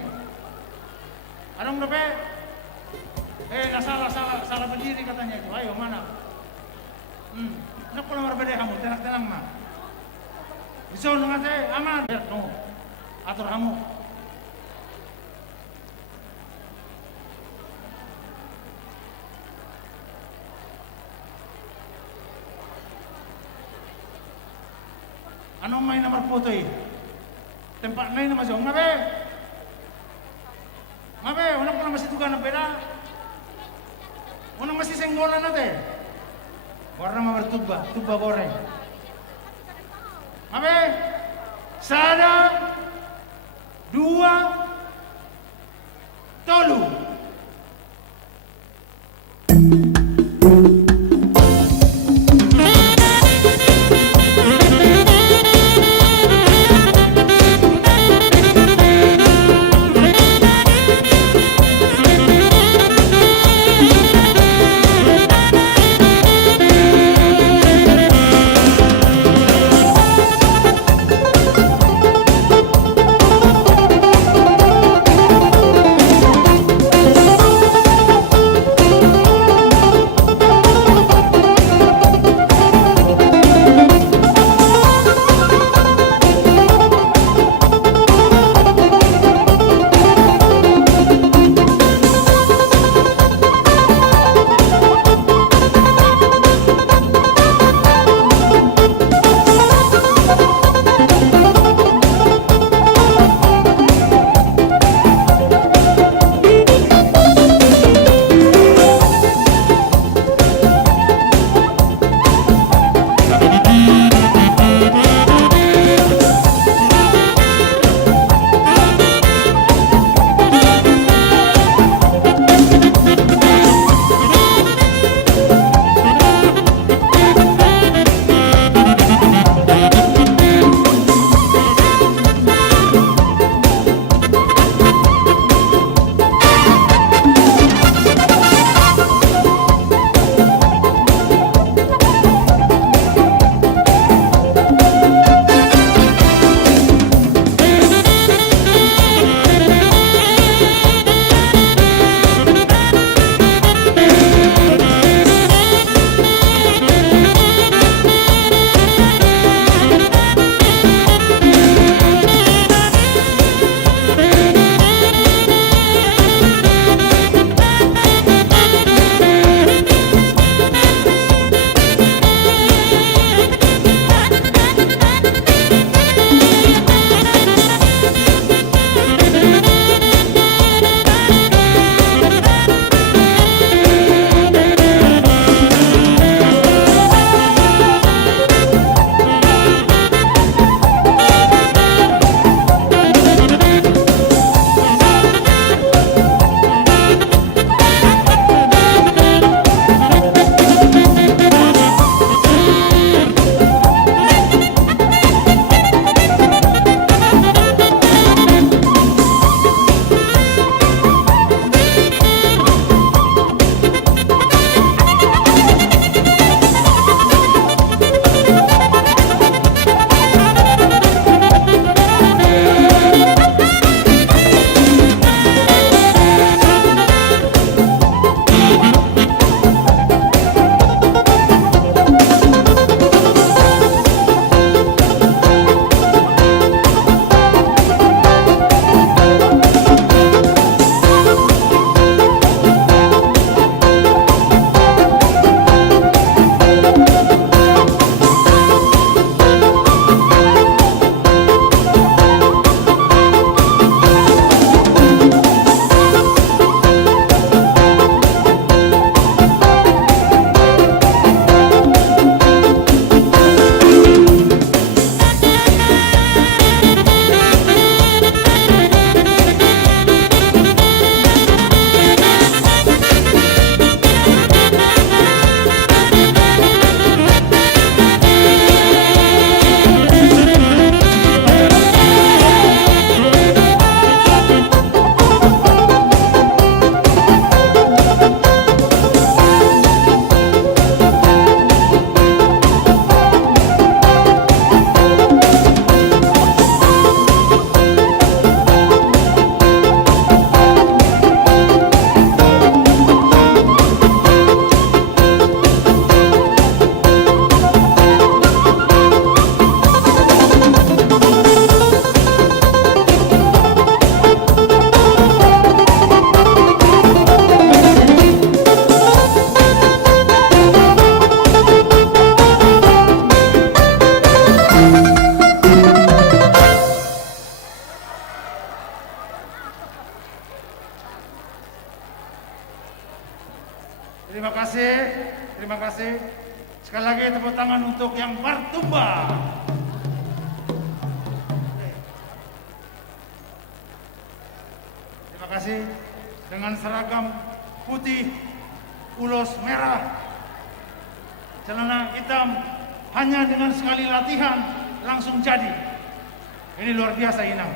Adang nabe. Salah berdiri katanya itu. Ayo mana? Nak pula berbeda kamu, tenang mah. Bisa ngate aman. Ya, kamu. Atur kamu. Ano may nomor foto tempat na yun naman siya. Ngabe, unang ko na masitugan na pera. Unang masisenggolan natin. Warna mawar tuba goreng. Ngabe, sada, dua, tolu. kasih. Sekali lagi tepuk tangan untuk yang Bartumba. Terima kasih. Dengan seragam putih, ulos merah, celana hitam, hanya dengan sekali latihan langsung jadi. Ini luar biasa Inang.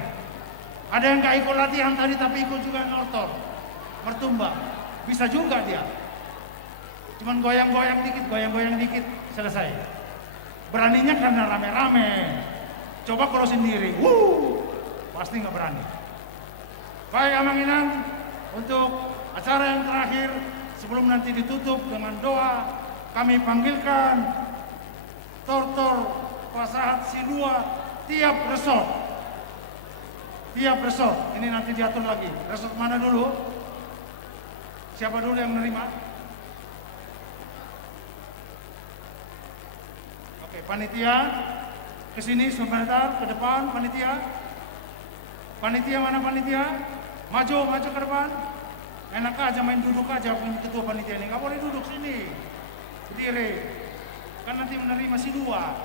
Ada yang gak ikut latihan tadi tapi ikut juga notor, Bartumba. Bisa juga dia. Cuman goyang-goyang dikit, selesai. Beraninya karena rame-rame. Coba kalau sendiri, pasti nggak berani. Baik Amang Inang, untuk acara yang terakhir sebelum nanti ditutup dengan doa, kami panggilkan Tortor Pasahat Sidua tiap resort. Tiap resort, ini nanti diatur lagi. Resort mana dulu? Siapa dulu yang menerima? Oke, panitia kesini sebentar ke depan, panitia. Panitia mana panitia? Maju ke depan. Enak aja main duduk aja ketua panitia ini. Nggak boleh duduk sini. Berdiri. Kan nanti menerima Sidua.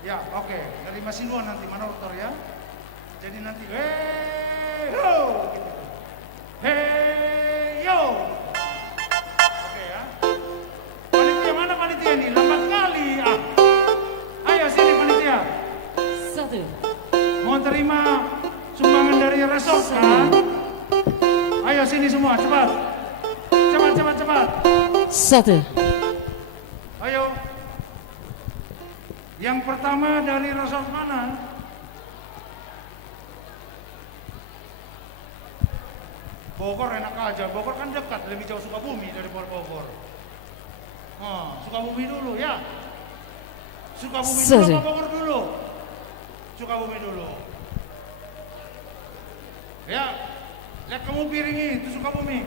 Ya, oke. Menerima Sidua nanti manortor ya. Jadi nanti hey ho gitu. Hey yo. Oke ya. Panitia mana panitia ini? Lambat kali. Ayo sini panitia. 1. Mau terima sumbangan dari resort kan? Ayo sini semua, cepat. Cepat. 1. Ayo. Yang pertama dari resort mana? Bogor enak aja. Bogor kan dekat, lebih jauh Sukabumi dari Bogor. Sukabumi dulu ya. Sukabumi dulu apa Bogor dulu? Sukabumi dulu. Ya, lihat kamu piringi itu Sukabumi.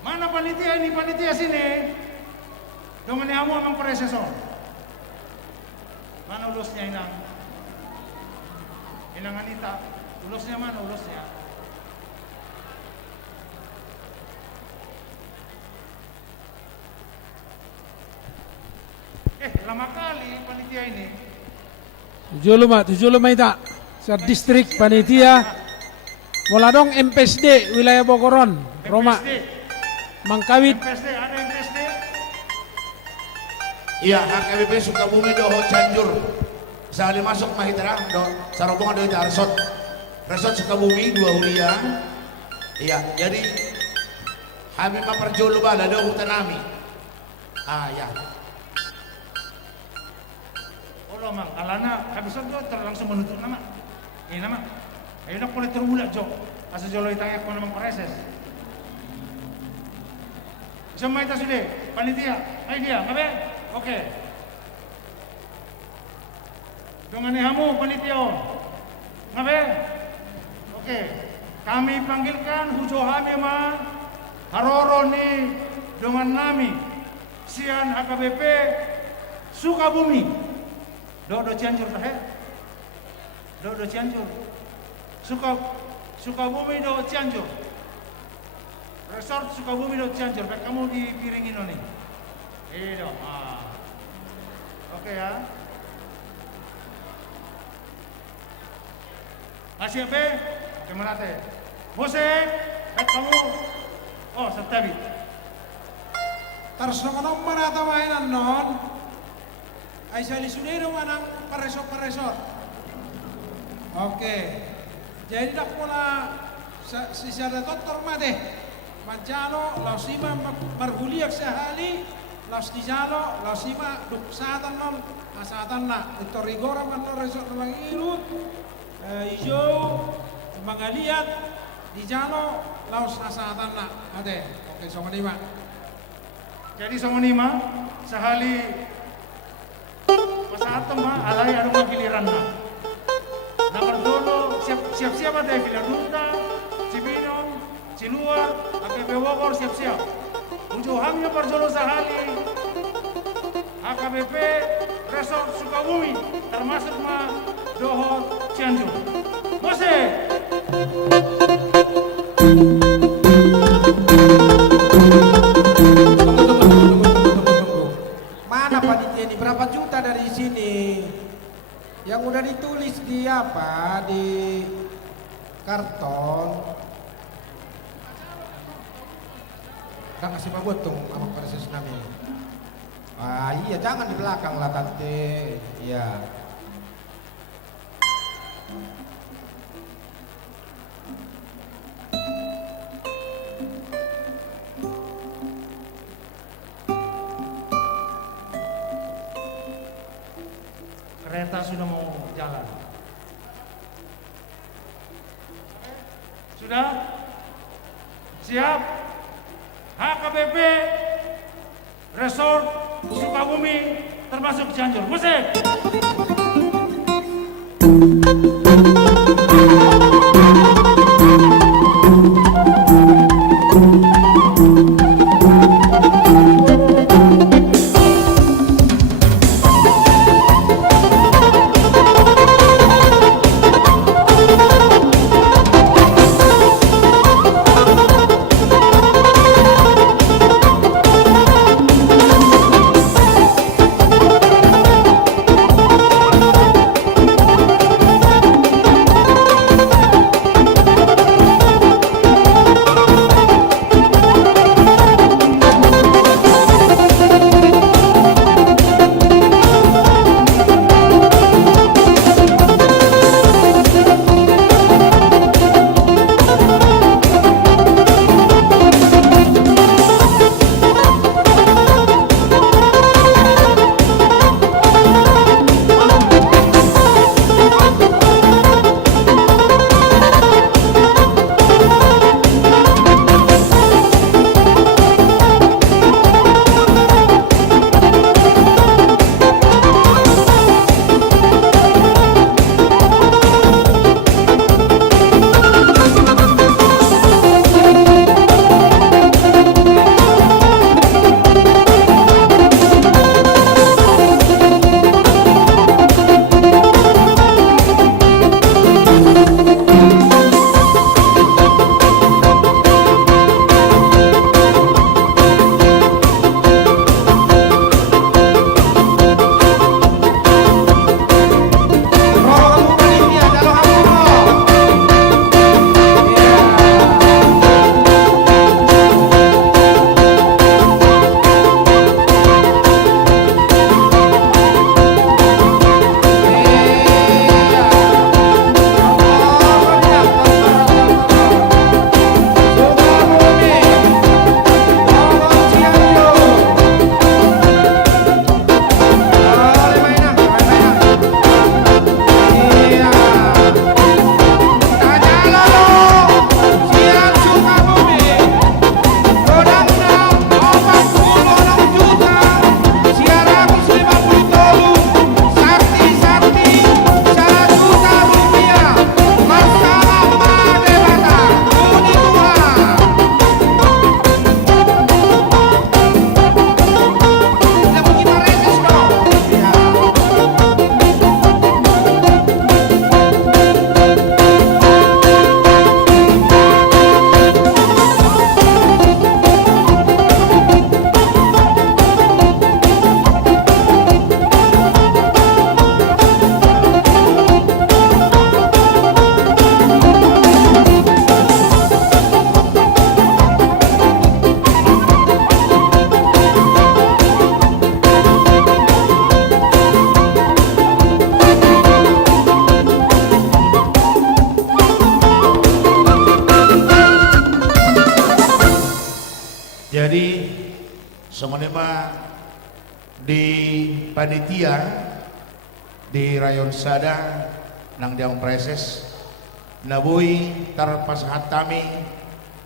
Mana panitia ini? Panitia sini. Dengan kamu amang presesor. Mana ulusnya Inang? Inang Anita. Ulusnya mana ulusnya? Lama kali panitia ini. 75 ita. Sa distrik panitia. Wala dong MPSD wilayah Bogoron. Roma. Mangkawit. MPSD, ada MPSD? Iya, HKBP Sukabumi Doho Cianjur. Sekali masuk mahitera, sarobongan dari resort. Resort Sukabumi 2 Huria. Iya, jadi kami memperjulu bala Doho Tanami. Ya. Oh, Mang, alana habisan tuh langsung menuntut nama. Ini nama. Ayo nak boleh terulat jo. Asa jolo itang ko namang preses. Semua itu sudah, panitia. Ayo dia, ngabe? Oke. Dengan kamu panitia. Ngabe? Oke. Kami panggilkan Hujo Hamema Haroroni dengan nami Sian HKBP Sukabumi. Do Cianjur tah ya? Do Cianjur. Sukabumi do Cianjur. Resort Sukabumi do Cianjur. Baik kamu dipiringin nih. Iya. Oke ya. Masih apa? Gimana teh? Musik. Baik kamu. Oh, sertabi. Terus nomor atau mainan non? Aisyah Lisudero manang paresor. Oke. Jadi dak mula si sada doktor mate. Mancano lausima marhuliak sehali laustijano lausima duk satan non asatan na Victor Rigora manor resort lang irut ijo mangaliat dijano laus asatan na ate. Oke, songo lima. Jadi songo lima sehali saat tema alai anu giliran na. Nakar dulu siap-siap ada Viladunta, Cibinong, Ciluar, AKP Bogor siap-siap. Ujuhannya perjolo sehali. AKBP Resort Sukabumi termasuk Doho Cianjur. Musik. berapa juta dari sini yang udah ditulis di apa, di karton. Udah kasih mabutung sama proses nami. Ah iya, jangan di belakang lah tante. Iya. Kereta sudah mau jalan. Sudah? Siap? HKBP Resort Sukabumi termasuk Cianjur. Musik! Jadi semenema di panitia di Rayon Sada nang diang preses nabui tarpasahat kami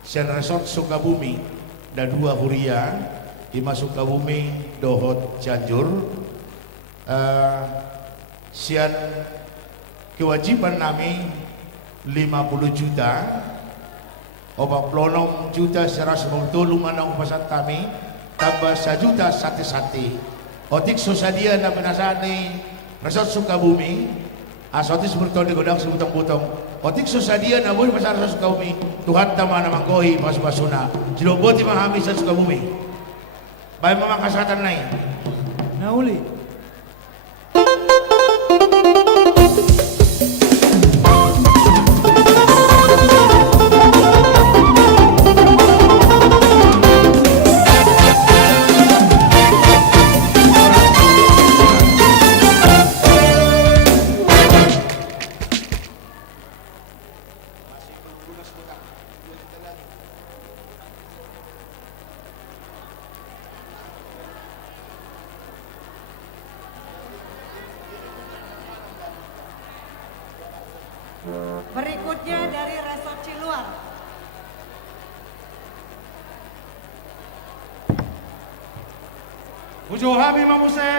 Sen Resort Sukabumi dan dua huria Ima Sukabumi Dohot Cianjur sian kewajiban nami 50 juta obat pelonong juta 110 manang pasat kami tambah 1 juta sati-sati otik susadia na pinasani Resort Sukabumi asotis bertoni godang sebutong-butong otik susadia na boleh pasar Resort Sukabumi Tuhan tama na mangkohi pas-pasuna siloboti mahami sa Sukabumi baik memang kasatan naik Nauli Selanjutnya dari Resort Ciluar. Pujo Habi Mamuse,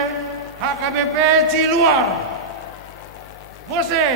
HKBP Ciluar. Mose.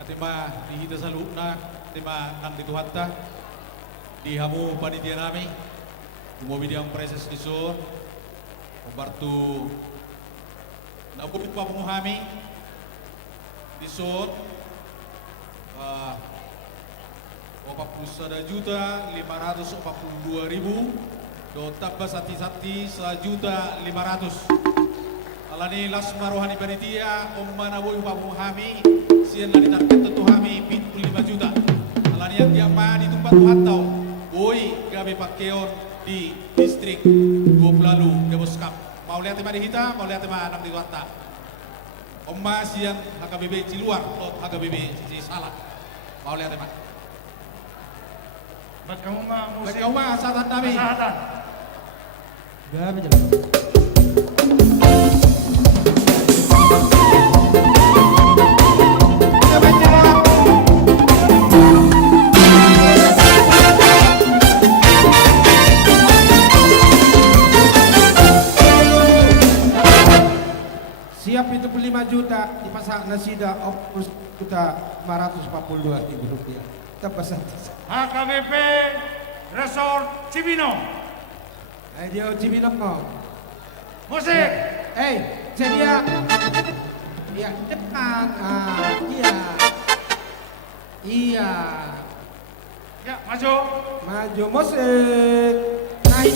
Atima di hita sa luna, atima nang dituhat ta, di hamu panitia nami, umuwi ang preses ni Sur, Umbartu, naupit pa penguhami, di Sur, 41.542.000, do tabas sati-sati 1.500.000. Alani lasma rohani panitia, mana boy penguhami, sian lani target tentu kami 5 juta. Alani yang diapa di tempat Tuhatau, boy gabe pakeon di distrik Goplalu Deboskap. Mau lihat tema di kita, mau lihat tema anak di Tuhatta. Omma sian HKBP Ciluar, not HKBP Cisalah. Mau lihat tema. Ba't kamu mah Baik kau mah satan kami. Kesehatan. Gabi jalan. Siap itu 5 juta dipasang nasida opus juta 542.000 rupiah. Tebas HKBP Resort Cibinong. dia Cibinong mau. Musik. Sedia. Ya depan. Iya. Iya. Ya, maju. Maju musik. Naik.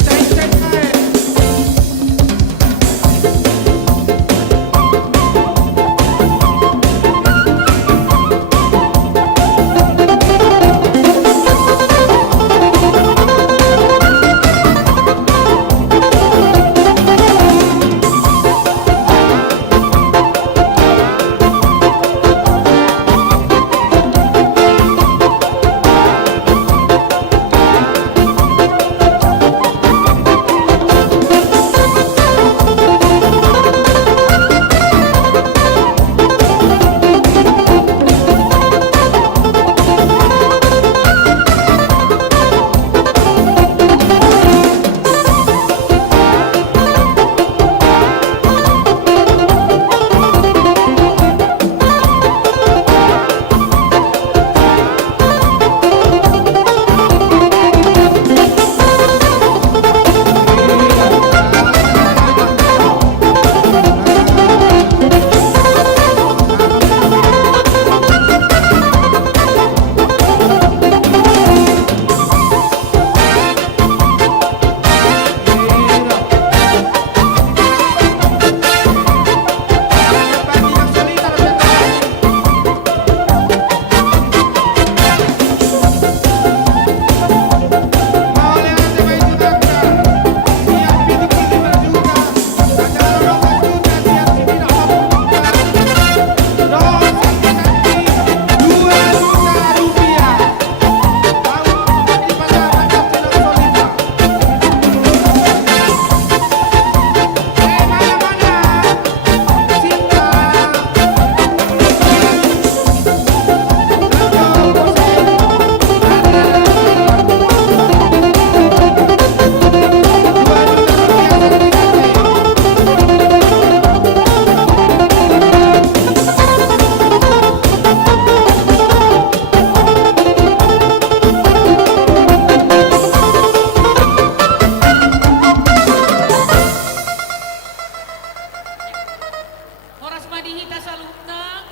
Padi hita salutna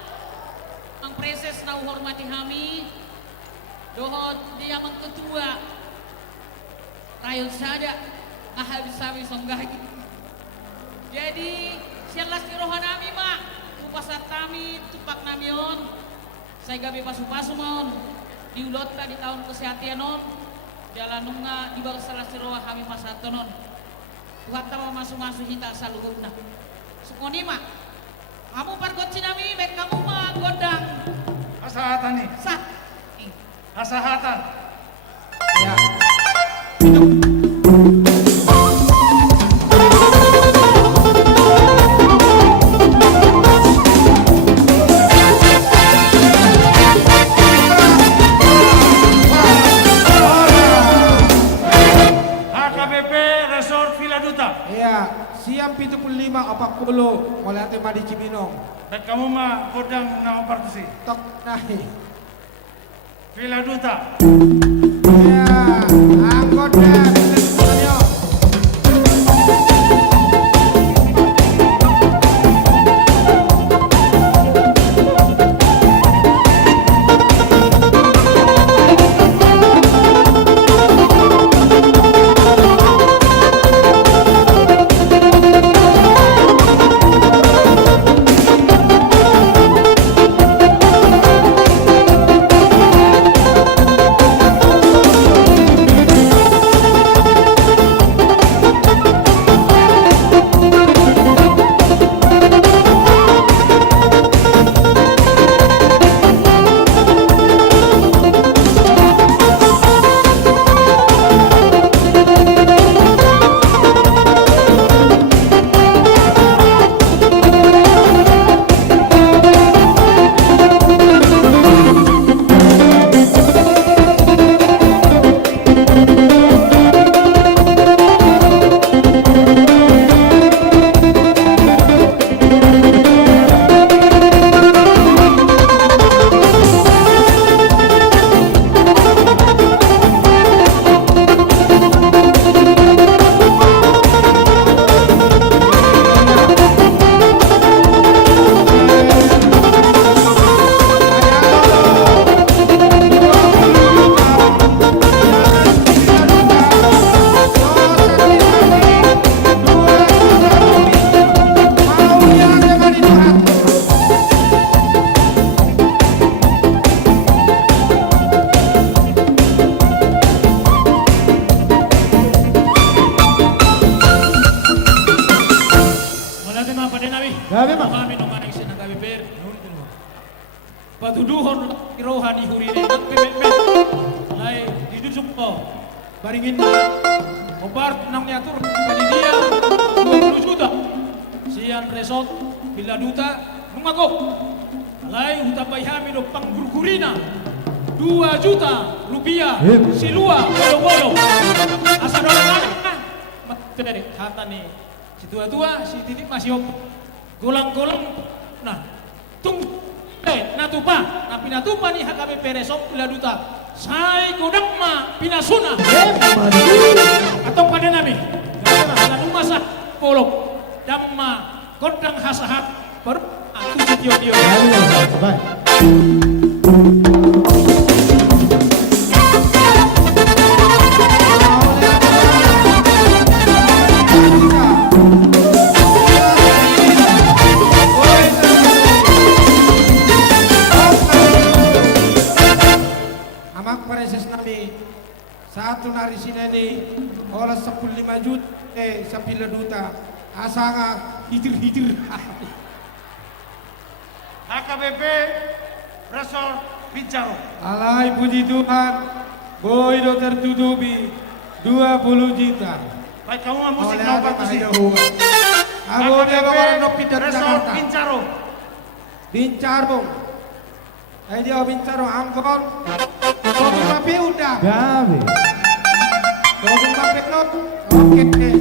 ang preses na uhormati kami dohon dia mengketua tayo sada ngahabis sabi songgay. Jadi sianglas di rohanami mak upasat kami tupak namion saya gabi pasu-pasu mon diulot di tahun kesehatan non jalan nunga di bawah salah siroha kami pasat non Tuhan tawa masuk-masuk hita saluhuna sukoni mak kamu pargot sinami baik kamu mah godang Hasahatan nih. sah Hasahatan. Ya. HKBP Resort Villa Duta. Iya, siang 75 40 oleh Ate Madi Cibinong. Dan kamu mah godang nama partisi. Tok nahi. Villa Duta. Iya, anggota Indonesia. Gabi mah. kami no manang sinang kami ber patuduhon rohani hurire pemepet lai didusuk po baringin obar nang nyatur kali dia 20 juta sian resort Villa Duta numago lai hutapai kami do panggurgurina 2 juta rupiah silua bodo-bodo asa doang materi kata nih si tua-tua si titik masih golang-golang nah natupa na pinatupa ni HKBP Resort Villa Duta say godang ma pinasuna atong pada nami na lumasa polok damma godang hasahat baru aku sitio-tio satu nari sineni olah 15 juta sa Villa Duta asanga hidir HKBP Resort Bincaro. alai puji Tuhan boy do tertutupi 20 juta Baik kamu mah musik nama partisi. Abo dia bawa nopi dari Resort Jakarta Bincaro. Bincaro dia Bincaro angkon Tobing mapi udah gawe Tobing mapi not oke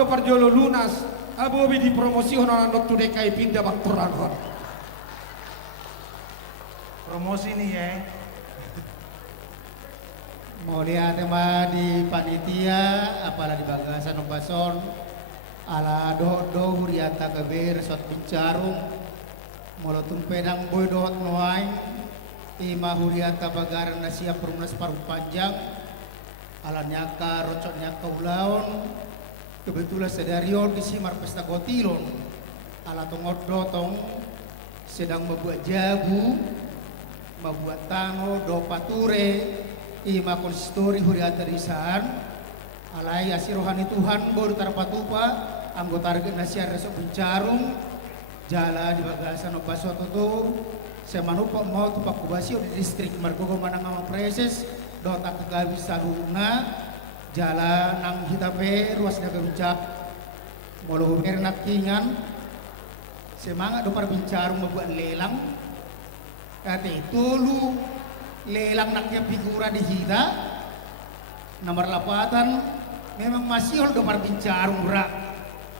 do parjolo lunas abobi di promosi honoran dok tude kai pindah bang turangon. Promosi nih ya. Mau lihat tema di panitia apalah di bagasan Bason ala do huriata keber sot bincarung molotun pedang boy dohot noain ima huriata bagaran nasia perumnas paruh panjang ala nyaka rocok nyaka ulaon kebetulan sedarion di simar pesta gotilon ala tongot dotong sedang membuat jabu membuat tango do pature ima konsistori huriata risan alai asir rohani Tuhan baru tarapatupa anggota target nasia resok bencarung jala di bagasan opasoto tu semanupa mau tupak kubasio di distrik Margogo Manangama Preses dota kegawi saruna jala nang hitape ruas daga bencak molo ernak kingan semangat do parbencarung membuat lelang kate tulu lelang naknya figura di hita nomor 8 memang masih do parbencarung rak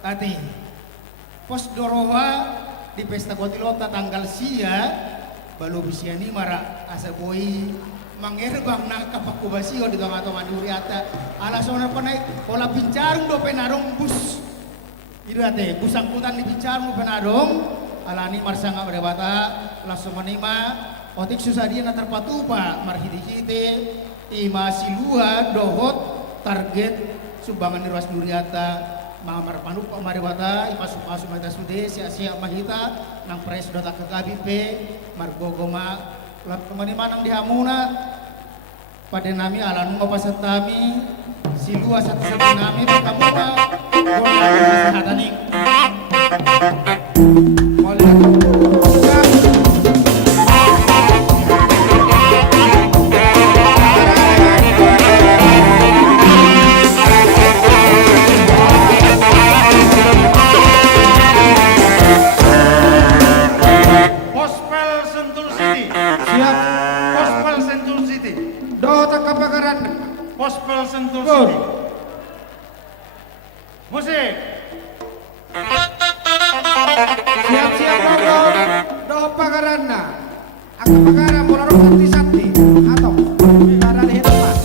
kate pos doroha di pesta gotilota tanggal sia balu bisiani mara asa boy mangerbang na kapakubasio di tengah-tengah duriata ala sona panai pola bincarung do penarong bus itu ate busangkutan di bincarung penarong ala ni marsanga berebata langsung menima otik susah dia na terpatupa marhidikite ima silua dohot target sumbangan ruas duriata mamar panuk pamaribata ipasu-pasu mata sude sia-sia mahita nang pres dota kekabi pe margogoma lap kemani manang dihamuna pada nami alanu pasatami silua satu nami kamuka gona sahatani sentul Pur. sini. Musik. Siap-siap Bogor, doa pagaranna. Angka pagara mula rok sakti atau para di hadapan.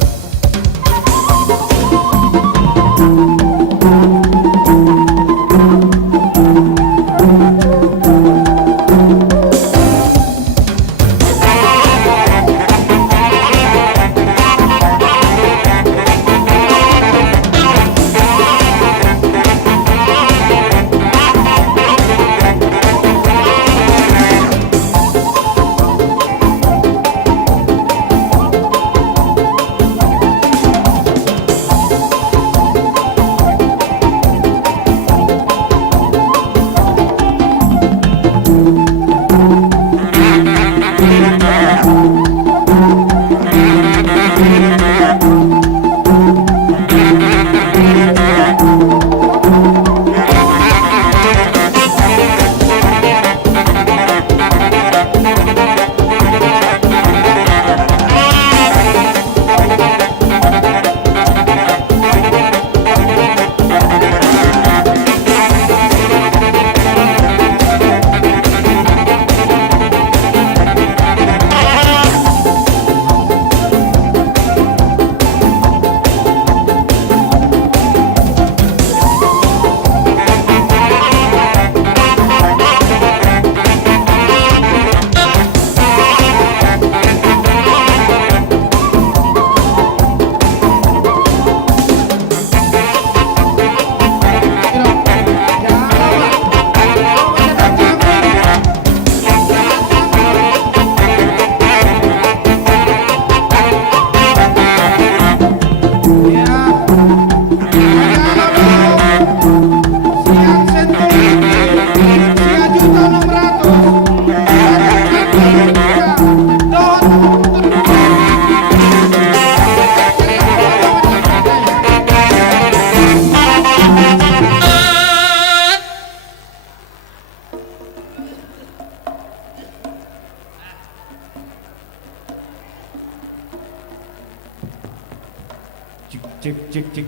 Cik.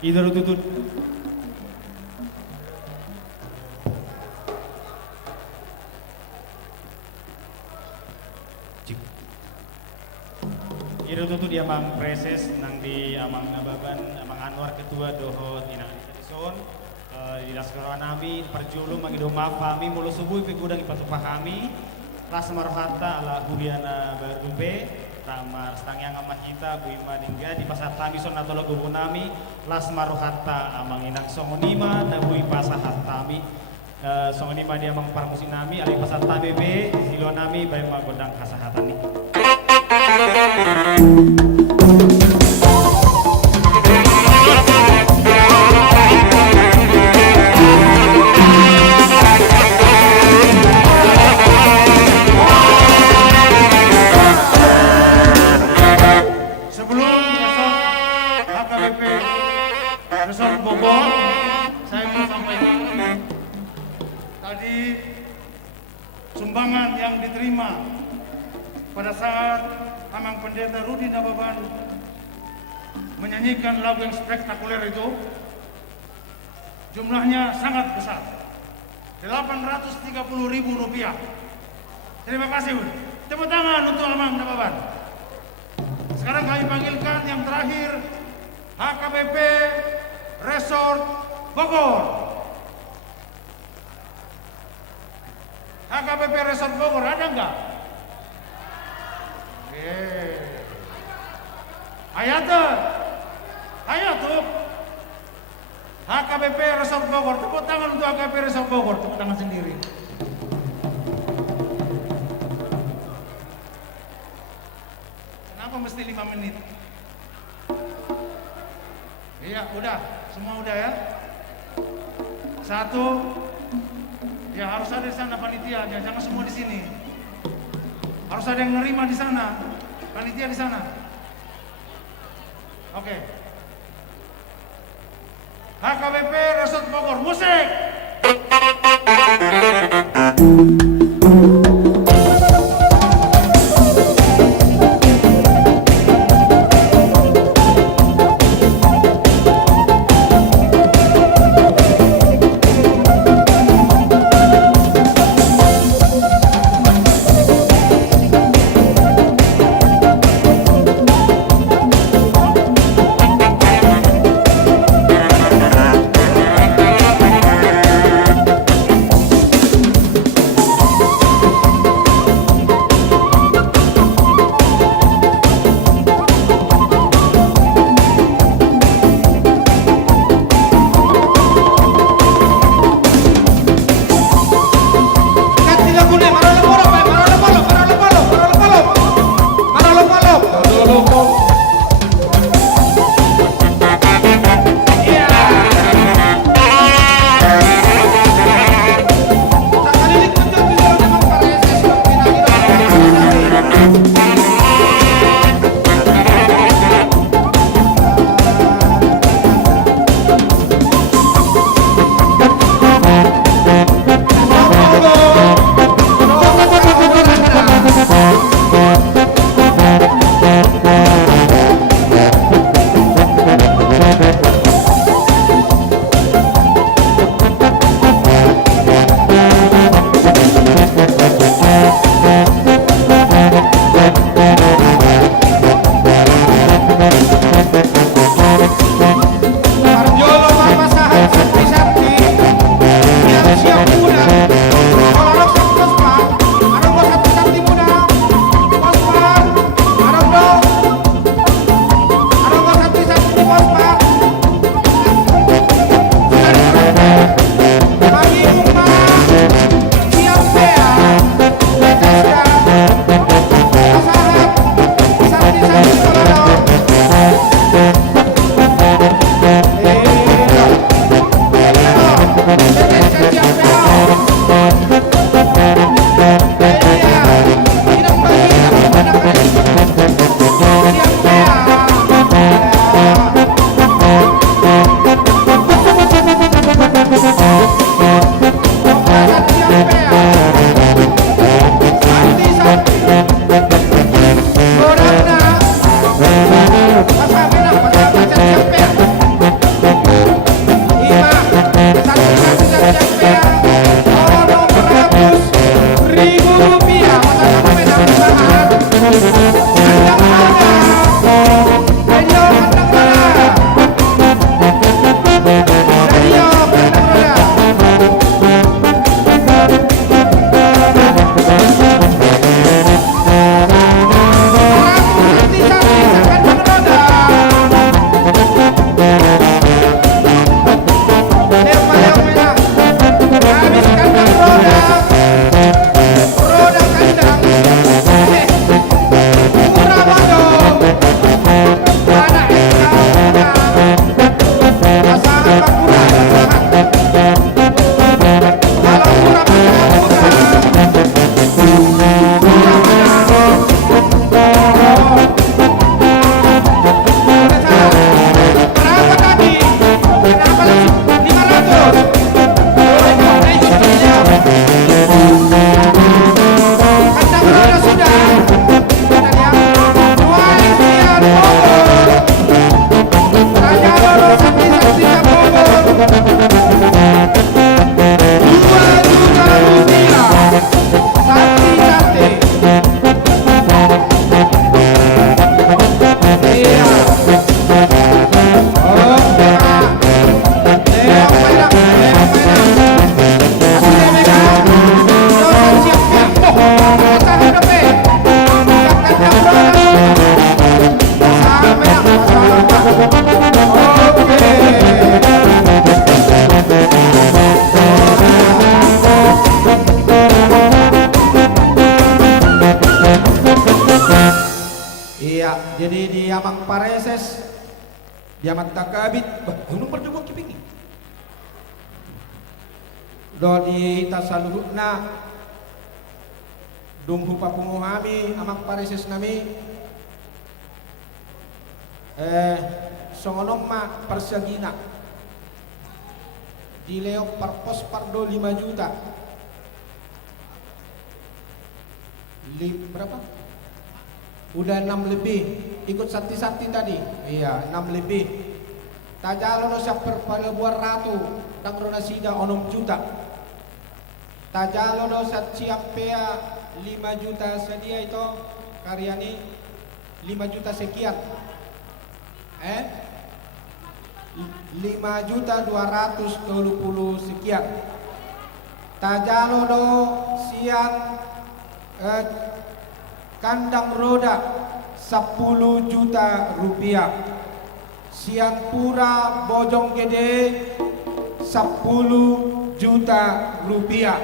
Idar tutut. Cik. Idar tutut dia Mang Preses nang di Amang Nababan, Amang Anwar ketua dohot inang Son. Di Laskar Nami perjulu mangido mafami mulu subuh pegudang ipatu pahami. Ras marhata ala Huliana Barumpe. Ramar Stangyang Amahita Bu Ima Dingga di pasar Tami Sonatolo Gubunami Las Maruhata Amang Inang Songonima Nabui Pasar Tami Songonima dia Amang Parmusinami Ali Pasar Tami B Silonami Bayi Magodang Kasahatani. Resort Bogor, saya mau sampaikan tadi sumbangan yang diterima pada saat Amang Pendeta Rudi Nababan menyanyikan lagu yang spektakuler itu, jumlahnya sangat besar, Rp830.000. Terima kasih, tepuk tangan untuk Amang Nababan. Sekarang kami panggilkan yang terakhir, HKBP Resort Bogor. HKBP Resort Bogor ada enggak? Ayo tuh. HKBP Resort Bogor, tepuk tangan untuk HKBP Resort Bogor, tepuk tangan sendiri. Kenapa mesti 5 menit? Iya, udah, semua udah ya. Satu, ya harus ada di sana panitia, jangan semua di sini. Harus ada yang nerima di sana, panitia di sana. Oke. HKBP Resort Bogor, musik. jadi di amang pareses di amat takabit hunung berdua kipingi do di tasaluhna dumhu papunguhami amang pareses nami songonom ma persagina di leok parpos pardo 5 juta berapa? Udah 6 lebih ikut sakti-sakti tadi iya 6 lebih tajalo no siap perpalebuan ratu dan rona sida 6 juta tajalo no siap pea 5 juta sedia itu karyani 5 juta sekian 5 juta 220 sekian tajalo do siang kandang roda 10 juta rupiah siang pura bojong gede 10 juta rupiah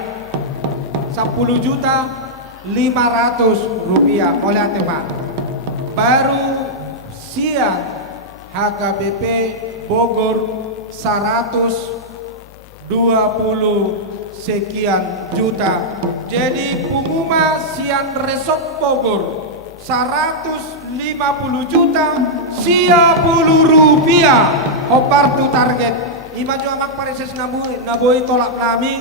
10 juta 500 rupiah oleh teman baru siang HKBP Bogor 120 sekian juta jadi pengumuman sian resort Bogor 150 juta 10 rupiah opar tu target ima jo amak pareses naboi tolak nami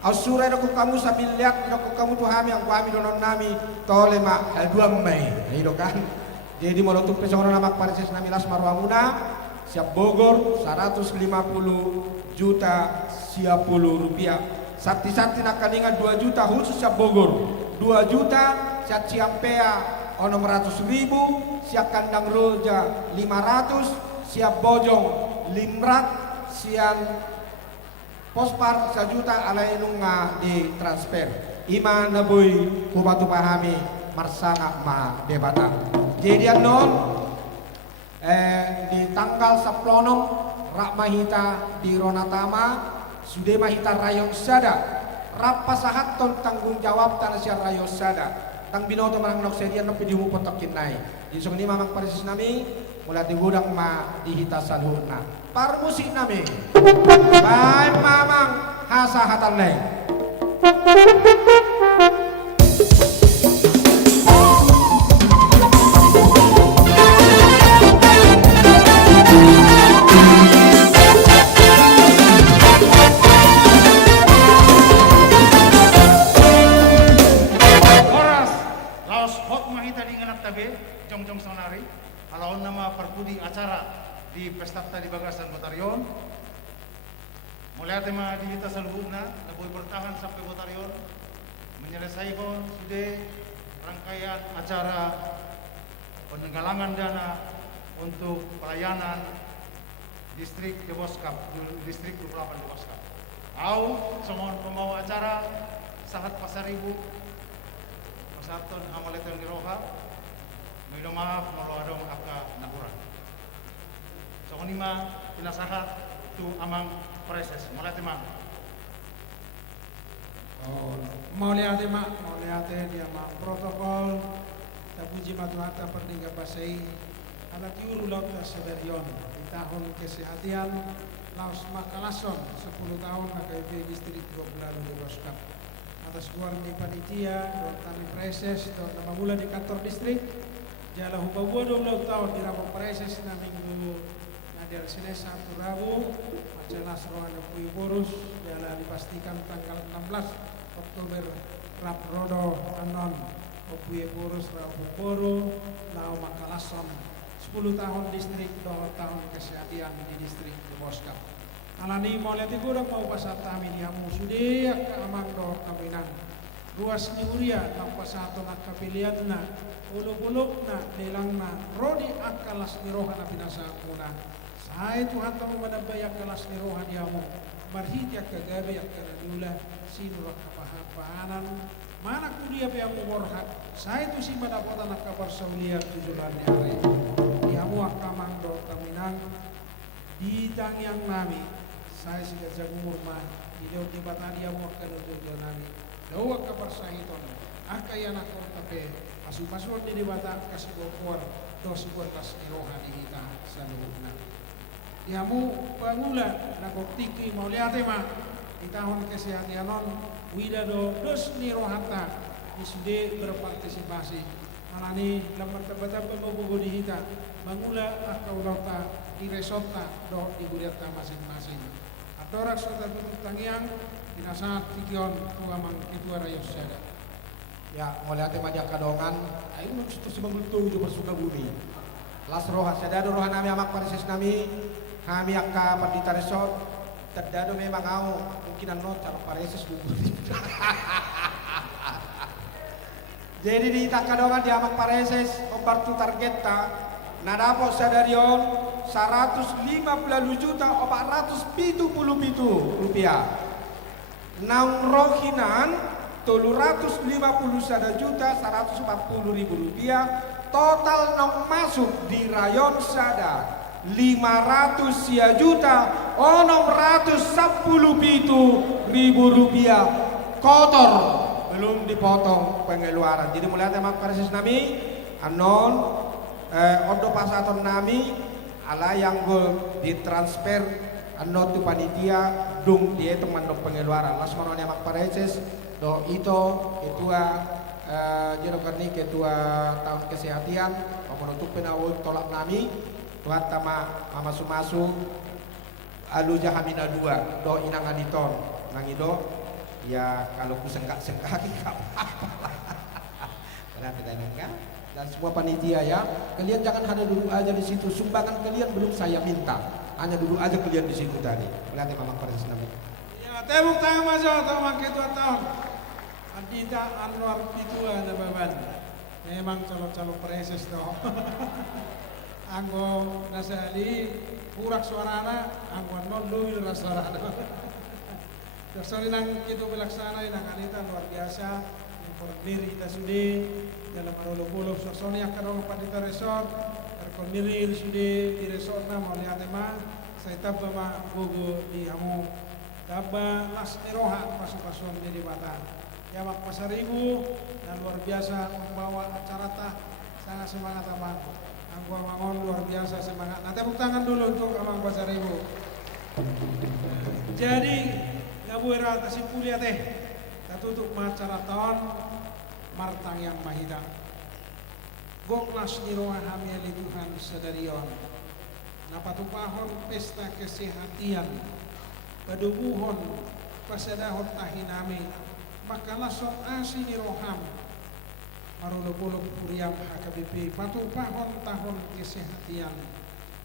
asura doko kamu sambil lihat doko kamu tu hami yang kami donon nami tole mak 2 Mei itu kan jadi molotuk pesoran amak pareses nami las marwamuna siap Bogor 150 juta 10 rupiah sakti-sakti nak kaningan 2 juta khusus siap Bogor 2 juta siap Ciampea 600 ribu siap Kandang Roja 500 siap Bojong 500 siap Pospar 1 juta alainunga di transfer ima nabui kubatu pahami marsana ma debata jadi non di tanggal 10 Rak Mahita di Ronatama sudah mahita rayon sada rapa sahat ton tanggung jawab tanah siar rayon sada tang binoto marang nok sedian no pidi mu potokin nai di song ni mamang paresis nami mulai di gudang ma dihita salurna par musik nami baik mamang hasa hatan nai Jong sonari alaun nama perkudi acara di pesta di Bagasan Batarion mulai tema di kita seluruhnya lebih bertahan sampai Batarion menyelesaikan sudah rangkaian acara penggalangan dana untuk pelayanan distrik Deboskap distrik 28 Deboskap au semua pembawa acara sahat Pasaribu Pasarton Amaleton Giroha Milo maaf malu adong aka nakuran. So kunima pinasahat tu amang preses mulai tema. Oh, mau lihat dia mah protokol tapuji matuhata perdingga pasai ada kiuru laut Saberion di tahun kesehatan Laos Makalason 10 tahun HKBP distrik 20 di Boskap atas guarni panitia tani preses dan nama mula di kantor distrik jala hubawa 20 tahun di Rabu Preses na minggu nadir Senin Sabtu Rabu majelas rohana Pui Borus jala dipastikan tanggal 16 Oktober Rap Rodo Anon Pui Borus Rabu Boru Lau Makalason 10 tahun distrik 2 tahun kesehatan di distrik Boskap alani mau lihat gurang mau pasar tamin yang musudia ke amang do kaminan ruas niuria tanpa satu nak kapilian na uluk-uluk na nilang na rodi akalas nirohan na pinasakuna saya Tuhan tamu manabay akalas nirohan yamu marhidya kagabi ak karadula sinulak kapahapanan mana kudia yang mengorhat saya tu si madapotan nak kabar sauliya tujulan hari yamu akamang do kaminan di tang yang nami saya si jagung mah di lewat di batari yamu akan tujulan nami dawa kabar sahiton akayan akor tape asu-asuan di bata kasih bokor dos buatas rohani kita seluruhnya. Yamu pangula nagoktiki mau lihat mah di tahun kesehatan widado dos ni rohata isude berpartisipasi manani lamar tabata pembugu di hita mangula akaulata di resota do di guriata masing-masing. Atorak sota tangiang dinasat tikion tuamang ketua rakyat sada. Ya, mulai hati madia kadongan, ayo situ sebelum itu bersuka bumi. Las roha, sadado roha nami amak parises nami, kami akka perdita resort, terdado memang au mungkin no cara parises bumi. Jadi di kadongan di amak parises, obartu targeta, nadapo sadarion 150 juta 477 rupiah. Naung rohinan 251 juta 140 ribu rupiah total nong masuk di rayon sada 500 juta 610 ribu rupiah kotor belum dipotong pengeluaran. Jadi mulai teman krisis nami anon ondo pasaton nami ala yang go ditransfer anon tu panitia dung dia teman dok pengeluaran las mononya mak pareces do itu ketua Jerokarni ketua tahun kesehatan menutup penawul tolak nami tuat tama mama sumasu alu jahamina 2 do inang aditon nangido ya kalau ku sengkak enggak apa-apa kenapa enggak dan semua panitia ya kalian jangan hanya duduk aja di situ sumbangan kalian belum saya minta hanya duduk aja kalian di situ tadi nanti mama pareces nami ya tepuk tangan masuk teman ketua tahun Adita Anwar Pitua na baban. Memang calon-calon preses toh. Anggo nasali purak suarana, anggo non luwil rasarana. Tersori nang kita melaksana inang Anita luar biasa. Koordinir kita sudi dalam arolo-bolo sosoni akan orang pandita resort. Koordinir sudi di resort na mau lihat emang. Saya tabba ma gogo di hamu. Tabba las eroha pasuk-pasuk menjadi batang. Ya Mak Pasaribu dan luar biasa membawa acara tah sangat semangat Amang. Anggo Mangon luar biasa semangat. Nah tepuk tangan dulu untuk Amang Pasaribu. Jadi ngabuera kasih kuliah teh. Kita tutup acara tahun Martang yang Mahida. Goklas niroa hamiali Tuhan sadarion. Napatupahon pesta kesehatan. Padubuhon pasadahon tahinami. Maka lasot asi ni roham marulog-ulog huriam HKBP patupahon tahun kesehatan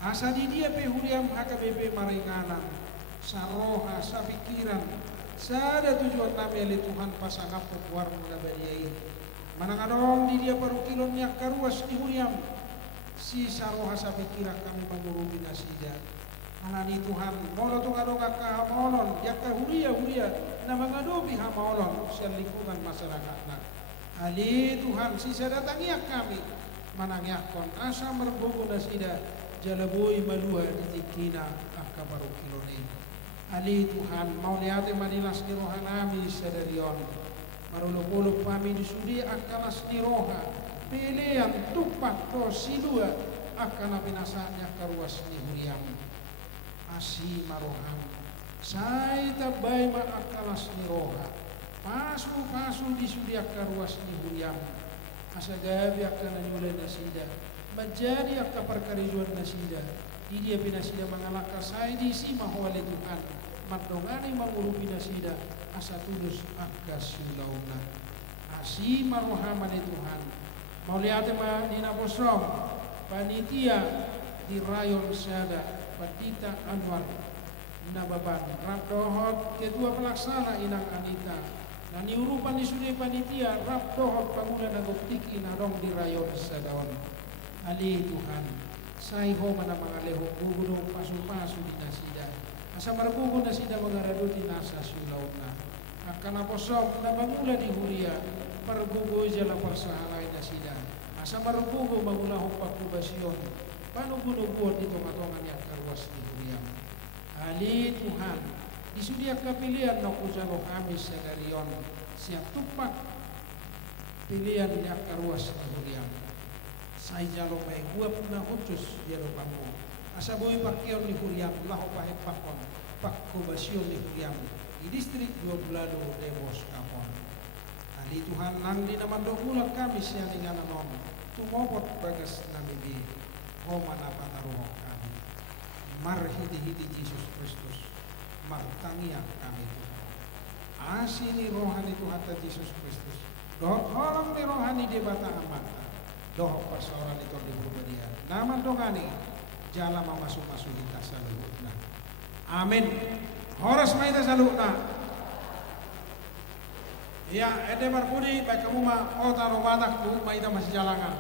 asa di dia pe huriam HKBP maringanan saroha sa pikiran sada tujuan nami ali Tuhan pasangap puar mengabariai manangadong di dia paru kilon nyak karuas di huriam si saroha sa pikiran kami mengurubi nasida Anani Tuhan, molo tu kadong ka hamolon, yakka huria na mangadobi hamolon sa lingkungan masyarakat na. Ali Tuhan, sisa datangiak kami, manangyakon asa merbugo na sida, jalaboy maluha ditikina akka barukiloni. Ali Tuhan, mau liate manilas ni roha nami sa darion. Marulog-ulog kami disudi akka nas ni roha, pilihan tupak to silua akka na pinasanya karuas ni huriam. Asi maroham sai tabay maakalas ni roha pasu di sudiak karuas ni huriam asagabi akka nanyulay na sida menjadi akka perkarijuan na sida di dia pinasida mangalaka sai di si mahwali Tuhan mandongani mangurupi na sida asa tulus akka sulauna asi maroham ni Tuhan mau lihat ma dina posong panitia di rayon sada Pandita Anwar Nababan Rabdohot ketua pelaksana inang Anita dan diurupan di sudi panitia Rabdohot panguna nagoktiki narong di rayon sadawan ali Tuhan saiho mana mangaleho gugudong pasu-pasu di nasida asa marbugo nasida mangaraduti nasa sulauna akan aposok na mangula di huria parbugo jala persahalay nasida asa marbugo mangulahong pagkubasyon panugunuguan di tonga-tongan yang karuas di huriam. Ali Tuhan, disudiak kapilian na kusalo kami sa darion siap tupak pilihan yang karuas di huriam. Sai jalo mai gua puna hutus jero kamu. Asa boy pakion ni huriam laho pahe pakon. Pakko basio ni huriam. Di distrik 12 Demos Kapon. Ali Tuhan nang di naman dokulat kami siya ni ngananon. Tumopot bagas nami di Roma na pataruhok kami. Marhidi-hidi Yesus Kristus. Martangiak kami Tuhan. Asini rohani Tuhan Yesus Kristus. Dohok orang ni rohani di bata amata. Dohok pasoran itu di dia. Nama dongani jala masuk-masuk kita salutna. Amin. Horas maita salutna. Ya, ede barkudi baik kamu mah otaro batak tu maita masih jalangan.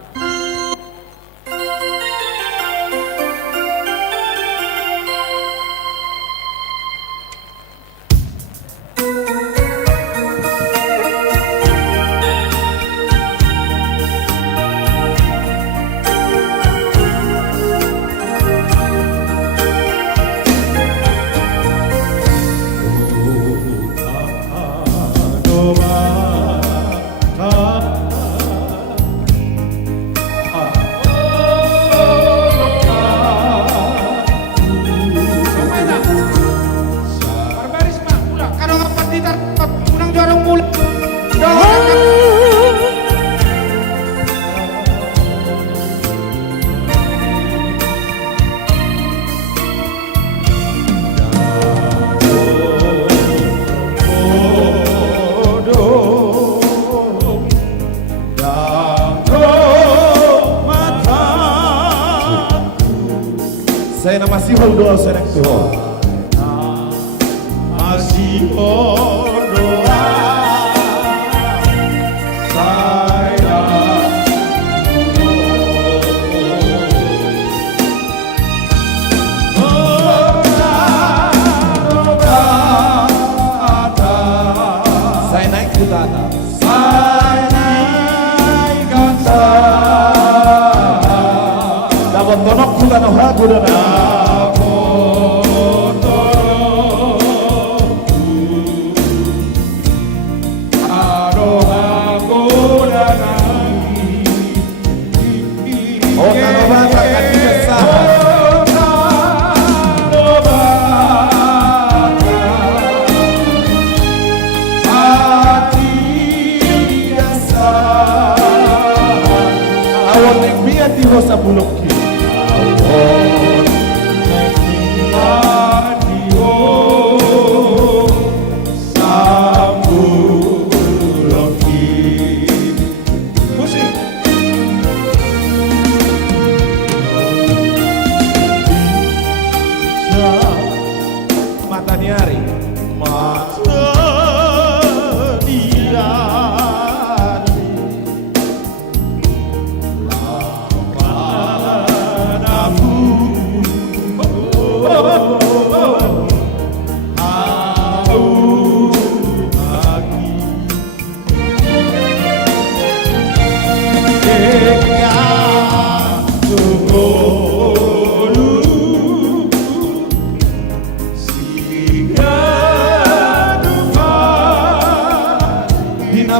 Saya nama si Holdo Serek Tuhan. Masih doa saya saya naik ke tanah. Saya naik ke tanah. Dapat tonok bukan hagu dan sa bulok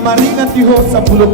maringan diho sa bulok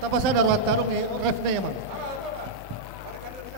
Tapasa daruat tarung ref na yaman.